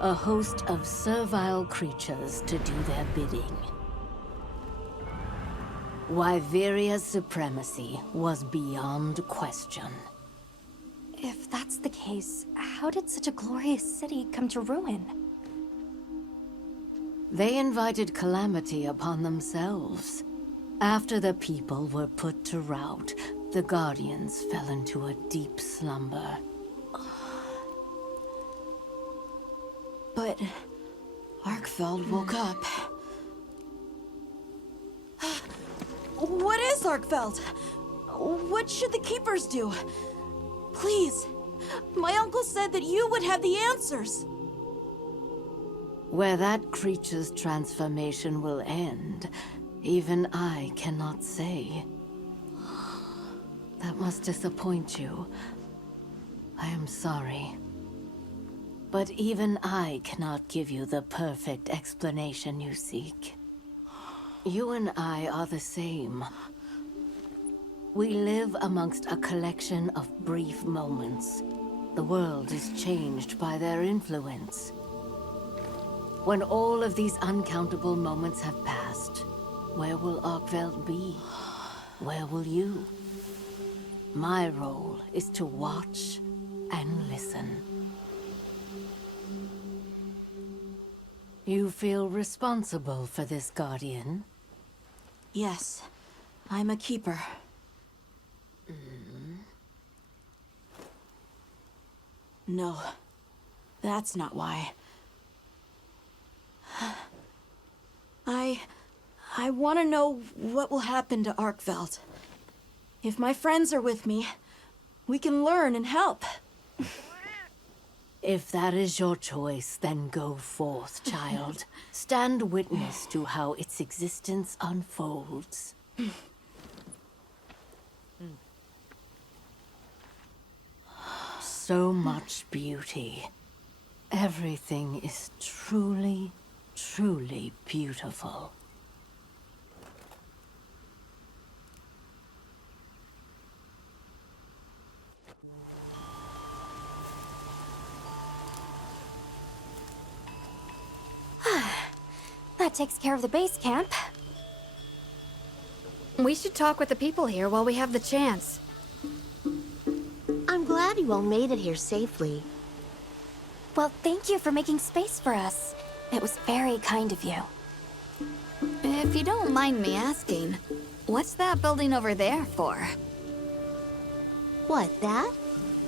a host of servile creatures to do their bidding. Wyveria's supremacy was beyond question. If that's the case, how did such a glorious city come to ruin? They invited calamity upon themselves. After the people were put to rout, the Guardians fell into a deep slumber. But Arkveld woke up. What is Arkveld? What should the Keepers do? Please, my uncle said that you would have the answers. Where that creature's transformation will end, even I cannot say. That must disappoint you. I am sorry. But even I cannot give you the perfect explanation you seek. You and I are the same. We live amongst a collection of brief moments. The world is changed by their influence. When all of these uncountable moments have passed, where will Arkveld be? Where will you? My role is to watch and listen. You feel responsible for this Guardian? Yes, I'm a Keeper. No, that's not why. I want to know what will happen to Arkveld. If my friends are with me, we can learn and help. If that is your choice, then go forth, child. Stand witness to how its existence unfolds. So much beauty. Everything is truly, truly beautiful. That takes care of the base camp. We should talk with the people here while we have the chance. I'm glad you all made it here safely. Well, thank you for making space for us. It was very kind of you. If you don't mind me asking, what's that building over there for? What, that?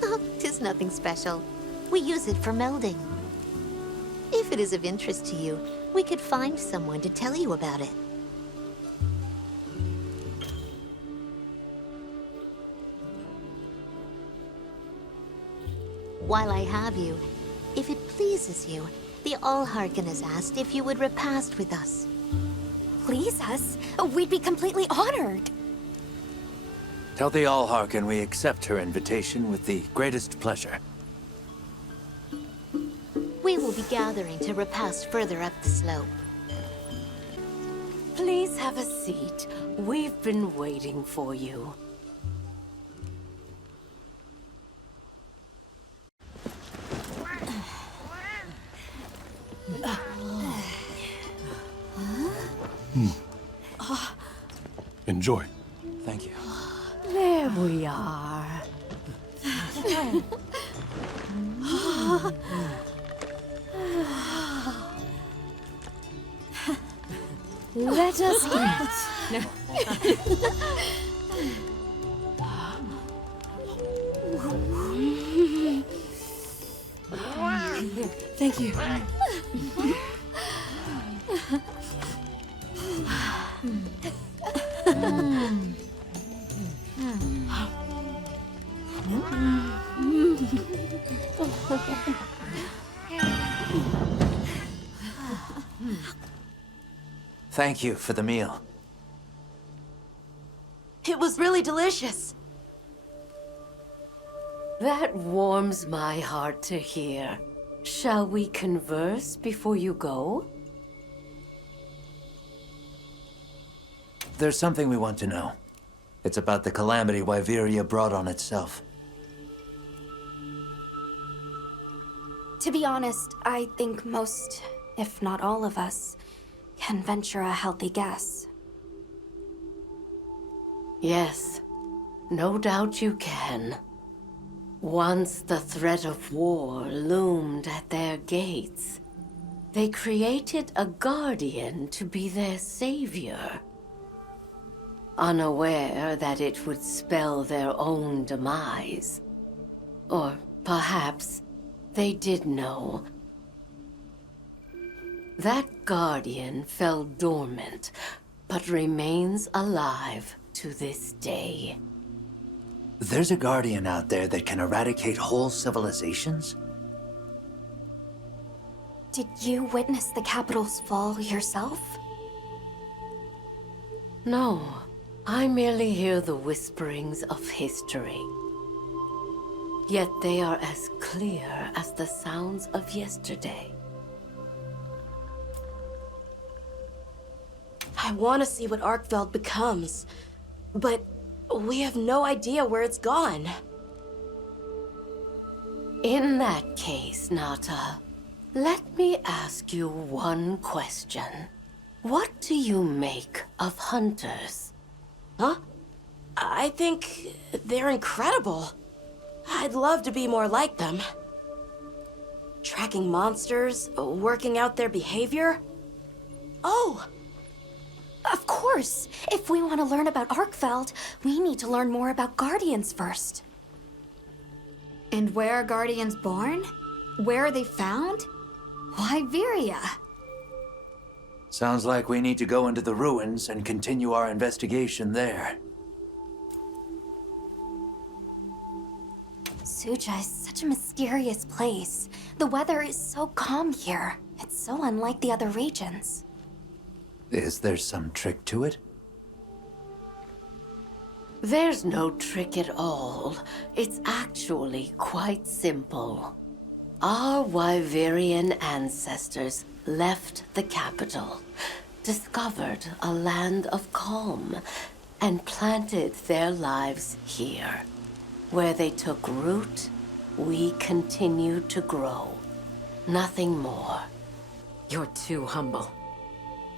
Oh, 'tis nothing special. We use it for melding. If it is of interest to you, we could find someone to tell you about it. While I have you, if it pleases you, the Allharken has asked if you would repast with us. Please us? We'd be completely honored. Tell the Allharken we accept her invitation with the greatest pleasure. We will be gathering to repast further up the slope. Please have a seat. We've been waiting for you. Enjoy. Thank you. There we are. Let us eat. Thank you. Thank you for the meal. It was really delicious. That warms my heart to hear. Shall we converse before you go? There's something we want to know. It's about the calamity Wyveria brought on itself. To be honest, I think most, if not all of us, can venture a healthy guess. Yes, no doubt you can. Once the threat of war loomed at their gates, they created a guardian to be their savior. Unaware that it would spell their own demise. Or perhaps they did know. That guardian fell dormant, but remains alive to this day. There's a guardian out there that can eradicate whole civilizations? Did you witness the capital's fall yourself? No, I merely hear the whisperings of history. Yet they are as clear as the sounds of yesterday. I want to see what Arkfeld becomes, but we have no idea where it's gone. In that case, Nata, let me ask you one question. What do you make of hunters? Huh? I think they're incredible. I'd love to be more like them. Tracking monsters, working out their behavior. Oh! Of course! If we want to learn about Arkfeld, we need to learn more about Guardians first. And where are Guardians born? Where are they found? Wyveria. Sounds like we need to go into the ruins and continue our investigation there. Suja is such a mysterious place. The weather is so calm here. It's so unlike the other regions. Is there some trick to it? There's no trick at all. It's actually quite simple. Our Wyverian ancestors left the capital, discovered a land of calm, and planted their lives here. Where they took root, we continue to grow. Nothing more. You're too humble.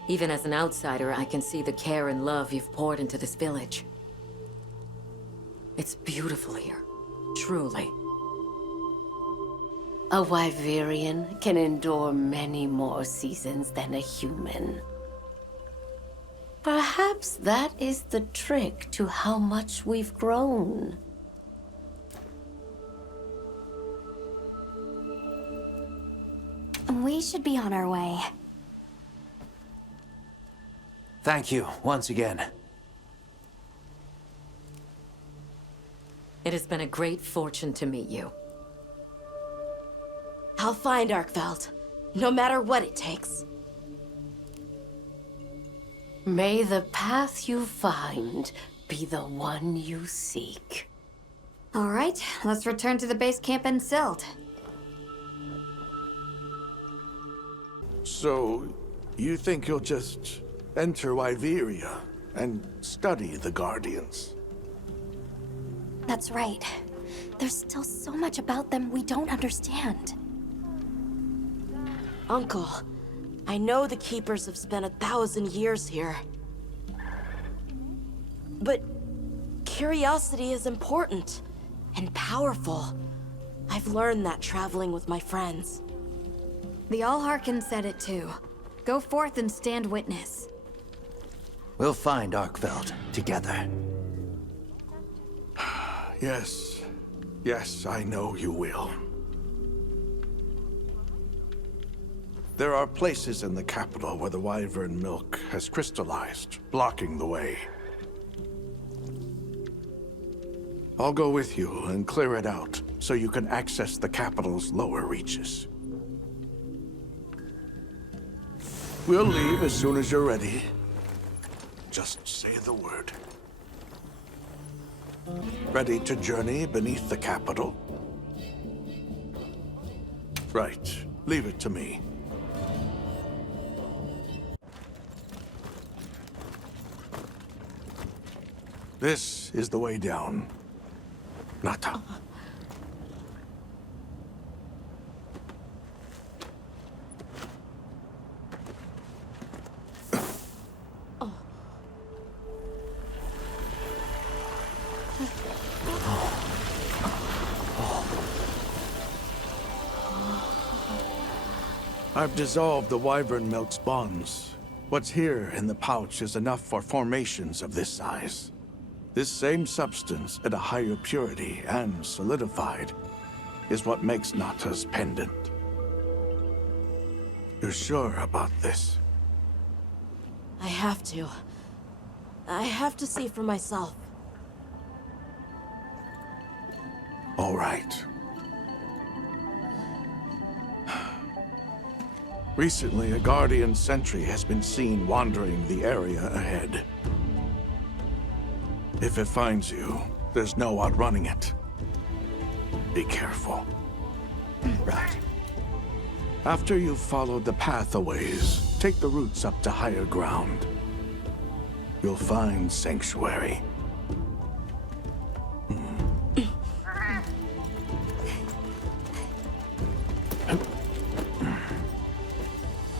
Even as an outsider, I can see the care and love you've poured into this village. It's beautiful here, truly. A Wyverian can endure many more seasons than a human. Perhaps that is the trick to how much we've grown. We should be on our way. Thank you, once again. It has been a great fortune to meet you. I'll find Arkveld, no matter what it takes. May the path you find be the one you seek. All right, let's return to the base camp in Silt. So, you think you'll just enter Wyveria and study the Guardians? That's right. There's still so much about them we don't understand. Uncle, I know the Keepers have spent 1,000 years here. But curiosity is important and powerful. I've learned that traveling with my friends. The Allharkin said it too. Go forth and stand witness. We'll find Arkveld together. Yes. Yes, I know you will. There are places in the capital where the Wyvern milk has crystallized, blocking the way. I'll go with you and clear it out, so you can access the capital's lower reaches. We'll leave as soon as you're ready. Just say the word. Ready to journey beneath the capital? Right. Leave it to me. This is the way down. Nata. I've dissolved the Wyvern milk's bonds. What's here in the pouch is enough for formations of this size. This same substance at a higher purity and solidified is what makes Nata's pendant. You're sure about this? I have to. I have to see for myself. All right. Recently, a Guardian sentry has been seen wandering the area ahead. If it finds you, there's no outrunning it. Be careful. Right. After you've followed the path a ways, take the roots up to higher ground. You'll find Sanctuary.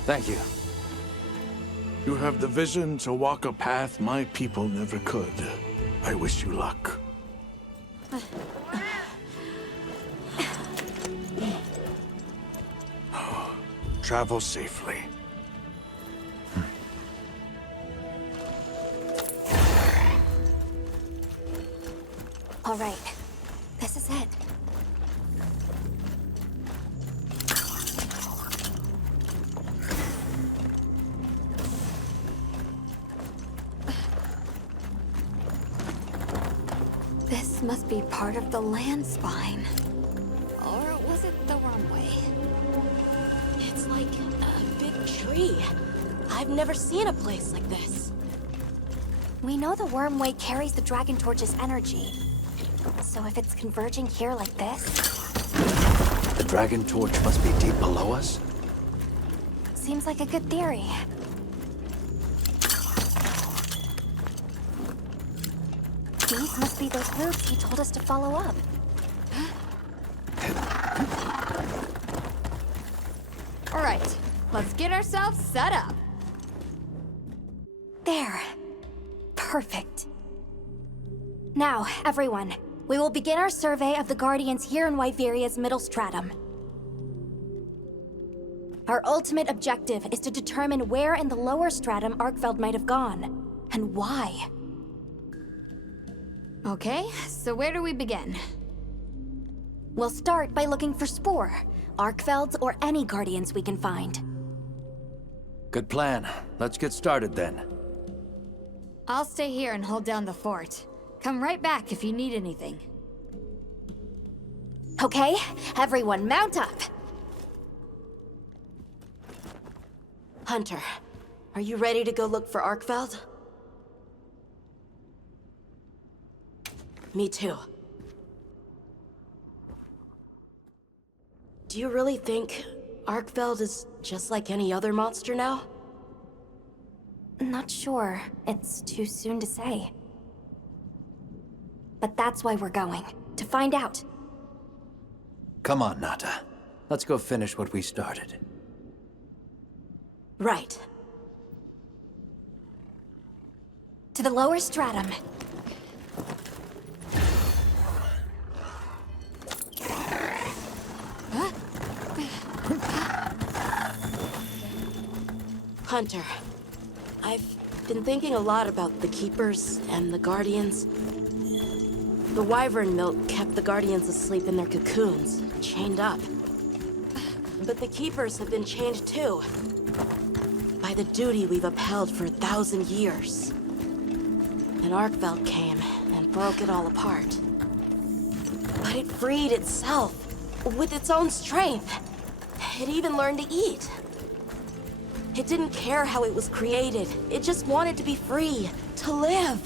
Thank you. You have the vision to walk a path my people never could. I wish you luck. Travel safely. All right. This is it. This must be part of the land spine. Wormway? It's like a big tree. I've never seen a place like this. We know the Wormway carries the Dragon Torch's energy. So if it's converging here like this... The Dragon Torch must be deep below us? Seems like a good theory. These must be those roots he told us to follow up. All right, let's get ourselves set up. There. Perfect. Now, everyone, we will begin our survey of the Guardians here in Wyveria's middle stratum. Our ultimate objective is to determine where in the lower stratum Arkfeld might have gone, and why. Okay, so where do we begin? We'll start by looking for Spore, Arkfelds, or any Guardians we can find. Good plan. Let's get started then. I'll stay here and hold down the fort. Come right back if you need anything. Okay, everyone mount up. Hunter, are you ready to go look for Arkfeld? Me too. Do you really think Arkfeld is just like any other monster now? Not sure. It's too soon to say. But that's why we're going. To find out. Come on, Nata. Let's go finish what we started. Right. To the lower stratum. Hunter, I've been thinking a lot about the Keepers and the Guardians. The wyvern milk kept the Guardians asleep in their cocoons, chained up. But the Keepers have been chained too. By the duty we've upheld for 1,000 years. And Arkfeld came and broke it all apart. But it freed itself, with its own strength. It even learned to eat. It didn't care how it was created. It just wanted to be free, to live.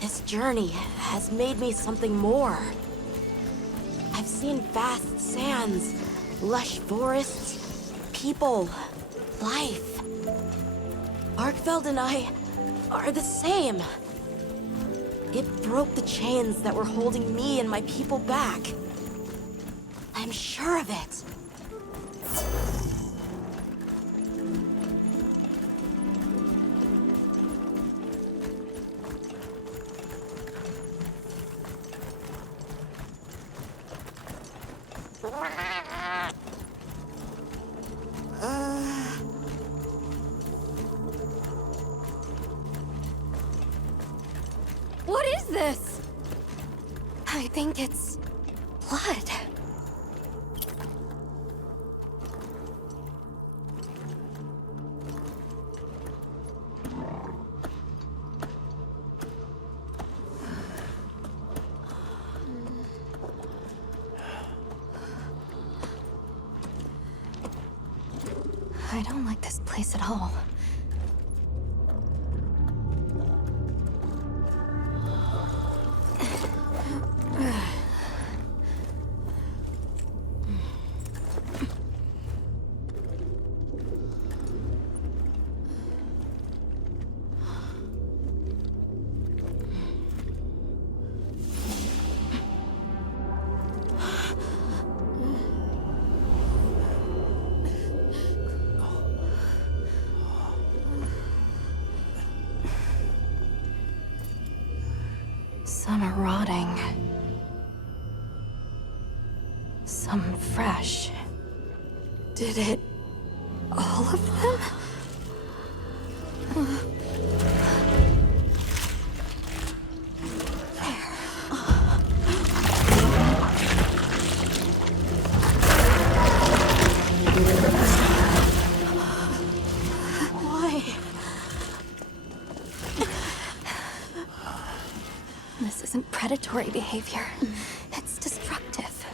This journey has made me something more. I've seen vast sands, lush forests, people, life. Arkfeld and I are the same. It broke the chains that were holding me and my people back. I'm sure of it. What is this? I think it's... blood. I don't like this place at all. Some are rotting. Some fresh. Did it... all of them? Why? This isn't predatory behavior. It's destructive.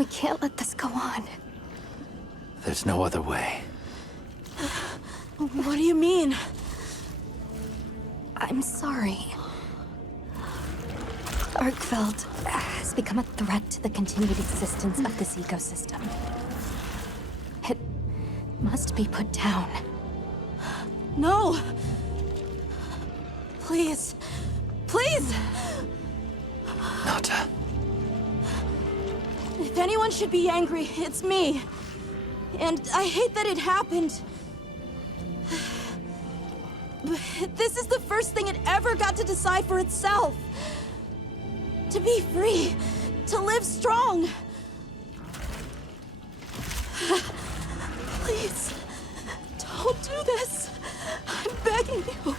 We can't let this go on. There's no other way. What do you mean? I'm sorry. Arkveld has become a threat to the continued existence of this ecosystem. It must be put down. No! Please. Please! Nata. If anyone should be angry, it's me. And I hate that it happened. But this is the first thing it ever got to decide for itself. To be free. To live strong. Please. Don't do this. I'm begging you.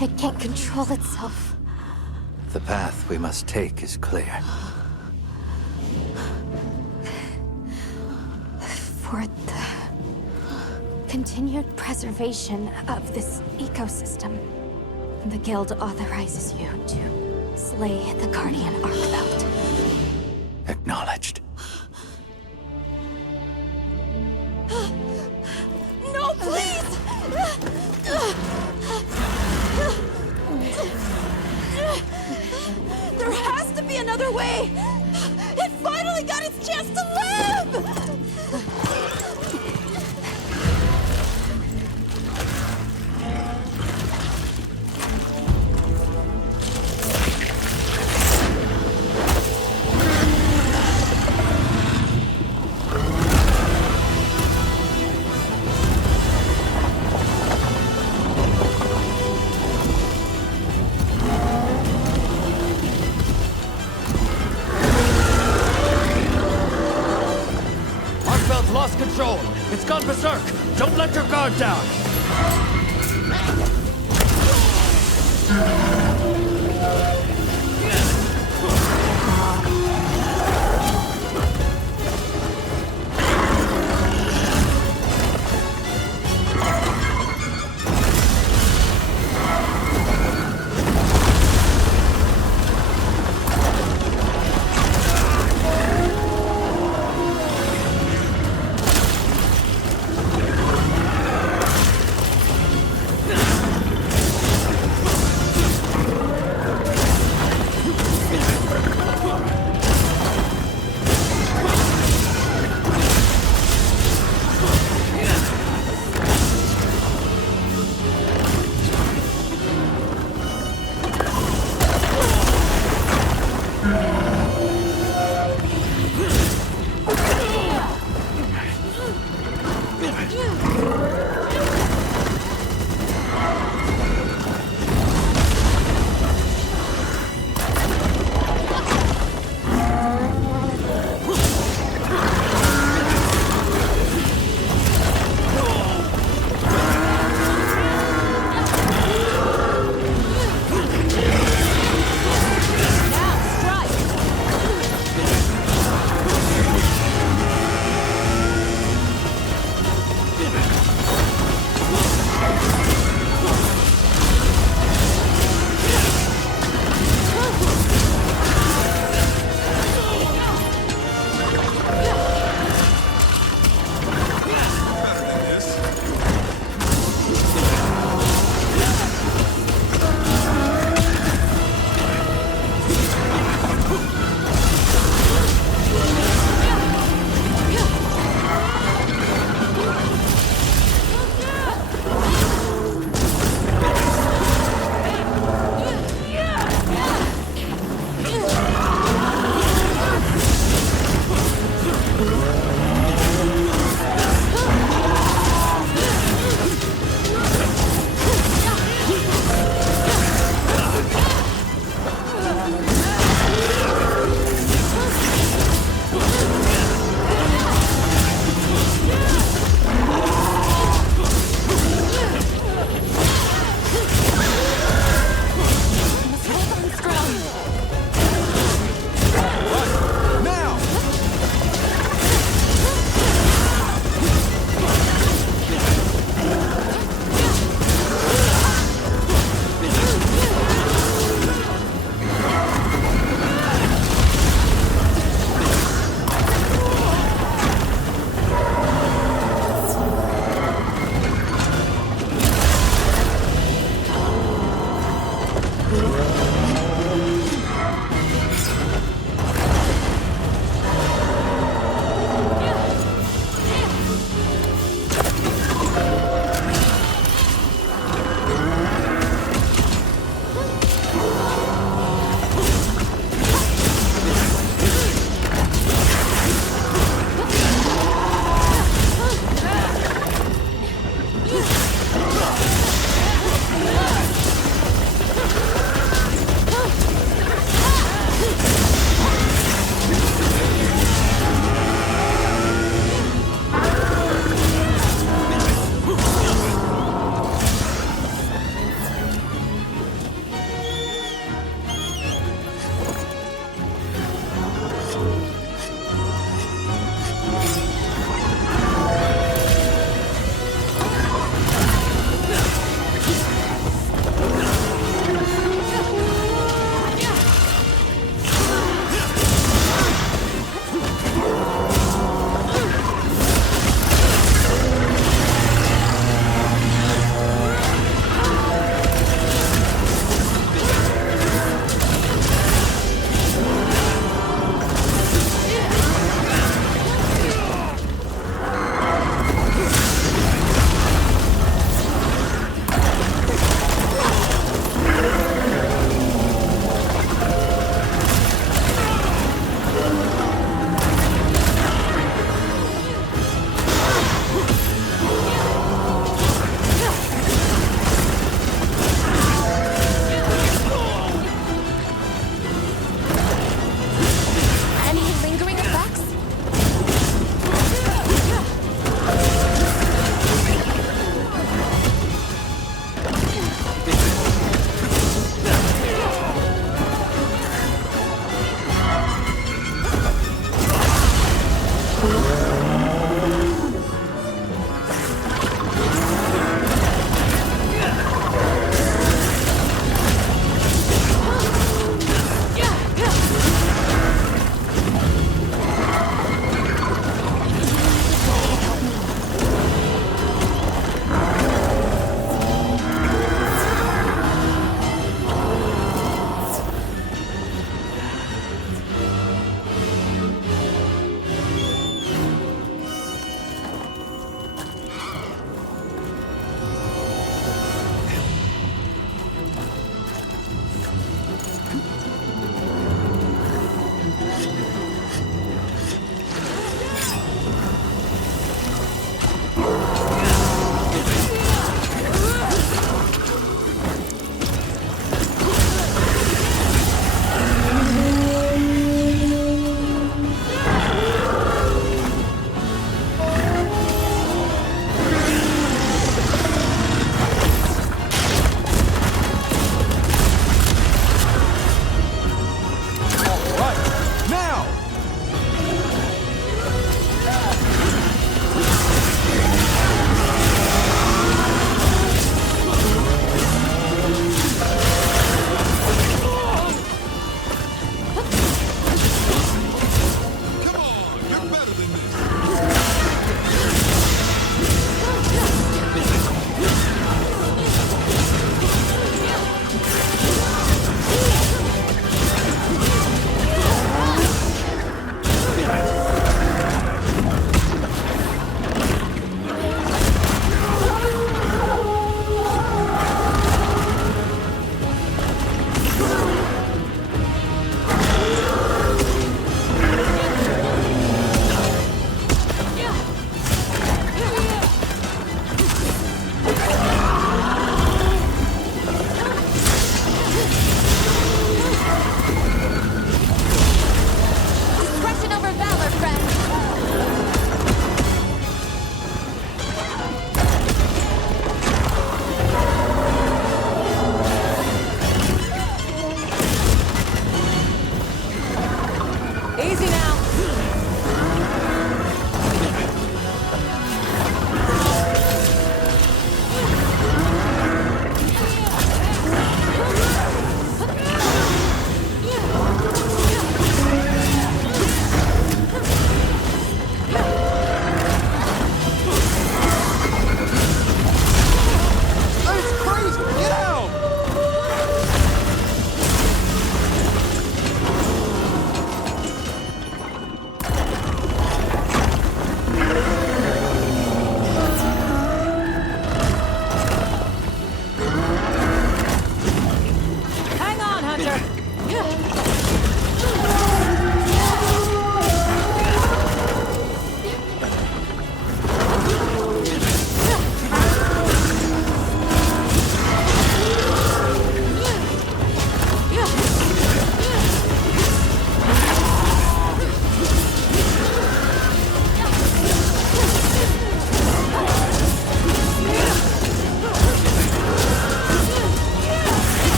It can't control itself. The path we must take is clear. For the continued preservation of this ecosystem, the Guild authorizes you to slay the Guardian Arkveld. Acknowledged. No, please! There has to be another way! It finally got its chance to live! Arkveld's lost control. It's gone berserk. Don't let your guard down.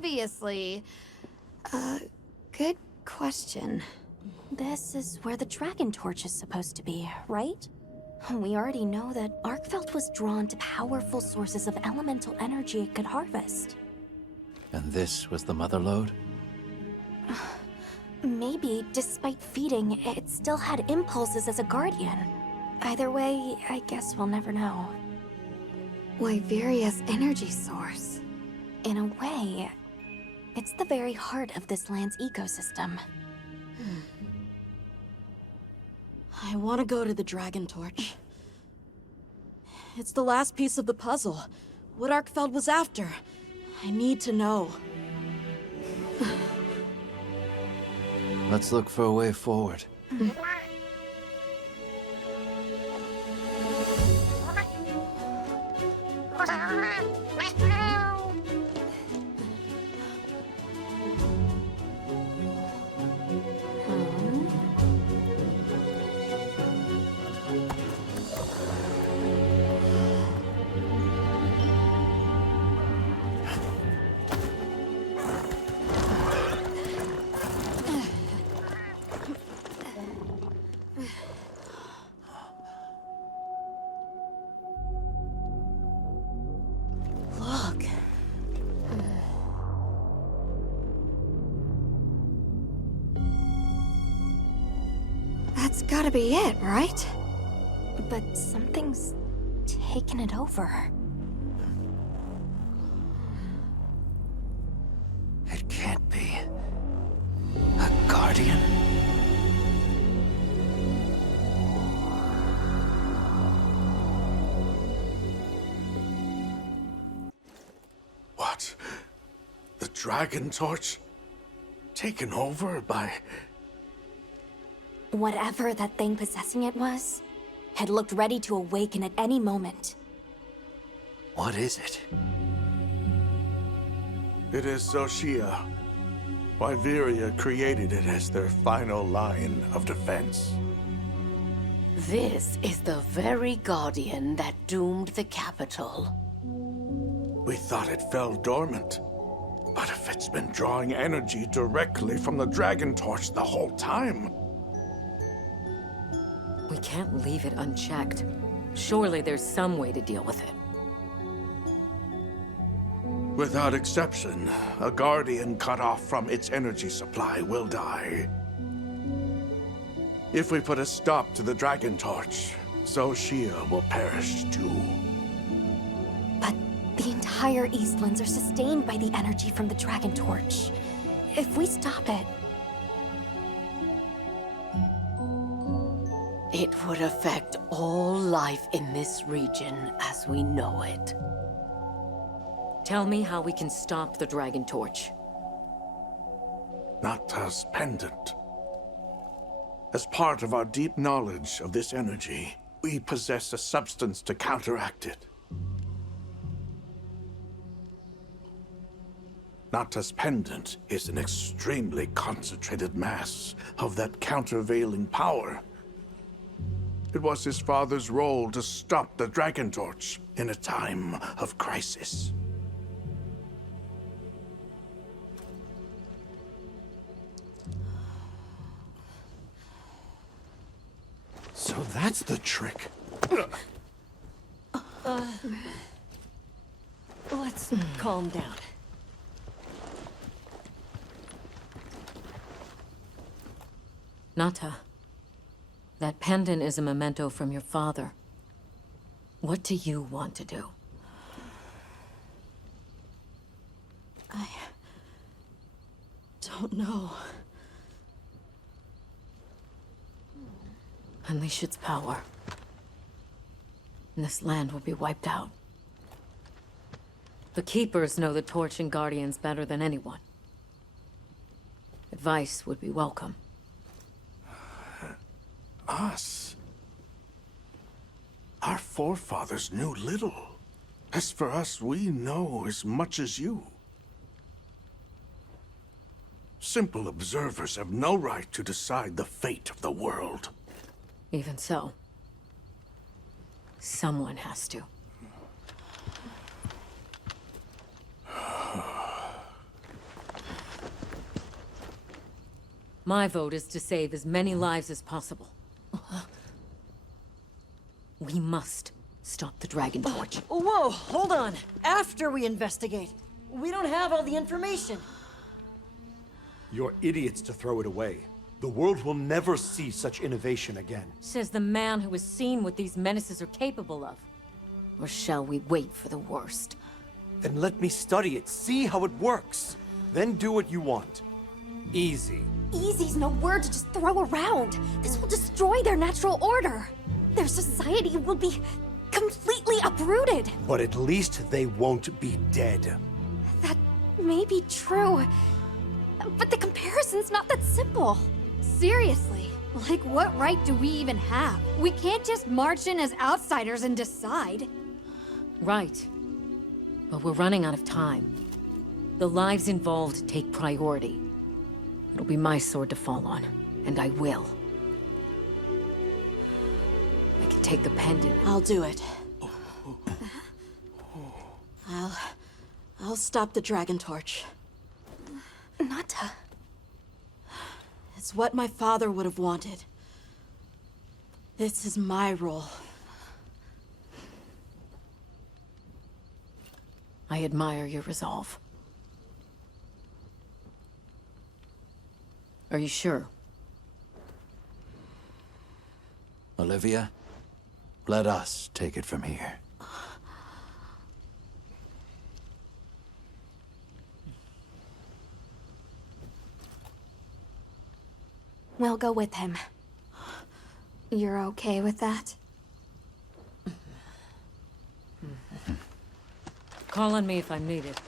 obviously. Good question. This is where the Dragon Torch is supposed to be, right? We already know that Arkfeld was drawn to powerful sources of elemental energy it could harvest. And this was the mother lode? Maybe, despite feeding, it still had impulses as a guardian. Either way, I guess we'll never know. Wyveria's energy source. In a way, it's the very heart of this land's ecosystem. I want to go to the Dragon Torch. It's the last piece of the puzzle. What Arkfeld was after. I need to know. Let's look for a way forward. Look. That's gotta be it, right? But something's taken it over. It can't be. A guardian? What? The Dragon Torch? Taken over by... Whatever that thing possessing it was, had looked ready to awaken at any moment. What is it? It is Xochitl. Wyveria created it as their final line of defense. This is the very guardian that doomed the capital. We thought it fell dormant. But if it's been drawing energy directly from the Dragon Torch the whole time... We can't leave it unchecked. Surely there's some way to deal with it. Without exception, a Guardian cut off from its energy supply will die. If we put a stop to the Dragon Torch, Xochitl will perish too. But the entire Eastlands are sustained by the energy from the Dragon Torch. If we stop it... It would affect all life in this region as we know it. Tell me how we can stop the Dragon Torch. Nata's pendant. As part of our deep knowledge of this energy, we possess a substance to counteract it. Nata's pendant is an extremely concentrated mass of that countervailing power. It was his father's role to stop the Dragon Torch in a time of crisis. So that's the trick. Let's calm down. Nata, that pendant is a memento from your father. What do you want to do? I don't know. Unleash its power, and this land will be wiped out. The Keepers know the Torch and Guardians better than anyone. Advice would be welcome. Us? Our forefathers knew little. As for us, we know as much as you. Simple observers have no right to decide the fate of the world. Even so, someone has to. My vote is to save as many lives as possible. We must stop the Dragon Torch. Whoa, hold on. After we investigate. We don't have all the information. You're idiots to throw it away. The world will never see such innovation again. Says the man who has seen what these menaces are capable of. Or shall we wait for the worst? Then let me study it, see how it works. Then do what you want. Easy. Easy's no word to just throw around. This will destroy their natural order. Their society will be completely uprooted. But at least they won't be dead. That may be true, but the comparison's not that simple. Seriously, like what right do we even have? We can't just march in as outsiders and decide. Right. But we're running out of time. The lives involved take priority. It'll be my sword to fall on, and I will. I can take the pendant. I'll do it. I'll stop the Dragon Torch. Nata. It's what my father would have wanted. This is my role. I admire your resolve. Are you sure? Olivia, let us take it from here. We'll go with him. You're okay with that? Call on me if I'm needed.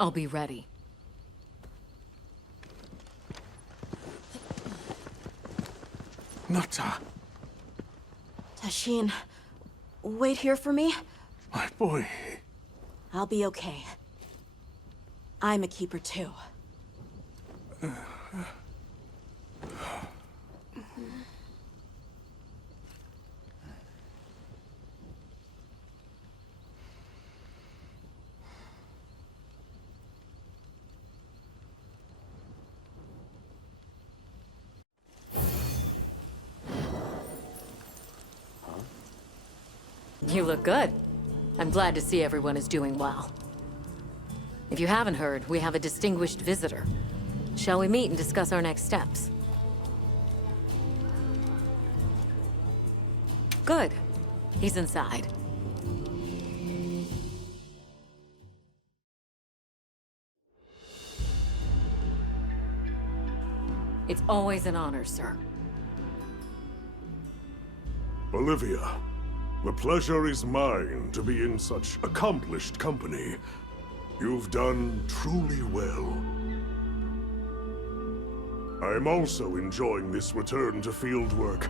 I'll be ready. Nata. Tashin, wait here for me. My boy. I'll be okay. I'm a keeper too. You look good. I'm glad to see everyone is doing well. If you haven't heard, we have a distinguished visitor. Shall we meet and discuss our next steps? Good. He's inside. It's always an honor, sir. Olivia, the pleasure is mine to be in such accomplished company. You've done truly well. I'm also enjoying this return to field work,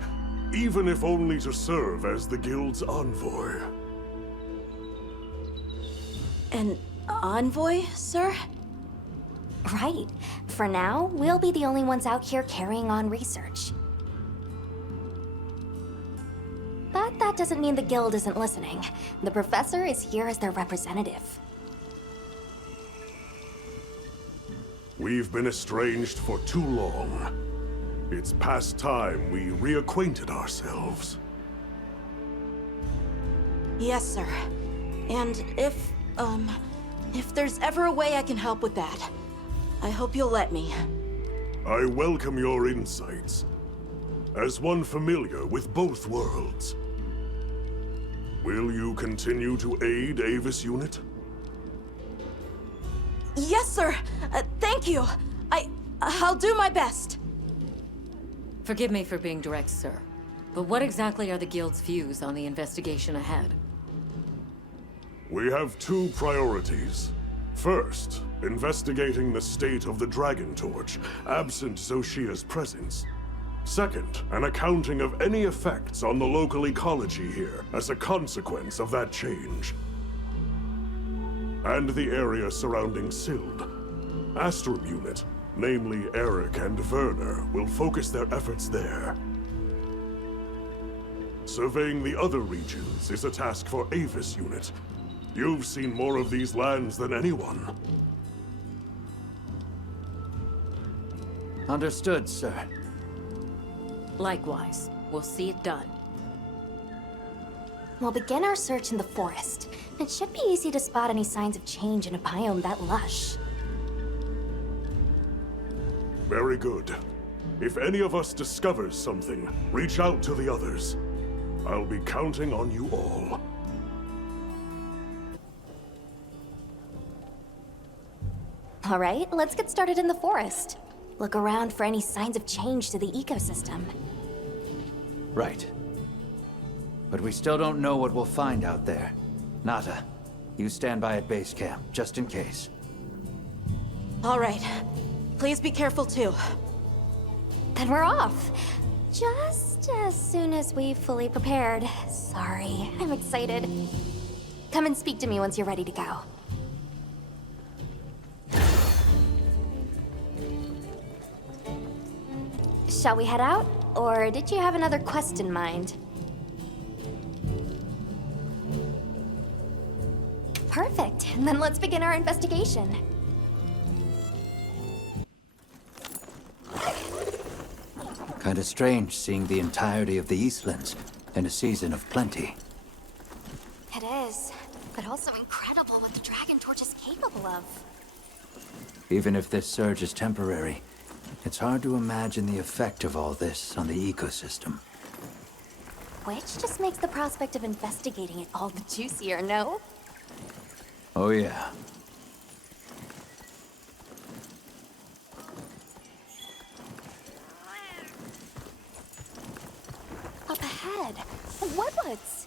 even if only to serve as the Guild's envoy. An envoy, sir? Right. For now, we'll be the only ones out here carrying on research. But that doesn't mean the Guild isn't listening. The Professor is here as their representative. We've been estranged for too long. It's past time we reacquainted ourselves. Yes, sir. And if there's ever a way I can help with that, I hope you'll let me. I welcome your insights. As one familiar with both worlds, will you continue to aid Avis Unit? Yes, sir. Thank you. I'll do my best. Forgive me for being direct, sir. But what exactly are the Guild's views on the investigation ahead? We have two priorities. First, investigating the state of the Dragon Torch, absent Zoshia's presence. Second, an accounting of any effects on the local ecology here as a consequence of that change. And the area surrounding Sild. Astrum Unit, namely Eric and Werner, will focus their efforts there. Surveying the other regions is a task for Avis Unit. You've seen more of these lands than anyone. Understood, sir. Likewise. We'll see it done. We'll begin our search in the forest. It should be easy to spot any signs of change in a biome that lush. Very good. If any of us discovers something, reach out to the others. I'll be counting on you all. All right, let's get started in the forest. Look around for any signs of change to the ecosystem. Right. But we still don't know what we'll find out there. Nata, you stand by at base camp, just in case. All right. Please be careful too. Then we're off. Just as soon as we've fully prepared. Sorry, I'm excited. Come and speak to me once you're ready to go. Shall we head out? Or did you have another quest in mind? Perfect. Then let's begin our investigation. Kinda strange seeing the entirety of the Eastlands in a season of plenty. It is, but also incredible what the Dragon Torch is capable of. Even if this surge is temporary, it's hard to imagine the effect of all this on the ecosystem. Which just makes the prospect of investigating it all the juicier, no? Oh yeah. Up ahead. Whatwoods?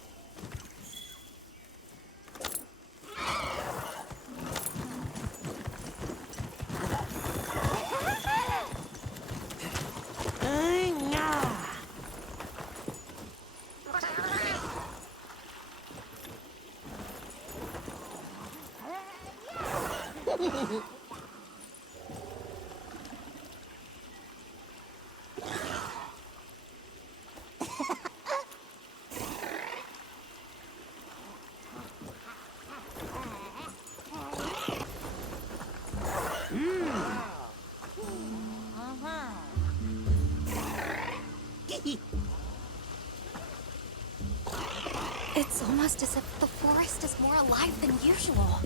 It's almost as if the forest is more alive than usual.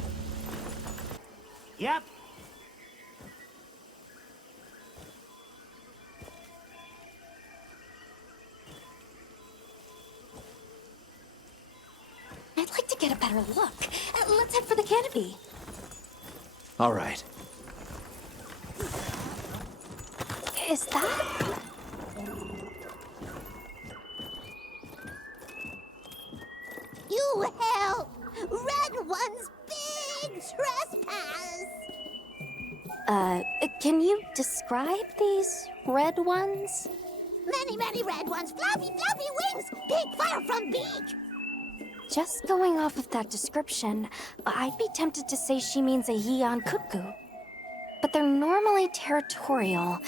Yep. I'd like to get a better look. Let's head for the canopy. All right. Is that? You help! Red One's big trespass! Can you describe these red ones? Many, many red ones, fluffy, fluffy wings! Big fire from beak! Just going off of that description, I'd be tempted to say she means a Yian Kutku. But they're normally territorial,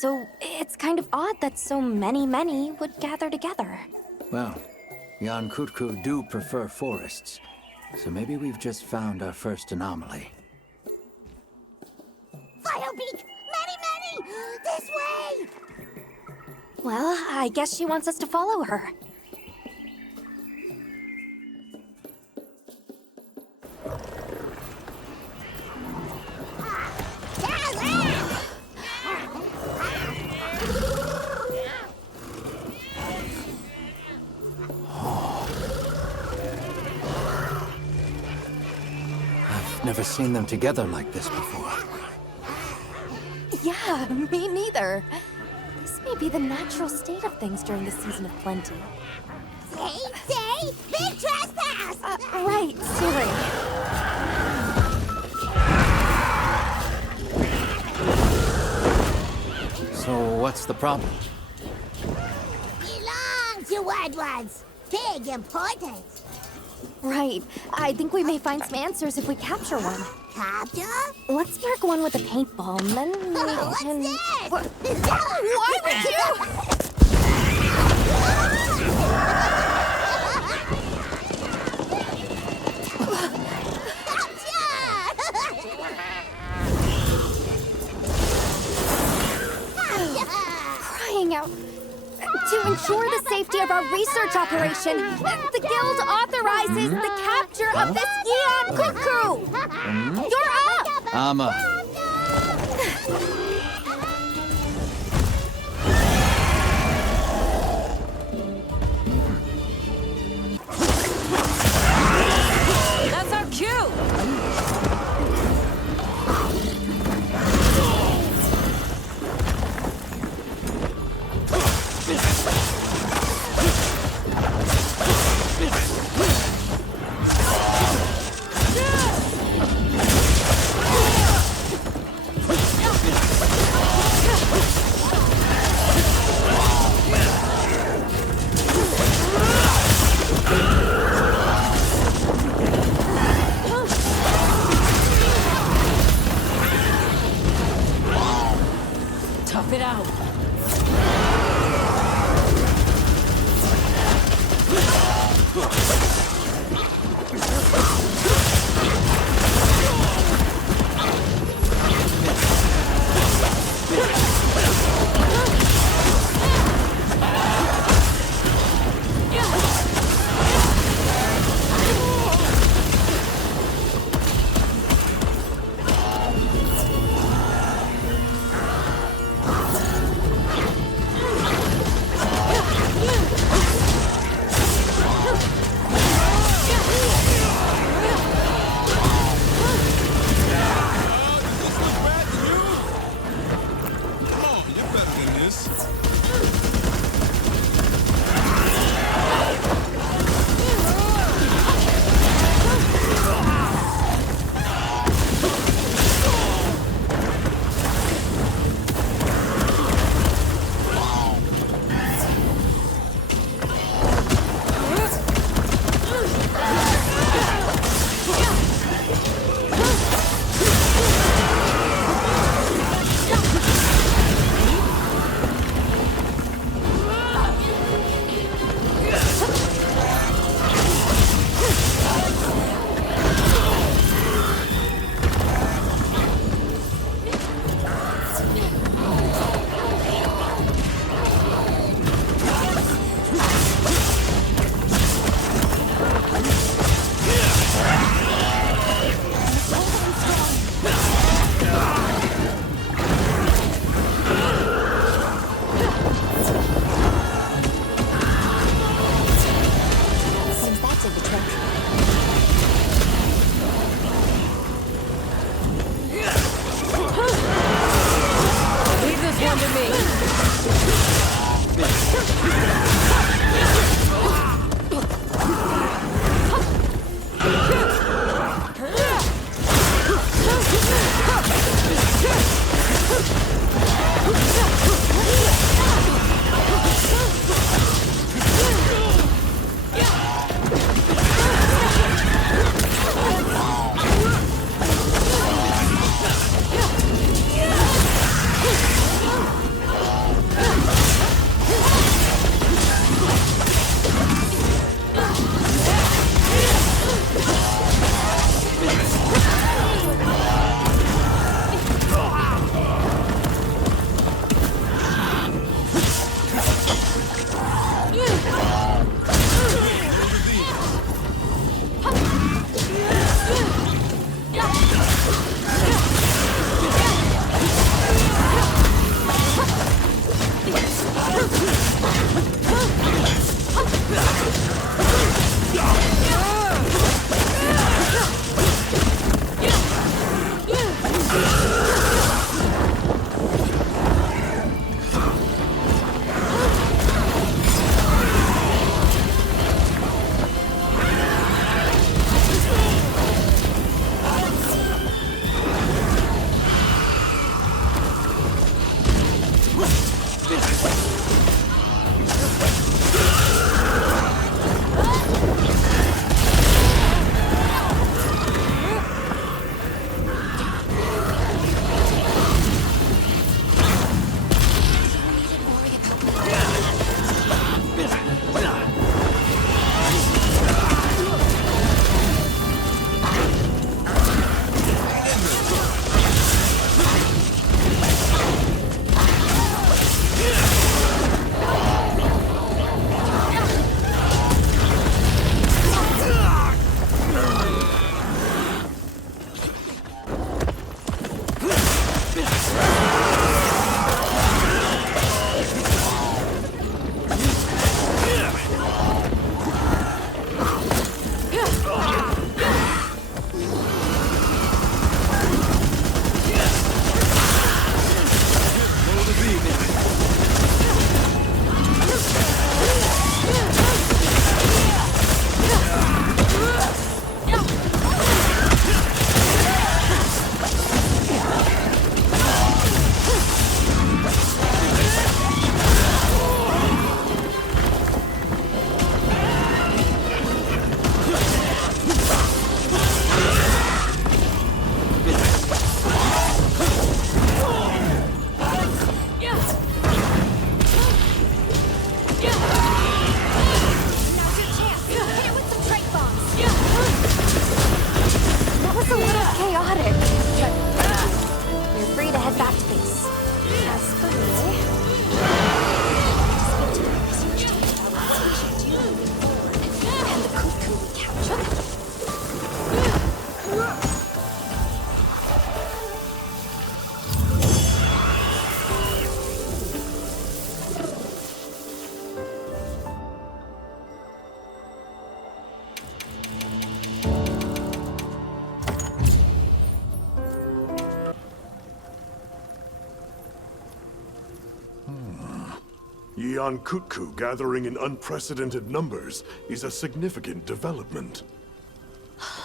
so it's kind of odd that so many would gather together. Well, Yian Kutku do prefer forests, so maybe we've just found our first anomaly. Firebeak! Many! This way! Well, I guess she wants us to follow her. I've never seen them together like this before. Yeah, me neither. This may be the natural state of things during the season of plenty. Say, big trespass! Right, sorry. So what's the problem? Belong to Red Ones! Big importance! Right. I think we may find some answers if we capture one. Capture? Let's mark one with a paintball, and then we What's can... this? Why would you? helping out. To ensure the safety of our research operation, the Guild authorizes the capture of this Eon Cuckoo! You're up! I'm up. That's our cue! Tough it out. Yian Kutku gathering in unprecedented numbers is a significant development.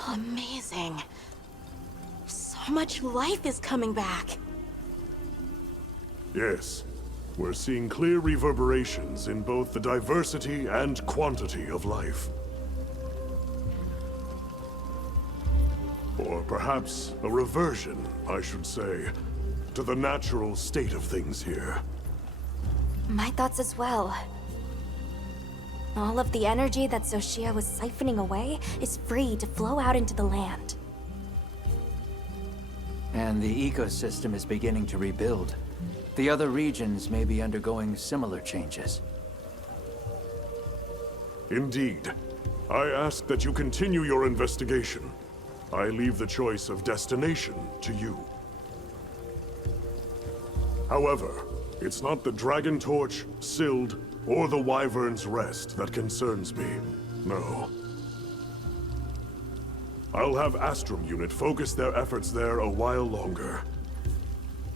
Amazing. So much life is coming back. Yes, we're seeing clear reverberations in both the diversity and quantity of life. Or perhaps a reversion, I should say, to the natural state of things here. My thoughts as well. All of the energy that Xochitl was siphoning away is free to flow out into the land. And the ecosystem is beginning to rebuild. The other regions may be undergoing similar changes. Indeed. I ask that you continue your investigation. I leave the choice of destination to you. However, it's not the Dragon Torch, Sild, or the Wyvern's Rest that concerns me. No. I'll have Astrum Unit focus their efforts there a while longer.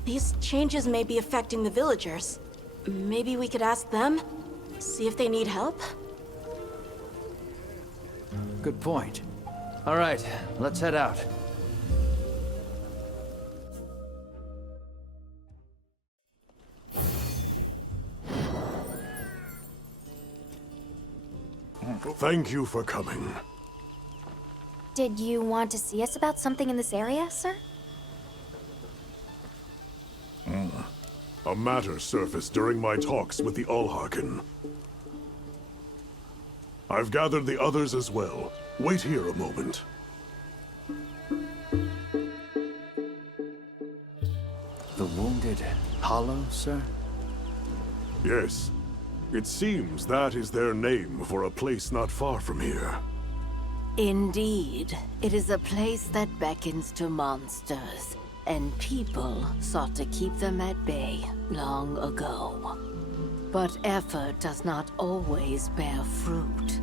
These changes may be affecting the villagers. Maybe we could ask them? See if they need help? Good point. All right, let's head out. Thank you for coming. Did you want to see us about something in this area, sir? A matter surfaced during my talks with the Ulharken. I've gathered the others as well. Wait here a moment. The Wounded Hollow, sir? Yes. It seems that is their name for a place not far from here. Indeed, it is a place that beckons to monsters, and people sought to keep them at bay long ago. But effort does not always bear fruit.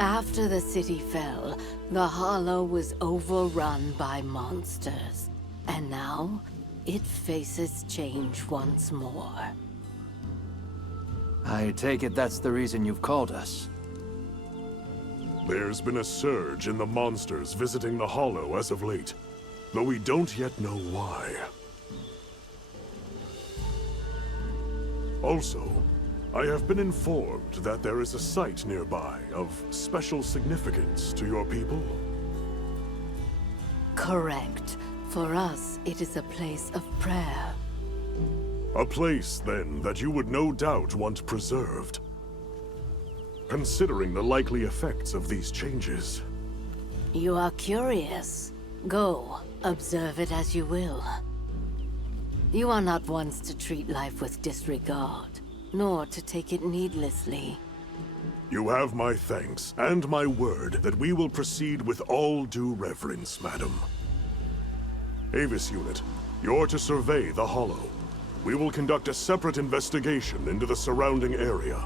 After the city fell, the Hollow was overrun by monsters, and now it faces change once more. I take it that's the reason you've called us. There's been a surge in the monsters visiting the Hollow as of late, though we don't yet know why. Also, I have been informed that there is a site nearby of special significance to your people. Correct. For us, it is a place of prayer. A place, then, that you would no doubt want preserved. Considering the likely effects of these changes. You are curious. Go, observe it as you will. You are not ones to treat life with disregard, nor to take it needlessly. You have my thanks, and my word that we will proceed with all due reverence, madam. Avis Unit, you're to survey the Hollow. We will conduct a separate investigation into the surrounding area.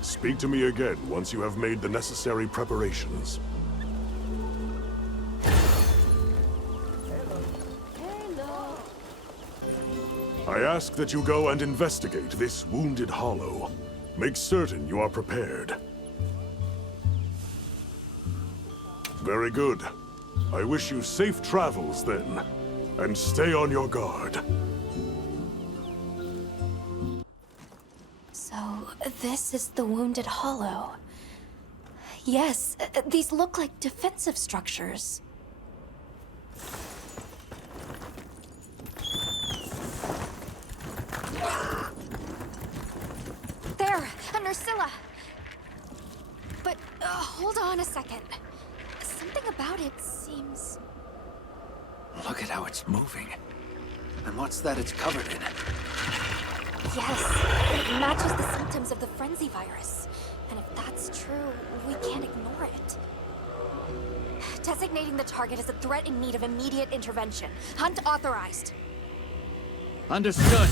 Speak to me again once you have made the necessary preparations. I ask that you go and investigate this Wounded Hollow. Make certain you are prepared. Very good. I wish you safe travels, then. And stay on your guard. So, this is the Wounded Hollow. Yes, these look like defensive structures. There, under Scylla. But hold on a second. Something about it seems... Look at how it's moving. And what's that it's covered in? Yes, it matches the symptoms of the Frenzy virus. And if that's true, we can't ignore it. Designating the target as a threat in need of immediate intervention. Hunt authorized. Understood.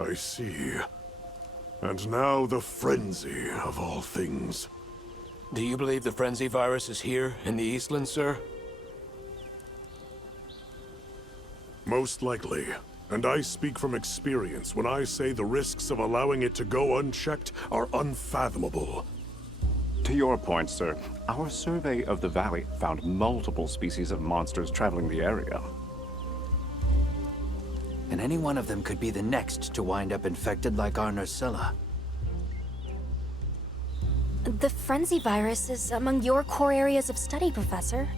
I see. And now the frenzy of all things. Do you believe the frenzy virus is here in the Eastland, sir? Most likely. And I speak from experience when I say the risks of allowing it to go unchecked are unfathomable. To your point, sir, our survey of the valley found multiple species of monsters traveling the area. And any one of them could be the next to wind up infected like our Nursilla. The frenzy virus is among your core areas of study, Professor.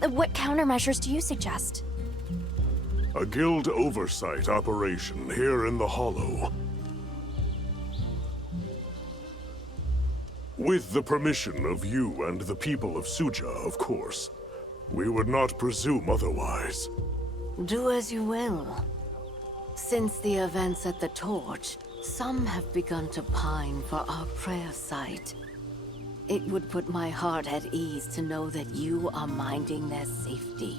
What countermeasures do you suggest? A guild oversight operation here in the Hollow. With the permission of you and the people of Suja, of course. We would not presume otherwise. Do as you will. Since the events at the Torch, some have begun to pine for our prayer site. It would put my heart at ease to know that you are minding their safety.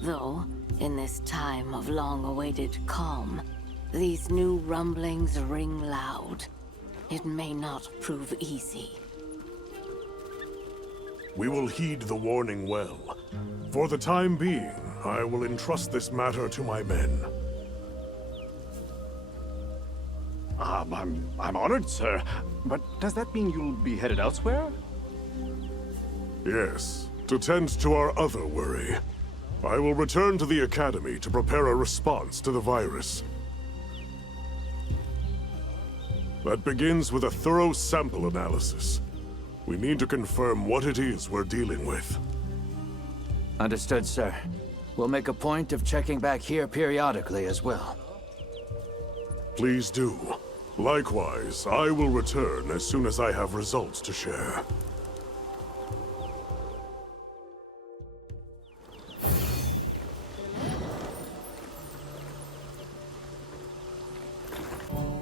Though, in this time of long-awaited calm, these new rumblings ring loud. It may not prove easy. We will heed the warning well. For the time being, I will entrust this matter to my men. I'm honored, sir. But does that mean you'll be headed elsewhere? Yes, to tend to our other worry. I will return to the Academy to prepare a response to the virus. That begins with a thorough sample analysis. We need to confirm what it is we're dealing with. Understood, sir. We'll make a point of checking back here periodically as well. Please do. Likewise, I will return as soon as I have results to share.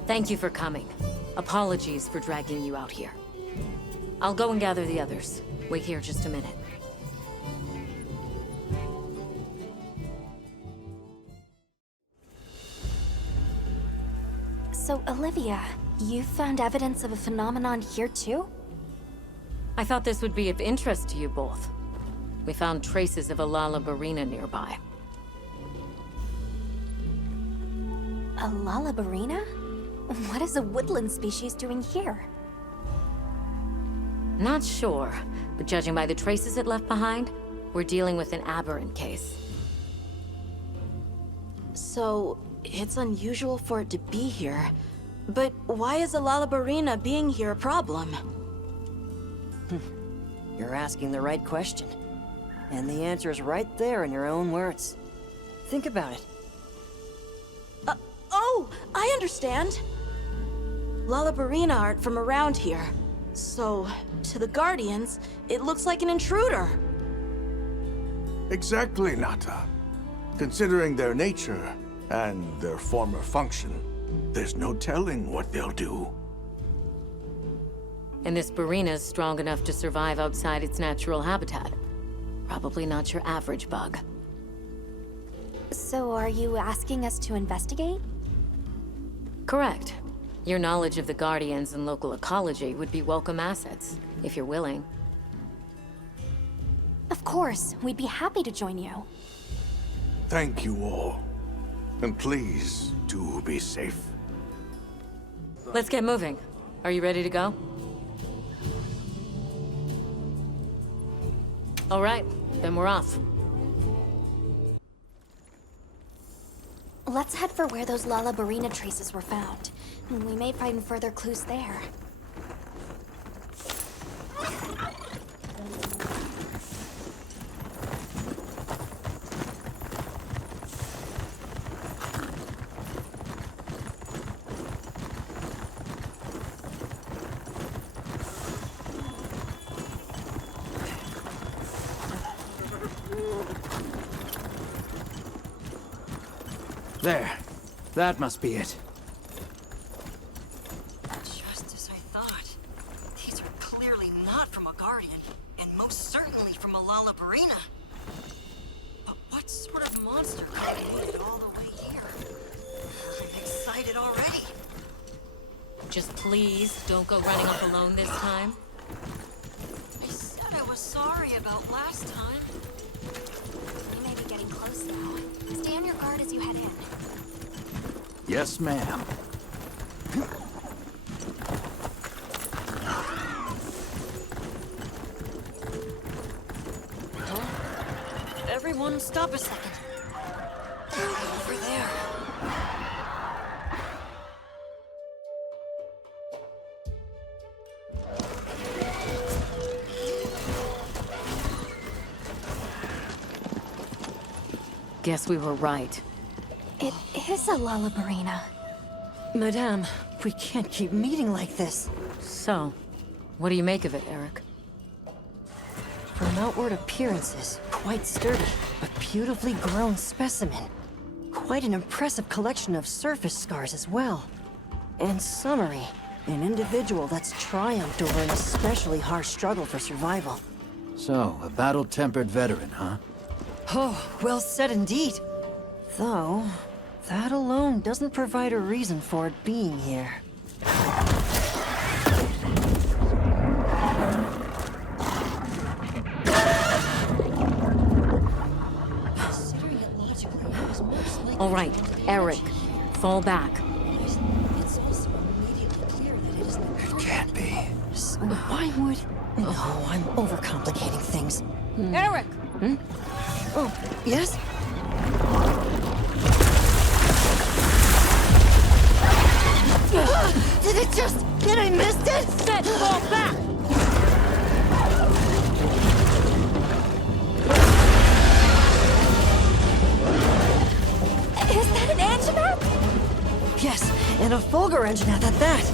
Thank you for coming. Apologies for dragging you out here. I'll go and gather the others. Wait here just a minute. So, Olivia, you found evidence of a phenomenon here too? I thought this would be of interest to you both. We found traces of a Lalabarina nearby. A Lalabarina? What is a woodland species doing here? Not sure, but judging by the traces it left behind, we're dealing with an aberrant case. So, it's unusual for it to be here. But why is a Lalabarina being here a problem? You're asking the right question. And the answer is right there in your own words. Think about it. Oh, I understand! Lalabarina aren't from around here. So, to the Guardians, it looks like an intruder. Exactly, Nata. Considering their nature and their former function, there's no telling what they'll do. And this Barina's strong enough to survive outside its natural habitat. Probably not your average bug. So are you asking us to investigate? Correct. Your knowledge of the Guardians and local ecology would be welcome assets, if you're willing. Of course, we'd be happy to join you. Thank you all. And please, do be safe. Let's get moving. Are you ready to go? All right, then we're off. Let's head for where those Lalabarina traces were found. We may find further clues there. There. That must be it. Just as I thought. These are clearly not from a Guardian, and most certainly from a Lalabarina. But what sort of monster could have made it all the way here? I'm excited. Just please, don't go running off alone this time. I said I was sorry about last time. You may be getting close now. Stay on your guard as you head in. Yes, ma'am. Everyone, stop a second. Over there. Guess we were right. It is a Lullabarina. Madame, we can't keep meeting like this. So, what do you make of it, Eric? From outward appearances, quite sturdy, a beautifully grown specimen. Quite an impressive collection of surface scars as well. And summary, an individual that's triumphed over an especially harsh struggle for survival. So, a battle-tempered veteran, huh? Oh, well said indeed. Though, that alone doesn't provide a reason for it being here. All right, Eric, fall back. It's also immediately clear that it is not... It can't be. So why would... No, I'm overcomplicating things. Eric! Hmm? Oh, yes? Did it just... Did I miss it? Set, fall back! Is that an Anjanath? Yes, and a Fulgur Anjanath at that.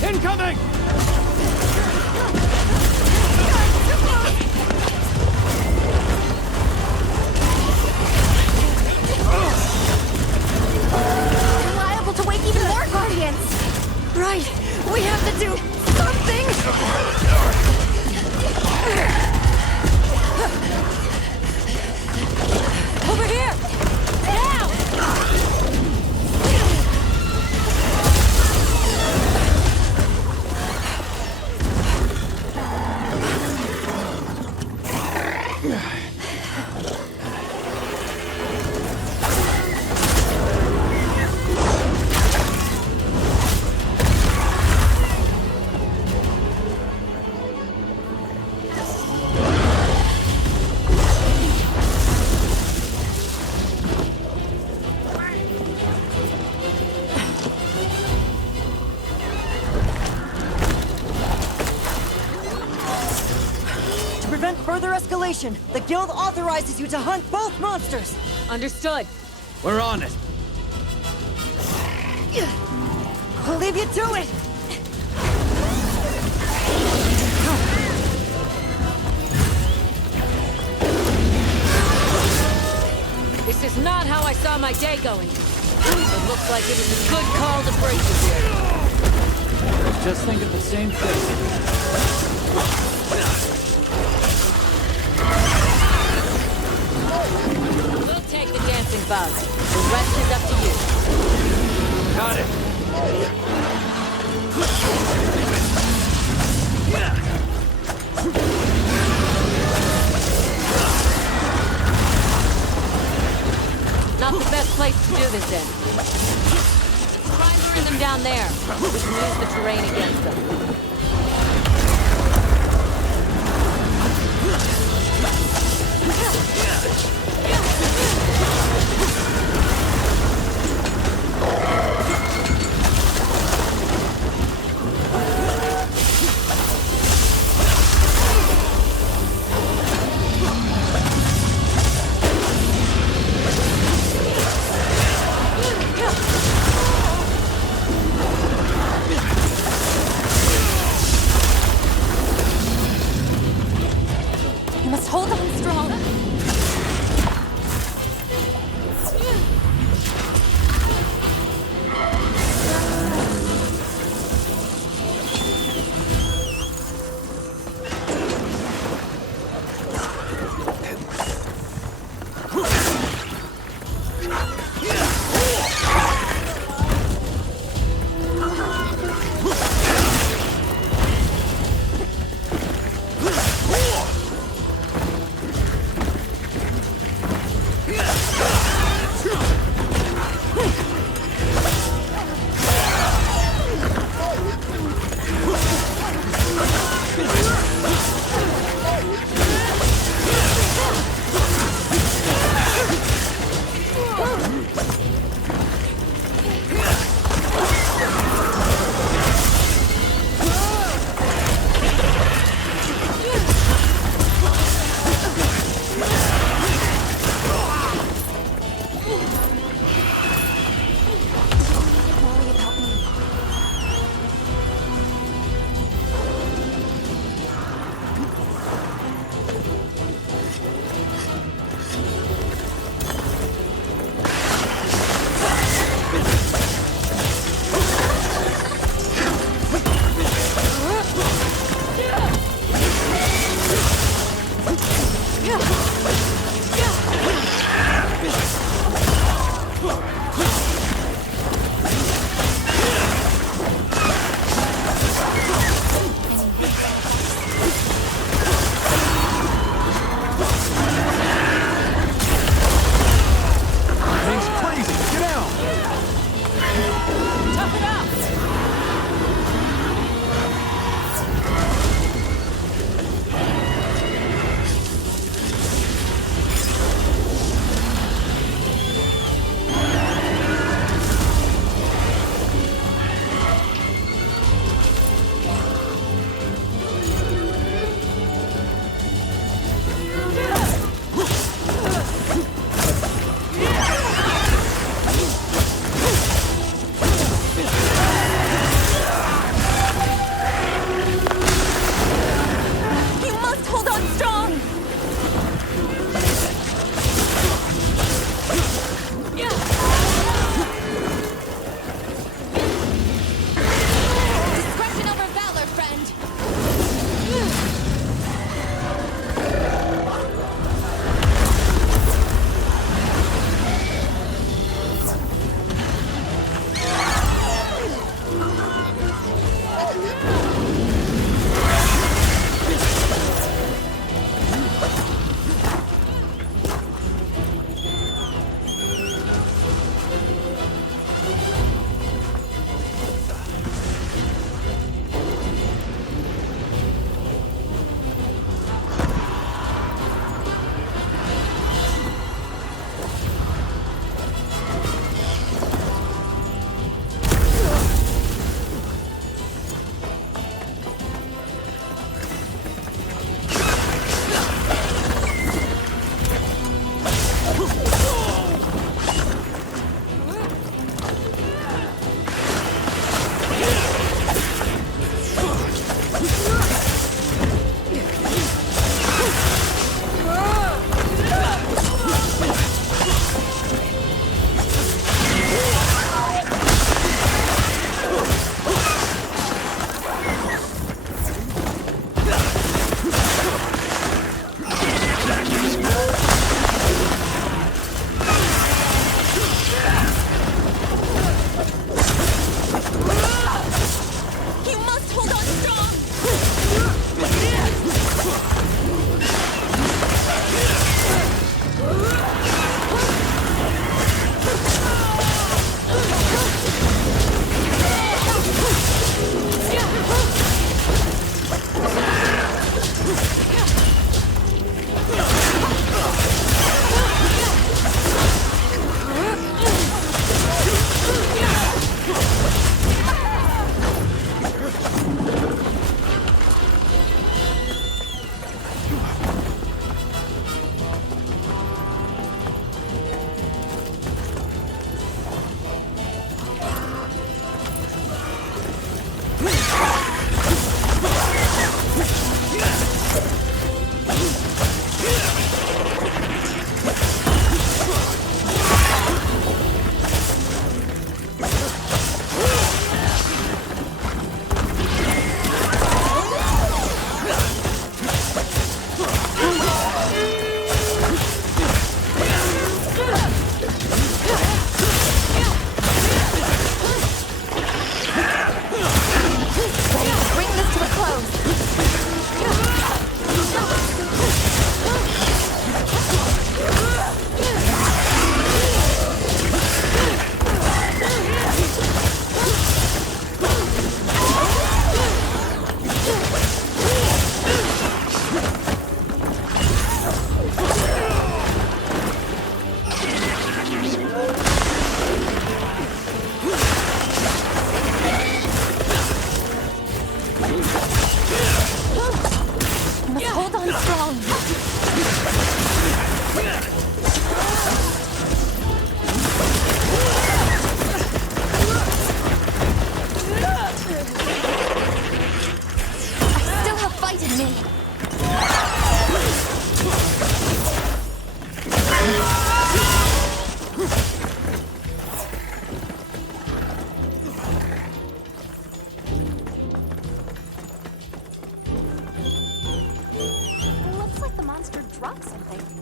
Incoming! Liable to wake even more Guardians! Right! We have to do something! Over here! Now! To prevent further escalation, the Guild authorizes you to hunt both monsters! Understood. We're on it. I'll leave you to it! This is not how I saw my day going. It looks like it was a good call to break you here. Just think of the same thing. We'll take the dancing bug. The rest is up to you. Got it. Not the best place to do this in. Try luring them down there. We can use the terrain against them. You must hold on strong. drop something.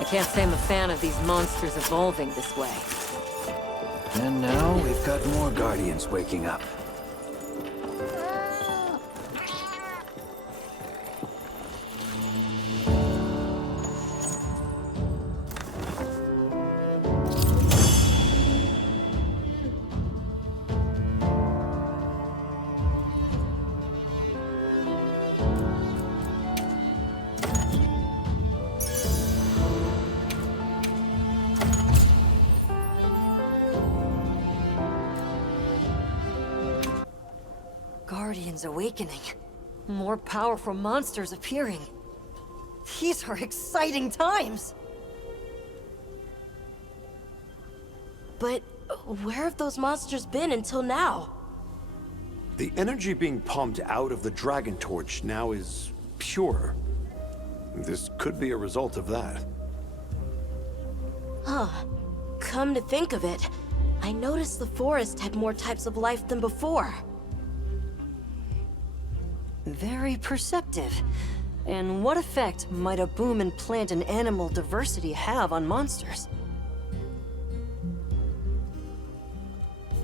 I can't say I'm a fan of these monsters evolving this way. And now we've got more Guardians waking up. Guardians awakening. More powerful monsters appearing. These are exciting times! But where have those monsters been until now? The energy being pumped out of the Dragon Torch now is pure. This could be a result of that. Huh. Come to think of it, I noticed the forest had more types of life than before. Very perceptive. And what effect might a boom in plant and animal diversity have on monsters?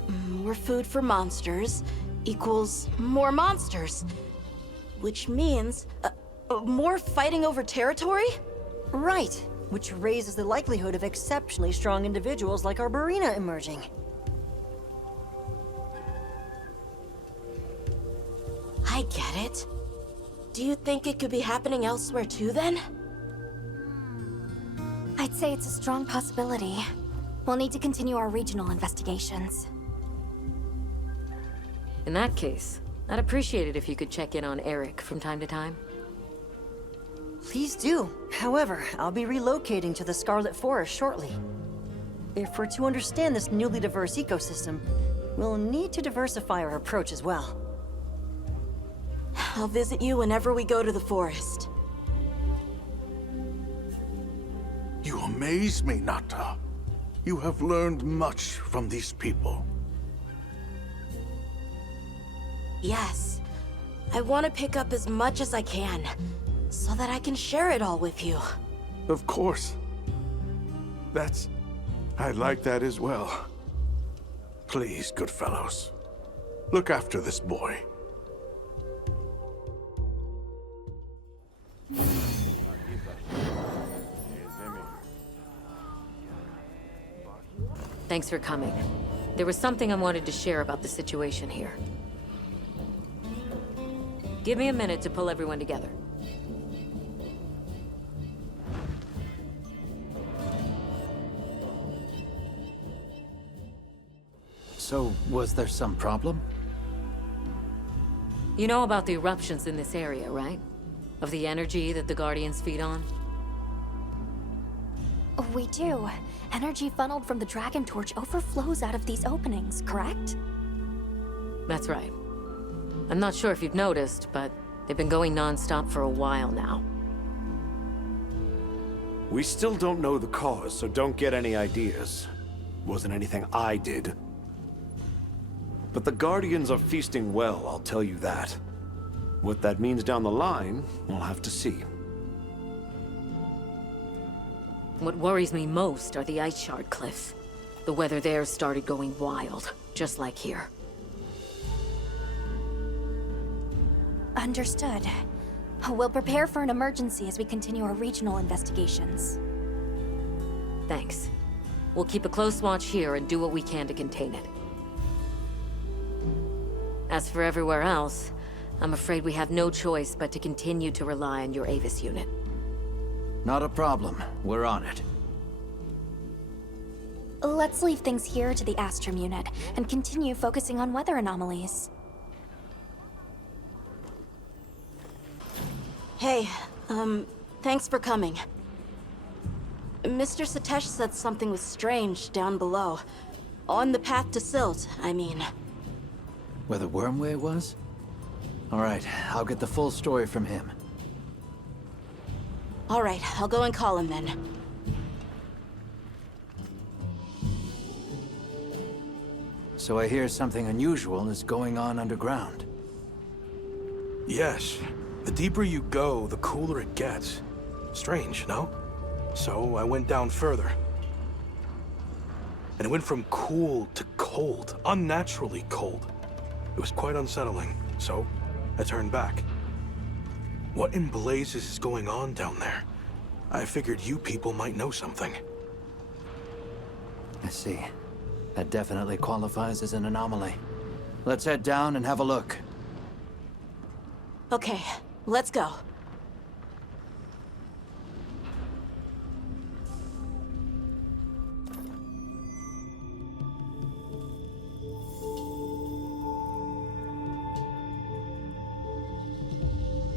More food for monsters equals more monsters. Which means, more fighting over territory? Right, which raises the likelihood of exceptionally strong individuals like Arborina emerging. I get it. Do you think it could be happening elsewhere too, then? I'd say it's a strong possibility. We'll need to continue our regional investigations. In that case, I'd appreciate it if you could check in on Eric from time to time. Please do. However, I'll be relocating to the Scarlet Forest shortly. If we're to understand this newly diverse ecosystem, we'll need to diversify our approach as well. I'll visit you whenever we go to the forest. You amaze me, Nata. You have learned much from these people. Yes. I want to pick up as much as I can, so that I can share it all with you. Of course. I like that as well. Please, good fellows, look after this boy. Thanks for coming. There was something I wanted to share about the situation here. Give me a minute to pull everyone together. So, was there some problem? You know about the eruptions in this area, right? Of the energy that the Guardians feed on? We do. Energy funneled from the Dragon Torch overflows out of these openings, correct? That's right. I'm not sure if you've noticed, but they've been going non-stop for a while now. We still don't know the cause, so don't get any ideas. Wasn't anything I did. But the Guardians are feasting well, I'll tell you that. What that means down the line, we'll have to see. What worries me most are the ice shard cliffs. The weather there started going wild, just like here. Understood. We'll prepare for an emergency as we continue our regional investigations. Thanks. We'll keep a close watch here and do what we can to contain it. As for everywhere else, I'm afraid we have no choice but to continue to rely on your Avis unit. Not a problem. We're on it. Let's leave things here to the Astrum unit and continue focusing on weather anomalies. Hey, thanks for coming. Mr. Satesh said something was strange down below. On the path to Silt, I mean. Where the Wormway was? Alright, I'll get the full story from him. Alright, I'll go and call him then. So I hear something unusual is going on underground. Yes. The deeper you go, the cooler it gets. Strange, no? So I went down further. And it went from cool to cold, unnaturally cold. It was quite unsettling, so I turned back. What in blazes is going on down there? I figured you people might know something. I see. That definitely qualifies as an anomaly. Let's head down and have a look. Okay, let's go.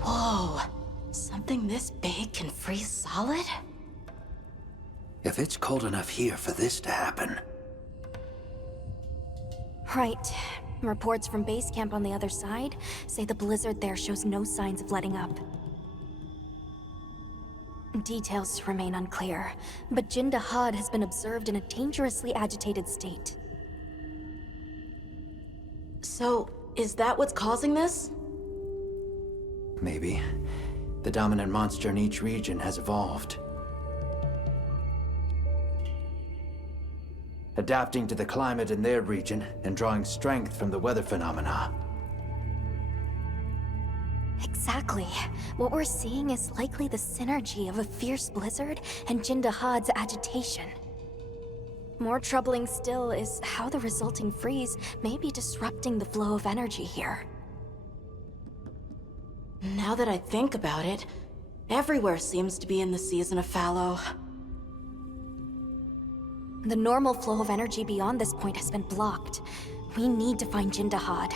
Whoa, something this big can freeze solid? If it's cold enough here for this to happen... Right. Reports from base camp on the other side say the blizzard there shows no signs of letting up. Details remain unclear, but Jindahad has been observed in a dangerously agitated state. So, is that what's causing this? Maybe. The dominant monster in each region has evolved. Adapting to the climate in their region and drawing strength from the weather phenomena. Exactly. What we're seeing is likely the synergy of a fierce blizzard and Jindahad's agitation. More troubling still is how the resulting freeze may be disrupting the flow of energy here. Now that I think about it, everywhere seems to be in the season of fallow. The normal flow of energy beyond this point has been blocked. We need to find Jindahad.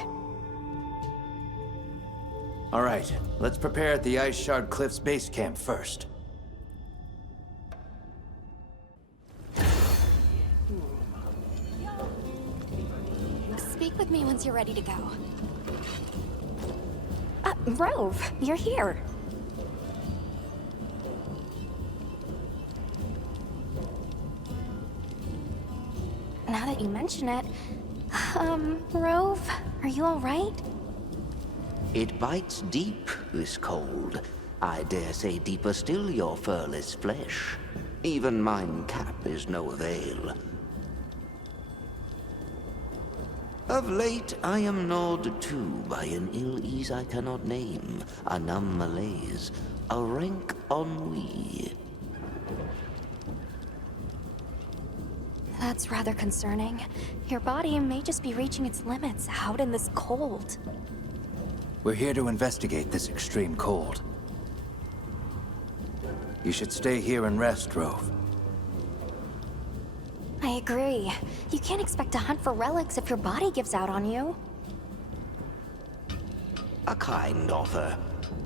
All right, let's prepare at the Ice Shard Cliffs base camp first. Speak with me once you're ready to go. Rove, you're here. Now that you mention it, Rove, are you all right? It bites deep, this cold. I dare say deeper still your furless flesh. Even mine cap is no avail. Of late, I am gnawed too by an ill ease I cannot name, a numb malaise, a rank ennui. That's rather concerning. Your body may just be reaching its limits out in this cold. We're here to investigate this extreme cold. You should stay here and rest, Rove. I agree. You can't expect to hunt for relics if your body gives out on you. A kind offer,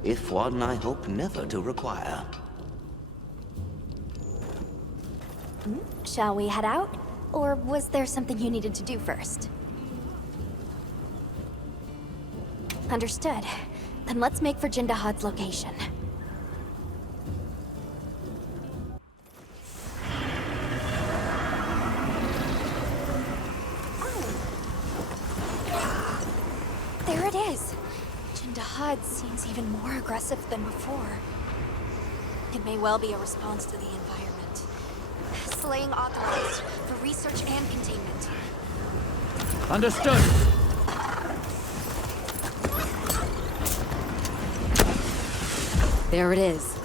if one I hope never to require. Shall we head out? Or was there something you needed to do first? Understood. Then let's make for Jindahad's location. There it is. Jindahad seems even more aggressive than before. It may well be a response to the environment. Slaying authorized for research and containment. Understood! There it is.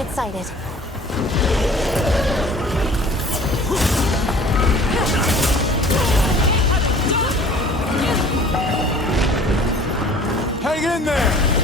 Target sighted. Hang in there!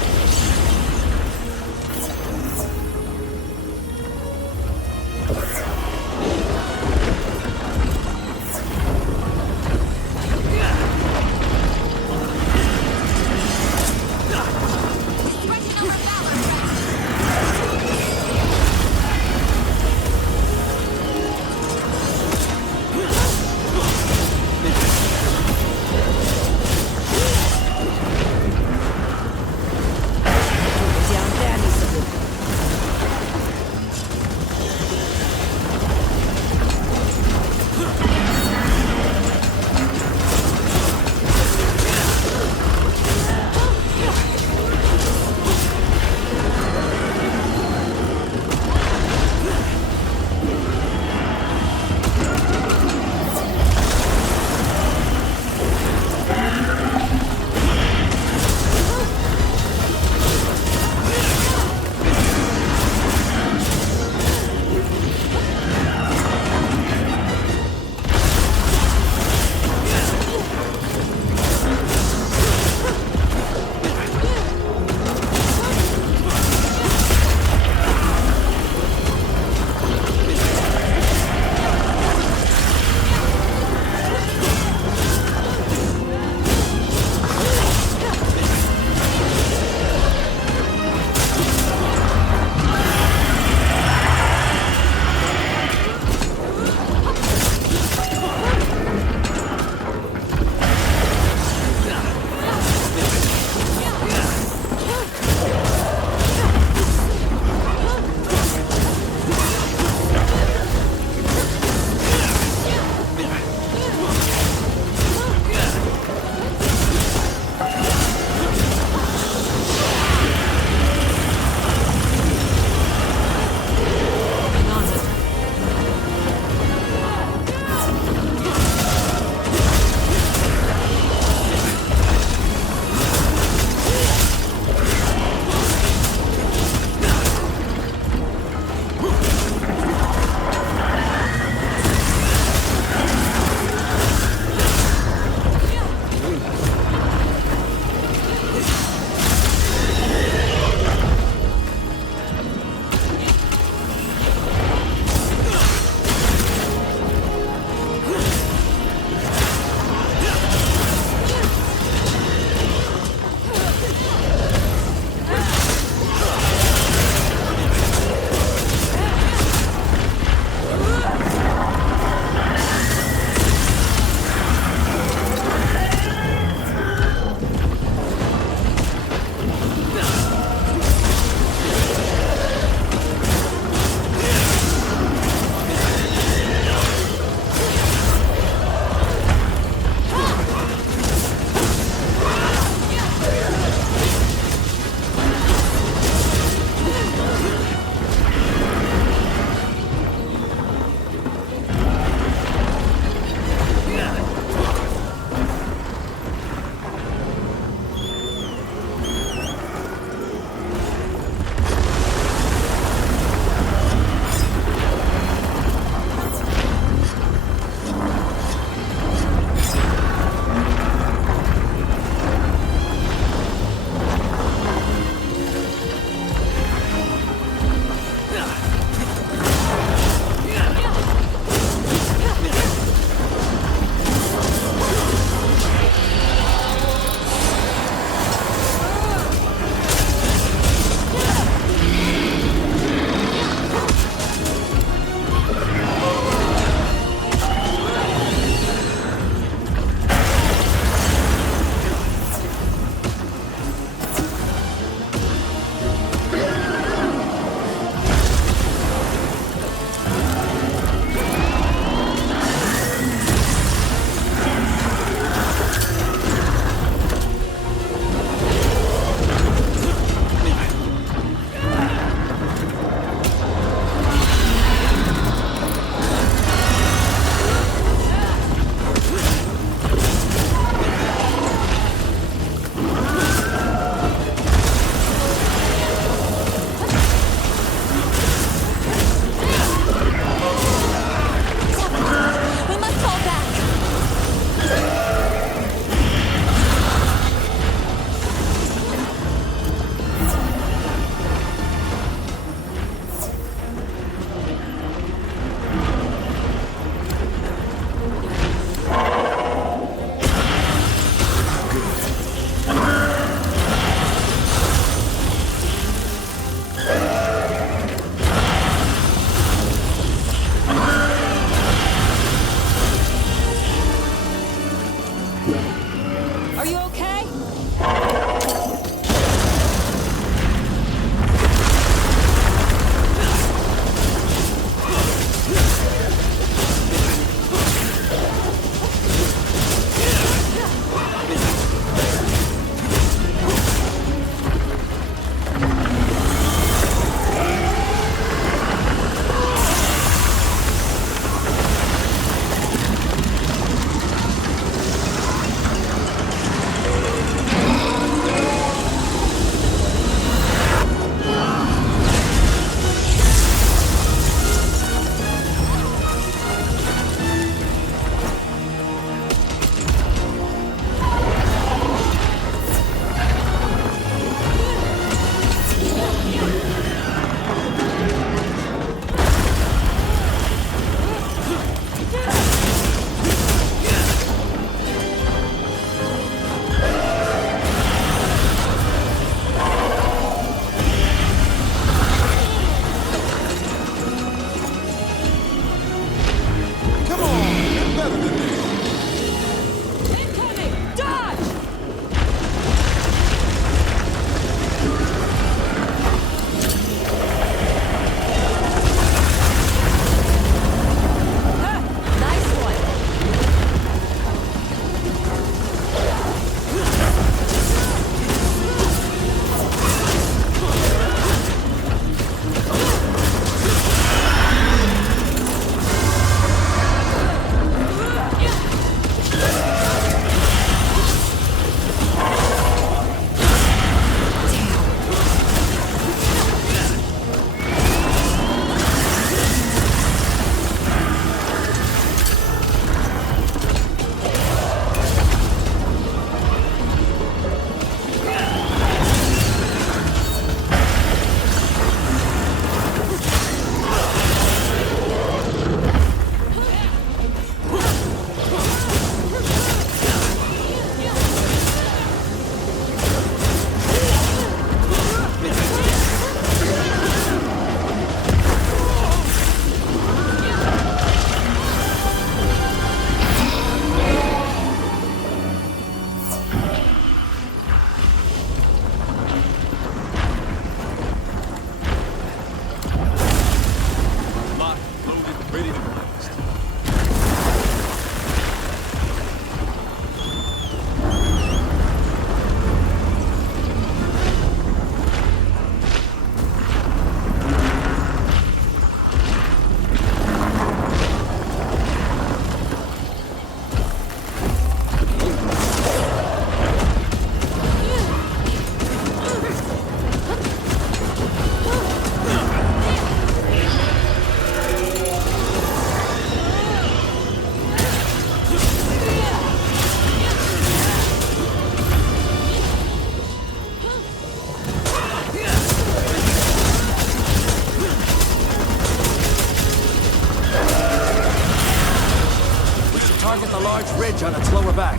Target the large ridge on its lower back.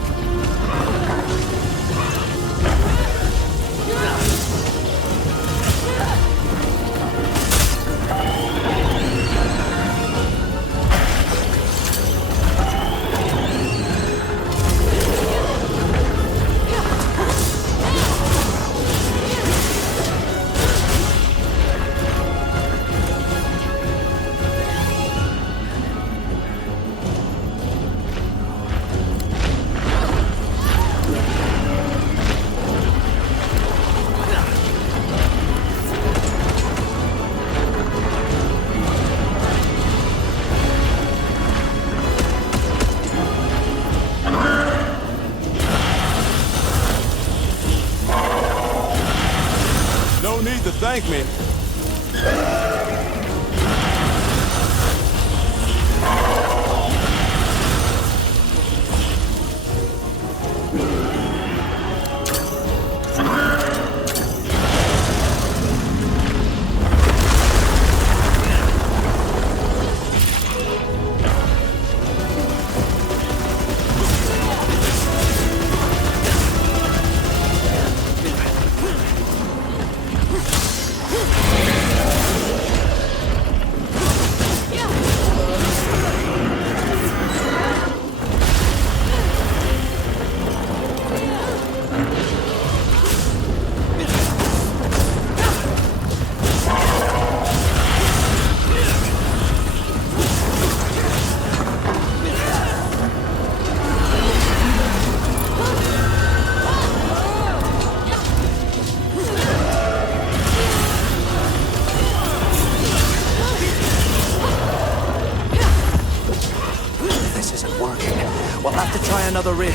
No need to thank me. This isn't working. We'll have to try another ridge.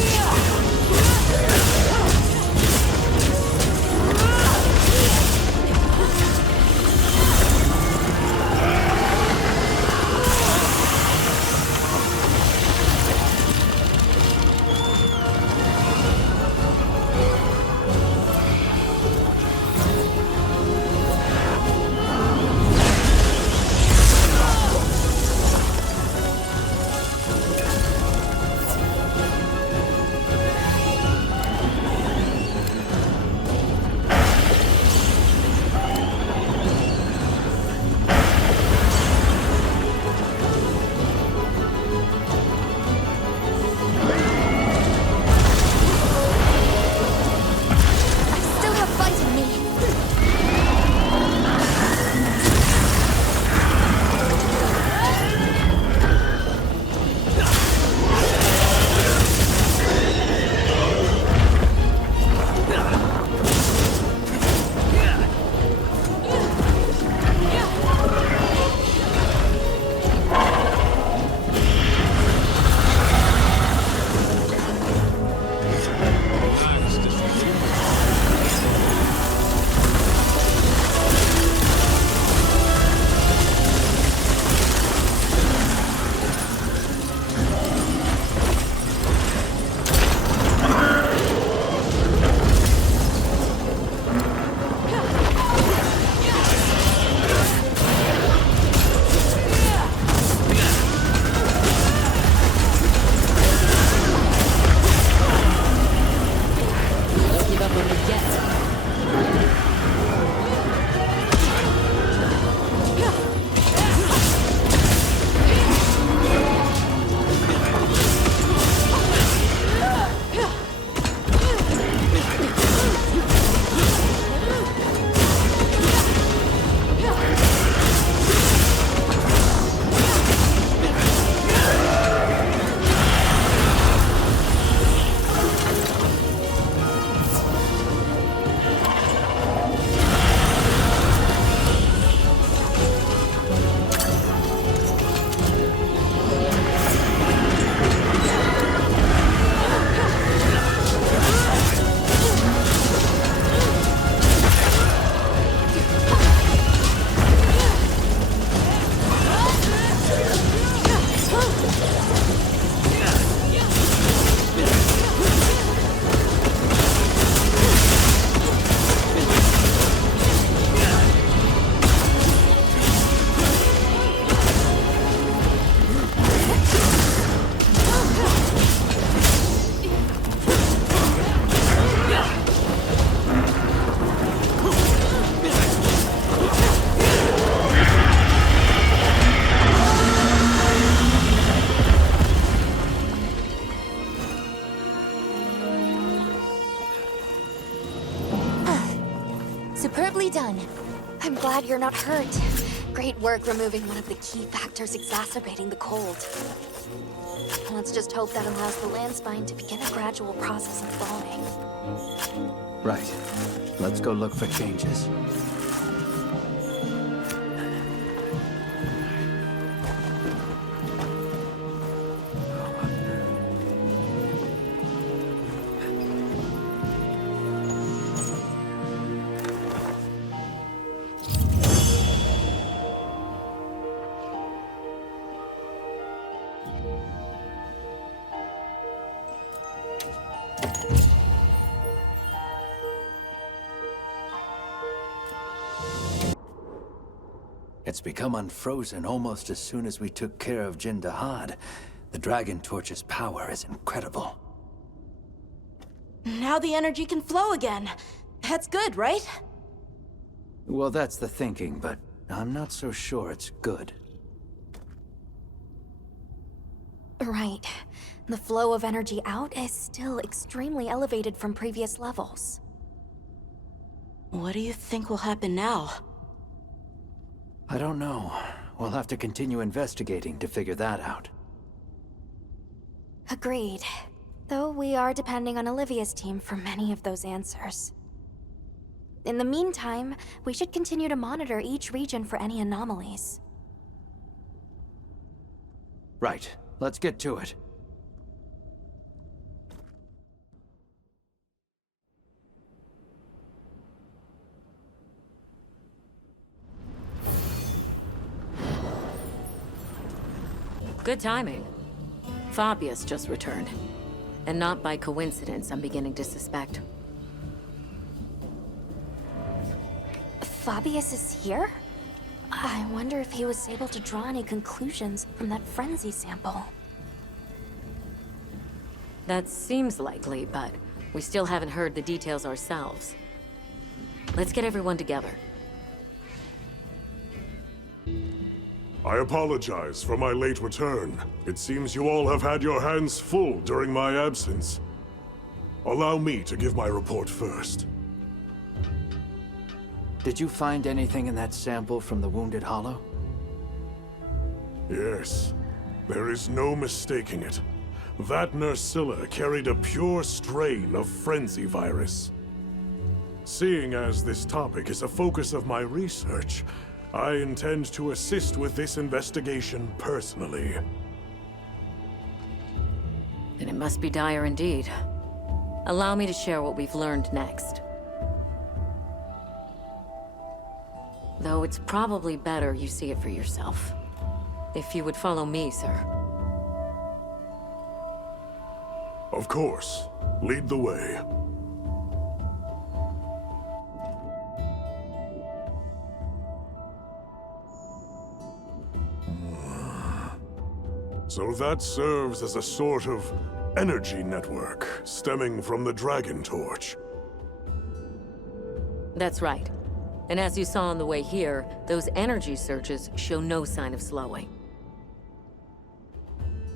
Admirably done. I'm glad you're not hurt. Great work removing one of the key factors exacerbating the cold. Let's just hope that allows the land spine to begin a gradual process of thawing. Right. Let's go look for changes. It's become unfrozen almost as soon as we took care of Jindahad. The Dragon Torch's power is incredible. Now the energy can flow again. That's good, right? Well, that's the thinking, but I'm not so sure it's good. Right. The flow of energy out is still extremely elevated from previous levels. What do you think will happen now? I don't know. We'll have to continue investigating to figure that out. Agreed. Though we are depending on Olivia's team for many of those answers. In the meantime, we should continue to monitor each region for any anomalies. Right. Let's get to it. Good timing. Fabius just returned. And not by coincidence, I'm beginning to suspect. Fabius is here? I wonder if he was able to draw any conclusions from that frenzy sample. That seems likely, but we still haven't heard the details ourselves. Let's get everyone together. I apologize for my late return. It seems you all have had your hands full during my absence. Allow me to give my report first. Did you find anything in that sample from the Wounded Hollow? Yes. There is no mistaking it. That Nerscylla carried a pure strain of Frenzy virus. Seeing as this topic is a focus of my research, I intend to assist with this investigation personally. Then it must be dire indeed. Allow me to share what we've learned next. Though it's probably better you see it for yourself. If you would follow me, sir. Of course. Lead the way. So that serves as a sort of energy network stemming from the Dragon Torch. That's right. And as you saw on the way here, those energy surges show no sign of slowing.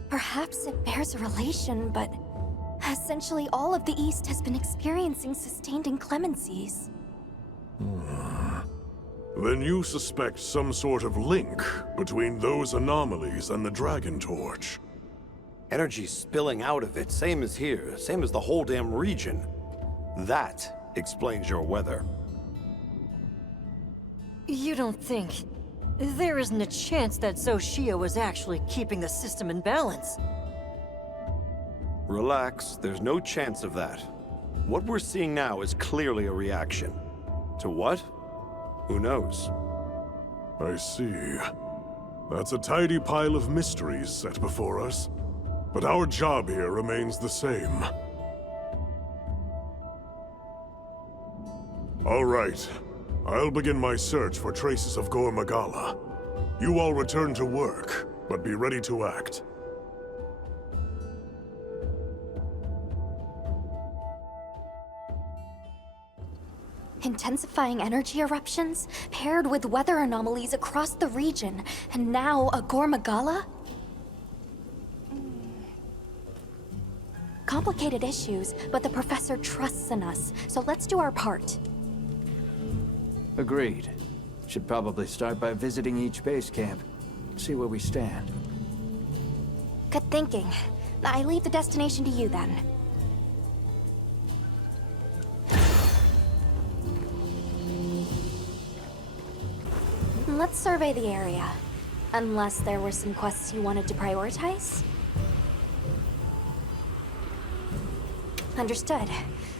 Perhaps it bears a relation, but essentially all of the East has been experiencing sustained inclemencies. Then you suspect some sort of link between those anomalies and the Dragon Torch. Energy spilling out of it, same as here, same as the whole damn region. That explains your weather. You don't think... There isn't a chance that Xochitl was actually keeping the system in balance. Relax, there's no chance of that. What we're seeing now is clearly a reaction. To what? Who knows? I see. That's a tidy pile of mysteries set before us. But our job here remains the same. All right. I'll begin my search for traces of Gore Magala. You all return to work, but be ready to act. Intensifying energy eruptions, paired with weather anomalies across the region, and now a Gore Magala? Complicated issues, but the professor trusts in us, so let's do our part. Agreed. Should probably start by visiting each base camp. See where we stand. Good thinking. I leave the destination to you then. Let's survey the area. Unless there were some quests you wanted to prioritize? Understood.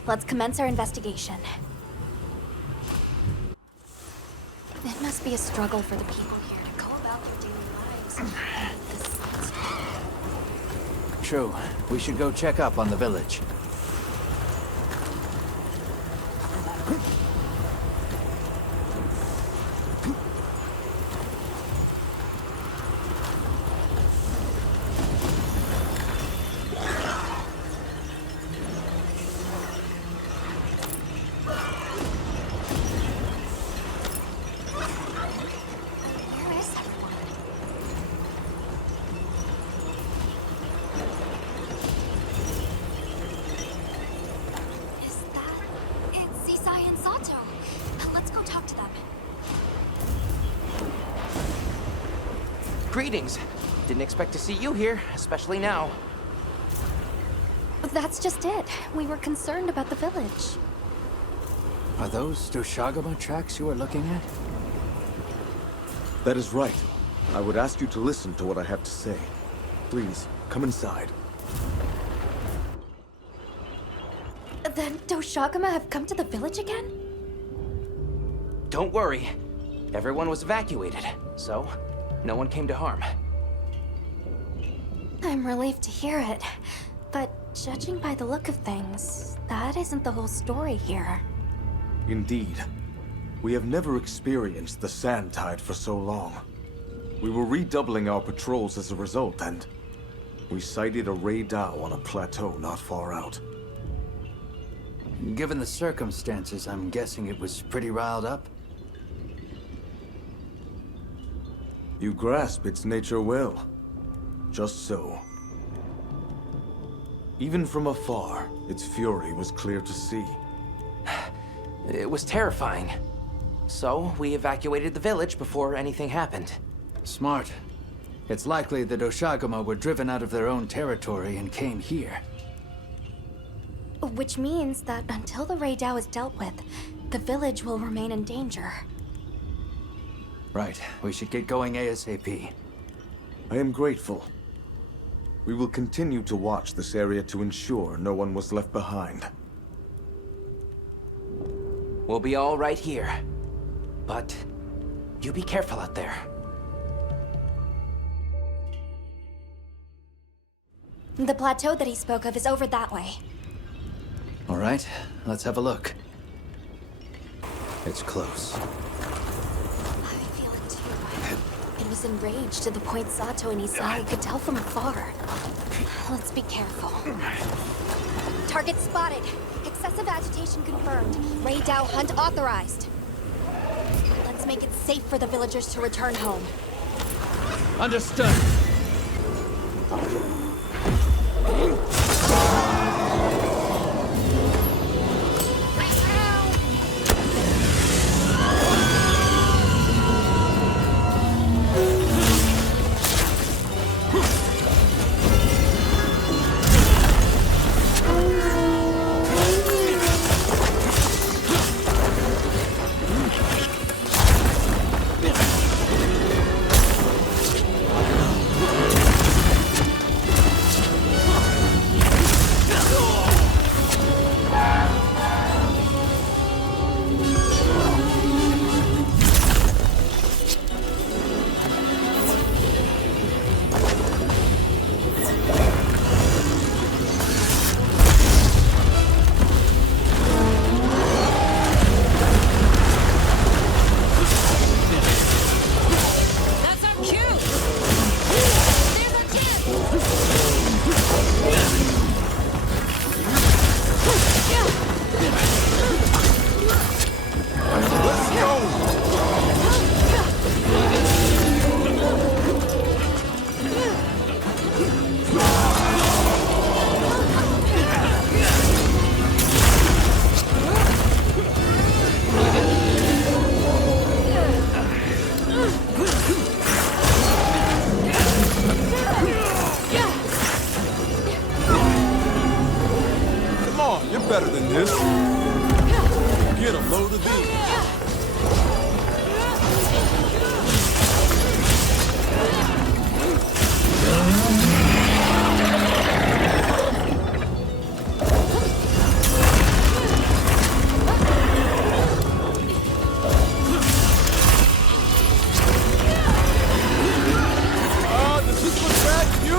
Let's commence our investigation. It must be a struggle for the people here to go about their daily lives. True. We should go check up on the village. Greetings. Didn't expect to see you here, especially now. That's just it. We were concerned about the village. Are those Doshagama tracks you are looking at? That is right. I would ask you to listen to what I have to say. Please, come inside. The Doshagama have come to the village again? Don't worry. Everyone was evacuated, so no one came to harm. I'm relieved to hear it. But judging by the look of things, that isn't the whole story here. Indeed. We have never experienced the Sand Tide for so long. We were redoubling our patrols as a result, and we sighted a Ray Dao on a plateau not far out. Given the circumstances, I'm guessing it was pretty riled up? You grasp its nature well. Just so. Even from afar, its fury was clear to see. It was terrifying. So, we evacuated the village before anything happened. Smart. It's likely the Doshagama were driven out of their own territory and came here. Which means that until the Ray Dao is dealt with, the village will remain in danger. Right. We should get going ASAP. I am grateful. We will continue to watch this area to ensure no one was left behind. We'll be all right here. But you be careful out there. The plateau that he spoke of is over that way. All right, let's have a look. It's close. It was enraged to the point Sato and Isai could tell from afar. Let's be careful. Target spotted. Excessive agitation confirmed. Ray Dao hunt authorized. Let's make it safe for the villagers to return home. Understood. better than this. Get a load of these. Does this look bad to you?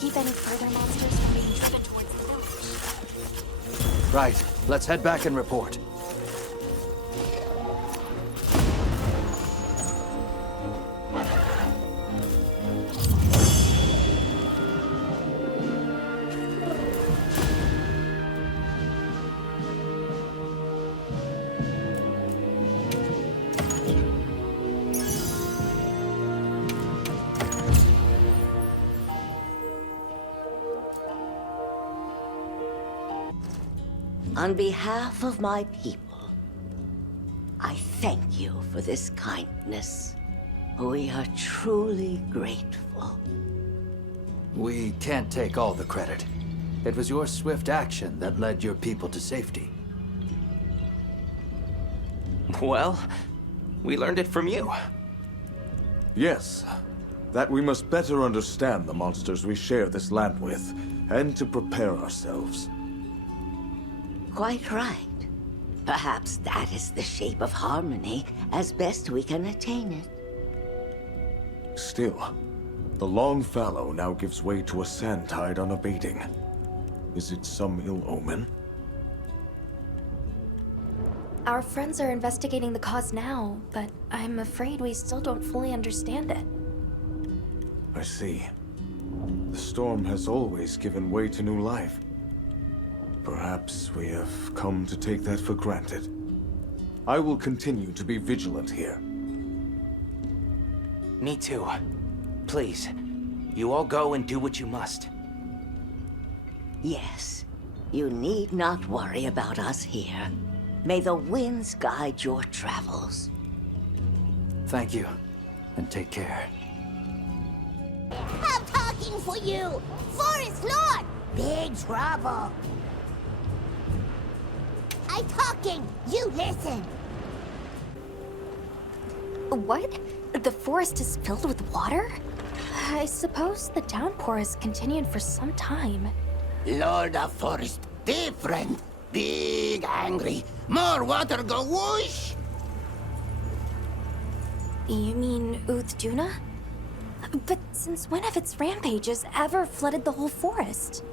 keep any further monsters from being driven towards the village. Right. Let's head back and report. On behalf of my people, I thank you for this kindness. We are truly grateful. We can't take all the credit. It was your swift action that led your people to safety. Well, we learned it from you. Yes, that we must better understand the monsters we share this land with, and to prepare ourselves. Quite right. Perhaps that is the shape of harmony, as best we can attain it. Still, the Long Fallow now gives way to a sand tide unabating. Is it some ill omen? Our friends are investigating the cause now, but I'm afraid we still don't fully understand it. I see. The storm has always given way to new life. Perhaps we have come to take that for granted. I will continue to be vigilant here. Me too. Please, you all go and do what you must. Yes, you need not worry about us here. May the winds guide your travels. Thank you, and take care. I'm talking for you! Forest Lord! Big trouble! I'm talking! You listen! What? The forest is filled with water? I suppose the downpour has continued for some time. Lord of Forest, different. Big angry. More water go whoosh! You mean Uthduna? But since when have its rampages ever flooded the whole forest?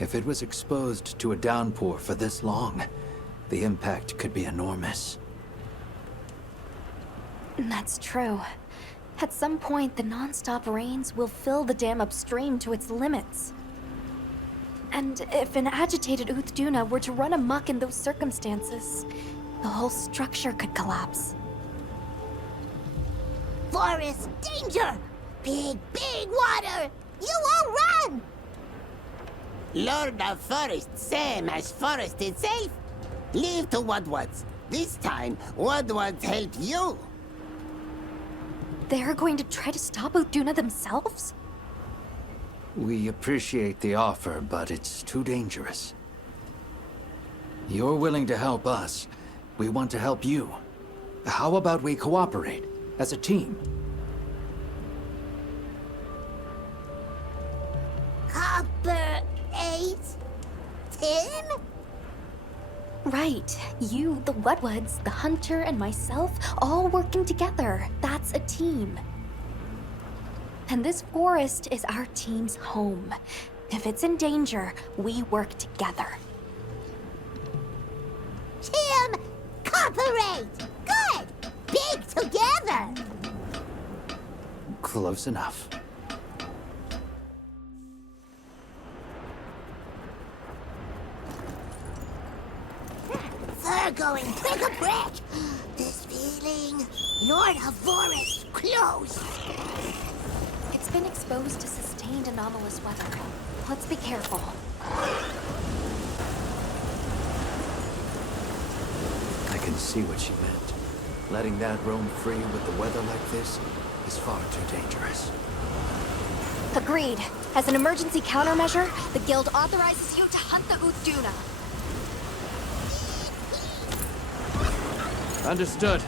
If it was exposed to a downpour for this long, the impact could be enormous. That's true. At some point, the non-stop rains will fill the dam upstream to its limits. And if an agitated Uthduna were to run amok in those circumstances, the whole structure could collapse. Forest danger! Big water! You all run! Lord of Forest, same as Forest itself. Leave to Woodwards. This time, Woodwards help you. They're going to try to stop Uthduna themselves? We appreciate the offer, but it's too dangerous. You're willing to help us. We want to help you. How about we cooperate as a team? Copper 8? 10? Right. You, the Woodwards, the Hunter, and myself, all working together. That's a team. And this forest is our team's home. If it's in danger, we work together. Team Cooperate! Good! Big together! Close enough. They're going brick-a-brick! This feeling... Lord of Forest, close! It's been exposed to sustained anomalous weather. Let's be careful. I can see what she meant. Letting that roam free with the weather like this is far too dangerous. Agreed. As an emergency countermeasure, the Guild authorizes you to hunt the Uthduna. Understood.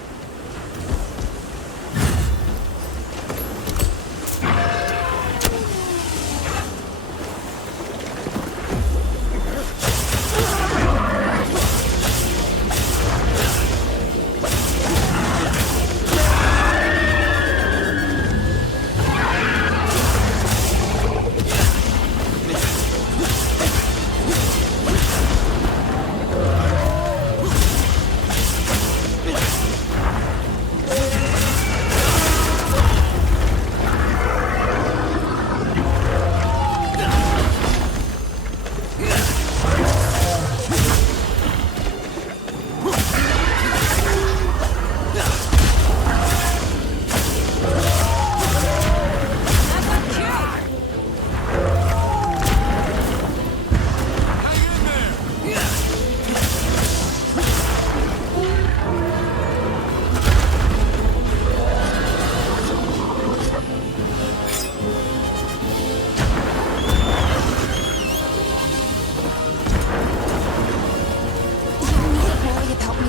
Help me.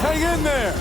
Hang in there!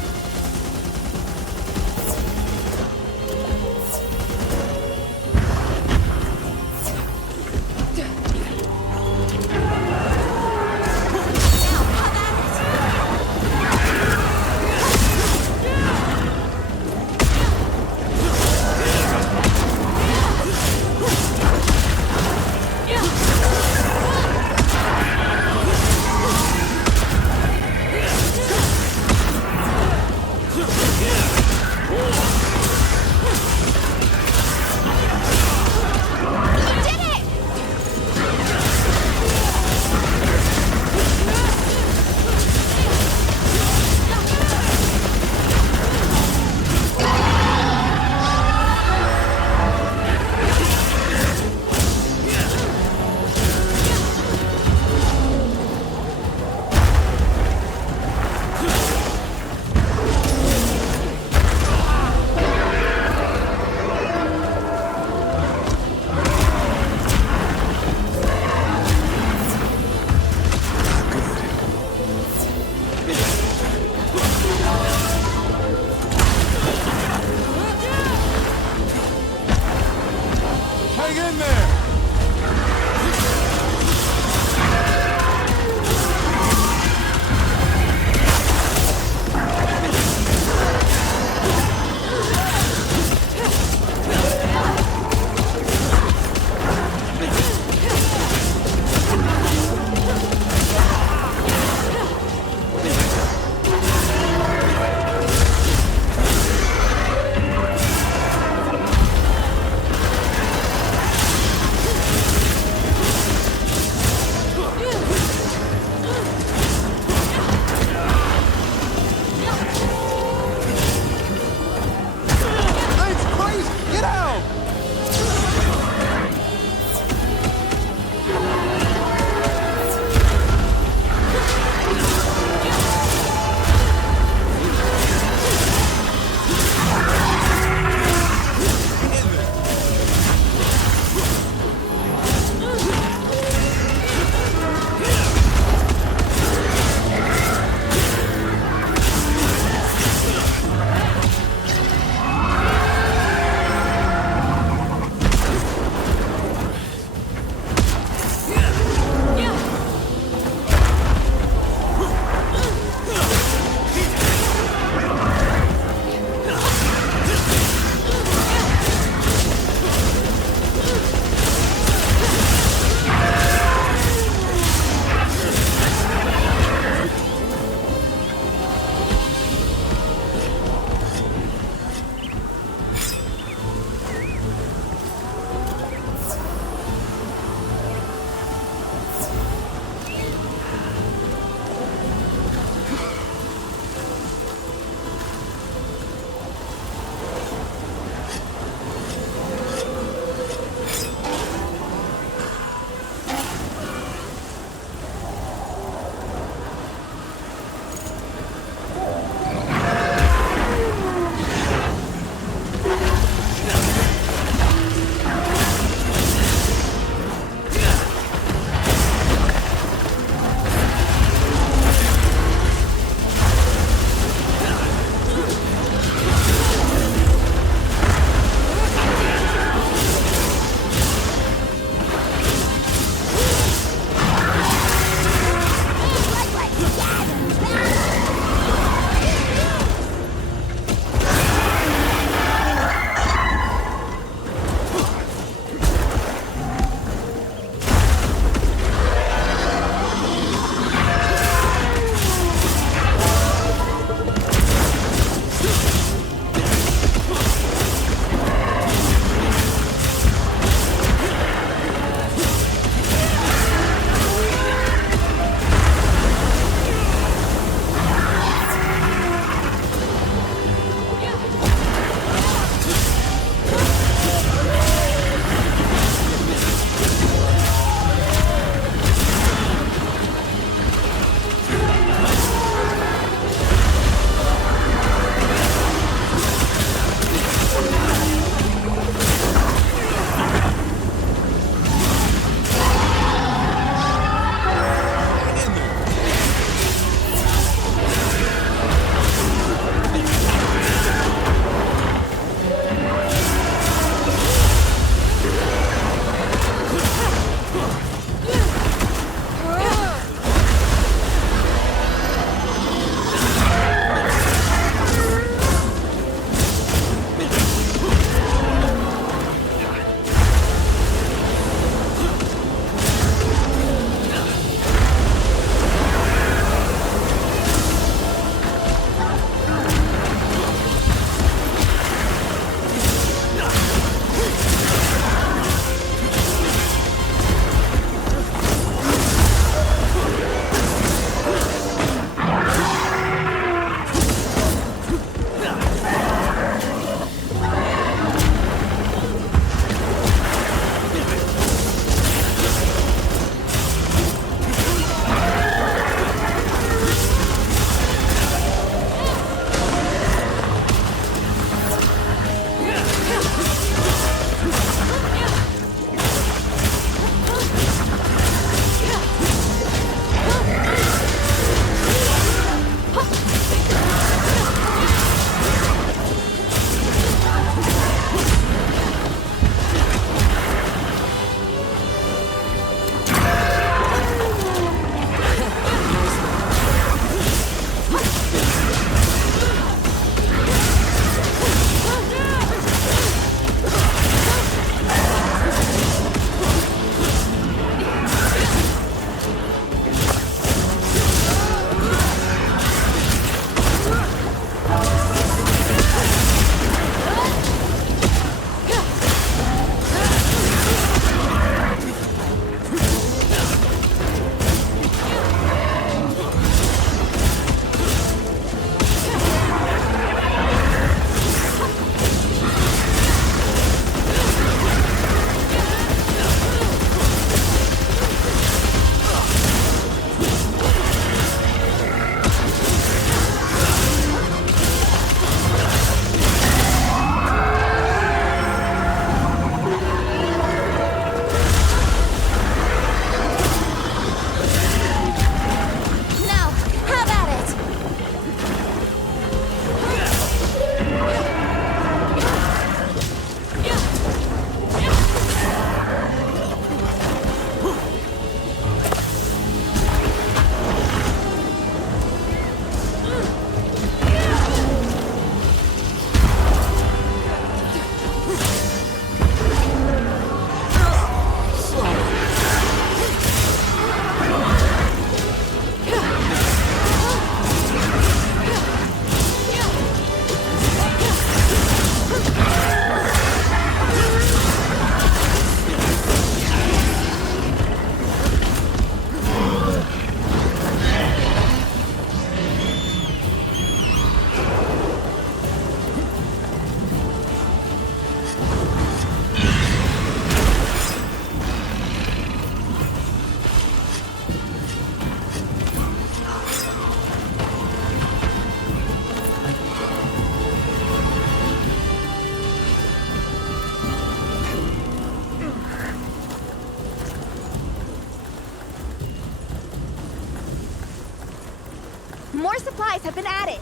More supplies have been added.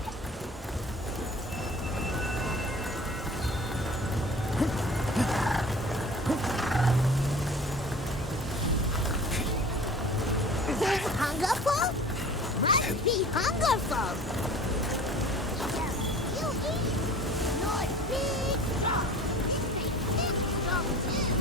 Hungerful? Must be hungerful. You eat your big frog. It's a big frog too.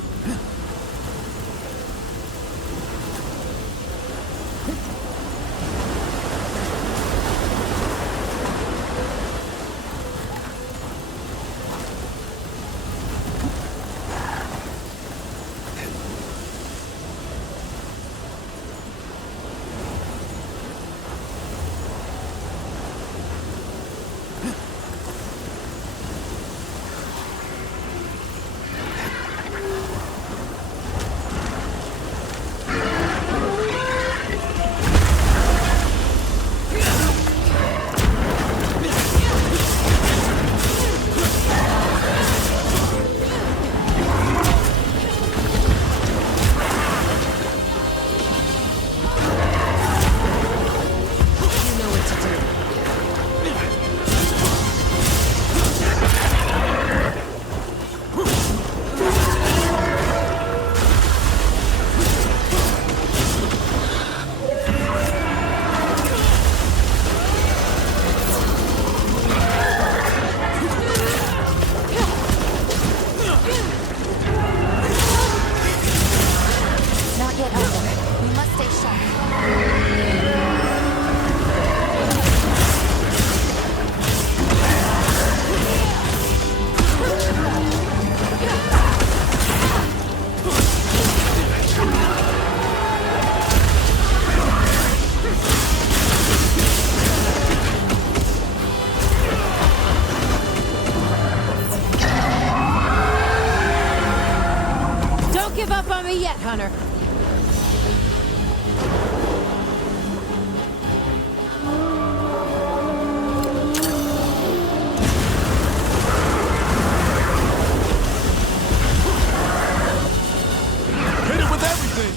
Hunter. Hit it with everything!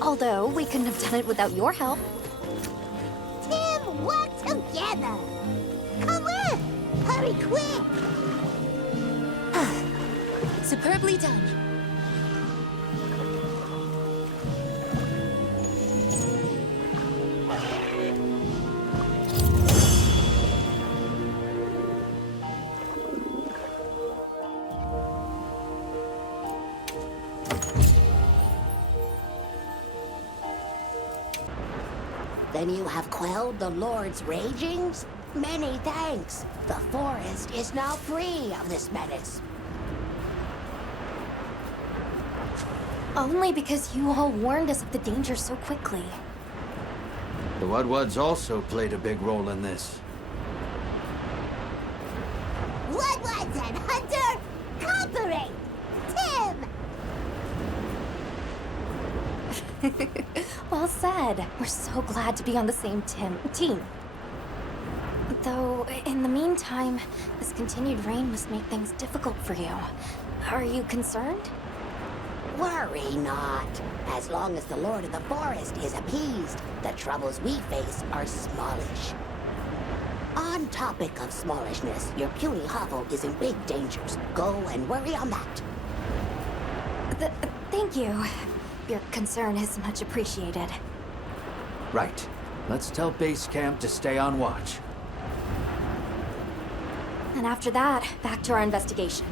Although, we couldn't have done it without your help. Tim, work together! Come on! Hurry quick! Superbly done. Then you have quelled the Lord's ragings? Many thanks. The forest is now free of this menace. Only because you all warned us of the danger so quickly. The Wudwuds also played a big role in this. Wudwuds and Hunter, cooperate! Tim! Well said. We're so glad to be on the same team. Though, in the meantime, this continued rain must make things difficult for you. Are you concerned? Worry not. As long as the Lord of the Forest is appeased, the troubles we face are smallish. On topic of smallishness, your puny hovel is in big dangers. Go and worry on that. Thank you. Your concern is much appreciated. Right. Let's tell base camp to stay on watch. And after that, back to our investigation.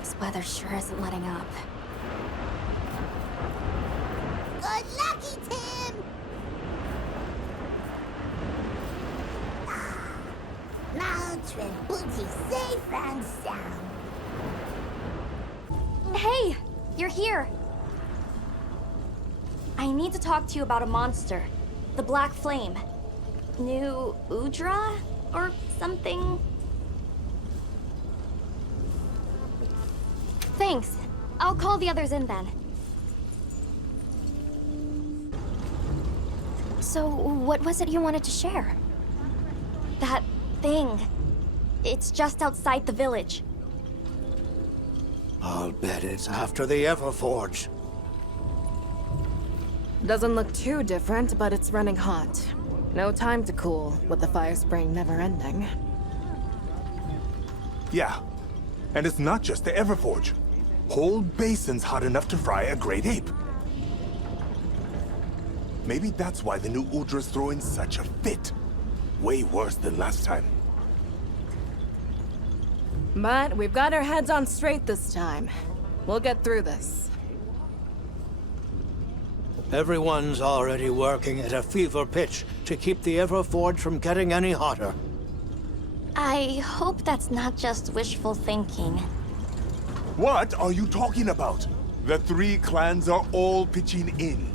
This weather sure isn't letting up. Good lucky, Tim! Now tread booty safe and sound. Hey! You're here! I need to talk to you about a monster. The Black Flame. New Udra? Or something? Thanks. I'll call the others in then. So, what was it you wanted to share? That thing. It's just outside the village. I'll bet it's after the Everforge. Doesn't look too different, but it's running hot. No time to cool, with the fire spring never ending. Yeah, and it's not just the Everforge. Whole basin's hot enough to fry a great ape. Maybe that's why the new Udra's throwing such a fit. Way worse than last time. But we've got our heads on straight this time. We'll get through this. Everyone's already working at a fever pitch to keep the Everforge from getting any hotter. I hope that's not just wishful thinking. What are you talking about? The three clans are all pitching in.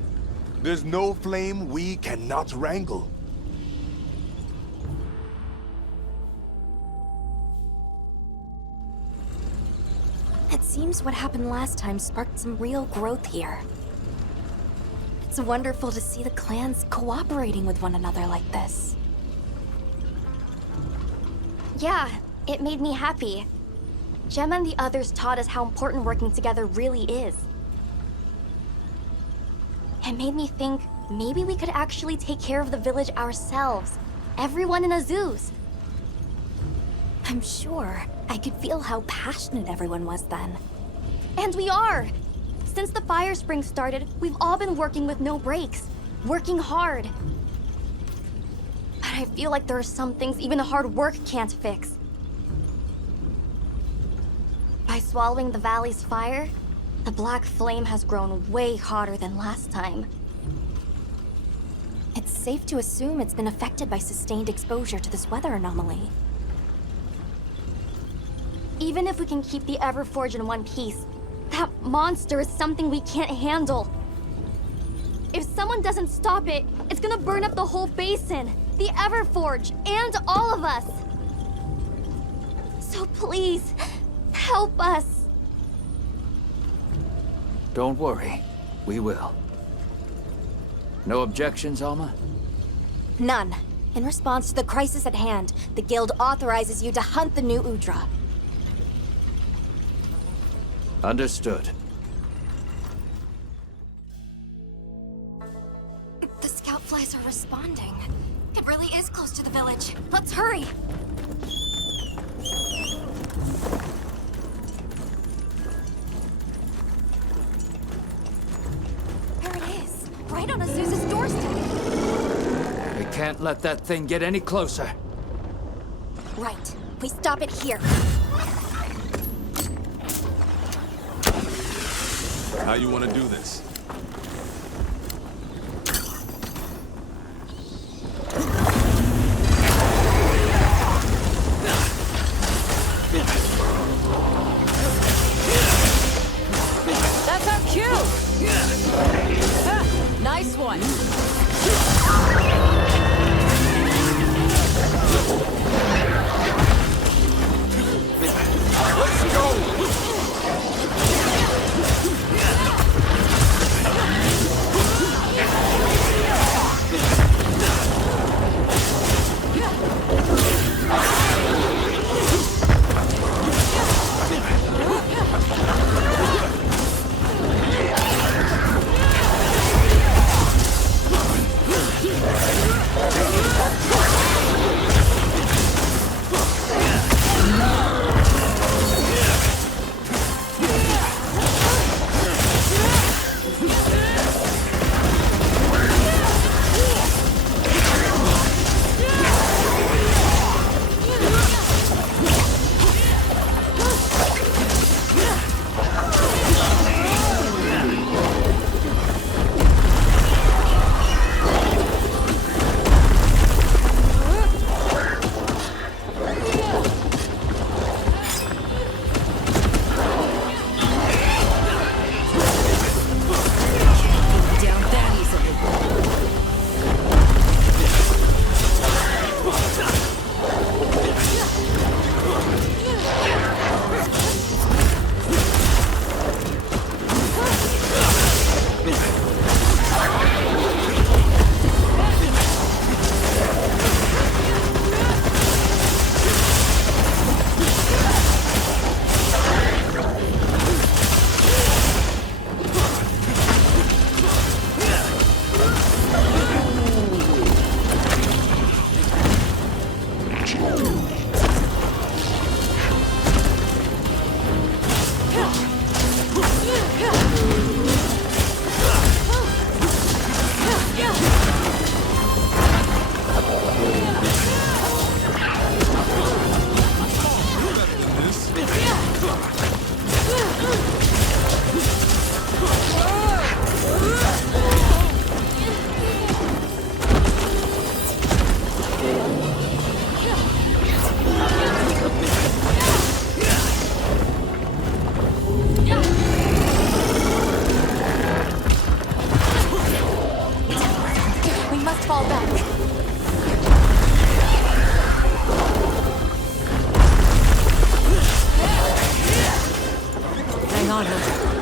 There's no flame we cannot wrangle. It seems what happened last time sparked some real growth here. It's wonderful to see the clans cooperating with one another like this. Yeah, it made me happy. Gemma and the others taught us how important working together really is. It made me think maybe we could actually take care of the village ourselves. Everyone in Azuz. I'm sure I could feel how passionate everyone was then. And we are! Since the fire spring started, we've all been working with no breaks. Working hard. But I feel like there are some things even hard work can't fix. By swallowing the valley's fire, the Black Flame has grown way hotter than last time. It's safe to assume it's been affected by sustained exposure to this weather anomaly. Even if we can keep the Everforge in one piece, that monster is something we can't handle. If someone doesn't stop it, it's gonna burn up the whole basin, the Everforge, and all of us. So please, help us. Don't worry. We will. No objections, Alma? None. In response to the crisis at hand, the Guild authorizes you to hunt the new Udra. Understood. The scout flies are responding. It really is close to the village. Let's hurry! There it is, right on Azuz's doorstep. We can't let that thing get any closer. Right. We stop it here. How you want to do this? That's our cue! Nice one! Let's go! We must fall back. Hang on, Hunter.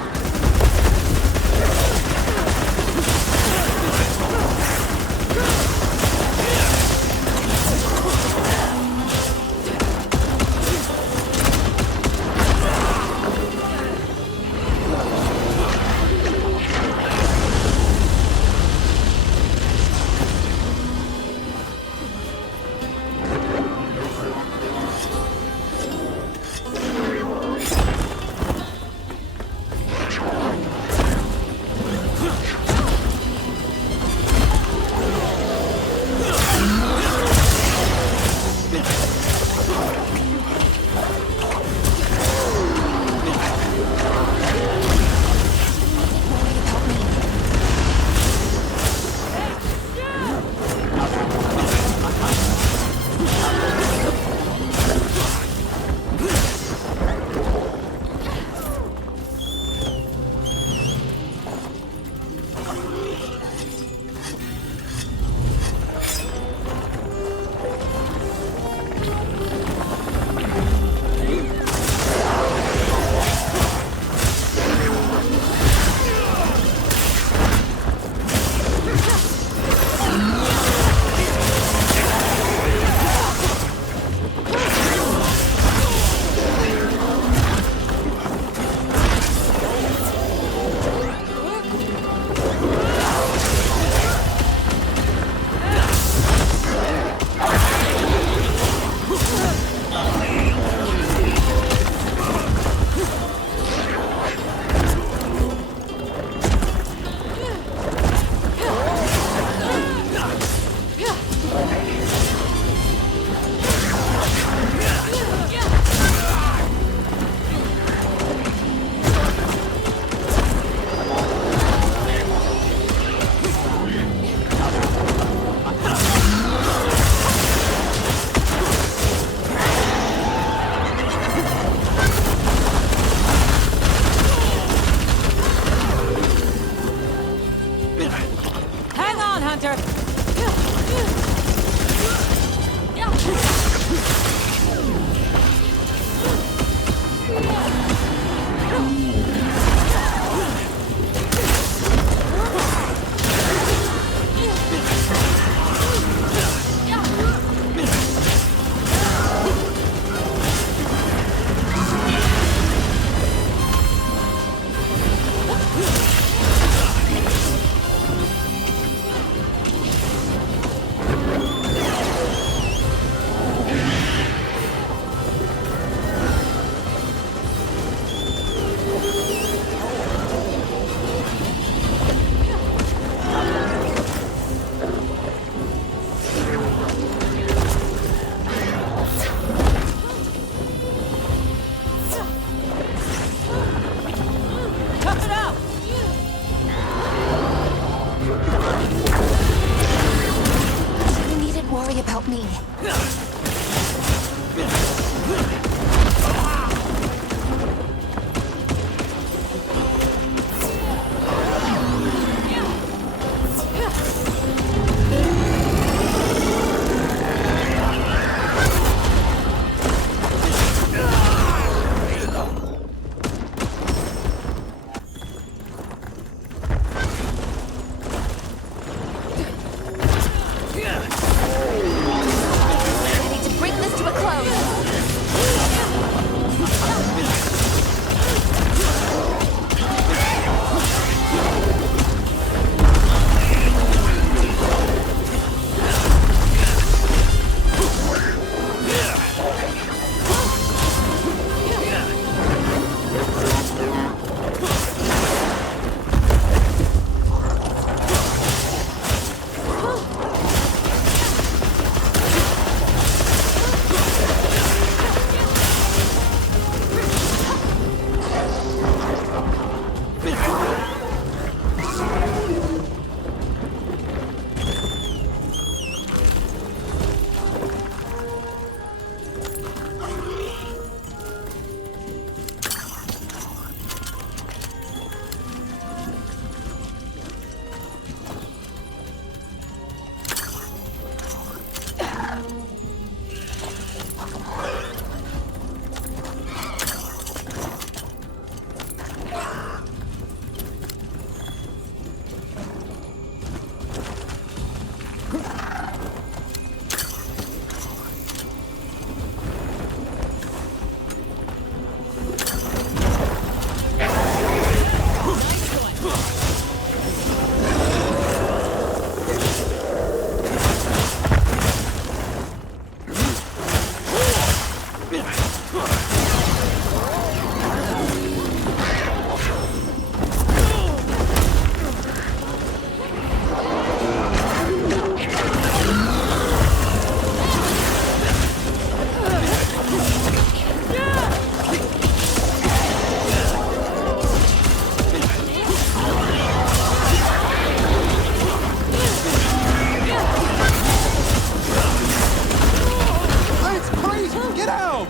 That's crazy! Get out!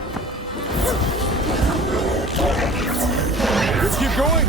Let's keep going.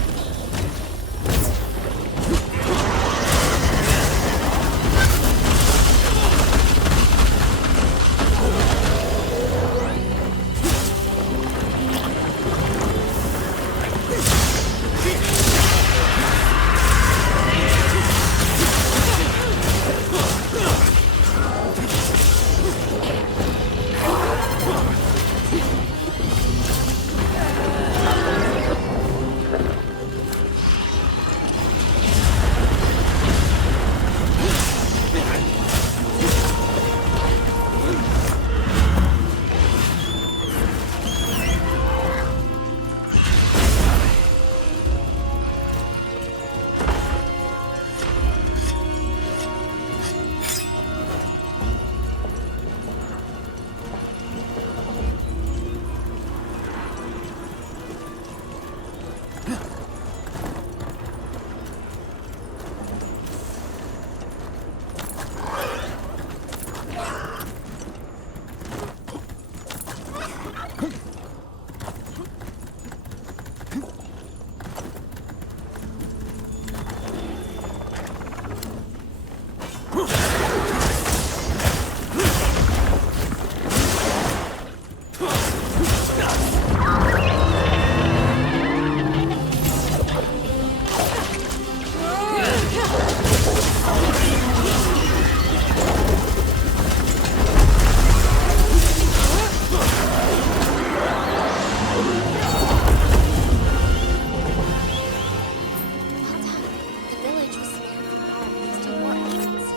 The village was spared from power thanks to your efforts.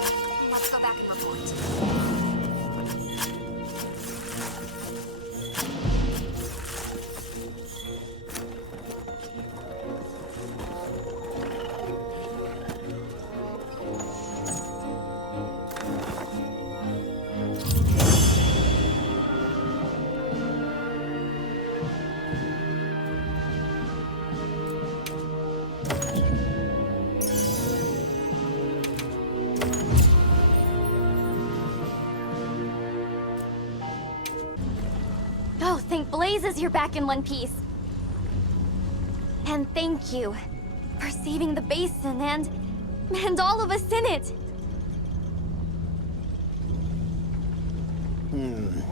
Let's go back and report. Oh, thank blazes you're back in one piece. And thank you for saving the basin and all of us in it.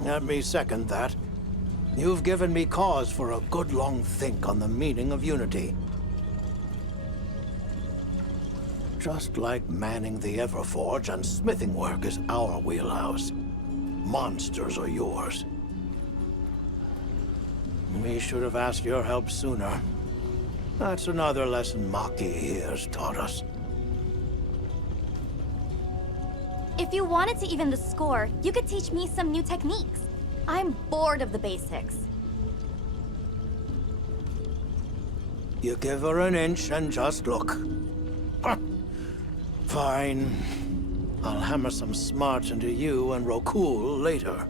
Let me second that. You've given me cause for a good long think on the meaning of unity. Just like manning the Everforge and smithing work is our wheelhouse, monsters are yours. We should have asked your help sooner. That's another lesson Maki here's taught us. If you wanted to even the score, you could teach me some new techniques. I'm bored of the basics. You give her an inch and just look. Huh. Fine. I'll hammer some smarts into you and Rokul later.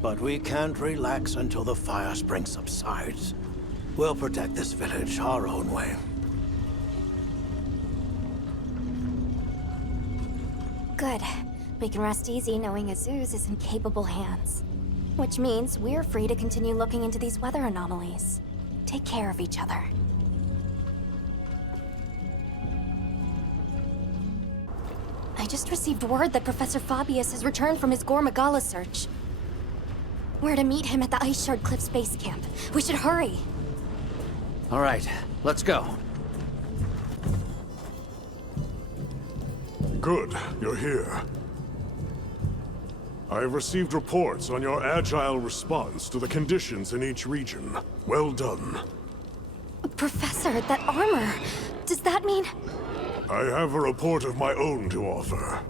But we can't relax until the fire spring subsides. We'll protect this village our own way. Good. We can rest easy knowing Azuz is in capable hands. Which means we're free to continue looking into these weather anomalies. Take care of each other. I just received word that Professor Fabius has returned from his Gormagala search. We're to meet him at the Ice Shard Cliffs base camp. We should hurry. All right, let's go. Good, you're here. I have received reports on your agile response to the conditions in each region. Well done. Professor, that armor... Does that mean... I have a report of my own to offer.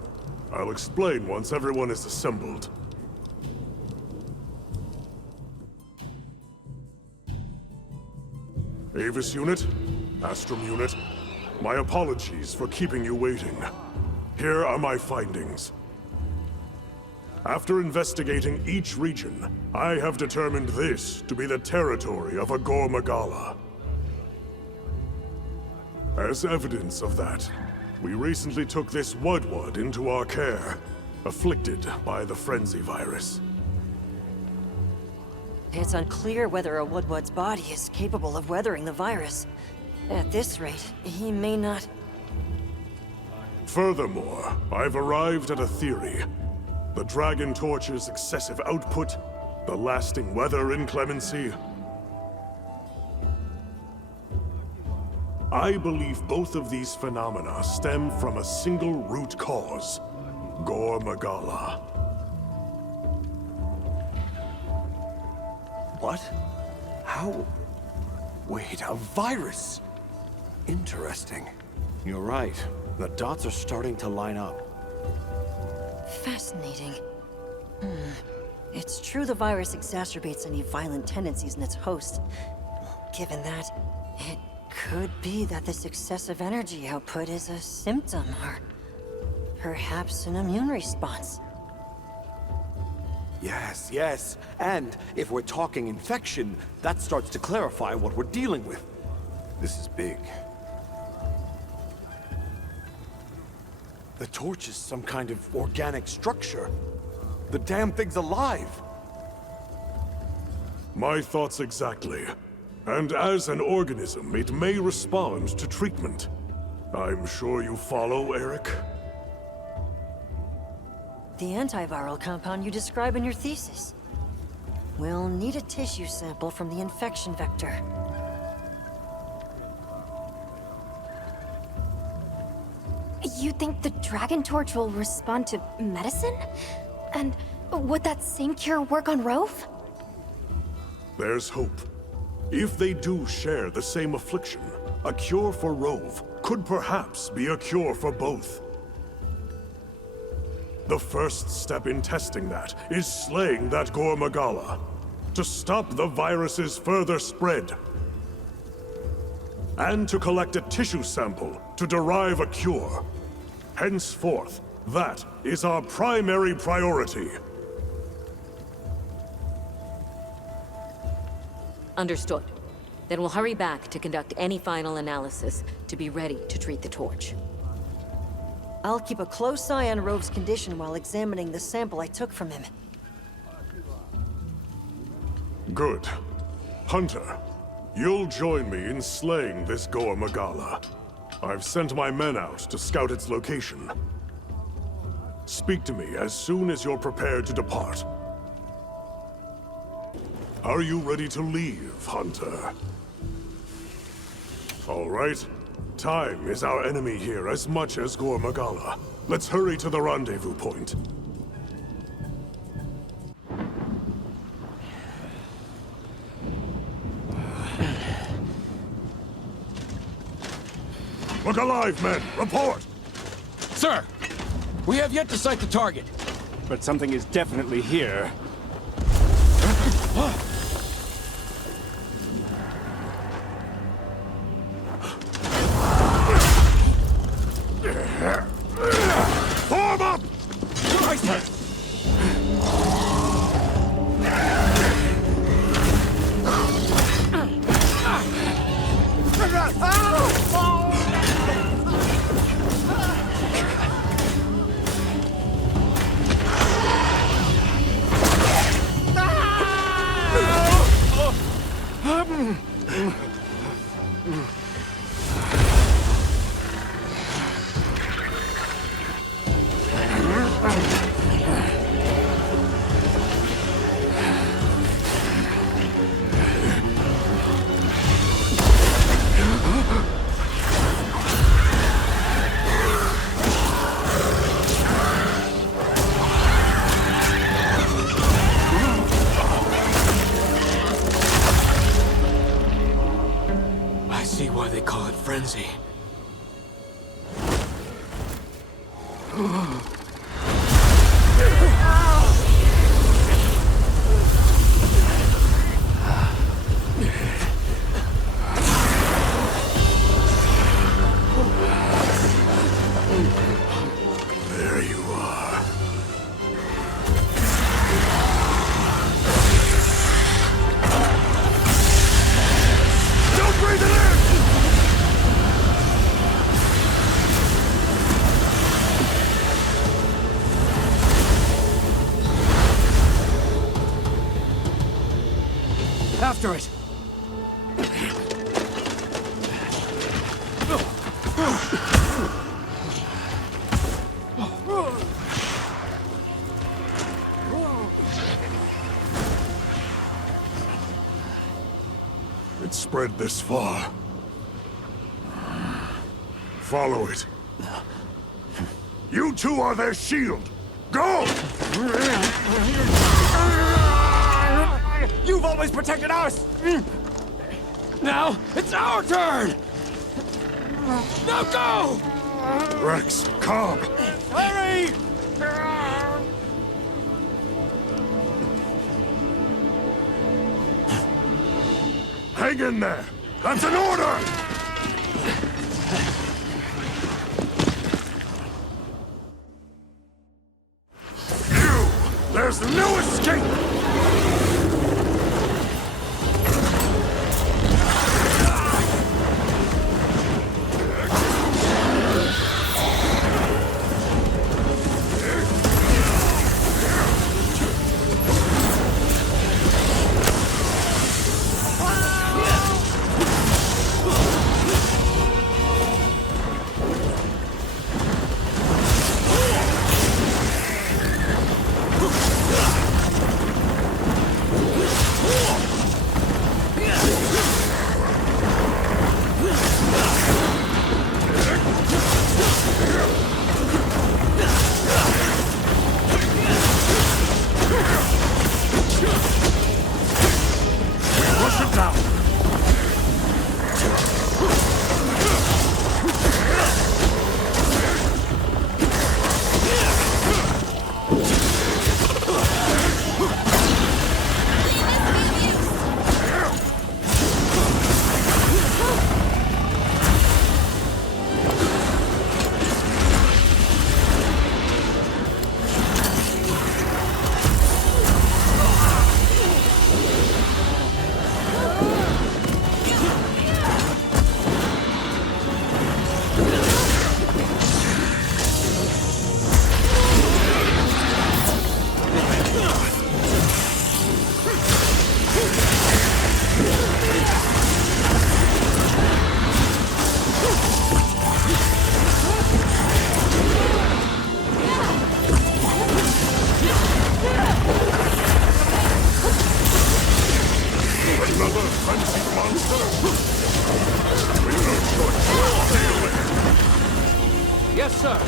I'll explain once everyone is assembled. Avis Unit, Astrum Unit, my apologies for keeping you waiting. Here are my findings. After investigating each region, I have determined this to be the territory of a Gore Magala. As evidence of that, we recently took this Wudwud into our care, afflicted by the Frenzy virus. It's unclear whether a Wudwud's body is capable of weathering the virus. At this rate, he may not... Furthermore, I've arrived at a theory. The Dragon Torch's excessive output, the lasting weather inclemency. I believe both of these phenomena stem from a single root cause, Gore Magala. What? How? Wait, a virus? Interesting. You're right. The dots are starting to line up. Fascinating. It's true the virus exacerbates any violent tendencies in its host. Given that, it could be that this excessive energy output is a symptom, or perhaps an immune response. Yes, yes. And if we're talking infection, that starts to clarify what we're dealing with. This is big. The torch is some kind of organic structure. The damn thing's alive. My thoughts exactly. And as an organism, it may respond to treatment. I'm sure you follow, Eric? The antiviral compound you describe in your thesis. We'll need a tissue sample from the infection vector. You think the Dragon Torch will respond to medicine? And would that same cure work on Rove? There's hope. If they do share the same affliction, a cure for Rove could perhaps be a cure for both. The first step in testing that is slaying that Gore Magala, to stop the virus's further spread. And to collect a tissue sample to derive a cure. Henceforth, that is our primary priority. Understood. Then we'll hurry back to conduct any final analysis to be ready to treat the torch. I'll keep a close eye on Rove's condition while examining the sample I took from him. Good. Hunter, you'll join me in slaying this Gore Magala. I've sent my men out to scout its location. Speak to me as soon as you're prepared to depart. Are you ready to leave, Hunter? All right. Time is our enemy here as much as Gore Magala. Let's hurry to the rendezvous point. Look alive, men! Report! Sir! We have yet to sight the target. But something is definitely here. Form up! I see why they call it frenzy. After it! It spread this far. Follow it. You two are their shield! Go! You've always protected us! Now, it's our turn! Now go! Rex, calm! Hurry! Hang in there! That's an order! You! There's no escape! Yes, sir.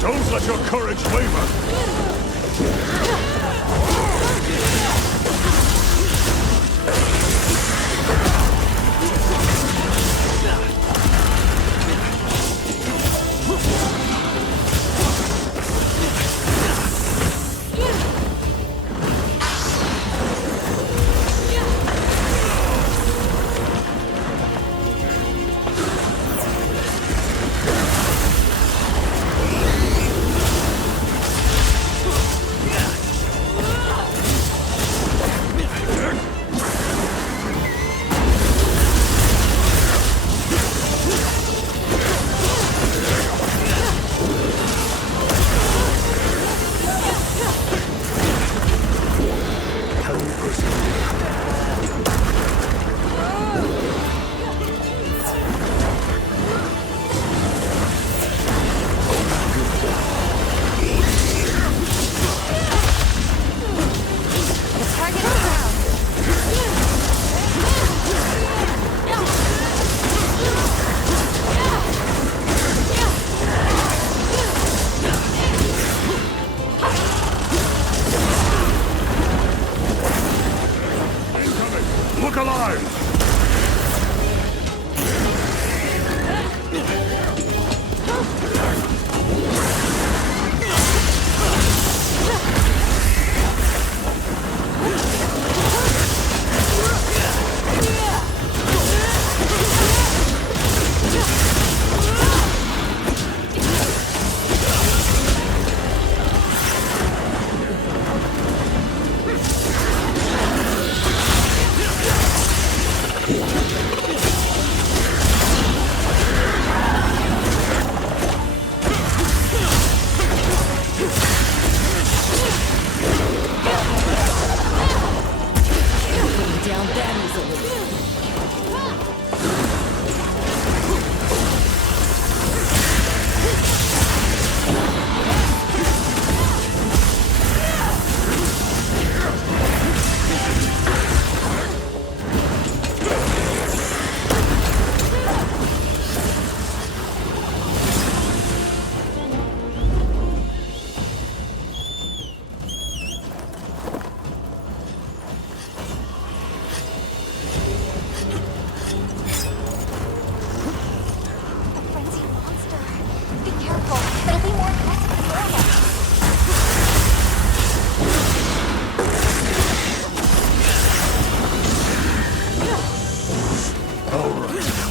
Don't let your courage waver!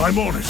I'm on it.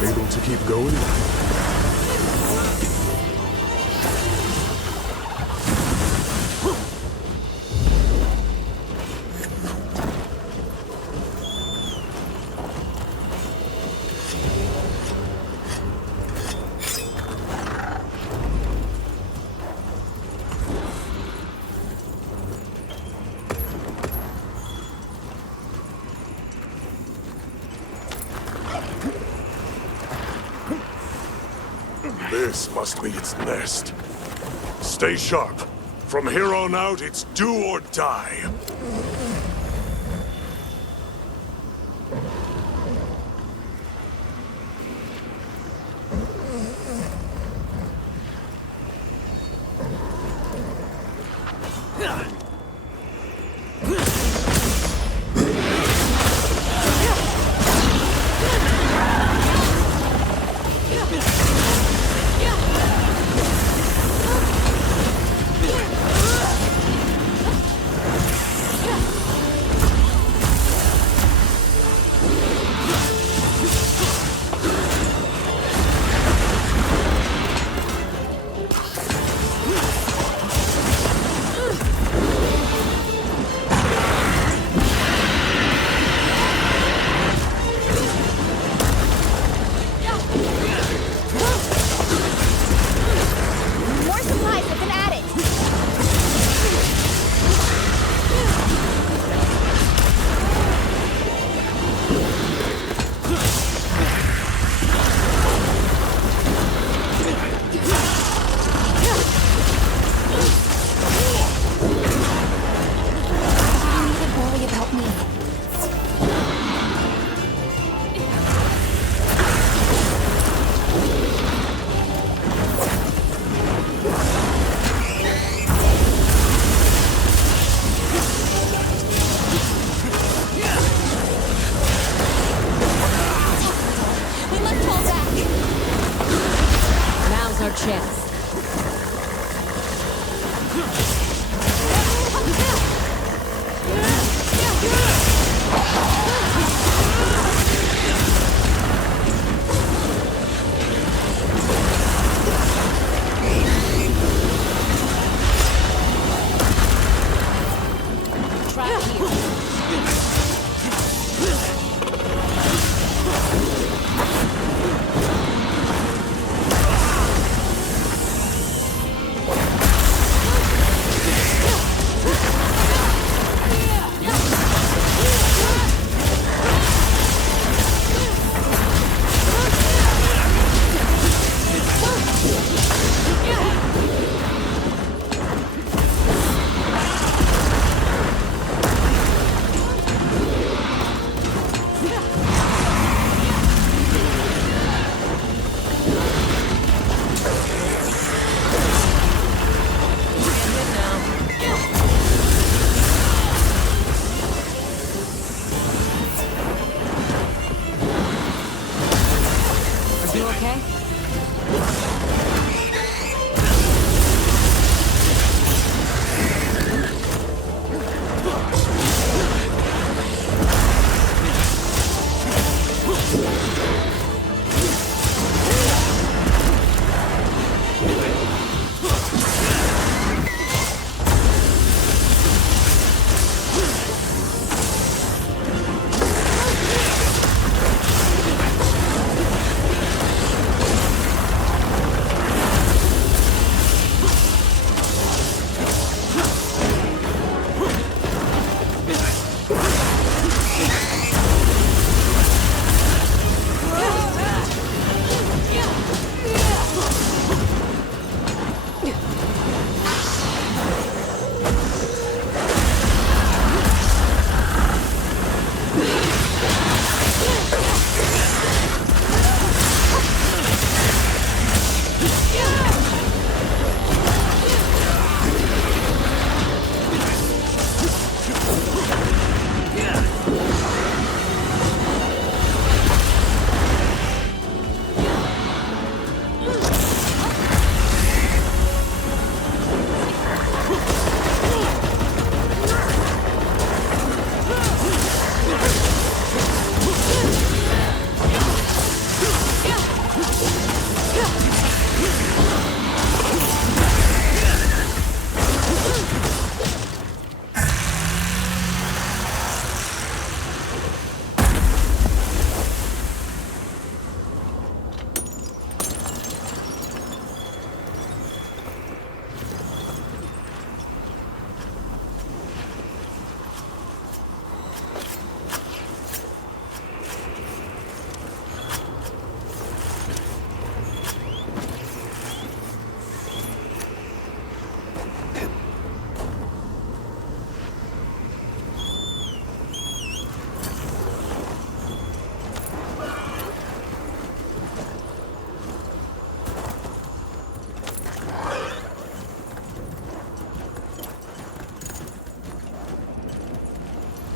Able to keep going? This must be its nest. Stay sharp. From here on out, it's do or die. You okay?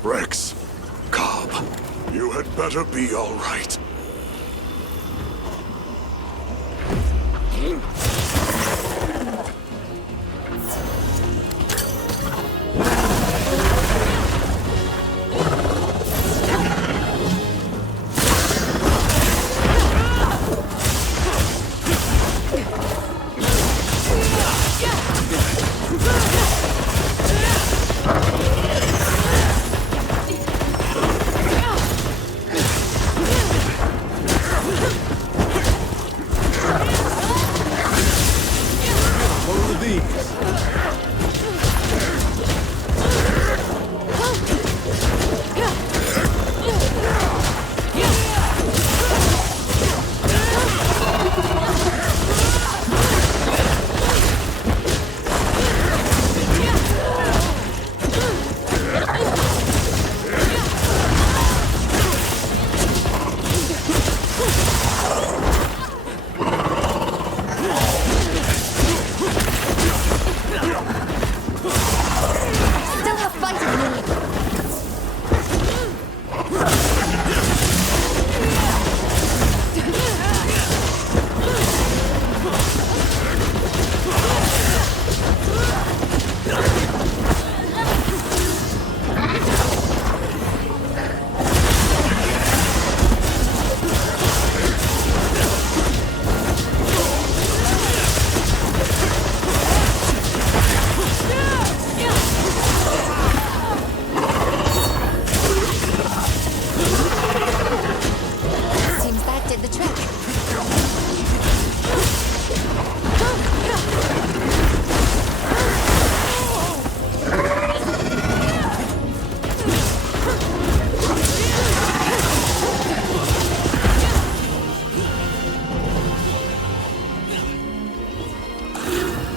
Rex, Cobb, you had better be all right.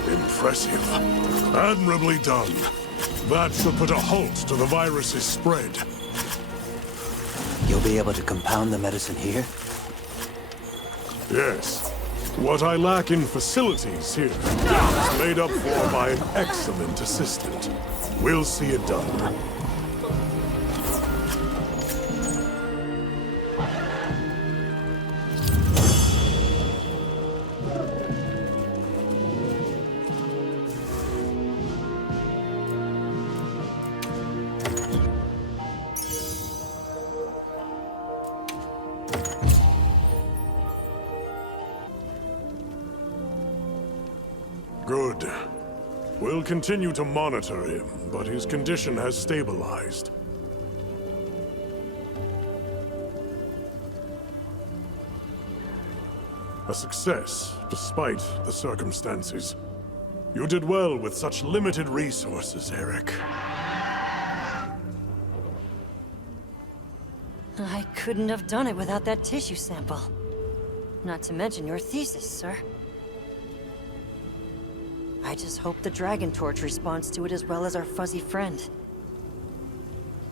Impressive. Admirably done. That should put a halt to the virus's spread. You'll be able to compound the medicine here? Yes. What I lack in facilities here is made up for by an excellent assistant. We'll see it done. Good. We'll continue to monitor him, but his condition has stabilized. A success, despite the circumstances. You did well with such limited resources, Eric. I couldn't have done it without that tissue sample. Not to mention your thesis, sir. I just hope the Dragon Torch responds to it as well as our fuzzy friend.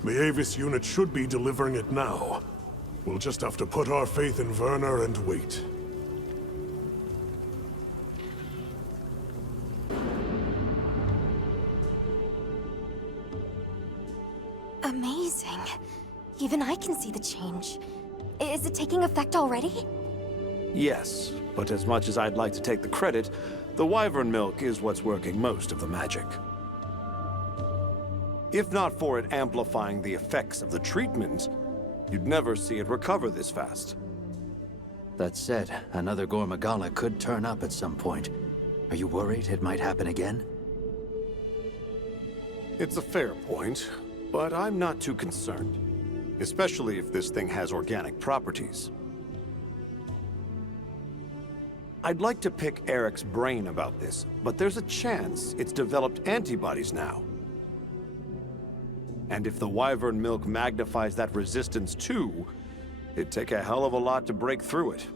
The Avis unit should be delivering it now. We'll just have to put our faith in Werner and wait. Amazing. Even I can see the change. Is it taking effect already? Yes, but as much as I'd like to take the credit, the wyvern milk is what's working most of the magic. If not for it amplifying the effects of the treatment, you'd never see it recover this fast. That said, another Gormagala could turn up at some point. Are you worried it might happen again? It's a fair point, but I'm not too concerned. Especially if this thing has organic properties. I'd like to pick Eric's brain about this, but there's a chance it's developed antibodies now. And if the wyvern milk magnifies that resistance too, it'd take a hell of a lot to break through it.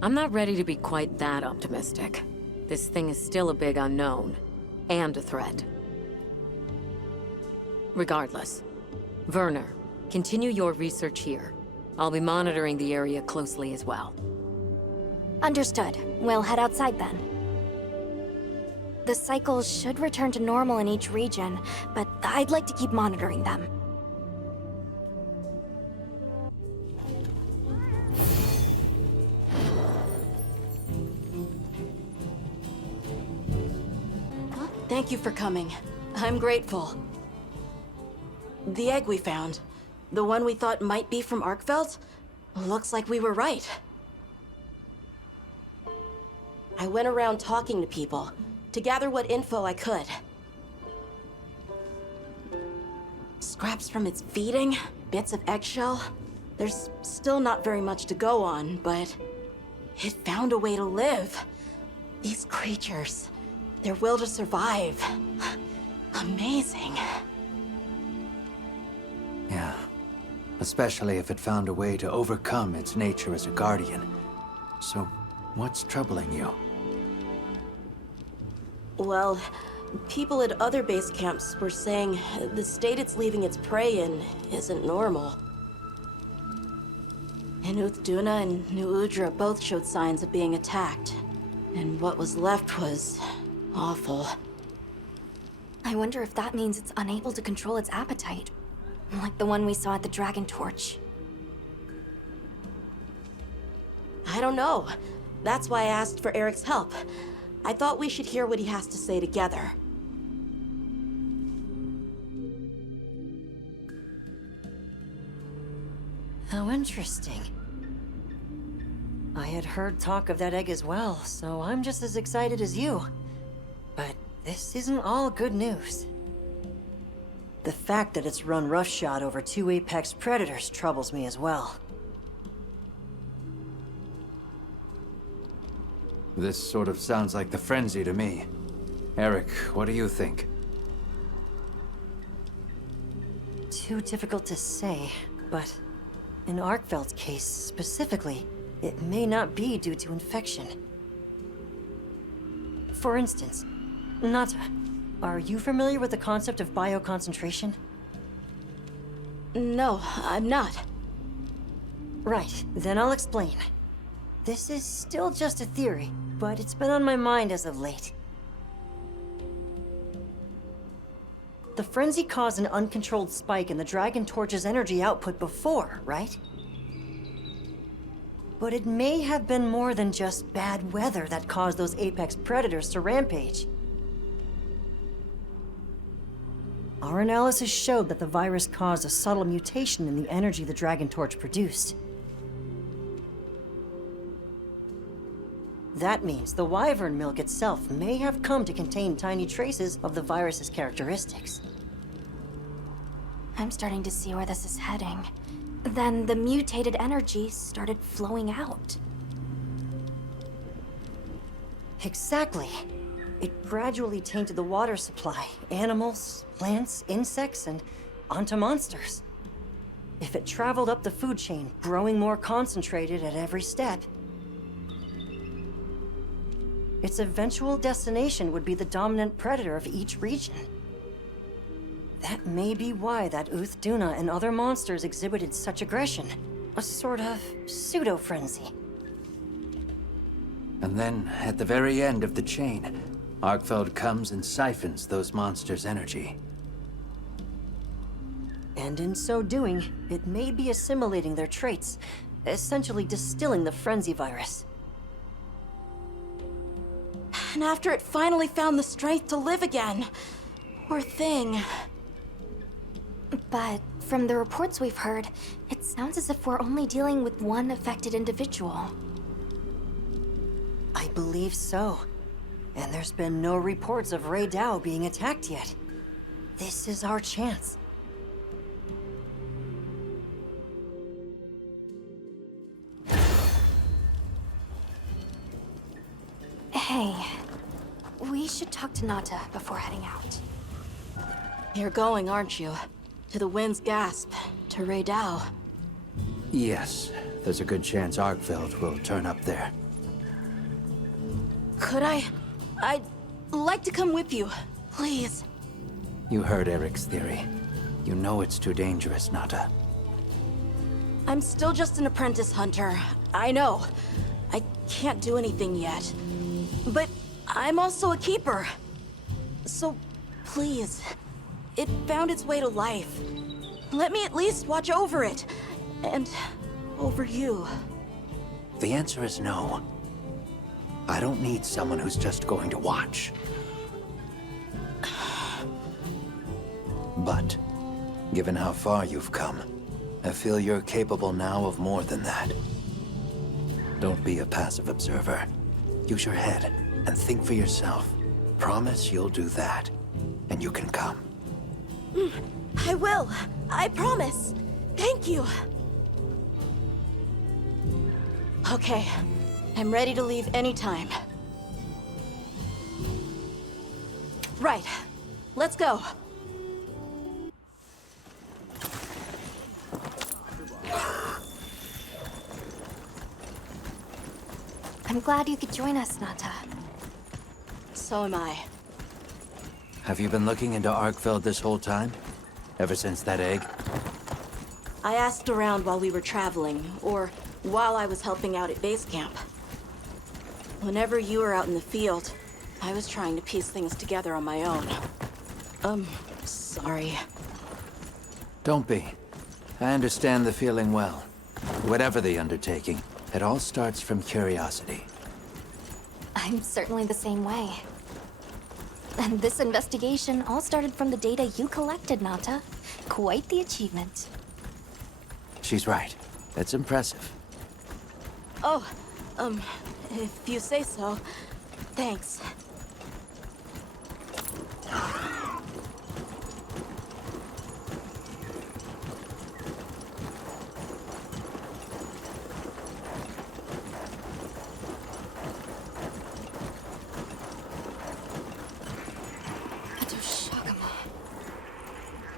I'm not ready to be quite that optimistic. This thing is still a big unknown, and a threat. Regardless, Werner, continue your research here. I'll be monitoring the area closely as well. Understood. We'll head outside then. The cycles should return to normal in each region, but I'd like to keep monitoring them. Thank you for coming. I'm grateful. The egg we found, the one we thought might be from Arkfeld, looks like we were right. I went around talking to people to gather what info I could. Scraps from its feeding, bits of eggshell. There's still not very much to go on, but it found a way to live. These creatures, their will to survive. Amazing. Yeah. Especially if it found a way to overcome its nature as a guardian. So, what's troubling you? Well, people at other base camps were saying the state it's leaving its prey in isn't normal. Inuth Duna and New Udra both showed signs of being attacked. And what was left was awful. I wonder if that means it's unable to control its appetite. Like the one we saw at the Dragon Torch. I don't know. That's why I asked for Eric's help. I thought we should hear what he has to say together. How interesting. I had heard talk of that egg as well, so I'm just as excited as you. But this isn't all good news. The fact that it's run roughshod over 2 apex predators troubles me as well. This sort of sounds like the frenzy to me. Eric, what do you think? Too difficult to say, but in Arkfeld's case specifically, it may not be due to infection. For instance, Nata, are you familiar with the concept of bioconcentration? No, I'm not. Right, then I'll explain. This is still just a theory, but it's been on my mind as of late. The frenzy caused an uncontrolled spike in the Dragon Torch's energy output before, right? But it may have been more than just bad weather that caused those apex predators to rampage. Our analysis showed that the virus caused a subtle mutation in the energy the Dragon Torch produced. That means the wyvern milk itself may have come to contain tiny traces of the virus's characteristics. I'm starting to see where this is heading. Then the mutated energy started flowing out. Exactly. It gradually tainted the water supply, animals, plants, insects, and onto monsters. If it traveled up the food chain, growing more concentrated at every step, its eventual destination would be the dominant predator of each region. That may be why that Uthduna and other monsters exhibited such aggression. A sort of pseudo-frenzy. And then, at the very end of the chain, Arkfeld comes and siphons those monsters' energy. And in so doing, it may be assimilating their traits, essentially distilling the frenzy virus. And after it finally found the strength to live again, poor thing. But from the reports we've heard, it sounds as if we're only dealing with one affected individual. I believe so. And there's been no reports of Rey Dao being attacked yet. This is our chance. Hey, we should talk to Nata before heading out. You're going, aren't you? To the Wind's Gasp, to Rey Dao. Yes, there's a good chance Arkfeld will turn up there. Could I? I'd like to come with you, please. You heard Eric's theory. You know it's too dangerous, Nata. I'm still just an apprentice hunter. I know. I can't do anything yet. But I'm also a keeper. So, please. It found its way to life. Let me at least watch over it. And over you. The answer is no. I don't need someone who's just going to watch. But, given how far you've come, I feel you're capable now of more than that. Don't be a passive observer. Use your head and think for yourself. Promise you'll do that, and you can come. I will. I promise. Thank you. Okay. I'm ready to leave anytime. Right. Let's go. I'm glad you could join us, Nata. So am I. Have you been looking into Arkfeld this whole time? Ever since that egg? I asked around while we were traveling, or while I was helping out at base camp. Whenever you were out in the field, I was trying to piece things together on my own. Sorry. Don't be. I understand the feeling well. Whatever the undertaking, it all starts from curiosity. I'm certainly the same way. And this investigation all started from the data you collected, Nata. Quite the achievement. She's right. It's impressive. Oh, if you say so. Thanks.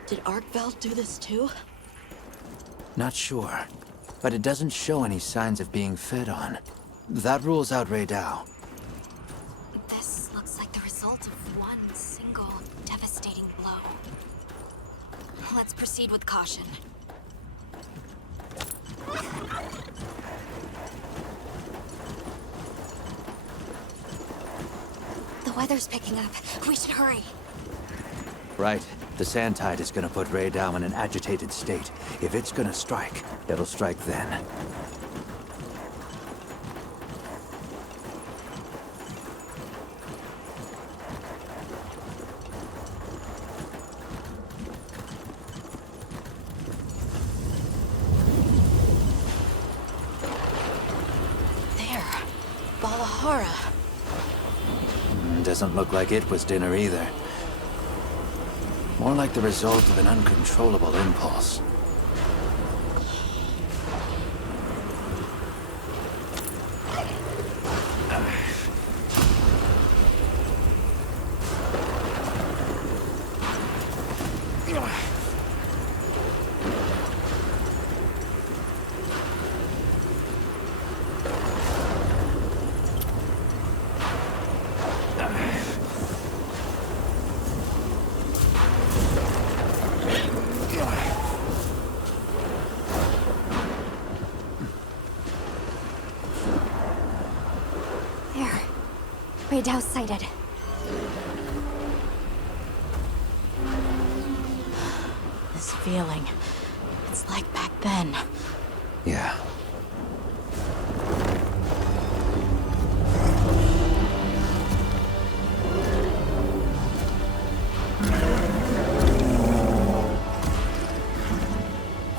Did Arkfeld do this too? Not sure, but it doesn't show any signs of being fed on. That rules out Rey Dao. This looks like the result of one single devastating blow. Let's proceed with caution. The weather's picking up. We should hurry. Right. The Sand Tide is gonna put Rey Dao in an agitated state. If it's gonna strike, it'll strike then. Balahara. Doesn't look like it was dinner either. More like the result of an uncontrollable impulse. There. Raydao sighted. This feeling. It's like back then. Yeah.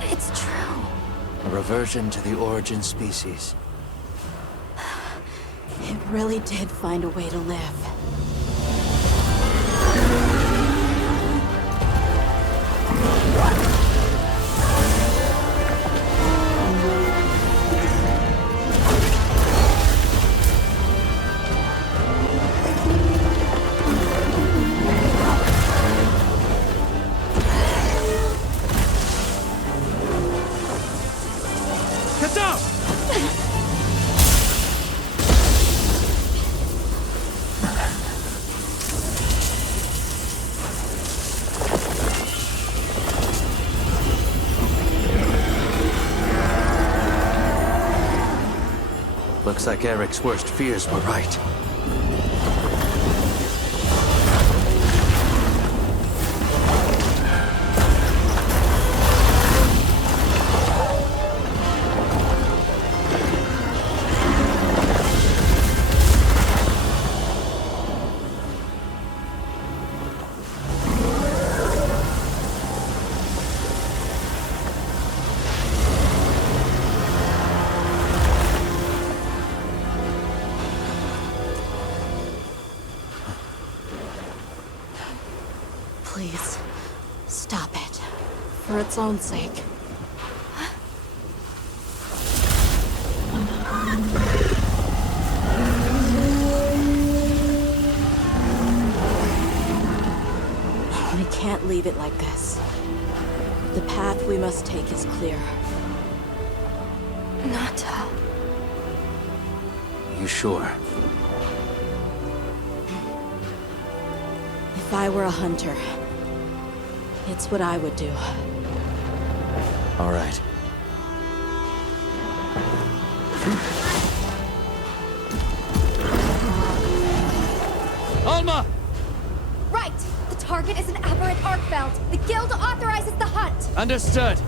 It's true. A reversion to the origin species. It really did find a way to live. Get down! Looks like Eric's worst fears were right. Please, stop it. For its own sake. We can't leave it like this. The path we must take is clear. Nata. You sure? If I were a hunter, it's what I would do. All right. Alma! Right! The target is an aberrant Arkfeld. The guild authorizes the hunt. Understood.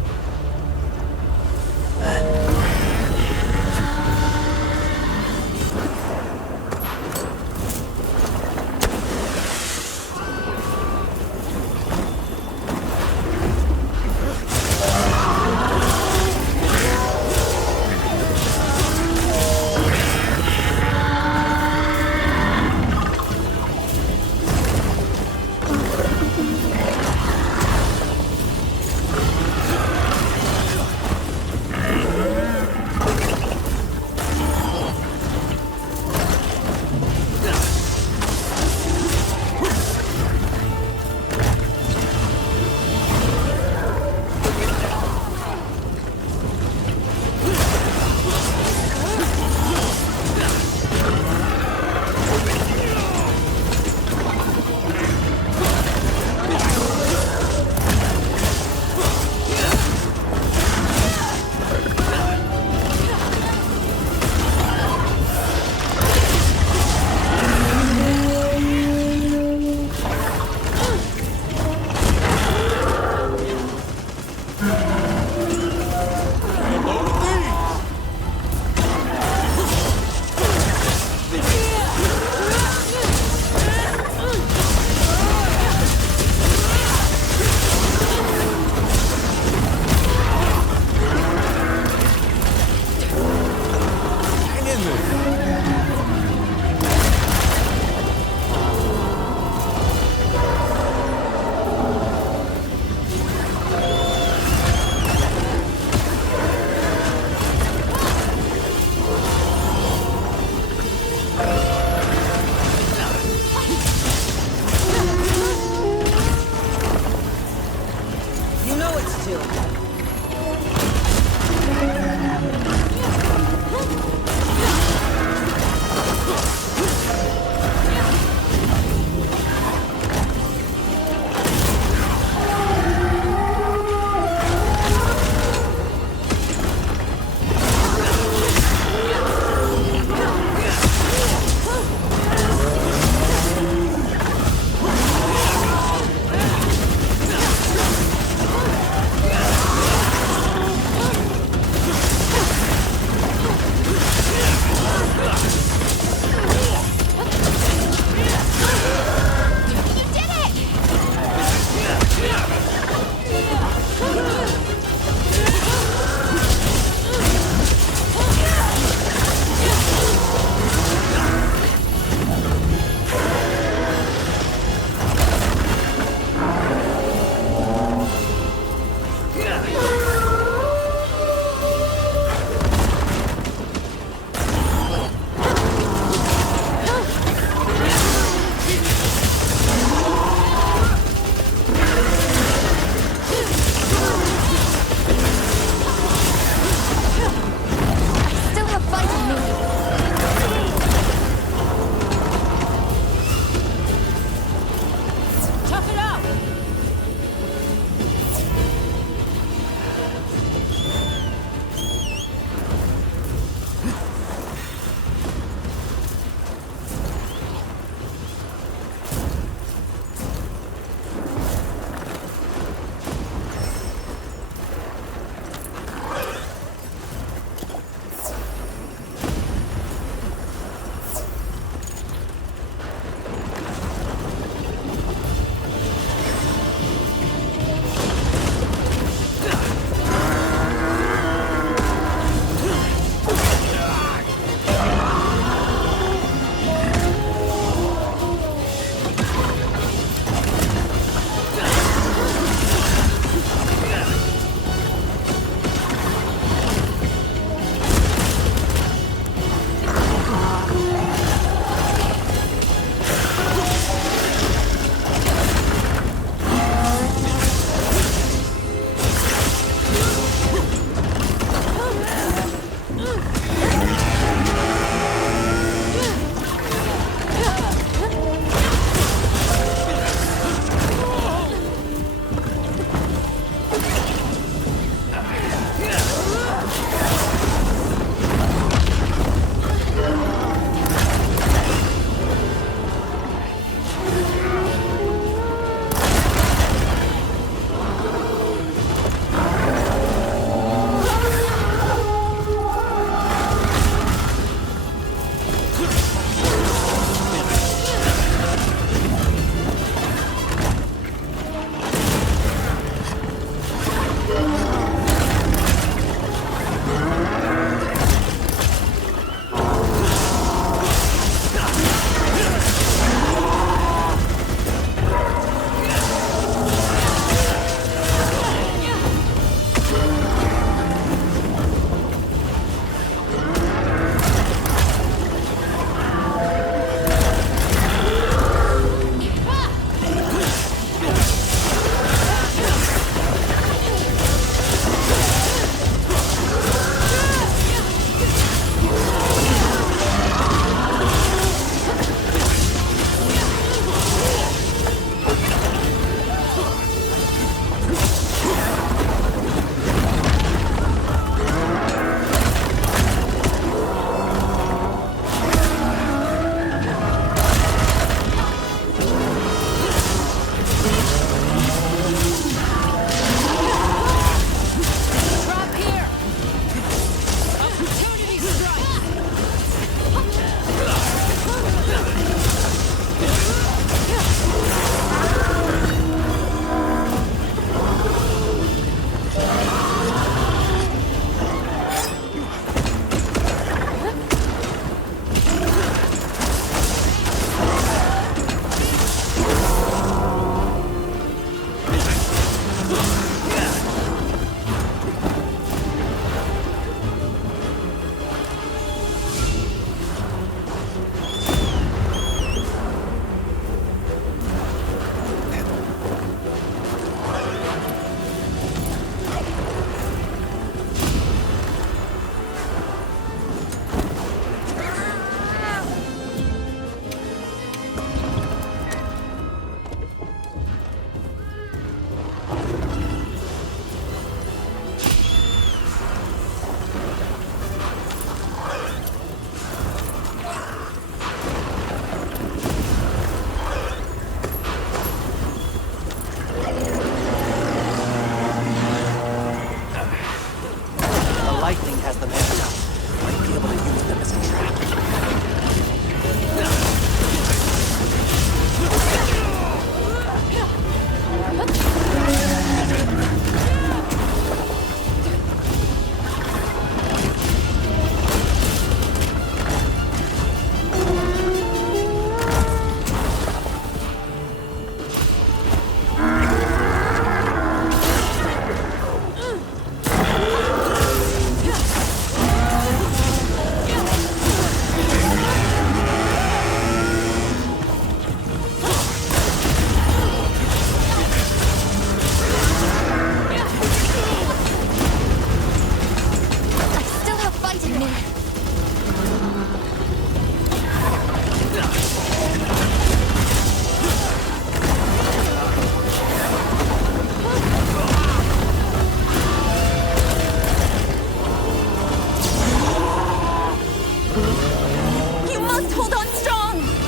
You must hold on strong!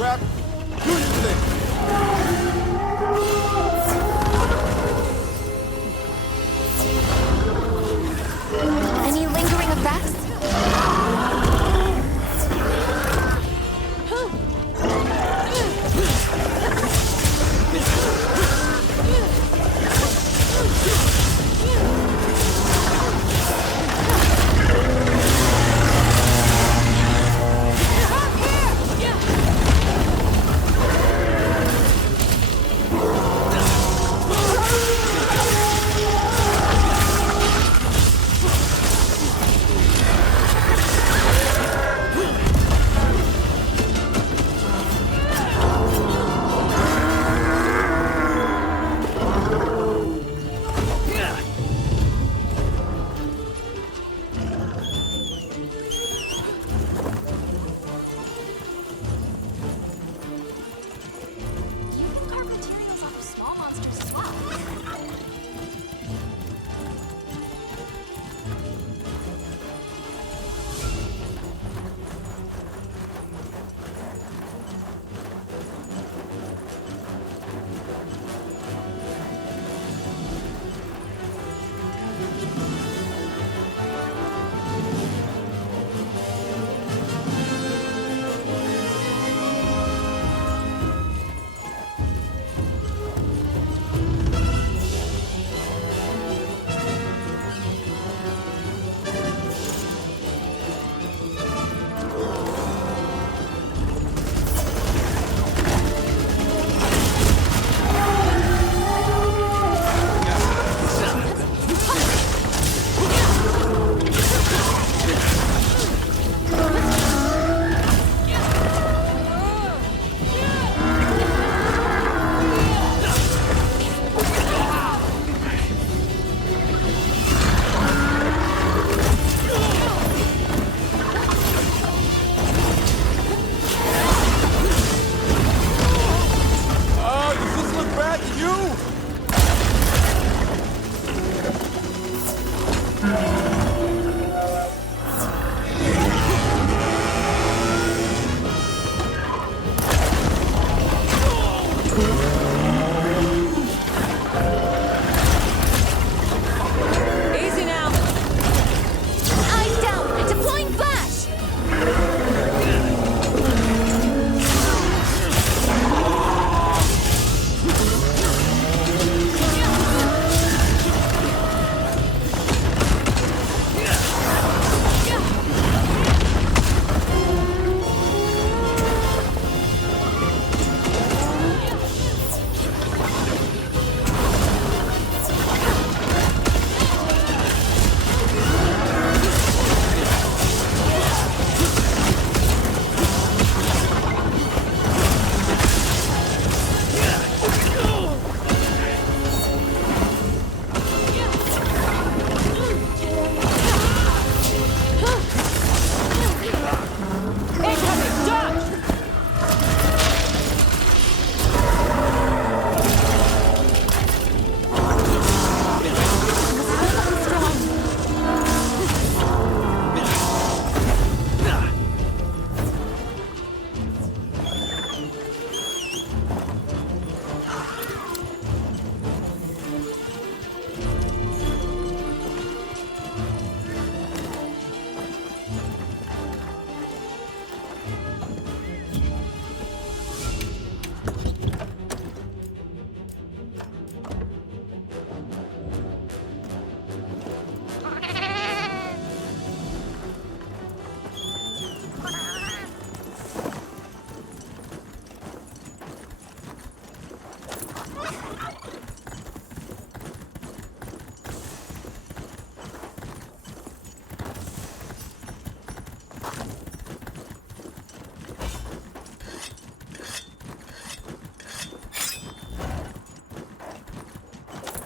trap. Do your thing. Any lingering effects?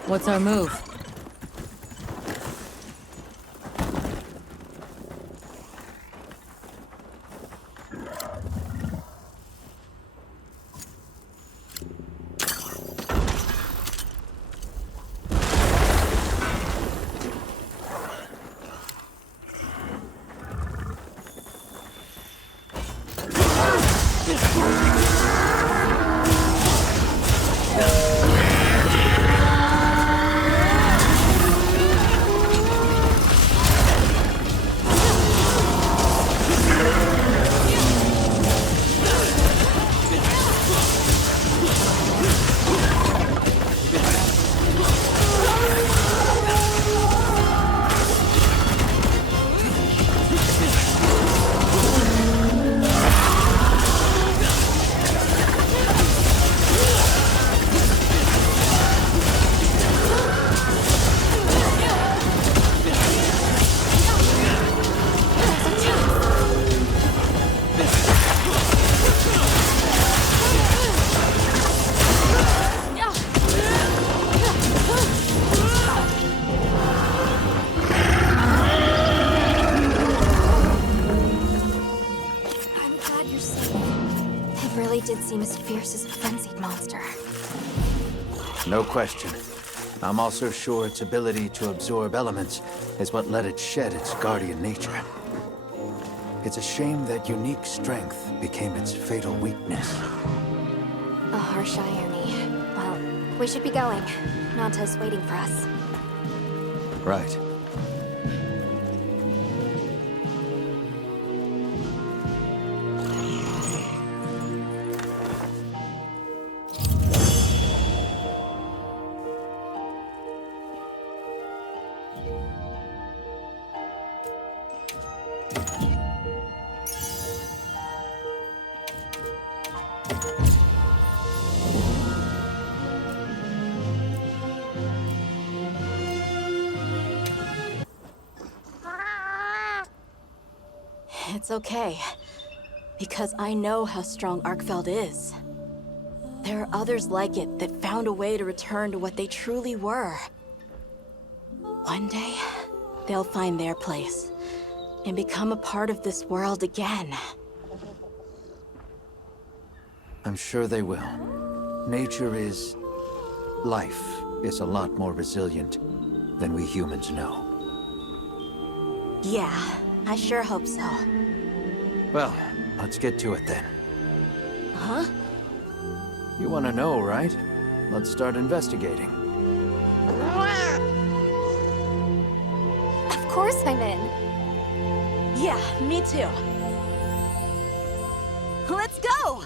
What's our move? I'm glad you're safe. It really did seem as fierce as a frenzied monster. No question. I'm also sure its ability to absorb elements is what let it shed its guardian nature. It's a shame that unique strength became its fatal weakness. A harsh irony. Well, we should be going. Nanta's waiting for us. Right. It's okay. Because I know how strong Arkfeld is. There are others like it that found a way to return to what they truly were. One day, they'll find their place and become a part of this world again. I'm sure they will. Nature is... life is a lot more resilient than we humans know. Yeah, I sure hope so. Well, let's get to it then. Huh? You want to know, right? Let's start investigating. Of course I'm in. Yeah, me too. Let's go!